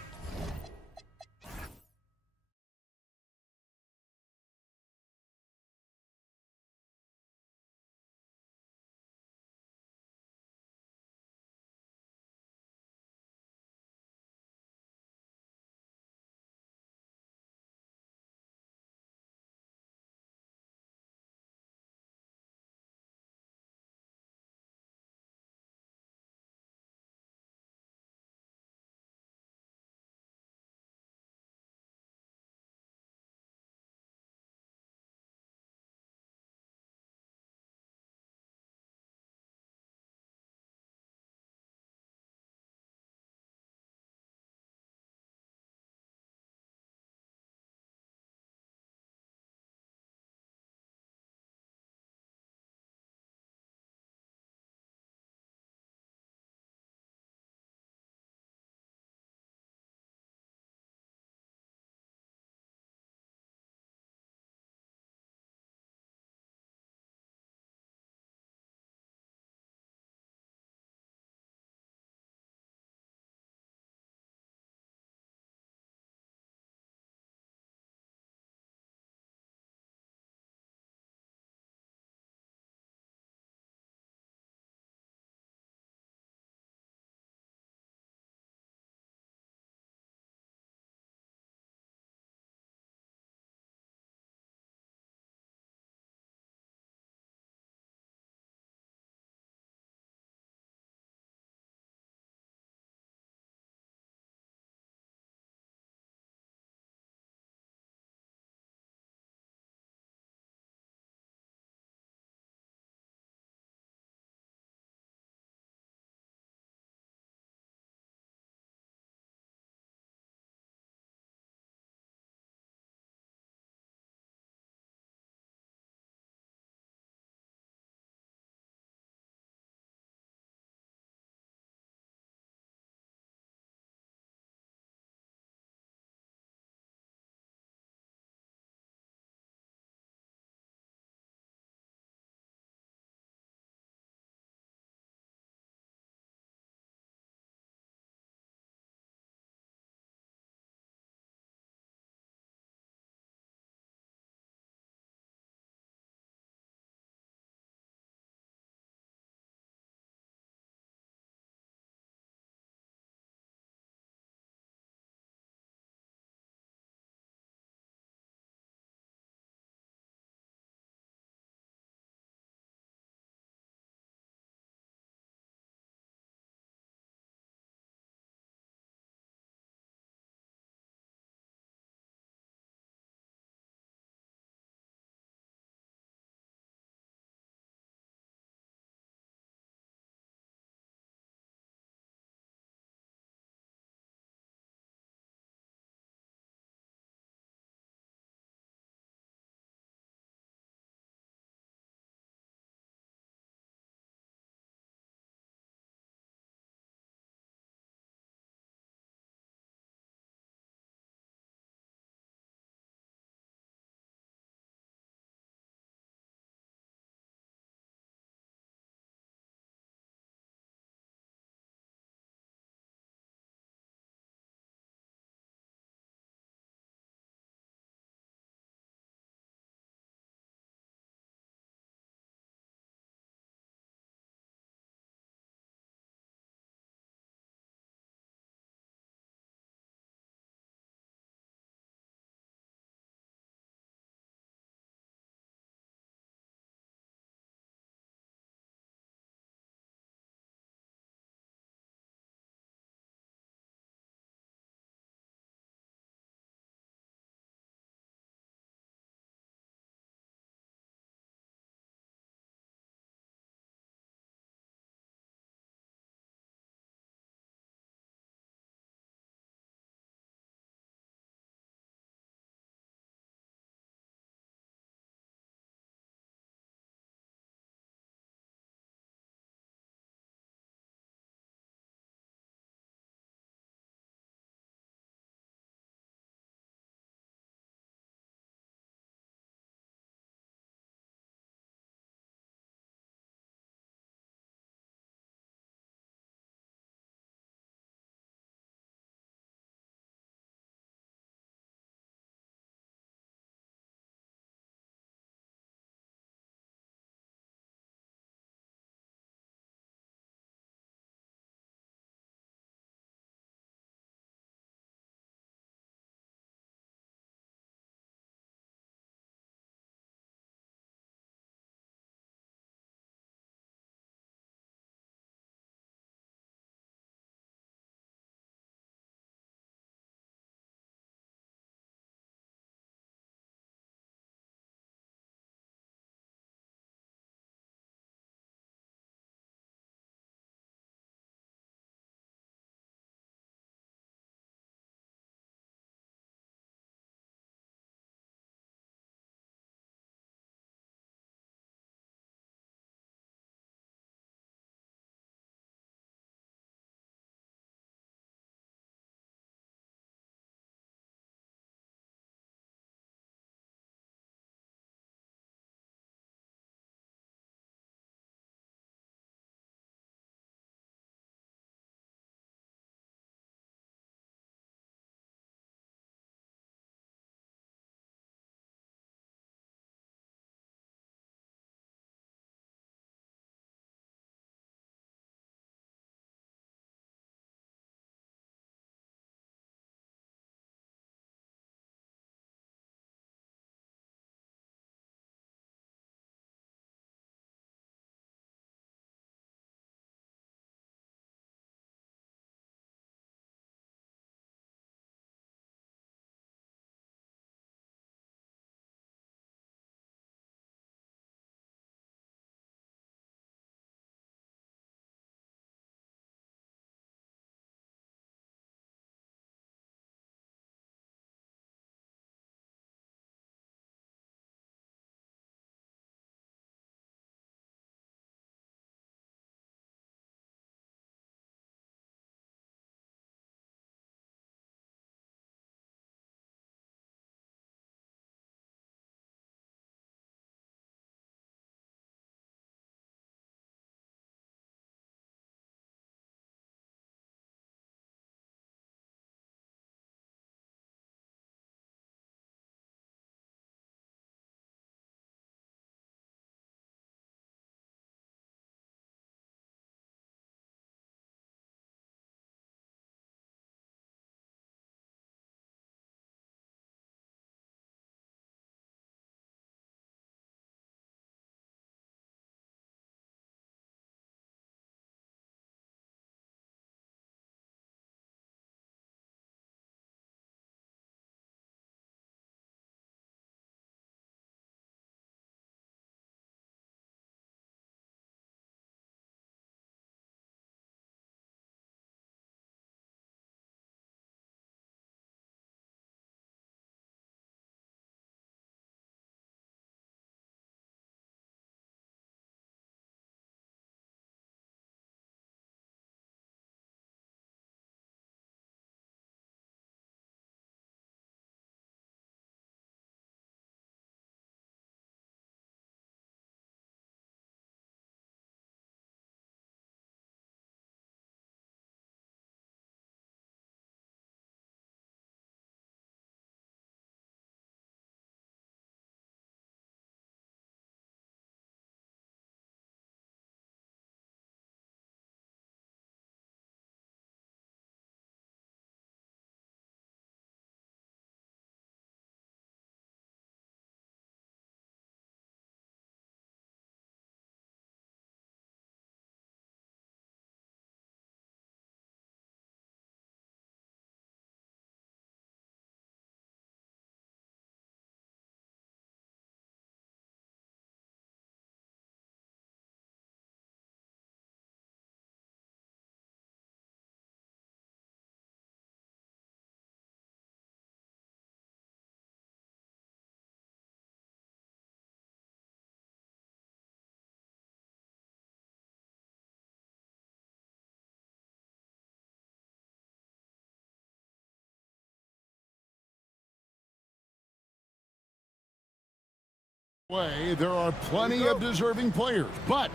There are plenty of deserving players, but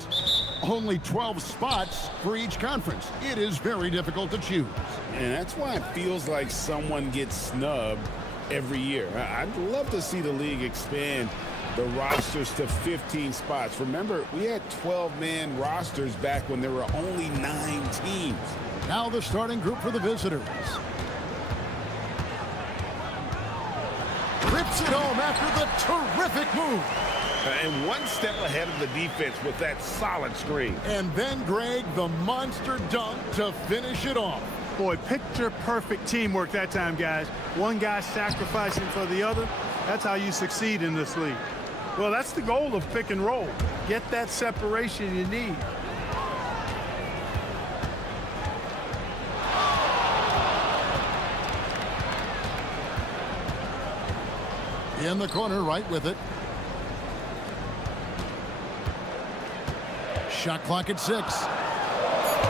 only 12 spots for each conference. It is very difficult to choose. And that's why it feels like someone gets snubbed every year. I'd love to see the league expand the rosters to 15 spots. Remember, we had 12-man rosters back when there were only 9 teams. Now the starting group for the visitors. Rips it home after the terrific move. And one step ahead of the defense with that solid screen. And then, Greg, the monster dunk to finish it off. Boy, picture-perfect teamwork that time, guys. One guy sacrificing for the other. That's how you succeed in this league. Well, that's the goal of pick and roll. Get that separation you need. In the corner, right with it. Shot clock at 6.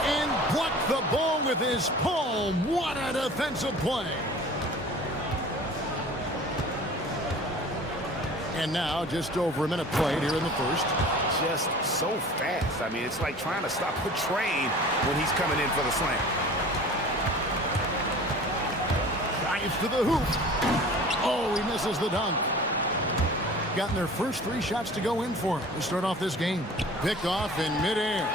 And blocked the ball with his palm. What a defensive play. And now just over a minute played here in the first. Just so fast. I mean, it's like trying to stop a train when he's coming in for the slam. Drives to the hoop. Oh, he misses the dunk. Gotten their first 3 shots to go in for him to start off this game. Picked off in midair.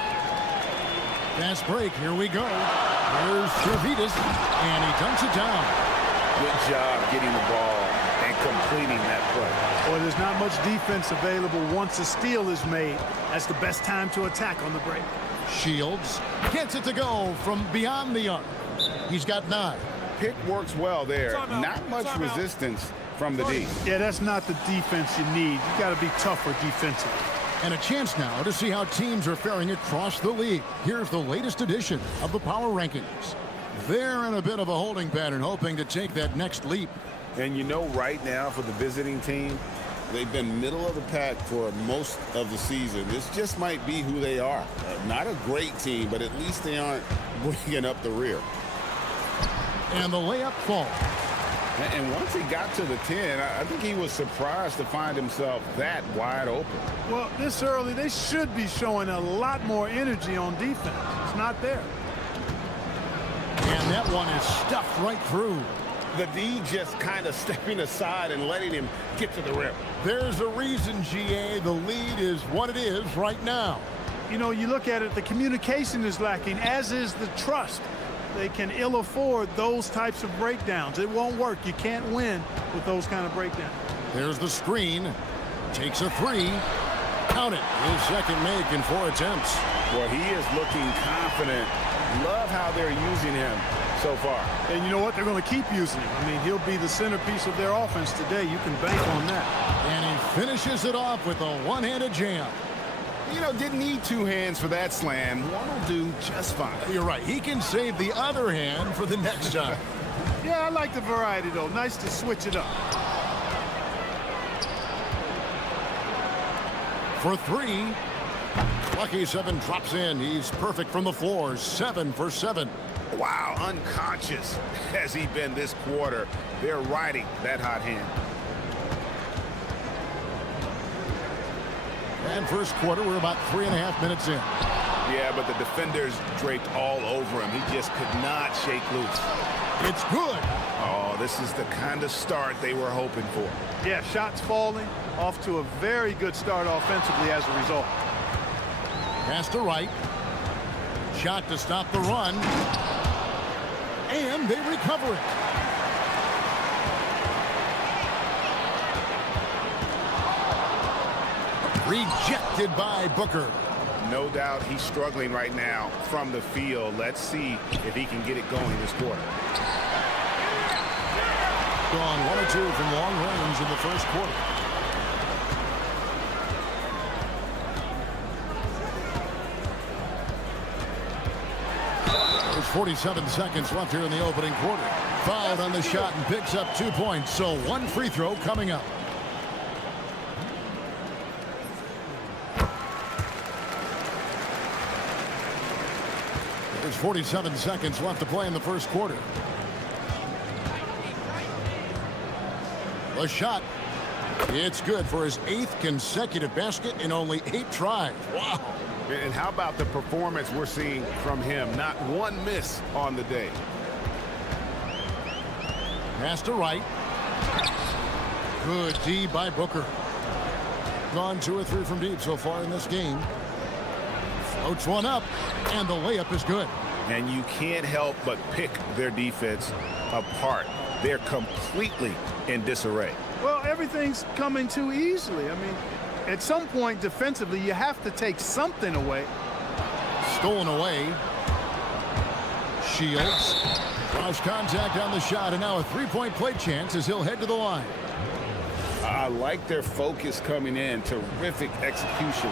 Fast break. Here we go. Here's Cervitas, and he dunks it down. Good job getting the ball and completing that play. Boy, there's not much defense available once a steal is made. That's the best time to attack on the break. Shields gets it to go from beyond the arc. He's got 9. Pick works well there. Not much resistance from the D. Yeah, that's not the defense you need. You got to be tougher defensively. And a chance now to see how teams are faring across the league. Here's the latest edition of the Power Rankings. They're in a bit of a holding pattern, hoping to take that next leap. And you know, right now for the visiting team, they've been middle of the pack for most of the season. This just might be who they are. Not a great team, but at least they aren't bringing up the rear. And the layup falls. And once he got to the 10, I think he was surprised to find himself that wide open. Well, this early, they should be showing a lot more energy on defense. It's not there. And that one is stuffed right through. The D just kind of stepping aside and letting him get to the rim. There's a reason, GA, the lead is what it is right now. You know, you look at it, the communication is lacking, as is the trust. They can ill afford those types of breakdowns. It won't work. You can't win with those kind of breakdowns. There's the screen. Takes a 3. Count it. His second make in 4 attempts. Well, he is looking confident. Love how they're using him so far. And you know what? They're going to keep using him. I mean, he'll be the centerpiece of their offense today. You can bank on that. And he finishes it off with a one-handed jam. You know, didn't need 2 hands for that slam. One will do just fine. You're right. He can save the other hand for the next time. Yeah, I like the variety, though. Nice to switch it up. For 3. Lucky 7 drops in. He's perfect from the floor. 7 for 7. Wow, unconscious has he been this quarter. They're riding that hot hand. And first quarter, we're about 3.5 minutes in. Yeah, but the defenders draped all over him. He just could not shake loose. It's good. Oh, this is the kind of start they were hoping for. Yeah, shots falling. Off to a very good start offensively as a result. Pass to right. Shot to stop the run. And they recover it. Rejected by Booker. No doubt he's struggling right now from the field. Let's see if he can get it going this quarter. Gone 1 or 2 from long range in the first quarter. There's 47 seconds left here in the opening quarter. Fouled on the shot and picks up 2 points. So 1 free throw coming up. There's 47 seconds left to play in the first quarter. The shot It's good for his 8th consecutive basket in only 8 tries. Wow. And how about the performance we're seeing from him? Not one miss on the day. Pass to right. Good D by Booker. Gone 2 or 3 from deep so far in this game. Floats one up, and the layup is good. And you can't help but pick their defense apart. They're completely in disarray. Well, everything's coming too easily. I mean, at some point defensively, you have to take something away. Stolen away. Shields. Draws contact on the shot, and now a 3-point play chance as he'll head to the line. I like their focus coming in. Terrific execution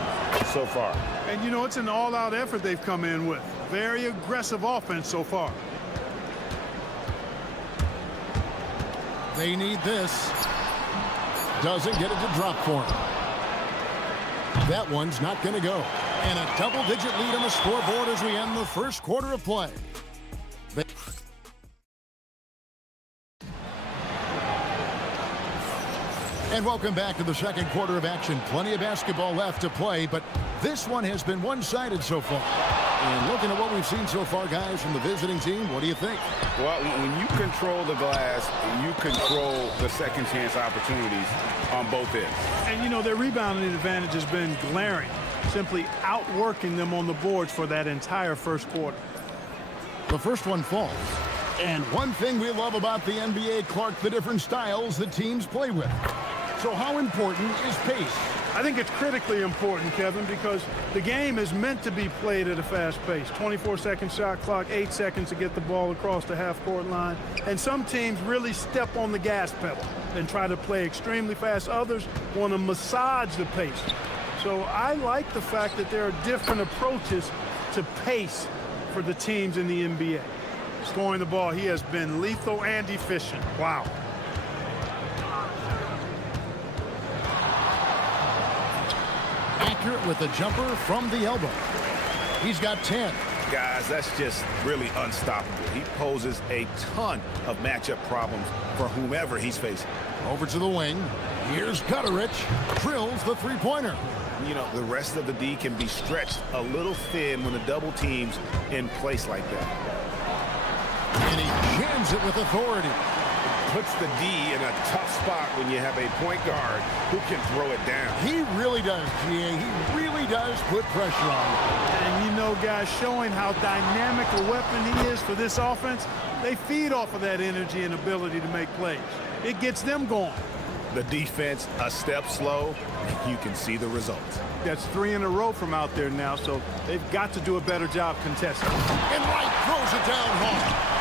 so far. And, you know, it's an all-out effort they've come in with. Very aggressive offense so far. They need this. Doesn't get it to drop for him. That one's not going to go. And a double-digit lead on the scoreboard as we end the first quarter of play. And welcome back to the second quarter of action. Plenty of basketball left to play, but this one has been one-sided so far. And looking at what we've seen so far, guys, from the visiting team, what do you think? Well, when you control the glass, you control the second chance opportunities on both ends. And, you know, their rebounding advantage has been glaring, simply outworking them on the boards for that entire first quarter. The first one falls. And one thing we love about the NBA, Clark, the different styles that teams play with. So how important is pace? I think it's critically important, Kevin, because the game is meant to be played at a fast pace. 24-second shot clock, 8 seconds to get the ball across the half-court line. And some teams really step on the gas pedal and try to play extremely fast. Others want to massage the pace. So I like the fact that there are different approaches to pace for the teams in the NBA. Scoring the ball, he has been lethal and efficient. Wow. Accurate with the jumper from the elbow. He's got 10. Guys, that's just really unstoppable. He poses a ton of matchup problems for whomever he's facing. Over to the wing. Here's Gutterich. Drills the three-pointer. You know, the rest of the D can be stretched a little thin when the double team's in place like that. And he jams it with authority. Puts the D in a tough spot when you have a point guard who can throw it down. He really does, GA. He really does put pressure on him. And you know, guys, showing how dynamic a weapon he is for this offense, they feed off of that energy and ability to make plays. It gets them going. The defense a step slow, and you can see the results. That's 3 in a row from out there now, so they've got to do a better job contesting. And Wright throws it down hard.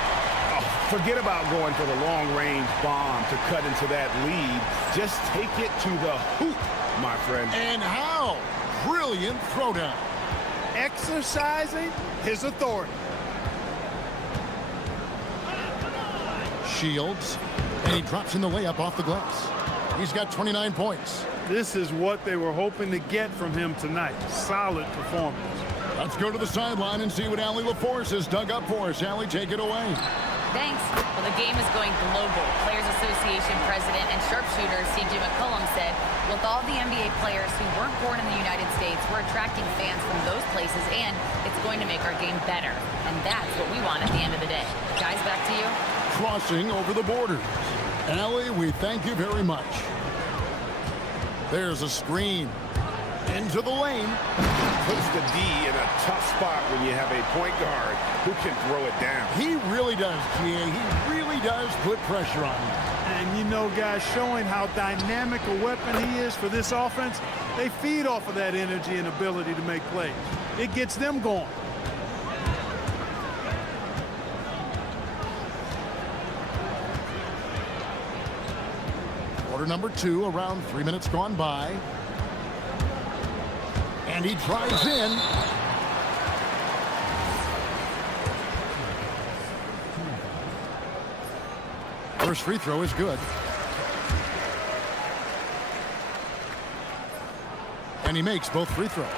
Forget about going for the long-range bomb to cut into that lead. Just take it to the hoop, my friend. And how? Brilliant throwdown. Exercising his authority. Shields, and he drops in the layup off the glass. He's got 29 points. This is what they were hoping to get from him tonight. Solid performance. Let's go to the sideline and see what Allie LaForce has dug up for us. Allie, take it away. Thanks. Well, the game is going global. Players Association President and sharpshooter C.J. McCollum said, with all the NBA players who weren't born in the United States, we're attracting fans from those places, and it's going to make our game better. And that's what we want at the end of the day. Guys, back to you. Crossing over the borders. Allie, we thank you very much. There's a screen. Into the lane. Puts the D in a tough spot when you have a point guard who can throw it down. He really does, GA. He really does put pressure on him. And you know, guys, showing how dynamic a weapon he is for this offense, they feed off of that energy and ability to make plays. It gets them going. Quarter number 2, around 3 minutes gone by. And he drives in. First free throw is good. And he makes both free throws.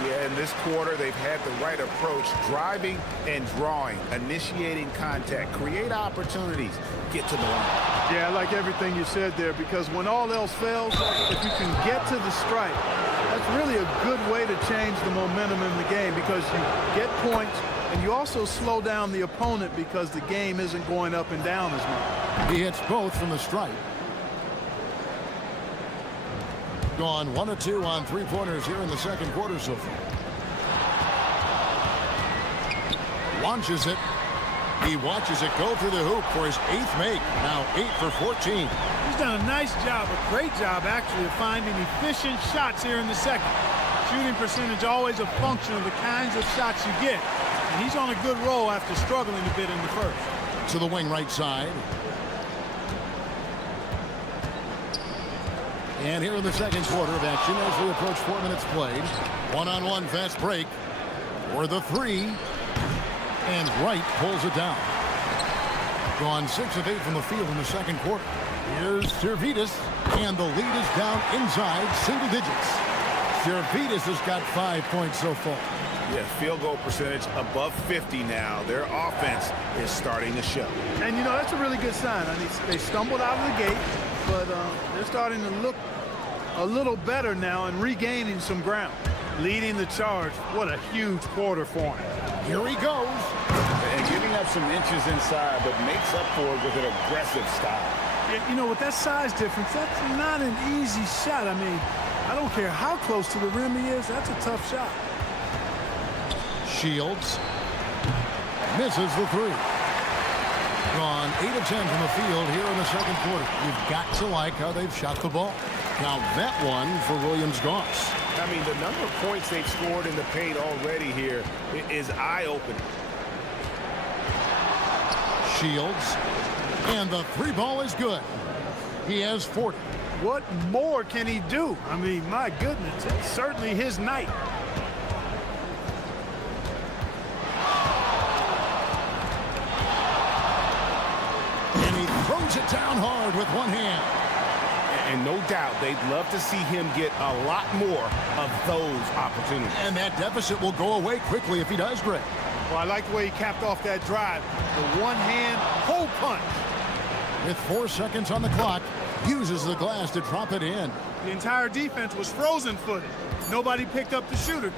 Yeah, in this quarter, they've had the right approach, driving and drawing, initiating contact, create opportunities, get to the line. Yeah, I like everything you said there, because when all else fails, if you can get to the stripe, that's really a good way to change the momentum in the game, because you get points and you also slow down the opponent because the game isn't going up and down as much. He hits both from the stripe. Gone 1 of 2 on three-pointers here in the second quarter so far. Launches it. He watches it go through the hoop for his 8th make. Now 8 for 14. He's done a nice job, a great job actually, of finding efficient shots here in the second. Shooting percentage always a function of the kinds of shots you get. And he's on a good roll after struggling a bit in the first. To the wing right side. And here in the second quarter of action as we approach 4 minutes played. One-on-one fast break for the three. And Wright pulls it down. Gone 6 of 8 from the field in the second quarter. Here's Servetus. And the lead is down inside single digits. Servetus has got 5 points so far. Yeah, field goal percentage above 50 now. Their offense is starting to show. And, you know, that's a really good sign. I mean, they stumbled out of the gate, but they're starting to look a little better now and regaining some ground. Leading the charge. What a huge quarter for him. Here he goes. And giving up some inches inside, but makes up for it with an aggressive style. Yeah, you know, with that size difference, that's not an easy shot. I mean, I don't care how close to the rim he is. That's a tough shot. Shields misses the three. Gone 8 of 10 from the field here in the second quarter. You've got to like how they've shot the ball. Now that one for Williams-Goss. I mean, the number of points they've scored in the paint already here is eye-opening. Shields. And the three ball is good. He has 40. What more can he do? I mean, my goodness, it's certainly his night. And he throws it down hard with one hand. And no doubt they'd love to see him get a lot more of those opportunities. And that deficit will go away quickly if he does, Greg. Well, I like the way he capped off that drive. The one-hand hole punch. With 4 seconds on the clock, uses the glass to drop it in. The entire defense was frozen-footed. Nobody picked up the shooter.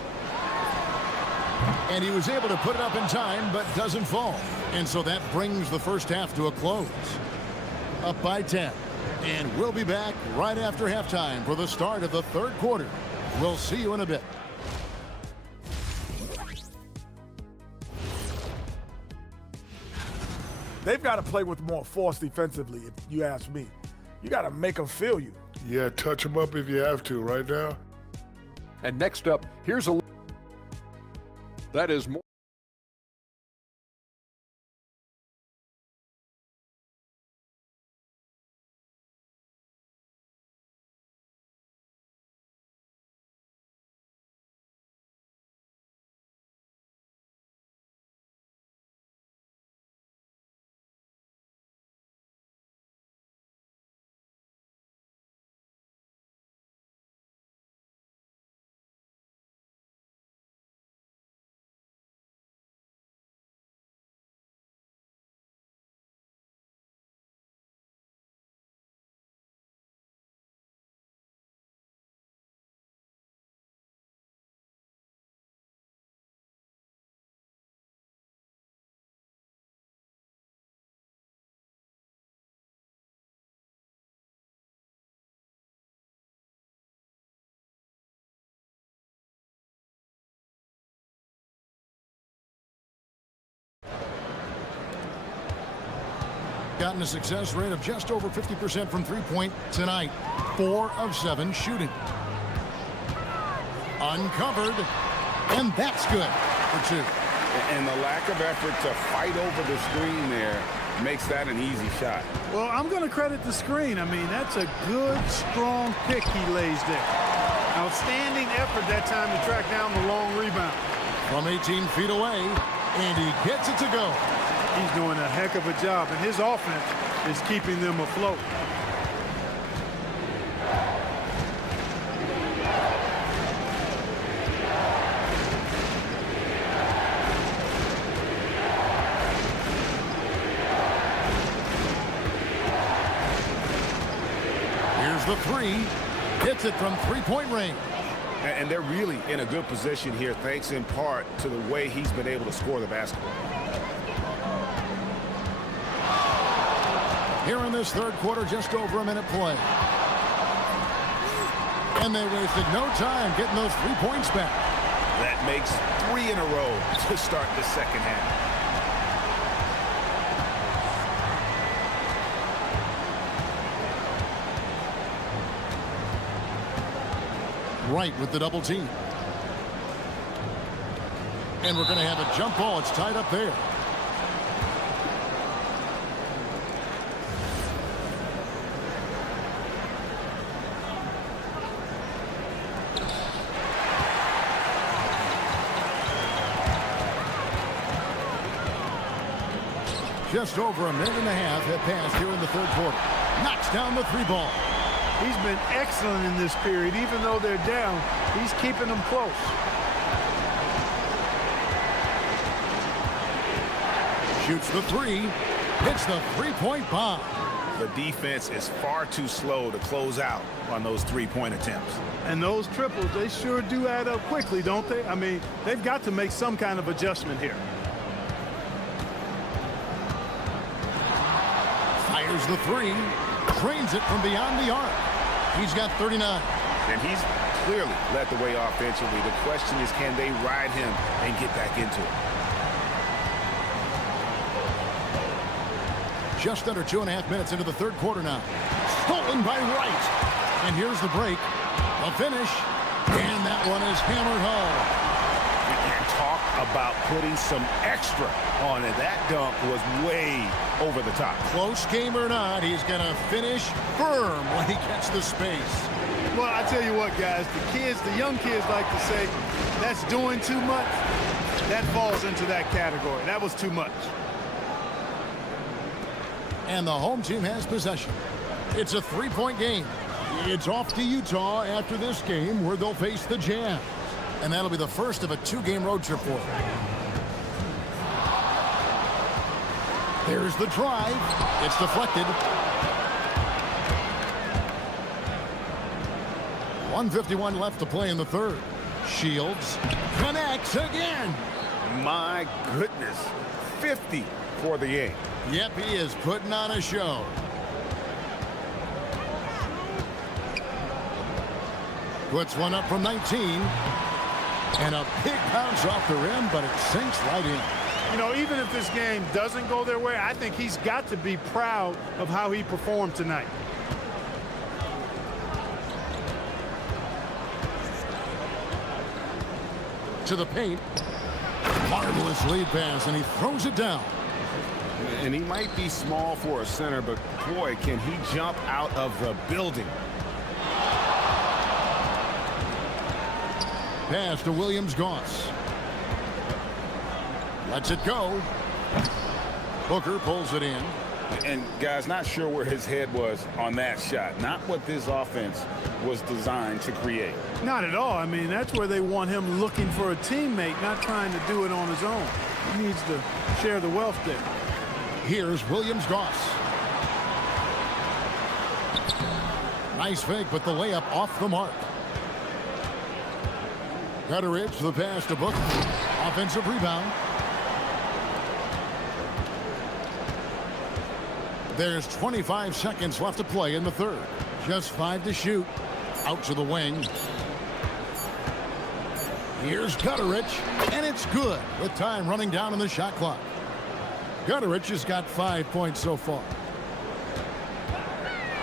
And he was able to put it up in time, but doesn't fall. And so that brings the first half to a close. Up by 10. And we'll be back right after halftime for the start of the third quarter. We'll see you in a bit. They've got to play with more force defensively, if you ask me. You got to make them feel you. Yeah, touch them up if you have to right now. And next up, here's a... That is more... Gotten a success rate of just over 50% from three-point tonight. 4 of 7 shooting. Uncovered. And that's good for 2. And the lack of effort to fight over the screen there makes that an easy shot. Well, I'm going to credit the screen. I mean, that's a good, strong pick he lays there. Outstanding effort that time to track down the long rebound. From 18 feet away, and he gets it to go. He's doing a heck of a job, and his offense is keeping them afloat. Here's the three. Hits it from three-point range. And they're really in a good position here, thanks in part to the way he's been able to score the basketball. Here in this third quarter, just over a minute play. And they wasted no time getting those 3 points back. That makes 3 in a row to start the second half. Right with the double team. And we're going to have a jump ball. It's tied up there. Just over a minute and a half have passed here in the third quarter. Knocks down the three ball. He's been excellent in this period. Even though they're down, he's keeping them close. Shoots the three. Hits the three-point bomb. The defense is far too slow to close out on those three-point attempts. And those triples, they sure do add up quickly, don't they? I mean, they've got to make some kind of adjustment here. Fires the three. Trains it from beyond the arc. He's got 39. And he's clearly led the way offensively. The question is, can they ride him and get back into it? Just under 2.5 minutes into the third quarter now. Stolen by Wright. And here's the break. A finish. And that one is hammered home. And talk about putting some extra on it. That dunk was way over the top. Close game or not, he's going to finish firm when he gets the space. Well, I tell you what, guys, the young kids like to say, that's doing too much. That falls into that category. That was too much. And the home team has possession. It's a three-point game. It's off to Utah after this game, where they'll face the Jazz. And that'll be the first of a two-game road trip for them. There's the drive. It's deflected. 1:51 left to play in the third. Shields connects again. My goodness. 50 for the game. Yep, he is putting on a show. Puts one up from 19. And a big bounce off the rim, but it sinks right in. You know, even if this game doesn't go their way, I think he's got to be proud of how he performed tonight. To the paint. Marvelous lead pass, and he throws it down. And he might be small for a center, but boy, can he jump out of the building. Pass to Williams-Goss. Lets it go. Booker pulls it in. And guys, not sure where his head was on that shot. Not what this offense was designed to create. Not at all. I mean, that's where they want him looking for a teammate, not trying to do it on his own. He needs to share the wealth there. Here's Williams-Goss. Nice fake, but the layup off the mark. Gutteridge, the pass to Booker. Offensive rebound. There's 25 seconds left to play in the third. Just 5 to shoot. Out to the wing. Here's Gutteridge, and it's good with time running down on the shot clock. Gutteridge has got 5 points so far.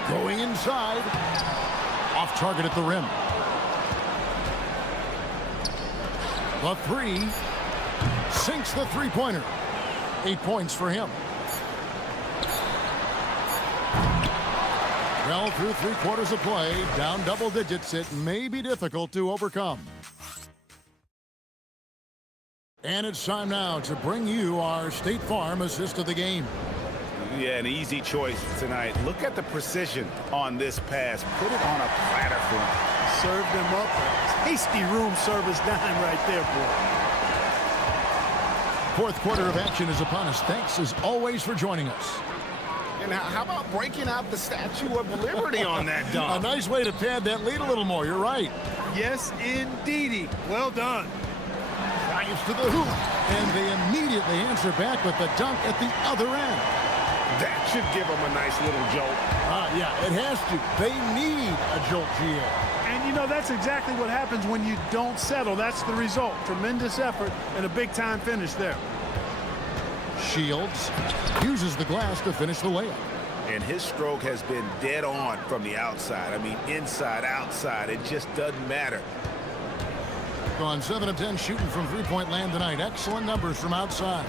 Going inside. Off target at the rim. The three. Sinks the three-pointer. 8 points for him. Well, through 3 quarters of play, down double digits, it may be difficult to overcome. And it's time now to bring you our State Farm assist of the game. Yeah, an easy choice tonight. Look at the precision on this pass. Put it on a platter for him. Served him up a tasty room service dime right there, boy. Fourth quarter of action is upon us. Thanks as always for joining us. And how about breaking out the Statue of Liberty on that dunk? A nice way to pad that lead a little more. You're right. Yes, indeedy. Well done. Drives to the hoop, and they immediately answer back with the dunk at the other end. That should give them a nice little jolt. Yeah, it has to. They need a jolt, GA. And, you know, that's exactly what happens when you don't settle. That's the result. Tremendous effort and a big-time finish there. Shields uses the glass to finish the layup. And his stroke has been dead on from the outside. I mean, inside, outside, it just doesn't matter. Gone 7 of 10 shooting from three-point land tonight. Excellent numbers from outside.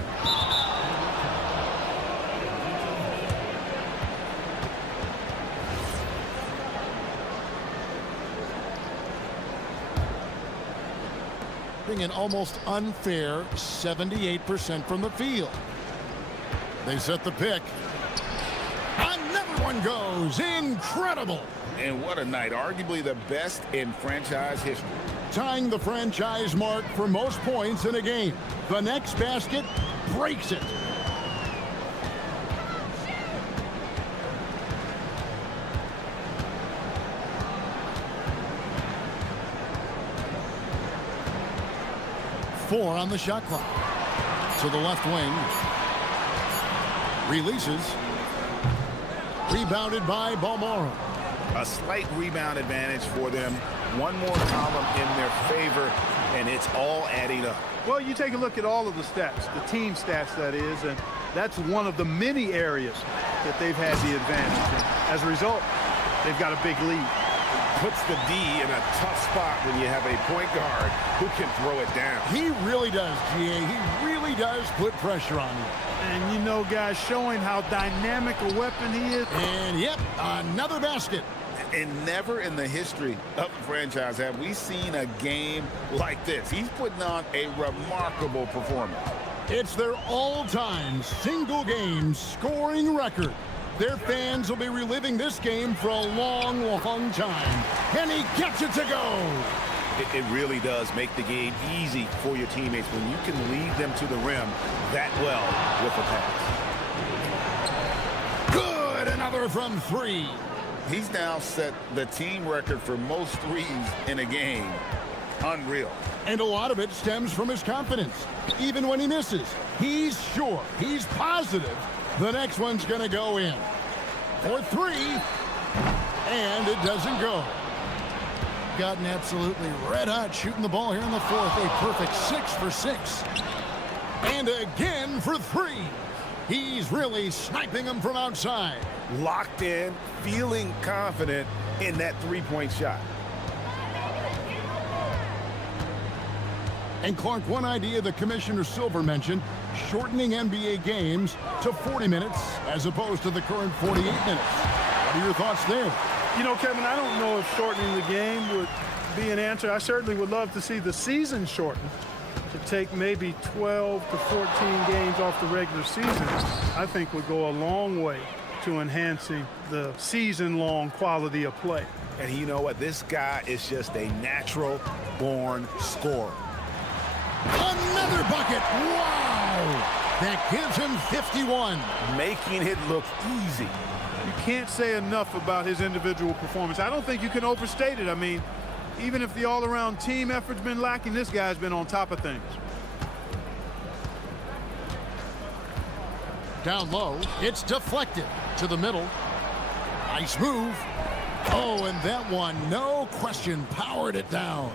An almost unfair 78% from the field. They set the pick. Another one goes. Incredible. And what a night. Arguably the best in franchise history. Tying the franchise mark for most points in a game. The next basket breaks it. Four on the shot clock. To the left wing. Releases. Rebounded by Balmoro. A slight rebound advantage for them. One more column in their favor, and it's all adding up. Well, you take a look at all of the stats, the team stats, that is, and that's one of the many areas that they've had the advantage. And as a result, they've got a big lead. Puts the D in a tough spot when you have a point guard who can throw it down. He really does, GA. He really does put pressure on you. And, you know, guys, showing how dynamic a weapon he is. And, yep, another basket. And never in the history of the franchise have we seen a game like this. He's putting on a remarkable performance. It's their all-time single-game scoring record. Their fans will be reliving this game for a long, long time. And he gets it to go. It really does make the game easy for your teammates when you can lead them to the rim that well with a pass. Good, another from three. He's now set the team record for most threes in a game. Unreal. And a lot of it stems from his confidence. Even when he misses, he's sure, he's positive the next one's going to go in. For three, and it doesn't go. Gotten absolutely red hot shooting the ball here in the fourth. A perfect 6 for 6. And again for three. He's really sniping them from outside. Locked in, feeling confident in that three-point shot. And Clark, one idea that Commissioner Silver mentioned, shortening NBA games to 40 minutes as opposed to the current 48 minutes. What are your thoughts there? You know, Kevin, I don't know if shortening the game would be an answer. I certainly would love to see the season shortened to take maybe 12 to 14 games off the regular season. I think would go a long way to enhancing the season-long quality of play. And you know what? This guy is just a natural-born scorer. Another bucket. Wow. That gives him 51. Making it look easy. You can't say enough about his individual performance. I don't think you can overstate it. I mean, even if the all-around team effort's been lacking, this guy's been on top of things. Down low, it's deflected to the middle. Nice move. Oh, and that one, no question, powered it down.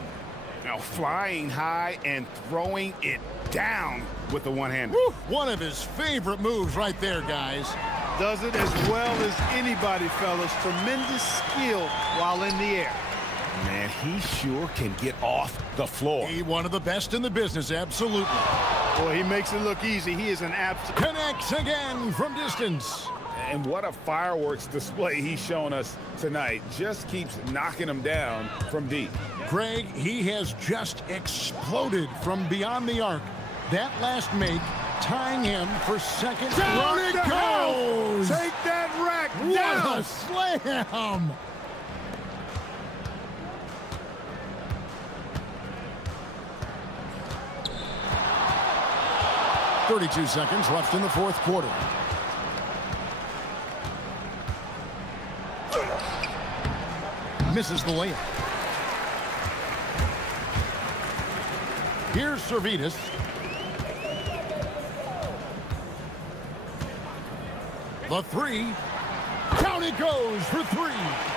Now flying high and throwing it down with the one-hander. One of his favorite moves right there, guys. Does it as well as anybody, fellas. Tremendous skill while in the air. Man, he sure can get off the floor. He one of the best in the business, absolutely. Boy, he makes it look easy. He is an absolute. Connects again from distance. And what a fireworks display he's shown us tonight. Just keeps knocking them down from deep. Greg, he has just exploded from beyond the arc. That last make tying him for second. Down it goes! Take that rack down! What a slam! .32 seconds left in the fourth quarter. Misses the layup. Here's Servetus. The three. Down it goes for three.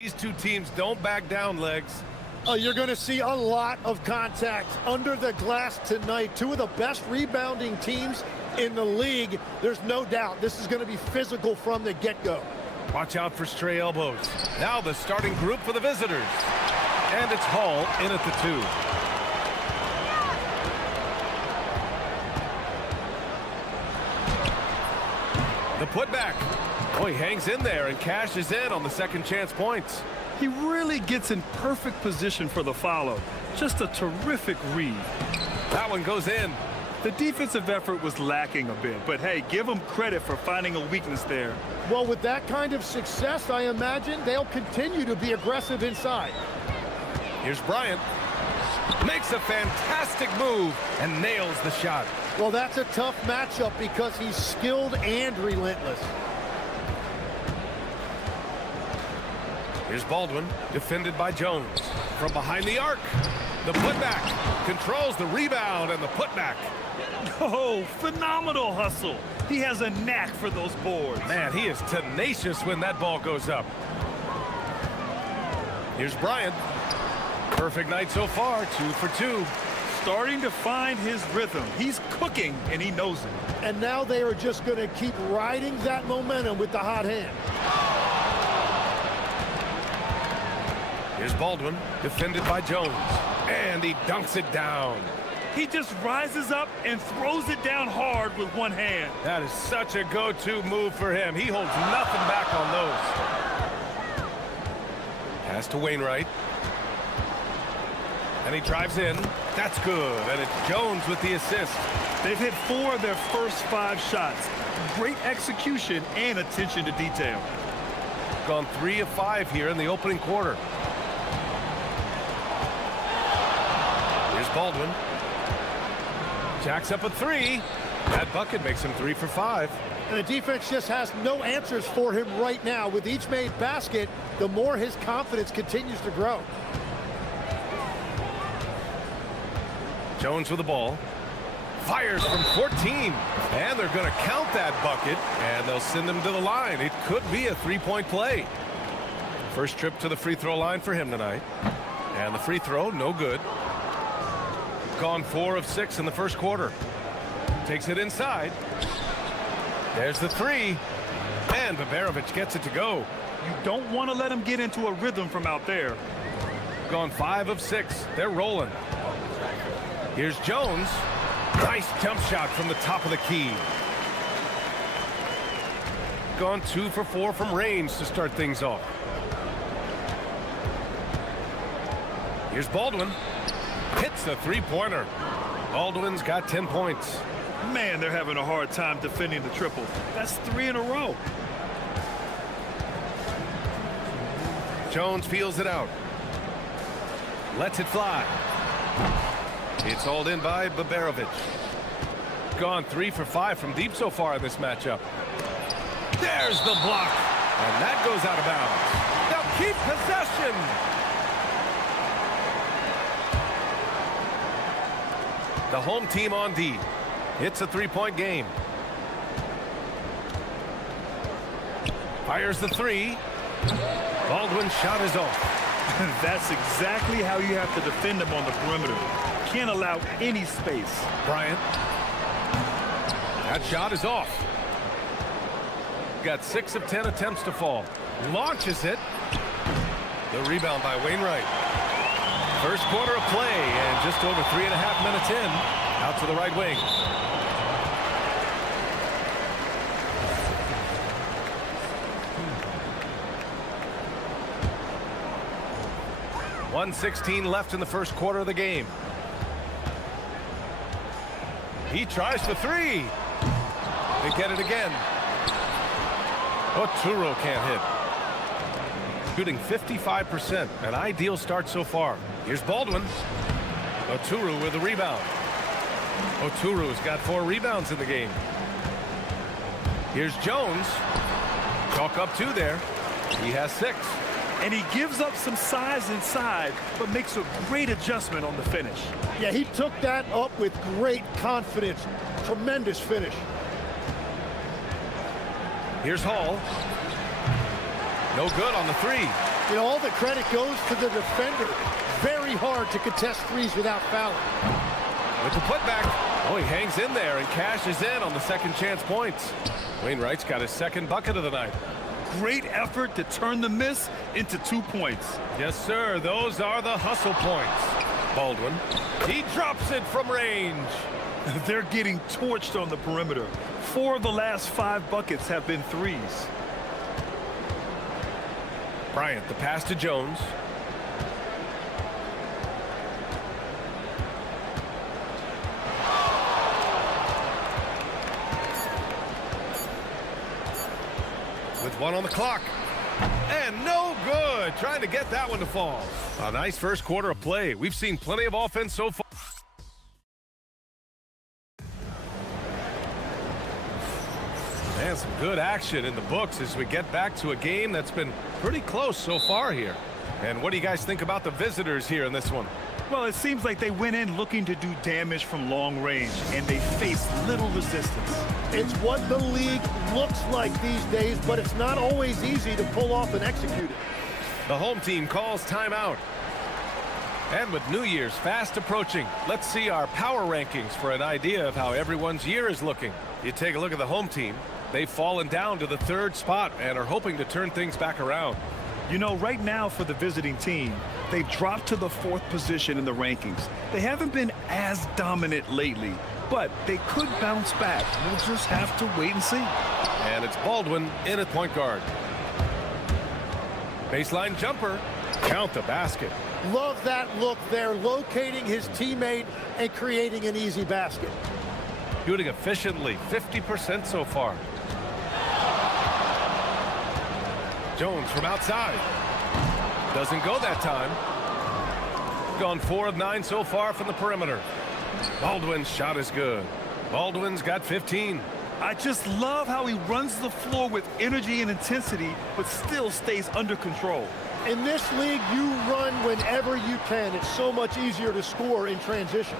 These two teams don't back down, Legs. You're going to see a lot of contact under the glass tonight. Two of the best rebounding teams in the league. There's no doubt this is going to be physical from the get-go. Watch out for stray elbows. Now the starting group for the visitors. And it's Hall in at the 2. The putback. Oh, he hangs in there and cashes in on the second chance points. He really gets in perfect position for the follow. Just a terrific read. That one goes in. The defensive effort was lacking a bit, but hey, give them credit for finding a weakness there. Well, with that kind of success, I imagine they'll continue to be aggressive inside. Here's Bryant. Makes a fantastic move and nails the shot. Well, that's a tough matchup because he's skilled and relentless. Here's Baldwin, defended by Jones. From behind the arc, the putback. Controls the rebound and the putback. Oh, phenomenal hustle. He has a knack for those boards. Man, he is tenacious when that ball goes up. Here's Bryant. Perfect night so far, 2 for 2. Starting to find his rhythm. He's cooking, and he knows it. And now they are just going to keep riding that momentum with the hot hand. Here's Baldwin, defended by Jones. And he dunks it down. He just rises up and throws it down hard with one hand. That is such a go-to move for him. He holds nothing back on those. Pass to Wainwright. And he drives in. That's good. And it's Jones with the assist. They've hit 4 of their first 5 shots. Great execution and attention to detail. Gone 3 of 5 here in the opening quarter. Here's Baldwin. Jacks up a 3. That bucket makes him 3 for 5. And the defense just has no answers for him right now. With each made basket, the more his confidence continues to grow. Jones with the ball. Fires from 14. And they're going to count that bucket. And they'll send him to the line. It could be a 3-point play. First trip to the free throw line for him tonight. And the free throw, no good. Gone 4 of 6 in the first quarter. Takes it inside. There's the 3. And Babarovich gets it to go. You don't want to let him get into a rhythm from out there. Gone 5 of 6. They're rolling. Here's Jones. Nice jump shot from the top of the key. Gone 2 for 4 from range to start things off. Here's Baldwin. Hits the 3-pointer. Baldwin's got 10 points. Man, they're having a hard time defending the triple. That's 3 in a row. Jones feels it out. Lets it fly. It's hauled in by Babarovich. Gone 3 for 5 from deep so far in this matchup. There's the block. And that goes out of bounds. They'll keep possession. The home team on D. It's a 3-point game. Fires the 3. Baldwin's shot is off. That's exactly how you have to defend him on the perimeter. Can't allow any space. Bryant. That shot is off. Got 6 of 10 attempts to fall. Launches it. The rebound by Wainwright. First quarter of play, and just over 3.5 minutes in. Out to the right wing. .116 left in the first quarter of the game. He tries for 3. They get it again. Oturo can't hit. Shooting 55%. An ideal start so far. Here's Baldwin. Oturo with the rebound. Oturo's got 4 rebounds in the game. Here's Jones. Chalk up 2 there. He has 6. And he gives up some size inside, but makes a great adjustment on the finish. Yeah, he took that up with great confidence. Tremendous finish. Here's Hall. No good on the 3. You know, all the credit goes to the defender. Very hard to contest threes without fouling. With the putback. Oh, he hangs in there and cashes in on the second chance points. Wainwright's got his second bucket of the night. Great effort to turn the miss into 2 points. Yes, sir. Those are the hustle points. Baldwin. He drops it from range. They're getting torched on the perimeter. 4 of the last 5 buckets have been threes. Bryant, the pass to Jones. With 1 on the clock. And no good. Trying to get that one to fall. A nice first quarter of play. We've seen plenty of offense so far. And some good action in the books as we get back to a game that's been pretty close so far here. And what do you guys think about the visitors here in this one? Well, it seems like they went in looking to do damage from long range, and they faced little resistance. It's what the league looks like these days, but it's not always easy to pull off and execute it. The home team calls timeout. And with New Year's fast approaching, let's see our power rankings for an idea of how everyone's year is looking. You take a look at the home team. They've fallen down to the 3rd spot and are hoping to turn things back around. You know, right now for the visiting team, they've dropped to the 4th position in the rankings. They haven't been as dominant lately, but they could bounce back. We'll just have to wait and see. And it's Baldwin in at point guard. Baseline jumper. Count the basket. Love that look there, locating his teammate and creating an easy basket. Shooting efficiently, 50% so far. Jones from outside. Doesn't go that time. Gone 4 of 9 so far from the perimeter. Baldwin's shot is good. Baldwin's got 15. I just love how he runs the floor with energy and intensity, but still stays under control. In this league, you run whenever you can. It's so much easier to score in transition.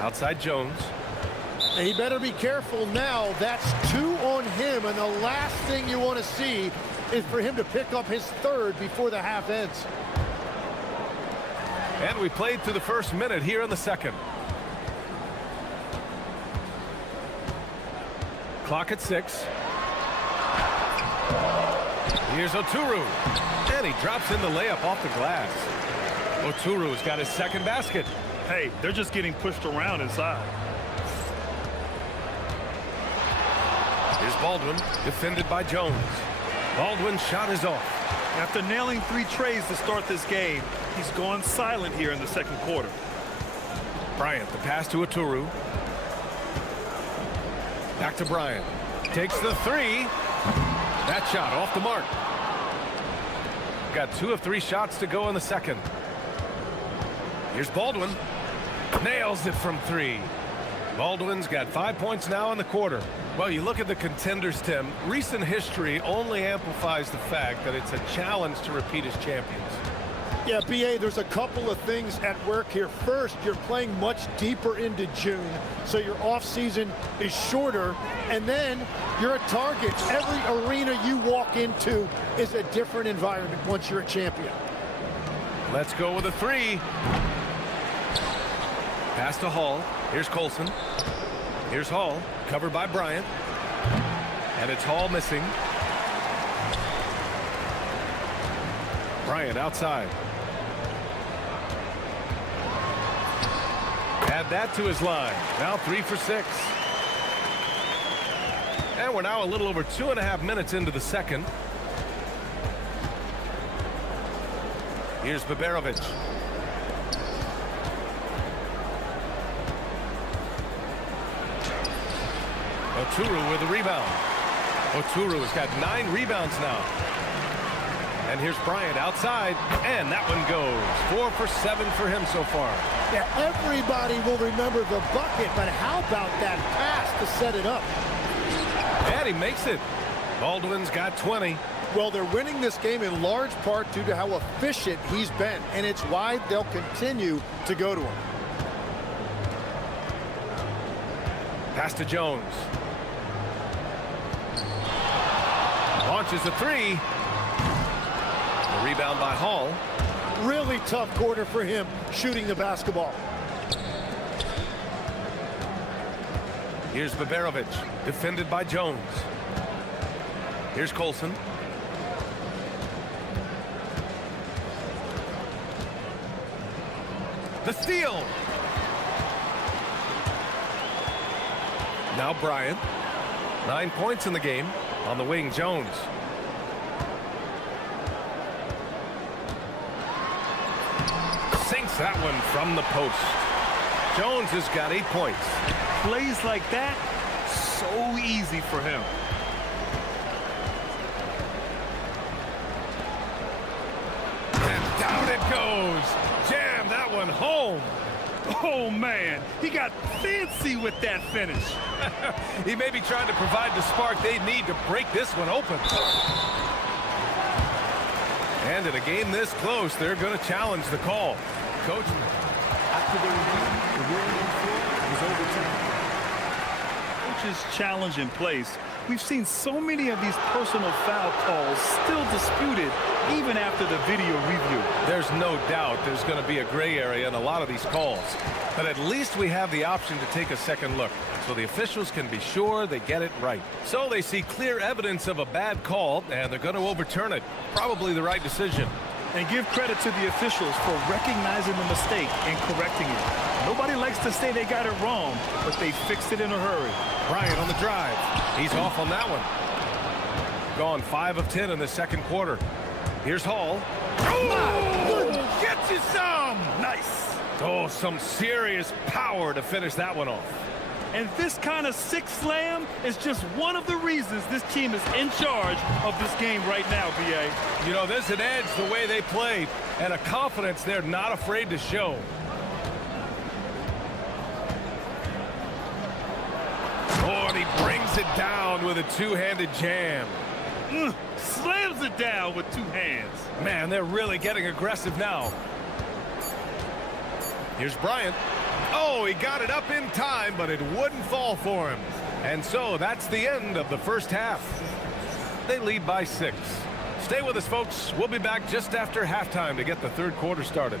Outside Jones. He better be careful now. That's 2 on him, and the last thing you want to see is for him to pick up his 3rd before the half ends. And we played through the first minute here in the second. Clock at 6. Here's Oturu. And he drops in the layup off the glass. Oturu's got his 2nd basket. Hey, they're just getting pushed around inside. Here's Baldwin, defended by Jones. Baldwin's shot is off. After nailing 3 trays to start this game, he's gone silent here in the second quarter. Bryant, the pass to Oturu. Back to Bryant. Takes the 3. That shot off the mark. Got 2 of 3 shots to go in the second. Here's Baldwin. Nails it from 3. Baldwin's got 5 points now in the quarter. Well, you look at the contenders, Tim. Recent history only amplifies the fact that it's a challenge to repeat as champions. Yeah, BA, there's a couple of things at work here. First, you're playing much deeper into June, so your offseason is shorter, and then you're a target. Every arena you walk into is a different environment once you're a champion. Let's go with a 3. Pass to Hall. Here's Colson. Here's Hall, covered by Bryant. And it's Hall missing. Bryant outside. Add that to his line. Now 3 for 6. And we're now a little over 2.5 minutes into the second. Here's Baberovic. Oturu with the rebound. Oturu has got 9 rebounds now. And here's Bryant outside, and that one goes. 4 for 7 for him so far. Yeah, everybody will remember the bucket, but how about that pass to set it up? And he makes it. Baldwin's got 20. Well, they're winning this game in large part due to how efficient he's been, and it's why they'll continue to go to him. Pass to Jones. Launches a three. The rebound by Hall. Really tough quarter for him shooting the basketball. Here's Baberovic, defended by Jones. Here's Colson. The steal. Now Bryant. 9 points in the game. On the wing, Jones. Sinks that one from the post. Jones has got 8 points. Plays like that, so easy for him. And down it goes. Jam that one home. Oh, man, he got fancy with that finish. He may be trying to provide the spark they need to break this one open. And in a game this close, they're going to challenge the call. Coach. After the review, the ruling is overturned. Coach's challenge in place. We've seen so many of these personal foul calls still disputed even after the video review. There's no doubt there's going to be a gray area in a lot of these calls. But at least we have the option to take a second look, so the officials can be sure they get it right. So they see clear evidence of a bad call, and they're going to overturn it. Probably the right decision. And give credit to the officials for recognizing the mistake and correcting it. Nobody likes to say they got it wrong, but they fixed it in a hurry. Bryant on the drive. He's off on that one. Gone 5 of 10 in the second quarter. Here's Hall. Oh, get you some! Nice. Oh, some serious power to finish that one off. And this kind of sick slam is just one of the reasons this team is in charge of this game right now, B.A. You know, there's an edge the way they play and a confidence they're not afraid to show. Oh, and he brings it down with a two-handed jam. Slams it down with two hands. Man, they're really getting aggressive now. Here's Bryant. Oh, he got it up in time, but it wouldn't fall for him. And so that's the end of the first half. They lead by 6. Stay with us, folks. We'll be back just after halftime to get the third quarter started.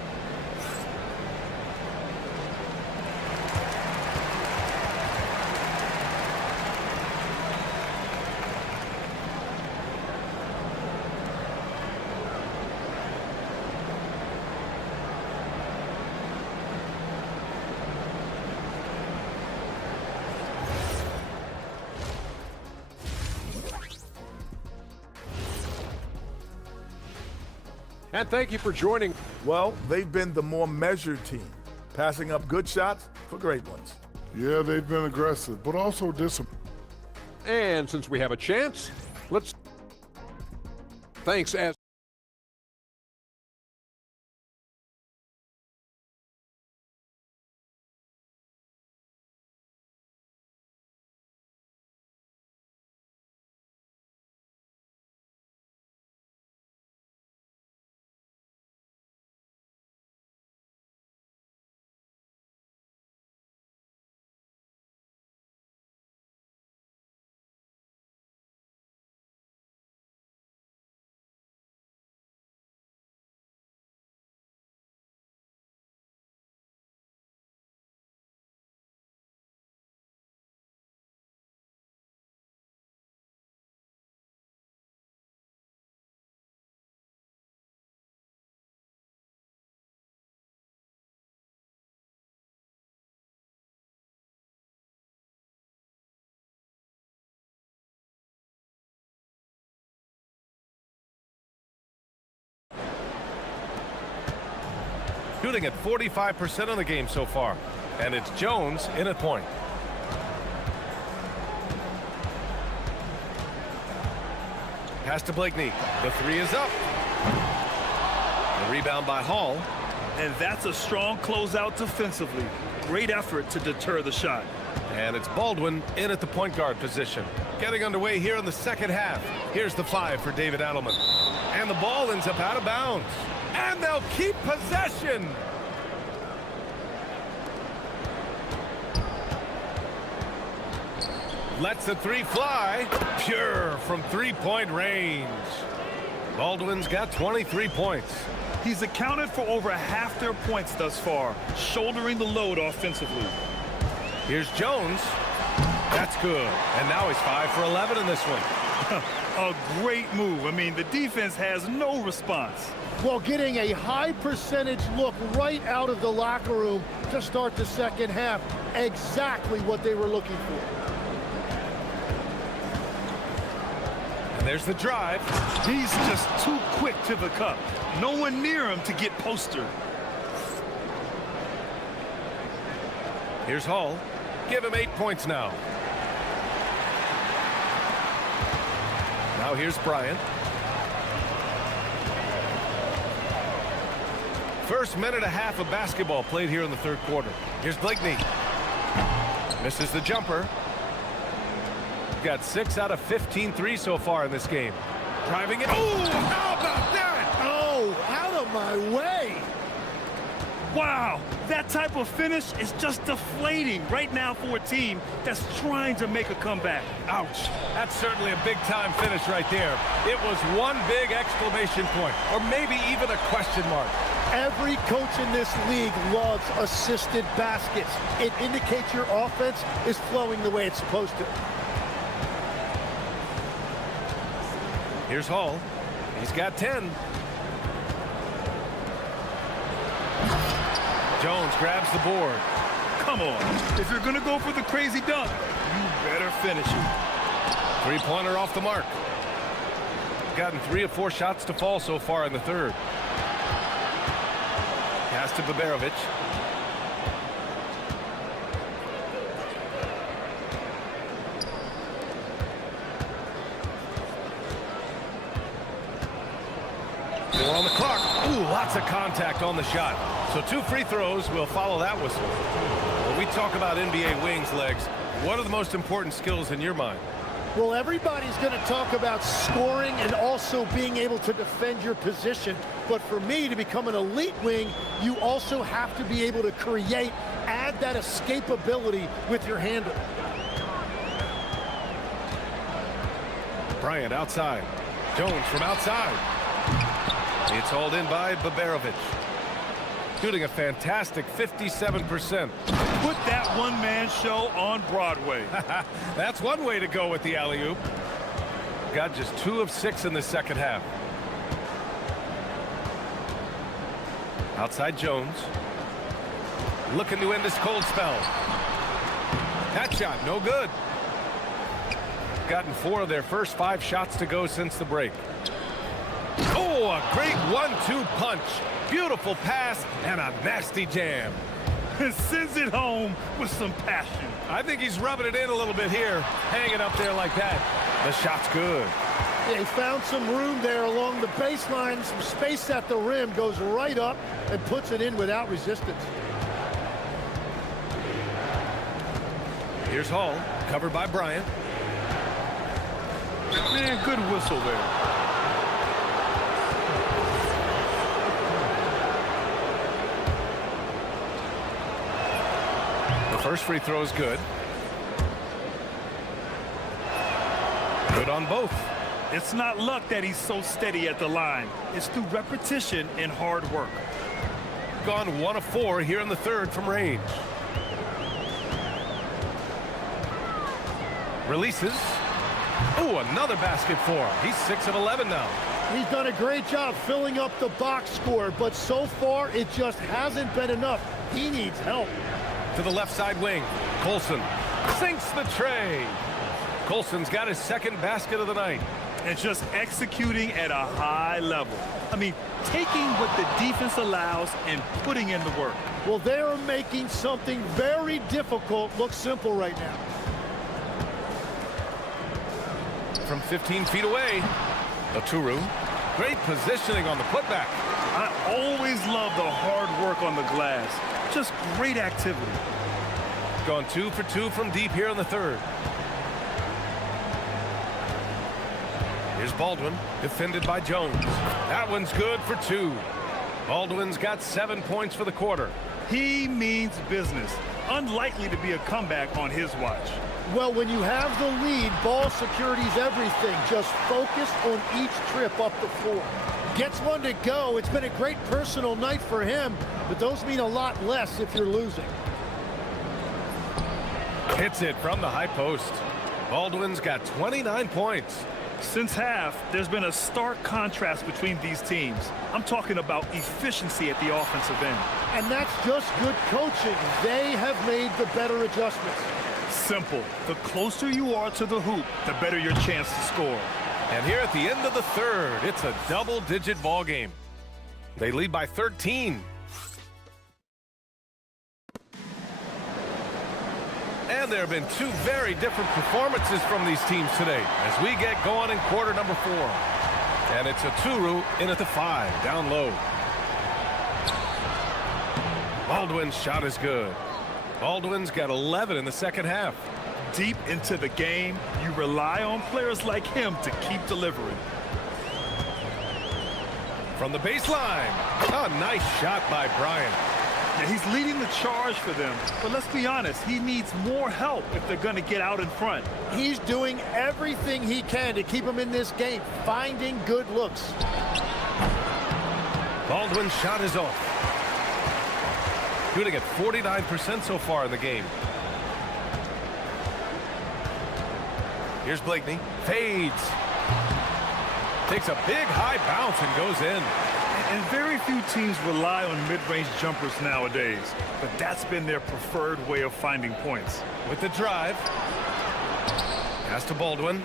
And thank you for joining. Well, they've been the more measured team, passing up good shots for great ones. Yeah, they've been aggressive, but also disciplined. And since we have a chance, let's... Thanks as... Shooting at 45% of the game so far. And it's Jones in at point. Pass to Blakeney. The three is up. The rebound by Hall. And that's a strong closeout defensively. Great effort to deter the shot. And it's Baldwin in at the point guard position. Getting underway here in the second half. Here's the 5 for David Adelman. And the ball ends up out of bounds. And they'll keep possession. Lets the three fly. Pure from three-point range. Baldwin's got 23 points. He's accounted for over half their points thus far, shouldering the load offensively. Here's Jones. That's good. And now he's 5 for 11 in this one. A great move. I mean, the defense has no response. Well, getting a high percentage look right out of the locker room to start the second half. Exactly what they were looking for. And there's the drive. He's just too quick to the cup. No one near him to get postered. Here's Hall. Give him 8 points now. Now here's Bryant. First minute and a half of basketball played here in the third quarter. Here's Blakeney. Misses the jumper. Got 6 out of 15 threes so far in this game. Driving it. Oh, how about that? Oh, out of my way. Wow, that type of finish is just deflating right now for a team that's trying to make a comeback. Ouch. That's certainly a big-time finish right there. It was one big exclamation point, or maybe even a question mark. Every coach in this league loves assisted baskets. It indicates your offense is flowing the way it's supposed to. Here's Hall. He's got 10. Jones grabs the board. Come on. If you're going to go for the crazy dunk, you better finish it. Three-pointer off the mark. Gotten 3 of 4 shots to fall so far in the third. Pass to Baberovic. We're on the clock. Ooh, lots of contact on the shot. So 2 free throws will follow that whistle. When we talk about NBA wings, Legs, what are the most important skills in your mind? Well, everybody's going to talk about scoring and also being able to defend your position. But for me, to become an elite wing, you also have to be able to create, add that escapability with your handle. Bryant outside. Jones from outside. It's hauled in by Baberovic. Shooting a fantastic 57%. Put that one-man show on Broadway. That's one way to go with the alley-oop. Got just 2 of 6 in the second half. Outside Jones. Looking to end this cold spell. That shot, no good. Gotten 4 of their first 5 shots to go since the break. Oh, a great 1-2 punch. Beautiful pass and a nasty jam. Sends it home with some passion. I think he's rubbing it in a little bit here, hanging up there like that. The shot's good. Yeah, he found some room there along the baseline, some space at the rim, goes right up and puts it in without resistance. Here's Hall, covered by Bryant. Man, good whistle there. First free throw is good. Good on both. It's not luck that he's so steady at the line. It's through repetition and hard work. Gone 1 of 4 here in the third from range. Releases. Oh, another basket for him. He's 6 of 11 now. He's done a great job filling up the box score, but so far it just hasn't been enough. He needs help. To the left side wing. Colson sinks the tray. Colson's got his second basket of the night. And just executing at a high level. I mean, taking what the defense allows and putting in the work. Well, they're making something very difficult look simple right now. From 15 feet away, Oturu. Great positioning on the putback. I always love the hard work on the glass. Just great activity. Gone 2 for 2 from deep here in the third. Here's Baldwin, defended by Jones. That one's good for 2. Baldwin's got 7 points for the quarter. He means business. unlikely to be a comeback on his watch. Well, when you have the lead, ball security's everything. Just focus on each trip up the floor. Gets one to go. It's been a great personal night for him, but those mean a lot less if you're losing. Hits it from the high post. Baldwin's got 29 points. Since half, there's been a stark contrast between these teams. I'm talking about efficiency at the offensive end. And that's just good coaching. They have made the better adjustments. Simple. The closer you are to the hoop, the better your chance to score. And here at the end of the third, it's a double-digit ball game. They lead by 13. And there have been two very different performances from these teams today as we get going in quarter number 4. And it's a Turu in at the 5, down low. Baldwin's shot is good. Baldwin's got 11 in the second half. Deep into the game, you rely on players like him to keep delivering. From the baseline, a nice shot by Bryant. Yeah, he's leading the charge for them, but let's be honest, he needs more help if they're going to get out in front. He's doing everything he can to keep him in this game, finding good looks. Baldwin's shot is off. Shooting at 49% so far in the game. Here's Blakeney. Fades. Takes a big high bounce and goes in. And very few teams rely on mid-range jumpers nowadays, but that's been their preferred way of finding points. With the drive. Pass to Baldwin.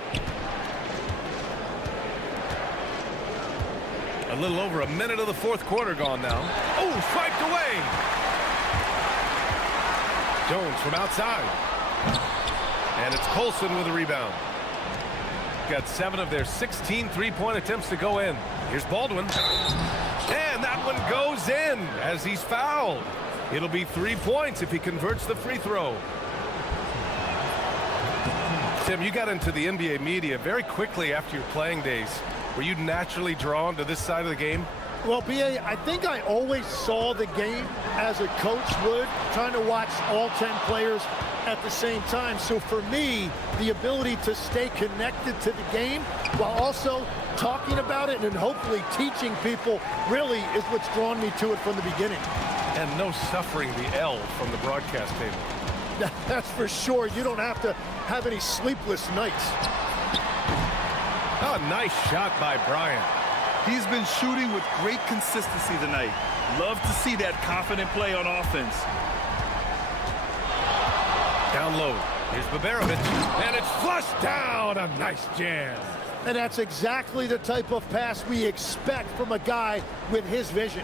A little over a minute of the fourth quarter gone now. Oh, swiped away. Jones from outside. And it's Colson with a rebound. Got 7 of their 16 three-point attempts to go in. Here's Baldwin. And that one goes in as he's fouled. It'll be 3 points if he converts the free throw. Tim, you got into the NBA media very quickly after your playing days. Were you naturally drawn to this side of the game? Well, B.A., I think I always saw the game as a coach would, trying to watch all 10 players at the same time. So for me, the ability to stay connected to the game while also talking about it and hopefully teaching people really is what's drawn me to it from the beginning. And no suffering the L from the broadcast table. That's for sure. You don't have to have any sleepless nights. A nice shot by Bryant. He's been shooting with great consistency tonight. Love to see that confident play on offense. Down low. Here's Baberovich. And it's flushed down. A nice jam. And that's exactly the type of pass we expect from a guy with his vision.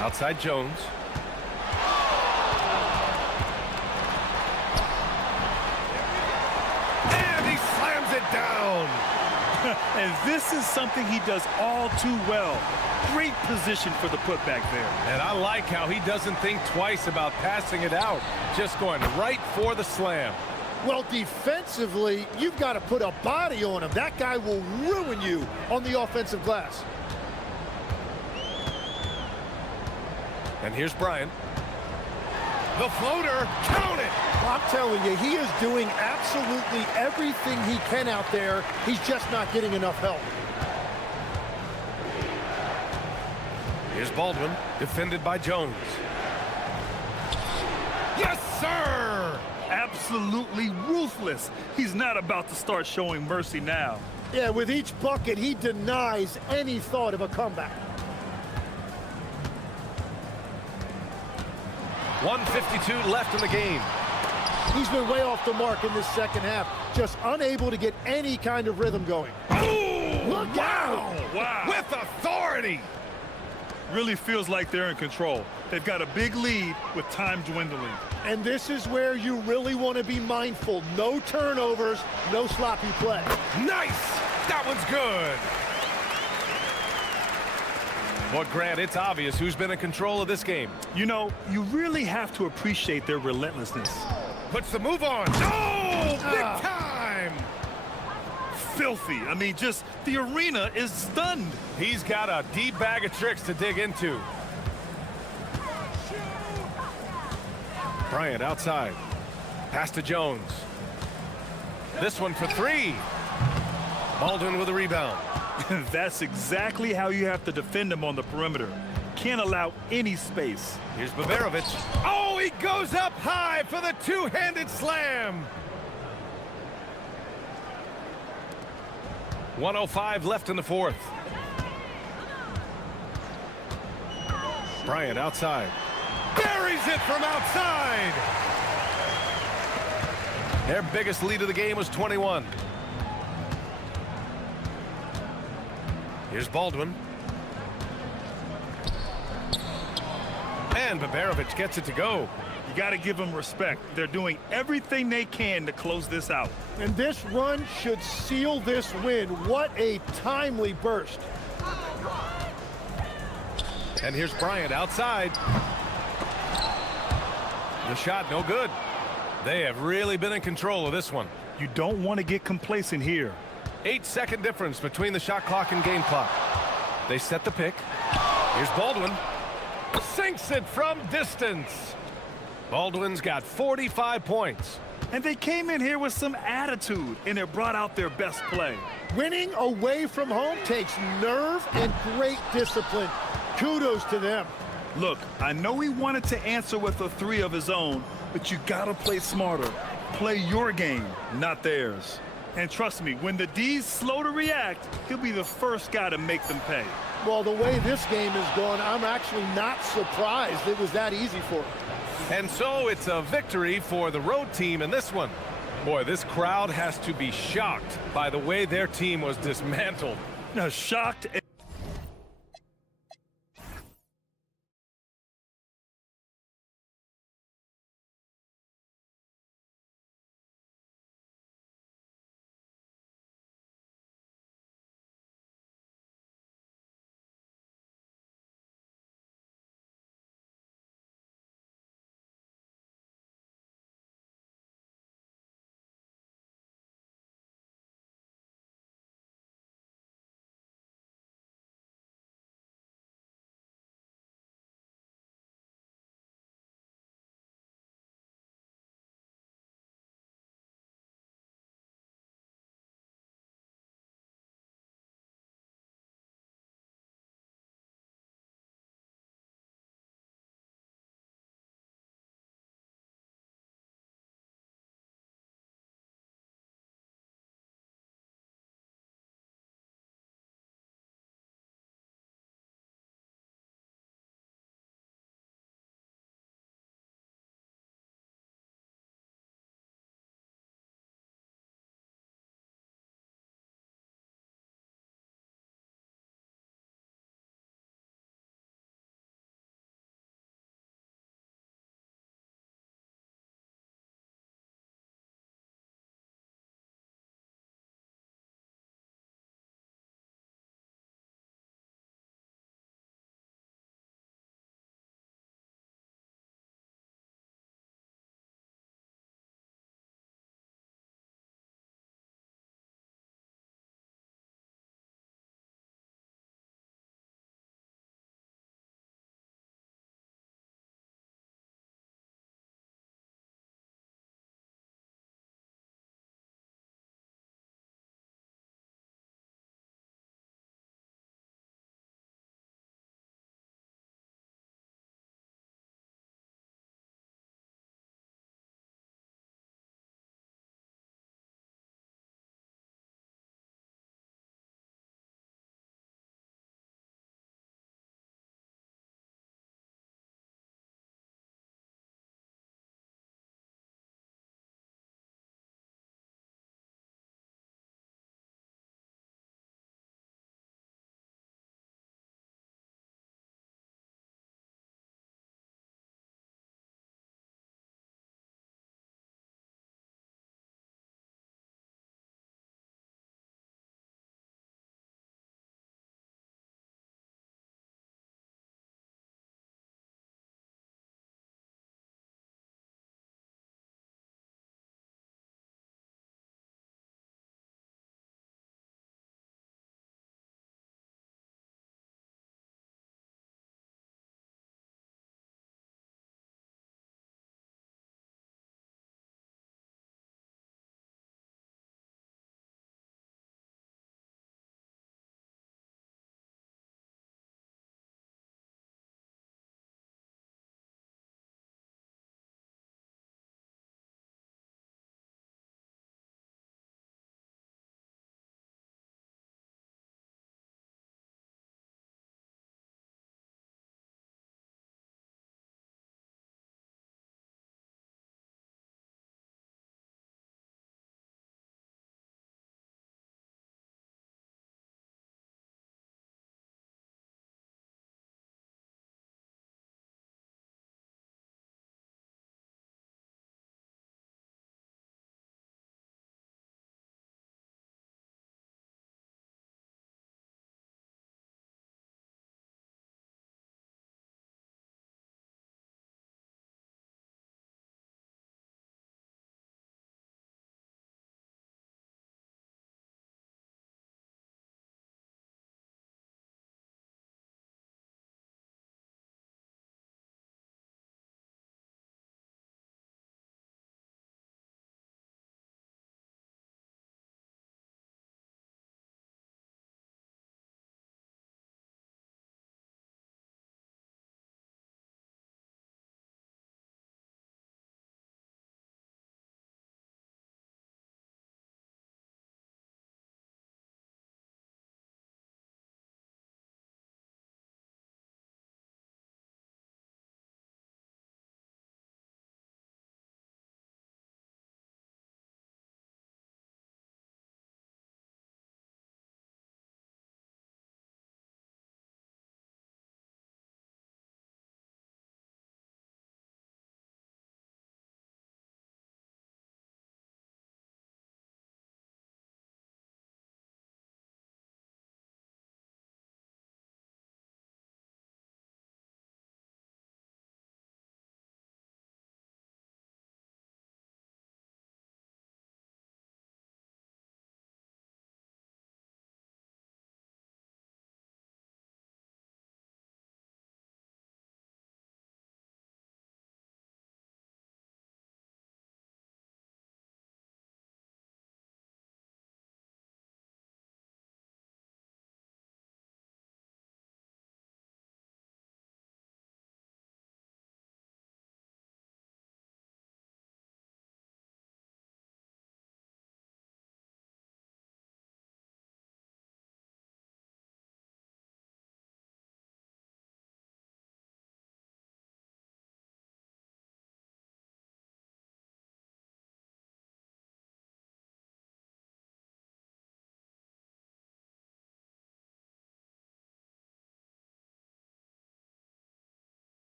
Outside Jones. And he slams it down. And this is something he does all too well. Great position for the putback there. And I like how he doesn't think twice about passing it out. Just going right for the slam. Well, defensively, you've got to put a body on him. That guy will ruin you on the offensive glass. And here's Bryant. The floater, count it! Well, I'm telling you, he is doing absolutely everything he can out there. He's just not getting enough help. Here's Baldwin, defended by Jones. Yes, sir! Absolutely ruthless. He's not about to start showing mercy now. Yeah, with each bucket, he denies any thought of a comeback. 1:52 left in the game. He's been way off the mark in this second half, just unable to get any kind of rhythm going. Ooh, look out! Wow! With authority! Really feels like they're in control. They've got a big lead with time dwindling. And this is where you really want to be mindful. No turnovers, no sloppy play. Nice! That one's good. Well, Grant, it's obvious who's been in control of this game. You know, you really have to appreciate their relentlessness. Puts the move on. Oh, big time! Filthy. I mean, just the arena is stunned. He's got a deep bag of tricks to dig into. Bryant outside. Pass to Jones. This one for three. Baldwin with a rebound. That's exactly how you have to defend him on the perimeter. Can't allow any space. Here's Baberovic. Oh, he goes up high for the two-handed slam. 1:05 left in the fourth. Bryant outside. Buries it from outside. Their biggest lead of the game was 21. Here's Baldwin. And Baberovic gets it to go. You got to give them respect. They're doing everything they can to close this out. And this run should seal this win. What a timely burst. And here's Bryant outside. The shot no good. They have really been in control of this one. You don't want to get complacent here. 8-second difference between the shot clock and game clock. They set the pick. Here's Baldwin. Sinks it from distance. Baldwin's got 45 points. And they came in here with some attitude, and it brought out their best play. Winning away from home takes nerve and great discipline. Kudos to them. Look, I know he wanted to answer with a three of his own, but you gotta play smarter. Play your game, not theirs. And trust me, when the D's slow to react, he'll be the first guy to make them pay. Well, the way this game is going, I'm actually not surprised it was that easy for him. And so it's a victory for the road team in this one. Boy, this crowd has to be shocked by the way their team was dismantled. Shocked.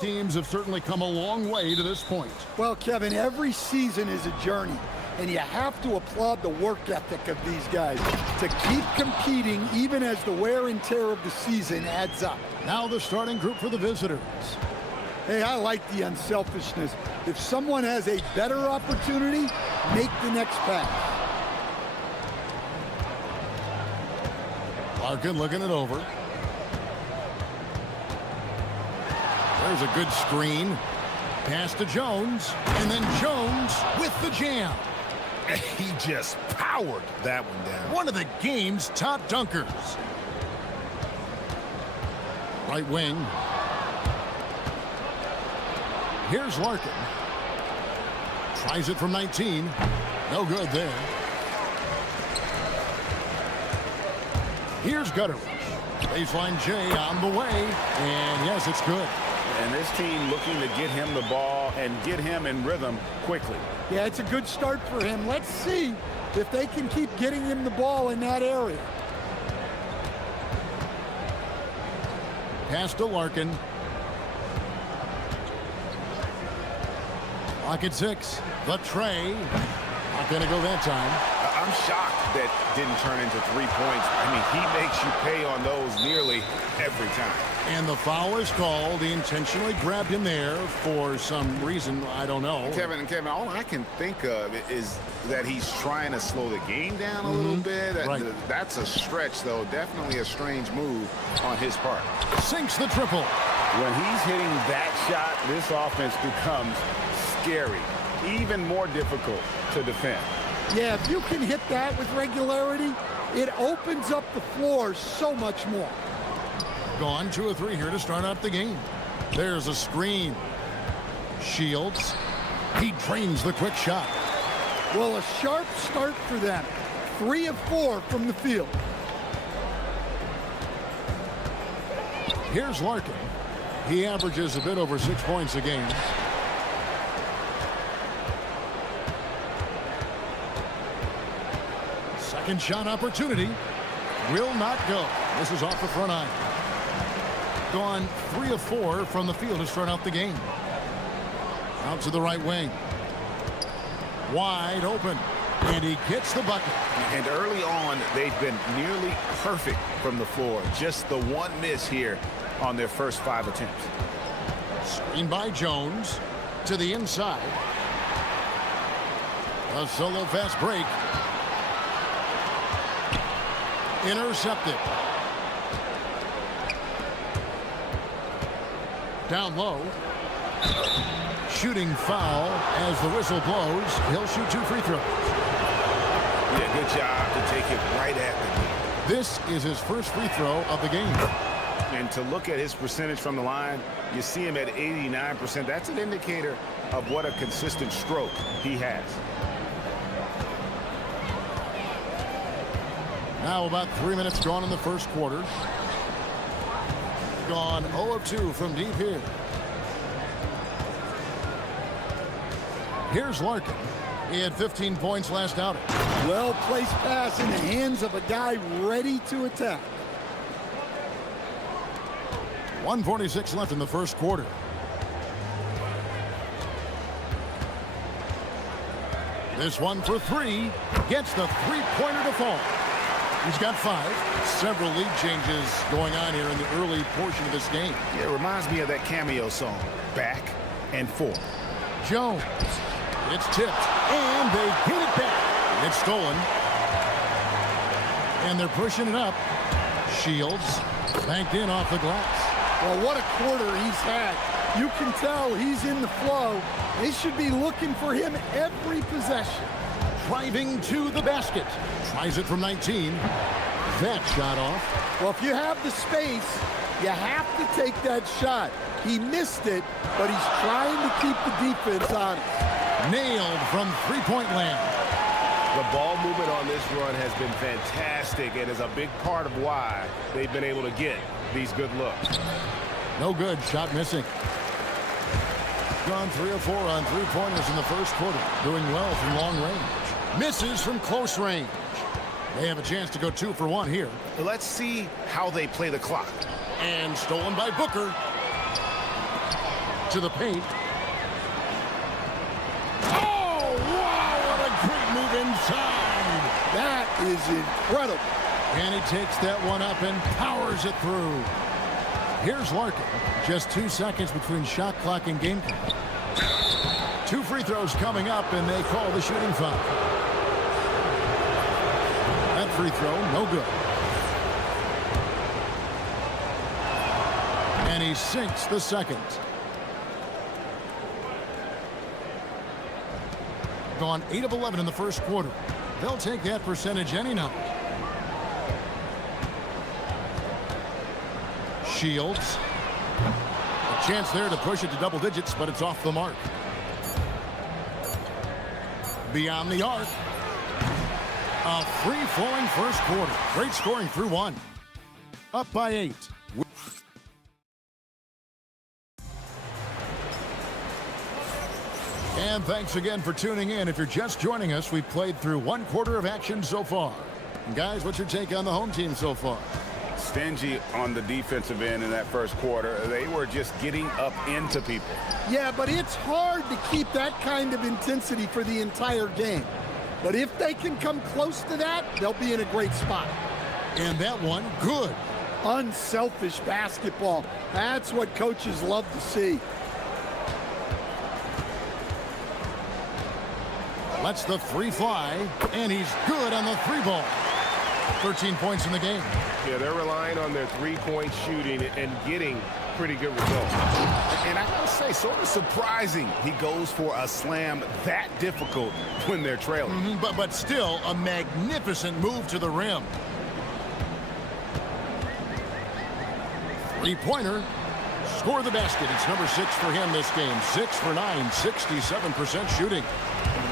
Teams have certainly come a long way to this point. Well, Kevin, every season is a journey, and you have to applaud the work ethic of these guys to keep competing even as the wear and tear of the season adds up. Now the starting group for the visitors. Hey, I like the unselfishness. If someone has a better opportunity, make the next pass. Larkin looking it over. There's a good screen. Pass to Jones, and then Jones with the jam. He just powered that one down. One of the game's top dunkers. Right wing. Here's Larkin. Tries it from 19. No good there. Here's Gutteridge. Baseline J on the way. And yes, it's good. And this team looking to get him the ball and get him in rhythm quickly. Yeah, it's a good start for him. Let's see if they can keep getting him the ball in that area. Pass to Larkin. Clock at 6. The tray. Not going to go that time. I'm shocked that didn't turn into 3 points. I mean, he makes you pay on those nearly every time. And the foul is called. He intentionally grabbed him there for some reason. I don't know. Kevin, all I can think of is that he's trying to slow the game down a little bit. Right. That's a stretch, though. Definitely a strange move on his part. Sinks the triple. When he's hitting that shot, this offense becomes scary, even more difficult to defend. Yeah, if you can hit that with regularity, it opens up the floor so much more. Gone 2 of 3 here to start out the game. There's a screen. Shields. He drains the quick shot. Well, a sharp start for them. 3 of 4 from the field. Here's Larkin. He averages a bit over 6 points a game. Second shot opportunity. Will not go. This is off the front iron. Gone 3 of 4 from the field to start out the game. Out to the right wing. Wide open. And he gets the bucket. And early on, they've been nearly perfect from the floor. Just the one miss here on their first 5 attempts. Screen by Jones to the inside. A solo fast break. Intercepted. Down low. Shooting foul as the whistle blows. He'll shoot 2 free throws. Yeah, good job to take it right at the This is his first free throw of the game. And to look at his percentage from the line, you see him at 89%. That's an indicator of what a consistent stroke he has. Now about 3 minutes gone in the first quarter. Gone 0 of 2 from deep here. Here's Larkin. He had 15 points last outing. Well-placed pass in the hands of a guy ready to attack. 1:46 left in the first quarter. This one for 3. Gets the three-pointer to fall. He's got 5. Several lead changes going on here in the early portion of this game. Yeah, it reminds me of that cameo song, Back and Forth. Jones. It's tipped, and they get it back. It's stolen. And they're pushing it up. Shields banked in off the glass. Well, what a quarter he's had. You can tell he's in the flow. They should be looking for him every possession. Driving to the basket. Tries it from 19. That shot off. Well, if you have the space, you have to take that shot. He missed it, but he's trying to keep the defense honest. Nailed from three-point land. The ball movement on this run has been fantastic and is a big part of why they've been able to get these good looks. No good. Shot missing. Gone 3 of 4 on three-pointers in the first quarter. Doing well from long range. Misses from close range. They have a chance to go 2 for 1 here. Let's see how they play the clock. And stolen by Booker. to the paint. Oh, wow, what a great move inside. That is incredible. And he takes that one up and powers it through. Here's Larkin. Just 2 seconds between shot clock and game clock. 2 free throws coming up, and they call the shooting foul. That free throw, no good. And he sinks the second. Gone 8 of 11 in the first quarter. They'll take that percentage any night. Shields. A chance there to push it to double digits, but it's off the mark. Beyond the arc. A free-flowing first quarter. Great scoring through 1. Up by 8. And thanks again for tuning in. If you're just joining us, we've played through 1 quarter of action so far. And guys, what's your take on the home team so far? Stingy on the defensive end in that first quarter. They were just getting up into people. Yeah, but it's hard to keep that kind of intensity for the entire game. But if they can come close to that, they'll be in a great spot. And that one, good. Unselfish basketball. That's what coaches love to see. Lets the 3 fly, and he's good on the 3 ball. 13 points in the game. Yeah, they're relying on their 3-point shooting and getting pretty good results. And I gotta say, sort of surprising he goes for a slam that difficult when they're trailing. But still a magnificent move to the rim. 3-pointer. Score the basket. It's number 6 for him this game. 6 for 9, 67% shooting.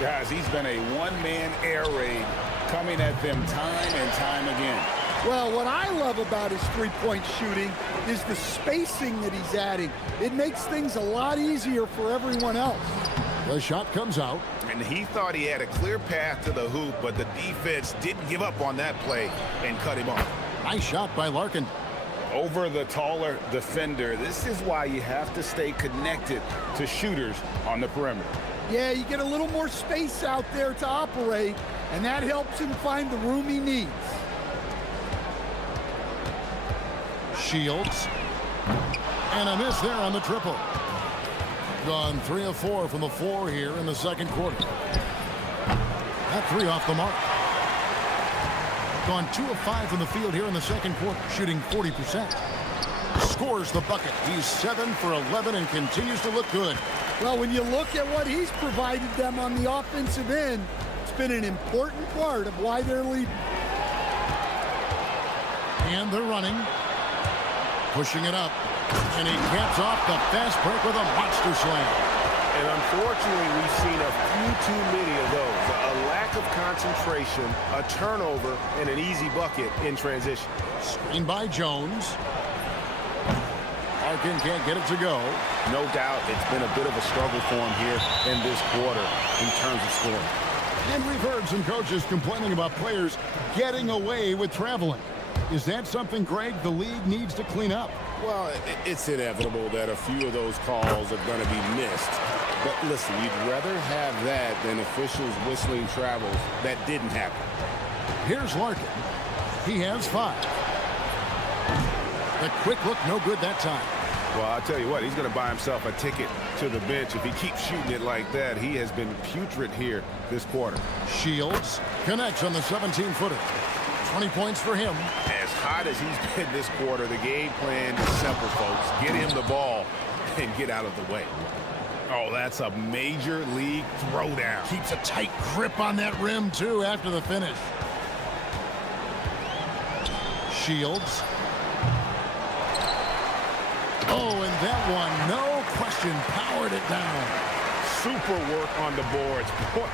Guys, he's been a one-man air raid coming at them time and time again. Well, what I love about his 3-point shooting is the spacing that he's adding. It makes things a lot easier for everyone else. The shot comes out. And he thought he had a clear path to the hoop, but the defense didn't give up on that play and cut him off. Nice shot by Larkin. Over the taller defender. This is why you have to stay connected to shooters on the perimeter. Yeah, you get a little more space out there to operate, and that helps him find the room he needs. Shields. And a miss there on the triple. Gone 3 of 4 from the floor here in the second quarter. That 3 off the mark. Gone 2 of 5 from the field here in the second quarter, shooting 40%. Scores the bucket. He's 7 for 11 and continues to look good. Well, when you look at what he's provided them on the offensive end, it's been an important part of why they're leading. And they're running. Pushing it up. And he gets off the fast break with a monster slam. And unfortunately, we've seen a few too many of those. A lack of concentration, a turnover, and an easy bucket in transition. Screen by Jones. Larkin can't get it to go. No doubt it's been a bit of a struggle for him here in this quarter in terms of scoring. And we've heard some coaches complaining about players getting away with traveling. Is that something, Greg, the league needs to clean up? Well, it's inevitable that a few of those calls are going to be missed. But listen, you'd rather have that than officials whistling travels that didn't happen. Here's Larkin. He has 5. The quick look, no good that time. Well, I'll tell you what, he's going to buy himself a ticket to the bench. If he keeps shooting it like that, he has been putrid here this quarter. Shields connects on the 17-footer. 20 points for him. As hot as he's been this quarter, the game plan is simple, folks. Get him the ball and get out of the way. Oh, that's a major league throwdown. Keeps a tight grip on that rim, too, after the finish. Shields. Oh, and that one, no question, powered it down. Super work on the boards. Boy,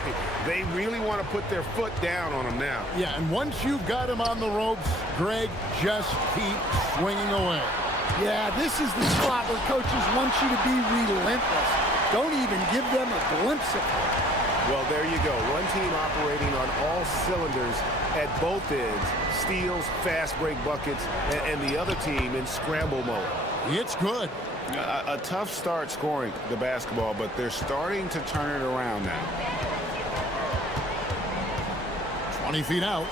they really want to put their foot down on him now. Yeah, and once you've got him on the ropes, Greg, just keep swinging away. Yeah, this is the spot where coaches want you to be relentless. Don't even give them a glimpse of it. Well, there you go. One team operating on all cylinders at both ends. Steals, fast break buckets, and the other team in scramble mode. It's good. A tough start scoring the basketball, but they're starting to turn it around now. 20 feet out.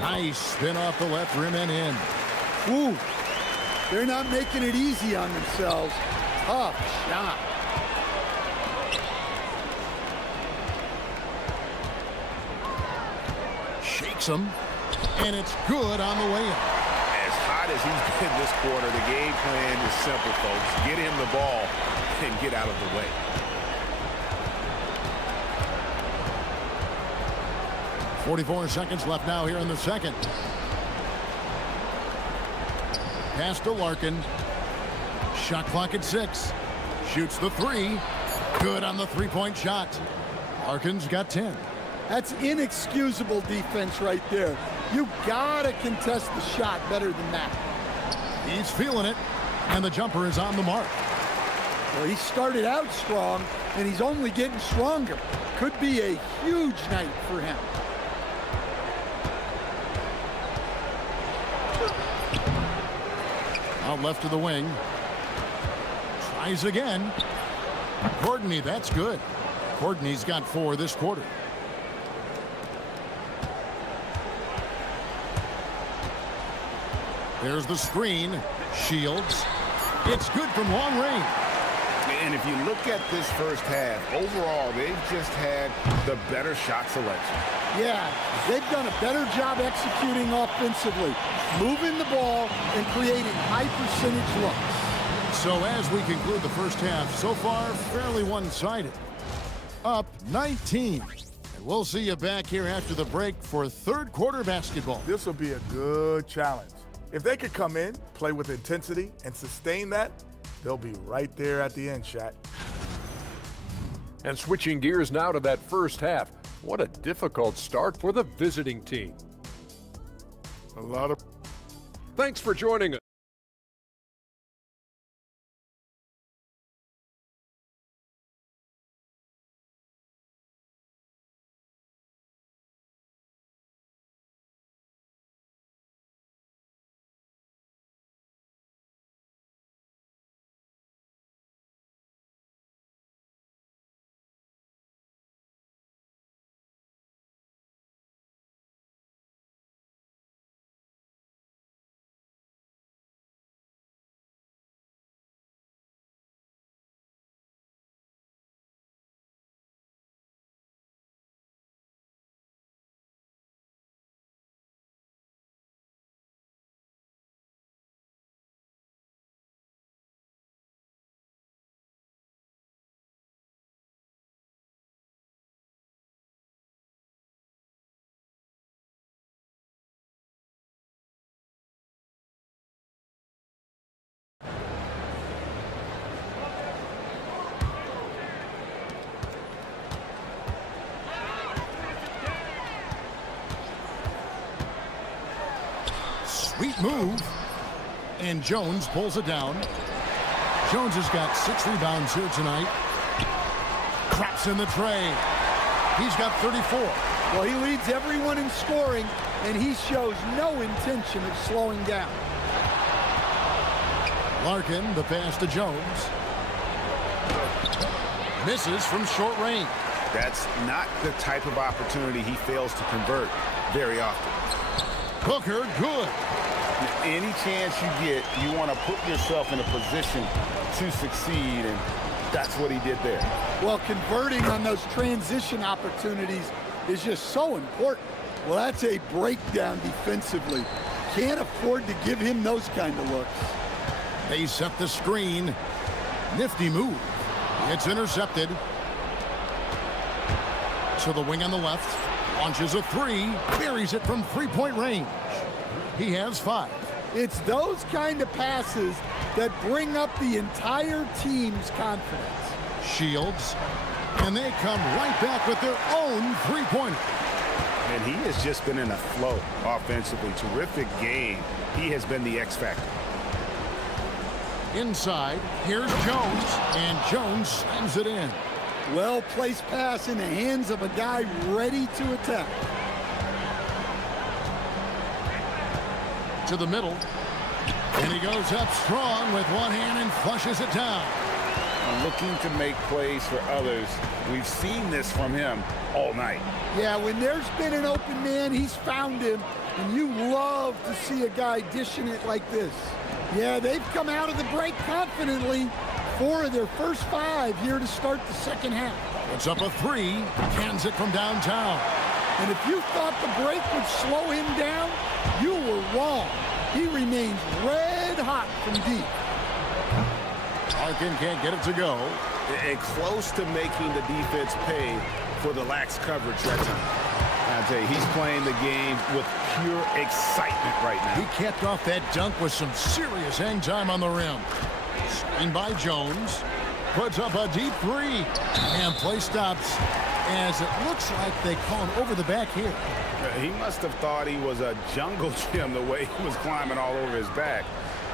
Nice spin off the left rim and in. Ooh, they're not making it easy on themselves. Tough shot. Shakes him, and it's good on the way in. As hot as he's been this quarter, the game plan is simple, folks. Get him the ball and get out of the way. .44 seconds left now here in the second. Pass to Larkin. Shot clock at 6. Shoots the 3. Good on the three-point shot. Larkin's got 10. That's inexcusable defense right there. You gotta contest the shot better than that. He's feeling it, and the jumper is on the mark. Well, he started out strong, and he's only getting stronger. Could be a huge night for him. Out left to the wing. Tries again. Courtney, that's good. Courtney's got 4 this quarter. There's the screen. Shields. It's good from long range. And if you look at this first half, overall, they've just had the better shot selection. Yeah, they've done a better job executing offensively, moving the ball and creating high percentage looks. So as we conclude the first half, so far fairly one-sided. Up 19. And we'll see you back here after the break for third quarter basketball. This will be a good challenge. If they could come in, play with intensity, and sustain that, they'll be right there at the end, Shaq. And switching gears now to that first half. What a difficult start for the visiting team. A lot of... Thanks for joining us. Sweet move. And Jones pulls it down. Jones has got 6 rebounds here tonight. Traps in the tray. He's got 34. Well, he leads everyone in scoring, and he shows no intention of slowing down. Larkin, the pass to Jones. Misses from short range. That's not the type of opportunity he fails to convert very often. Hooker, good. Any chance you get, you want to put yourself in a position to succeed, and that's what he did there. Well, converting on those transition opportunities is just so important. Well, that's a breakdown defensively. Can't afford to give him those kind of looks. They set the screen. Nifty move. It's intercepted. To the wing on the left. Launches a 3. Buries it from three-point range. He has 5. It's those kind of passes that bring up the entire team's confidence. Shields. And they come right back with their own three-pointer. And he has just been in a flow offensively. Terrific game. He has been the X factor. Inside, here's Jones, and Jones slams it in. Well-placed pass in the hands of a guy ready to attack. To the middle. And he goes up strong with one hand and flushes it down. Looking to make plays for others. We've seen this from him all night. Yeah, when there's been an open man, he's found him. And you love to see a guy dishing it like this. Yeah, they've come out of the break confidently. 4 of their first 5 here to start the second half. Puts up a 3, cans it from downtown. And if you thought the break would slow him down, you were wrong. He remains red hot from deep. Larkin can't get it to go. And close to making the defense pay for the lax coverage that time. I tell you, he's playing the game with pure excitement right now. He capped off that dunk with some serious hang time on the rim. Screened by Jones. Puts up a deep 3. And play stops as it looks like they call him over the back here. He must have thought he was a jungle gym the way he was climbing all over his back.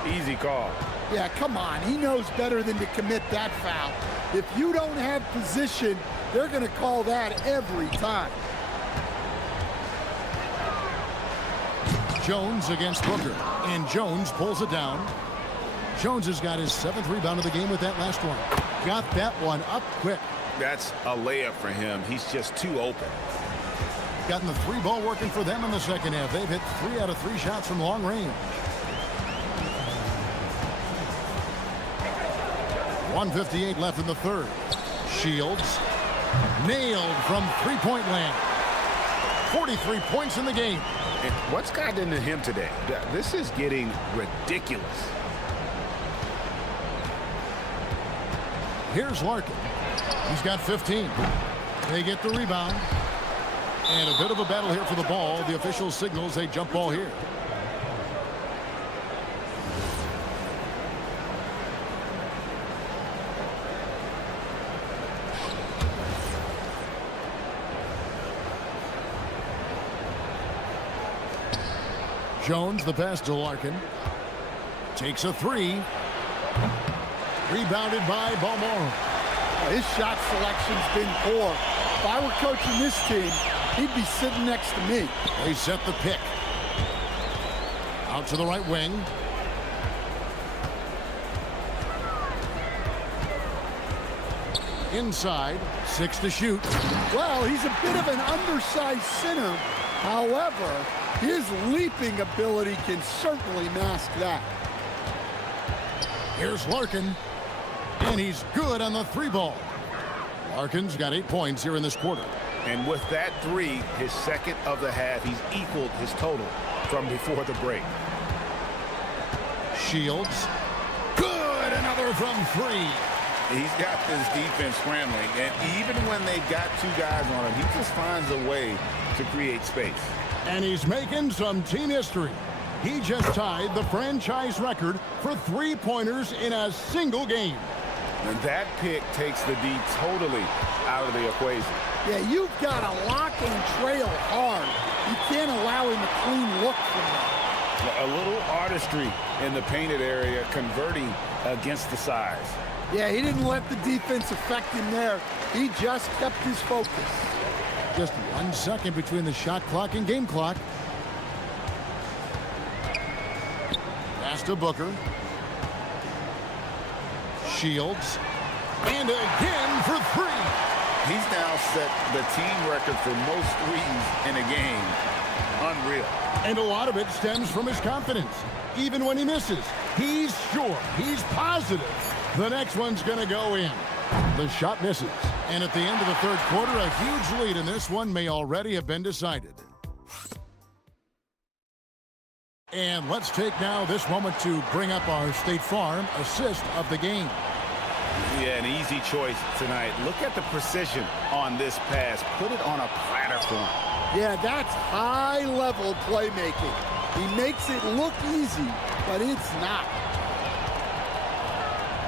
Easy call. Yeah, come on. He knows better than to commit that foul. If you don't have position, they're going to call that every time. Jones against Booker. And Jones pulls it down. Jones has got his 7th rebound of the game with that last one. Got that one up quick. That's a layup for him. He's just too open. Gotten the 3 ball working for them in the second half. They've hit 3 out of 3 shots from long range. 1:58 left in the third. Shields nailed from three-point land. 43 points in the game. And what's gotten into him today? This is getting ridiculous. Here's Larkin. He's got 15. They get the rebound. And a bit of a battle here for the ball. The official signals a jump ball here. Jones, the pass to Larkin. Takes a 3. Rebounded by Balmore. His shot selection's been poor. If I were coaching this team, he'd be sitting next to me. They set the pick. Out to the right wing. Inside, 6 to shoot. Well, he's a bit of an undersized center. However, his leaping ability can certainly mask that. Here's Larkin. And he's good on the 3 ball. Larkin's got 8 points here in this quarter. And with that 3, his second of the half, he's equaled his total from before the break. Shields. Good. Another from 3. He's got this defense scrambling. And even when they got 2 guys on him, he just finds a way to create space. And he's making some team history. He just tied the franchise record for 3-pointers in a single game. And that pick takes the D totally out of the equation. Yeah, you've got to lock and trail hard. You can't allow him a clean look from that. A little artistry in the painted area, converting against the size. Yeah, he didn't let the defense affect him there. He just kept his focus. Just 1 second between the shot clock and game clock. Pass to Booker. Shields. And again for 3. He's now set the team record for most threes in a game. Unreal. And a lot of it stems from his confidence. Even when he misses, he's sure, he's positive the next one's going to go in. The shot misses. And at the end of the third quarter, a huge lead in this one may already have been decided. And let's take now this moment to bring up our State Farm assist of the game. Yeah, an easy choice tonight. Look at the precision on this pass. Put it on a platter for him. Yeah, that's high-level playmaking. He makes it look easy, but it's not.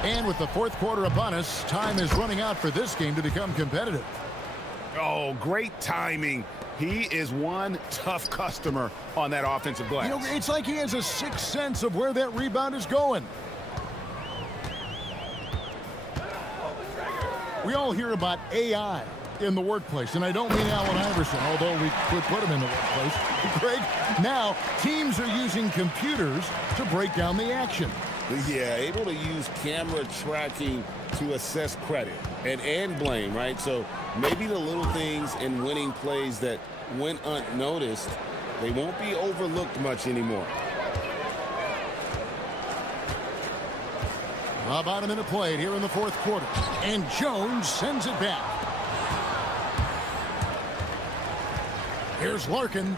And with the fourth quarter upon us, time is running out for this game to become competitive. Oh, great timing. He is one tough customer on that offensive glass. You know, it's like he has a sixth sense of where that rebound is going. We all hear about AI, in the workplace. And I don't mean Allen Iverson, although we could put him in the workplace. Greg, now teams are using computers to break down the action. Yeah, able to use camera tracking to assess credit and blame, right? So maybe the little things in winning plays that went unnoticed, they won't be overlooked much anymore. About a minute played here in the fourth quarter. And Jones sends it back. Here's Larkin.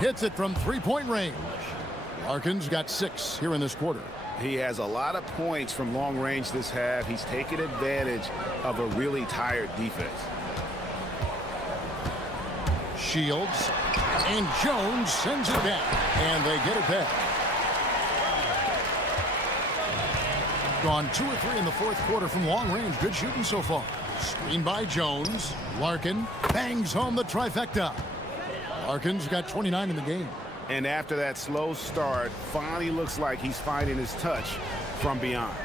Hits it from three-point range. Larkin's got 6 here in this quarter. He has a lot of points from long range this half. He's taken advantage of a really tired defense. Shields. And Jones sends it back. And they get it back. Gone 2 or 3 in the fourth quarter from long range. Good shooting so far. Screen by Jones. Larkin bangs home the trifecta. Larkin's got 29 in the game. And after that slow start, finally looks like he's finding his touch from beyond.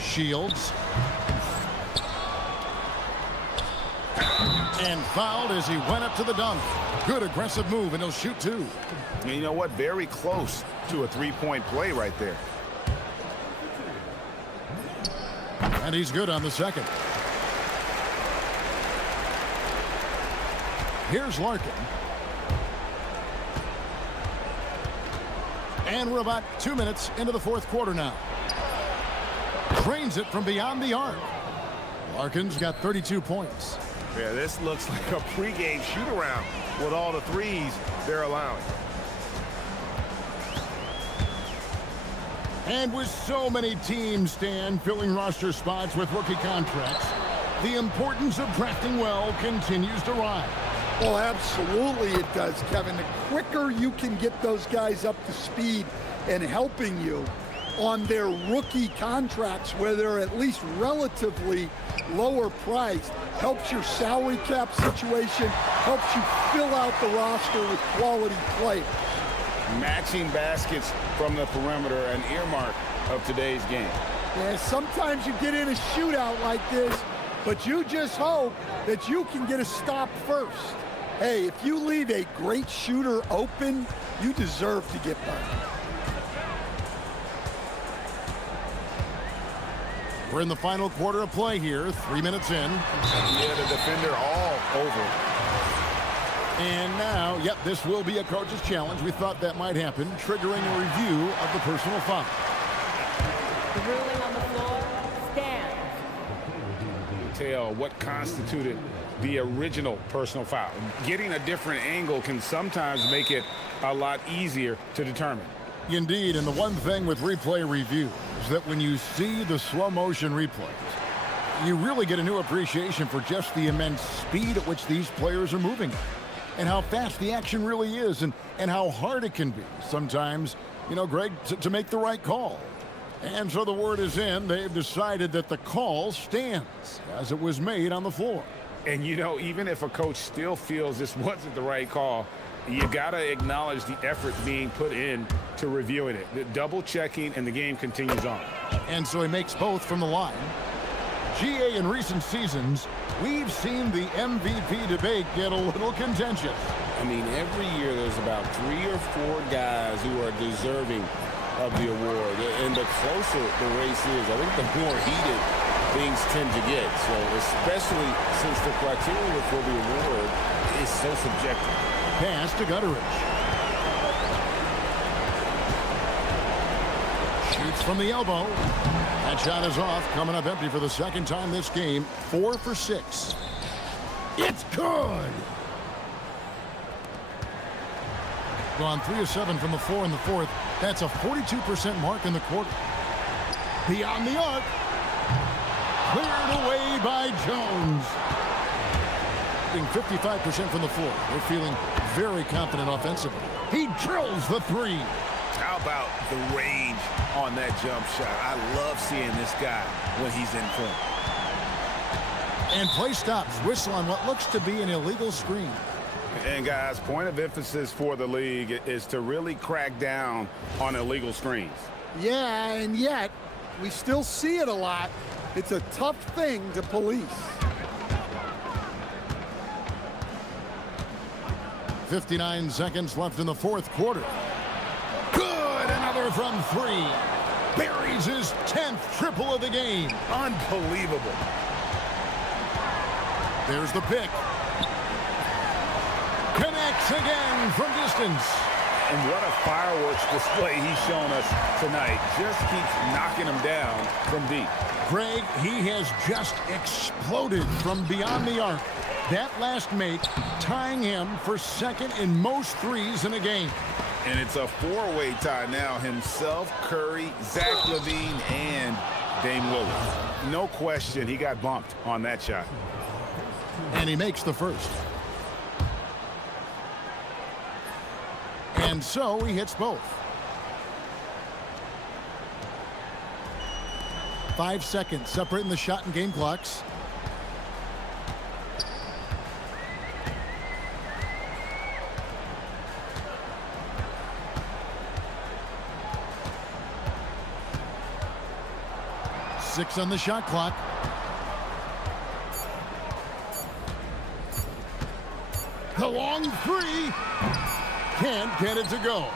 Shields. And fouled as he went up to the dunk. Good aggressive move, and he'll shoot 2. And you know what? Very close to a three-point play right there. And he's good on the second. Here's Larkin. And we're about 2 minutes into the fourth quarter now. Drains it from beyond the arc. Larkin's got 32 points. Yeah, this looks like a pregame shoot-around with all the threes they're allowing. And with so many teams, Stan, filling roster spots with rookie contracts, the importance of drafting well continues to rise. Well, absolutely it does, Kevin. The quicker you can get those guys up to speed and helping you on their rookie contracts, where they're at least relatively lower priced, helps your salary cap situation, helps you fill out the roster with quality players. Matching baskets from the perimeter, an earmark of today's game. Yeah, sometimes you get in a shootout like this, but you just hope that you can get a stop first. Hey, if you leave a great shooter open, you deserve to get burned. We're in the final quarter of play here, 3 minutes in. Yeah, the defender all over. And now, yep, this will be a coach's challenge. We thought that might happen, triggering a review of the personal foul. The ruling on the floor stands. Tell what constituted the original personal foul. Getting a different angle can sometimes make it a lot easier to determine. Indeed, and the one thing with replay review is that when you see the slow motion replays, you really get a new appreciation for just the immense speed at which these players are moving and how fast the action really is and how hard it can be sometimes, you know, Greg, to make the right call. And so the word is in. They've decided that the call stands as it was made on the floor. And, you know, even if a coach still feels this wasn't the right call, you got to acknowledge the effort being put in to reviewing it. The double checking, and the game continues on. And so he makes both from the line. GA, in recent seasons, we've seen the MVP debate get a little contentious. I mean, every year there's about 3 or 4 guys who are deserving of the award. And the closer the race is, I think the more heated things tend to get. So especially since the criteria for the award is so subjective. Pass to Gutteridge. Shoots from the elbow. That shot is off, coming up empty for the second time this game. 4 for 6. It's good! Gone 3 of 7 from the floor in the fourth. That's a 42% mark in the quarter. Beyond the arc. Cleared away by Jones. 55% from the floor. They're feeling very confident offensively. He drills the 3. How about the range on that jump shot? I love seeing this guy when he's in form. And play stops. Whistle on what looks to be an illegal screen. And guys, point of emphasis for the league is to really crack down on illegal screens. Yeah, and yet we still see it a lot. It's a tough thing to police. 59 seconds left in the fourth quarter. Good, another from three. Buries his 10th triple of the game. Unbelievable. There's the pick. Connects again from distance. And what a fireworks display he's shown us tonight. Just keeps knocking them down from deep. Greg, he has just exploded from beyond the arc. That last make tying him for second in most threes in a game. And it's a four-way tie now. Himself, Curry, Zach LaVine, and Dame Lillard. No question he got bumped on that shot. And he makes the first. And so he hits both. 5 seconds separating the shot and game clocks. Six on the shot clock. The long three. Can't get it to go.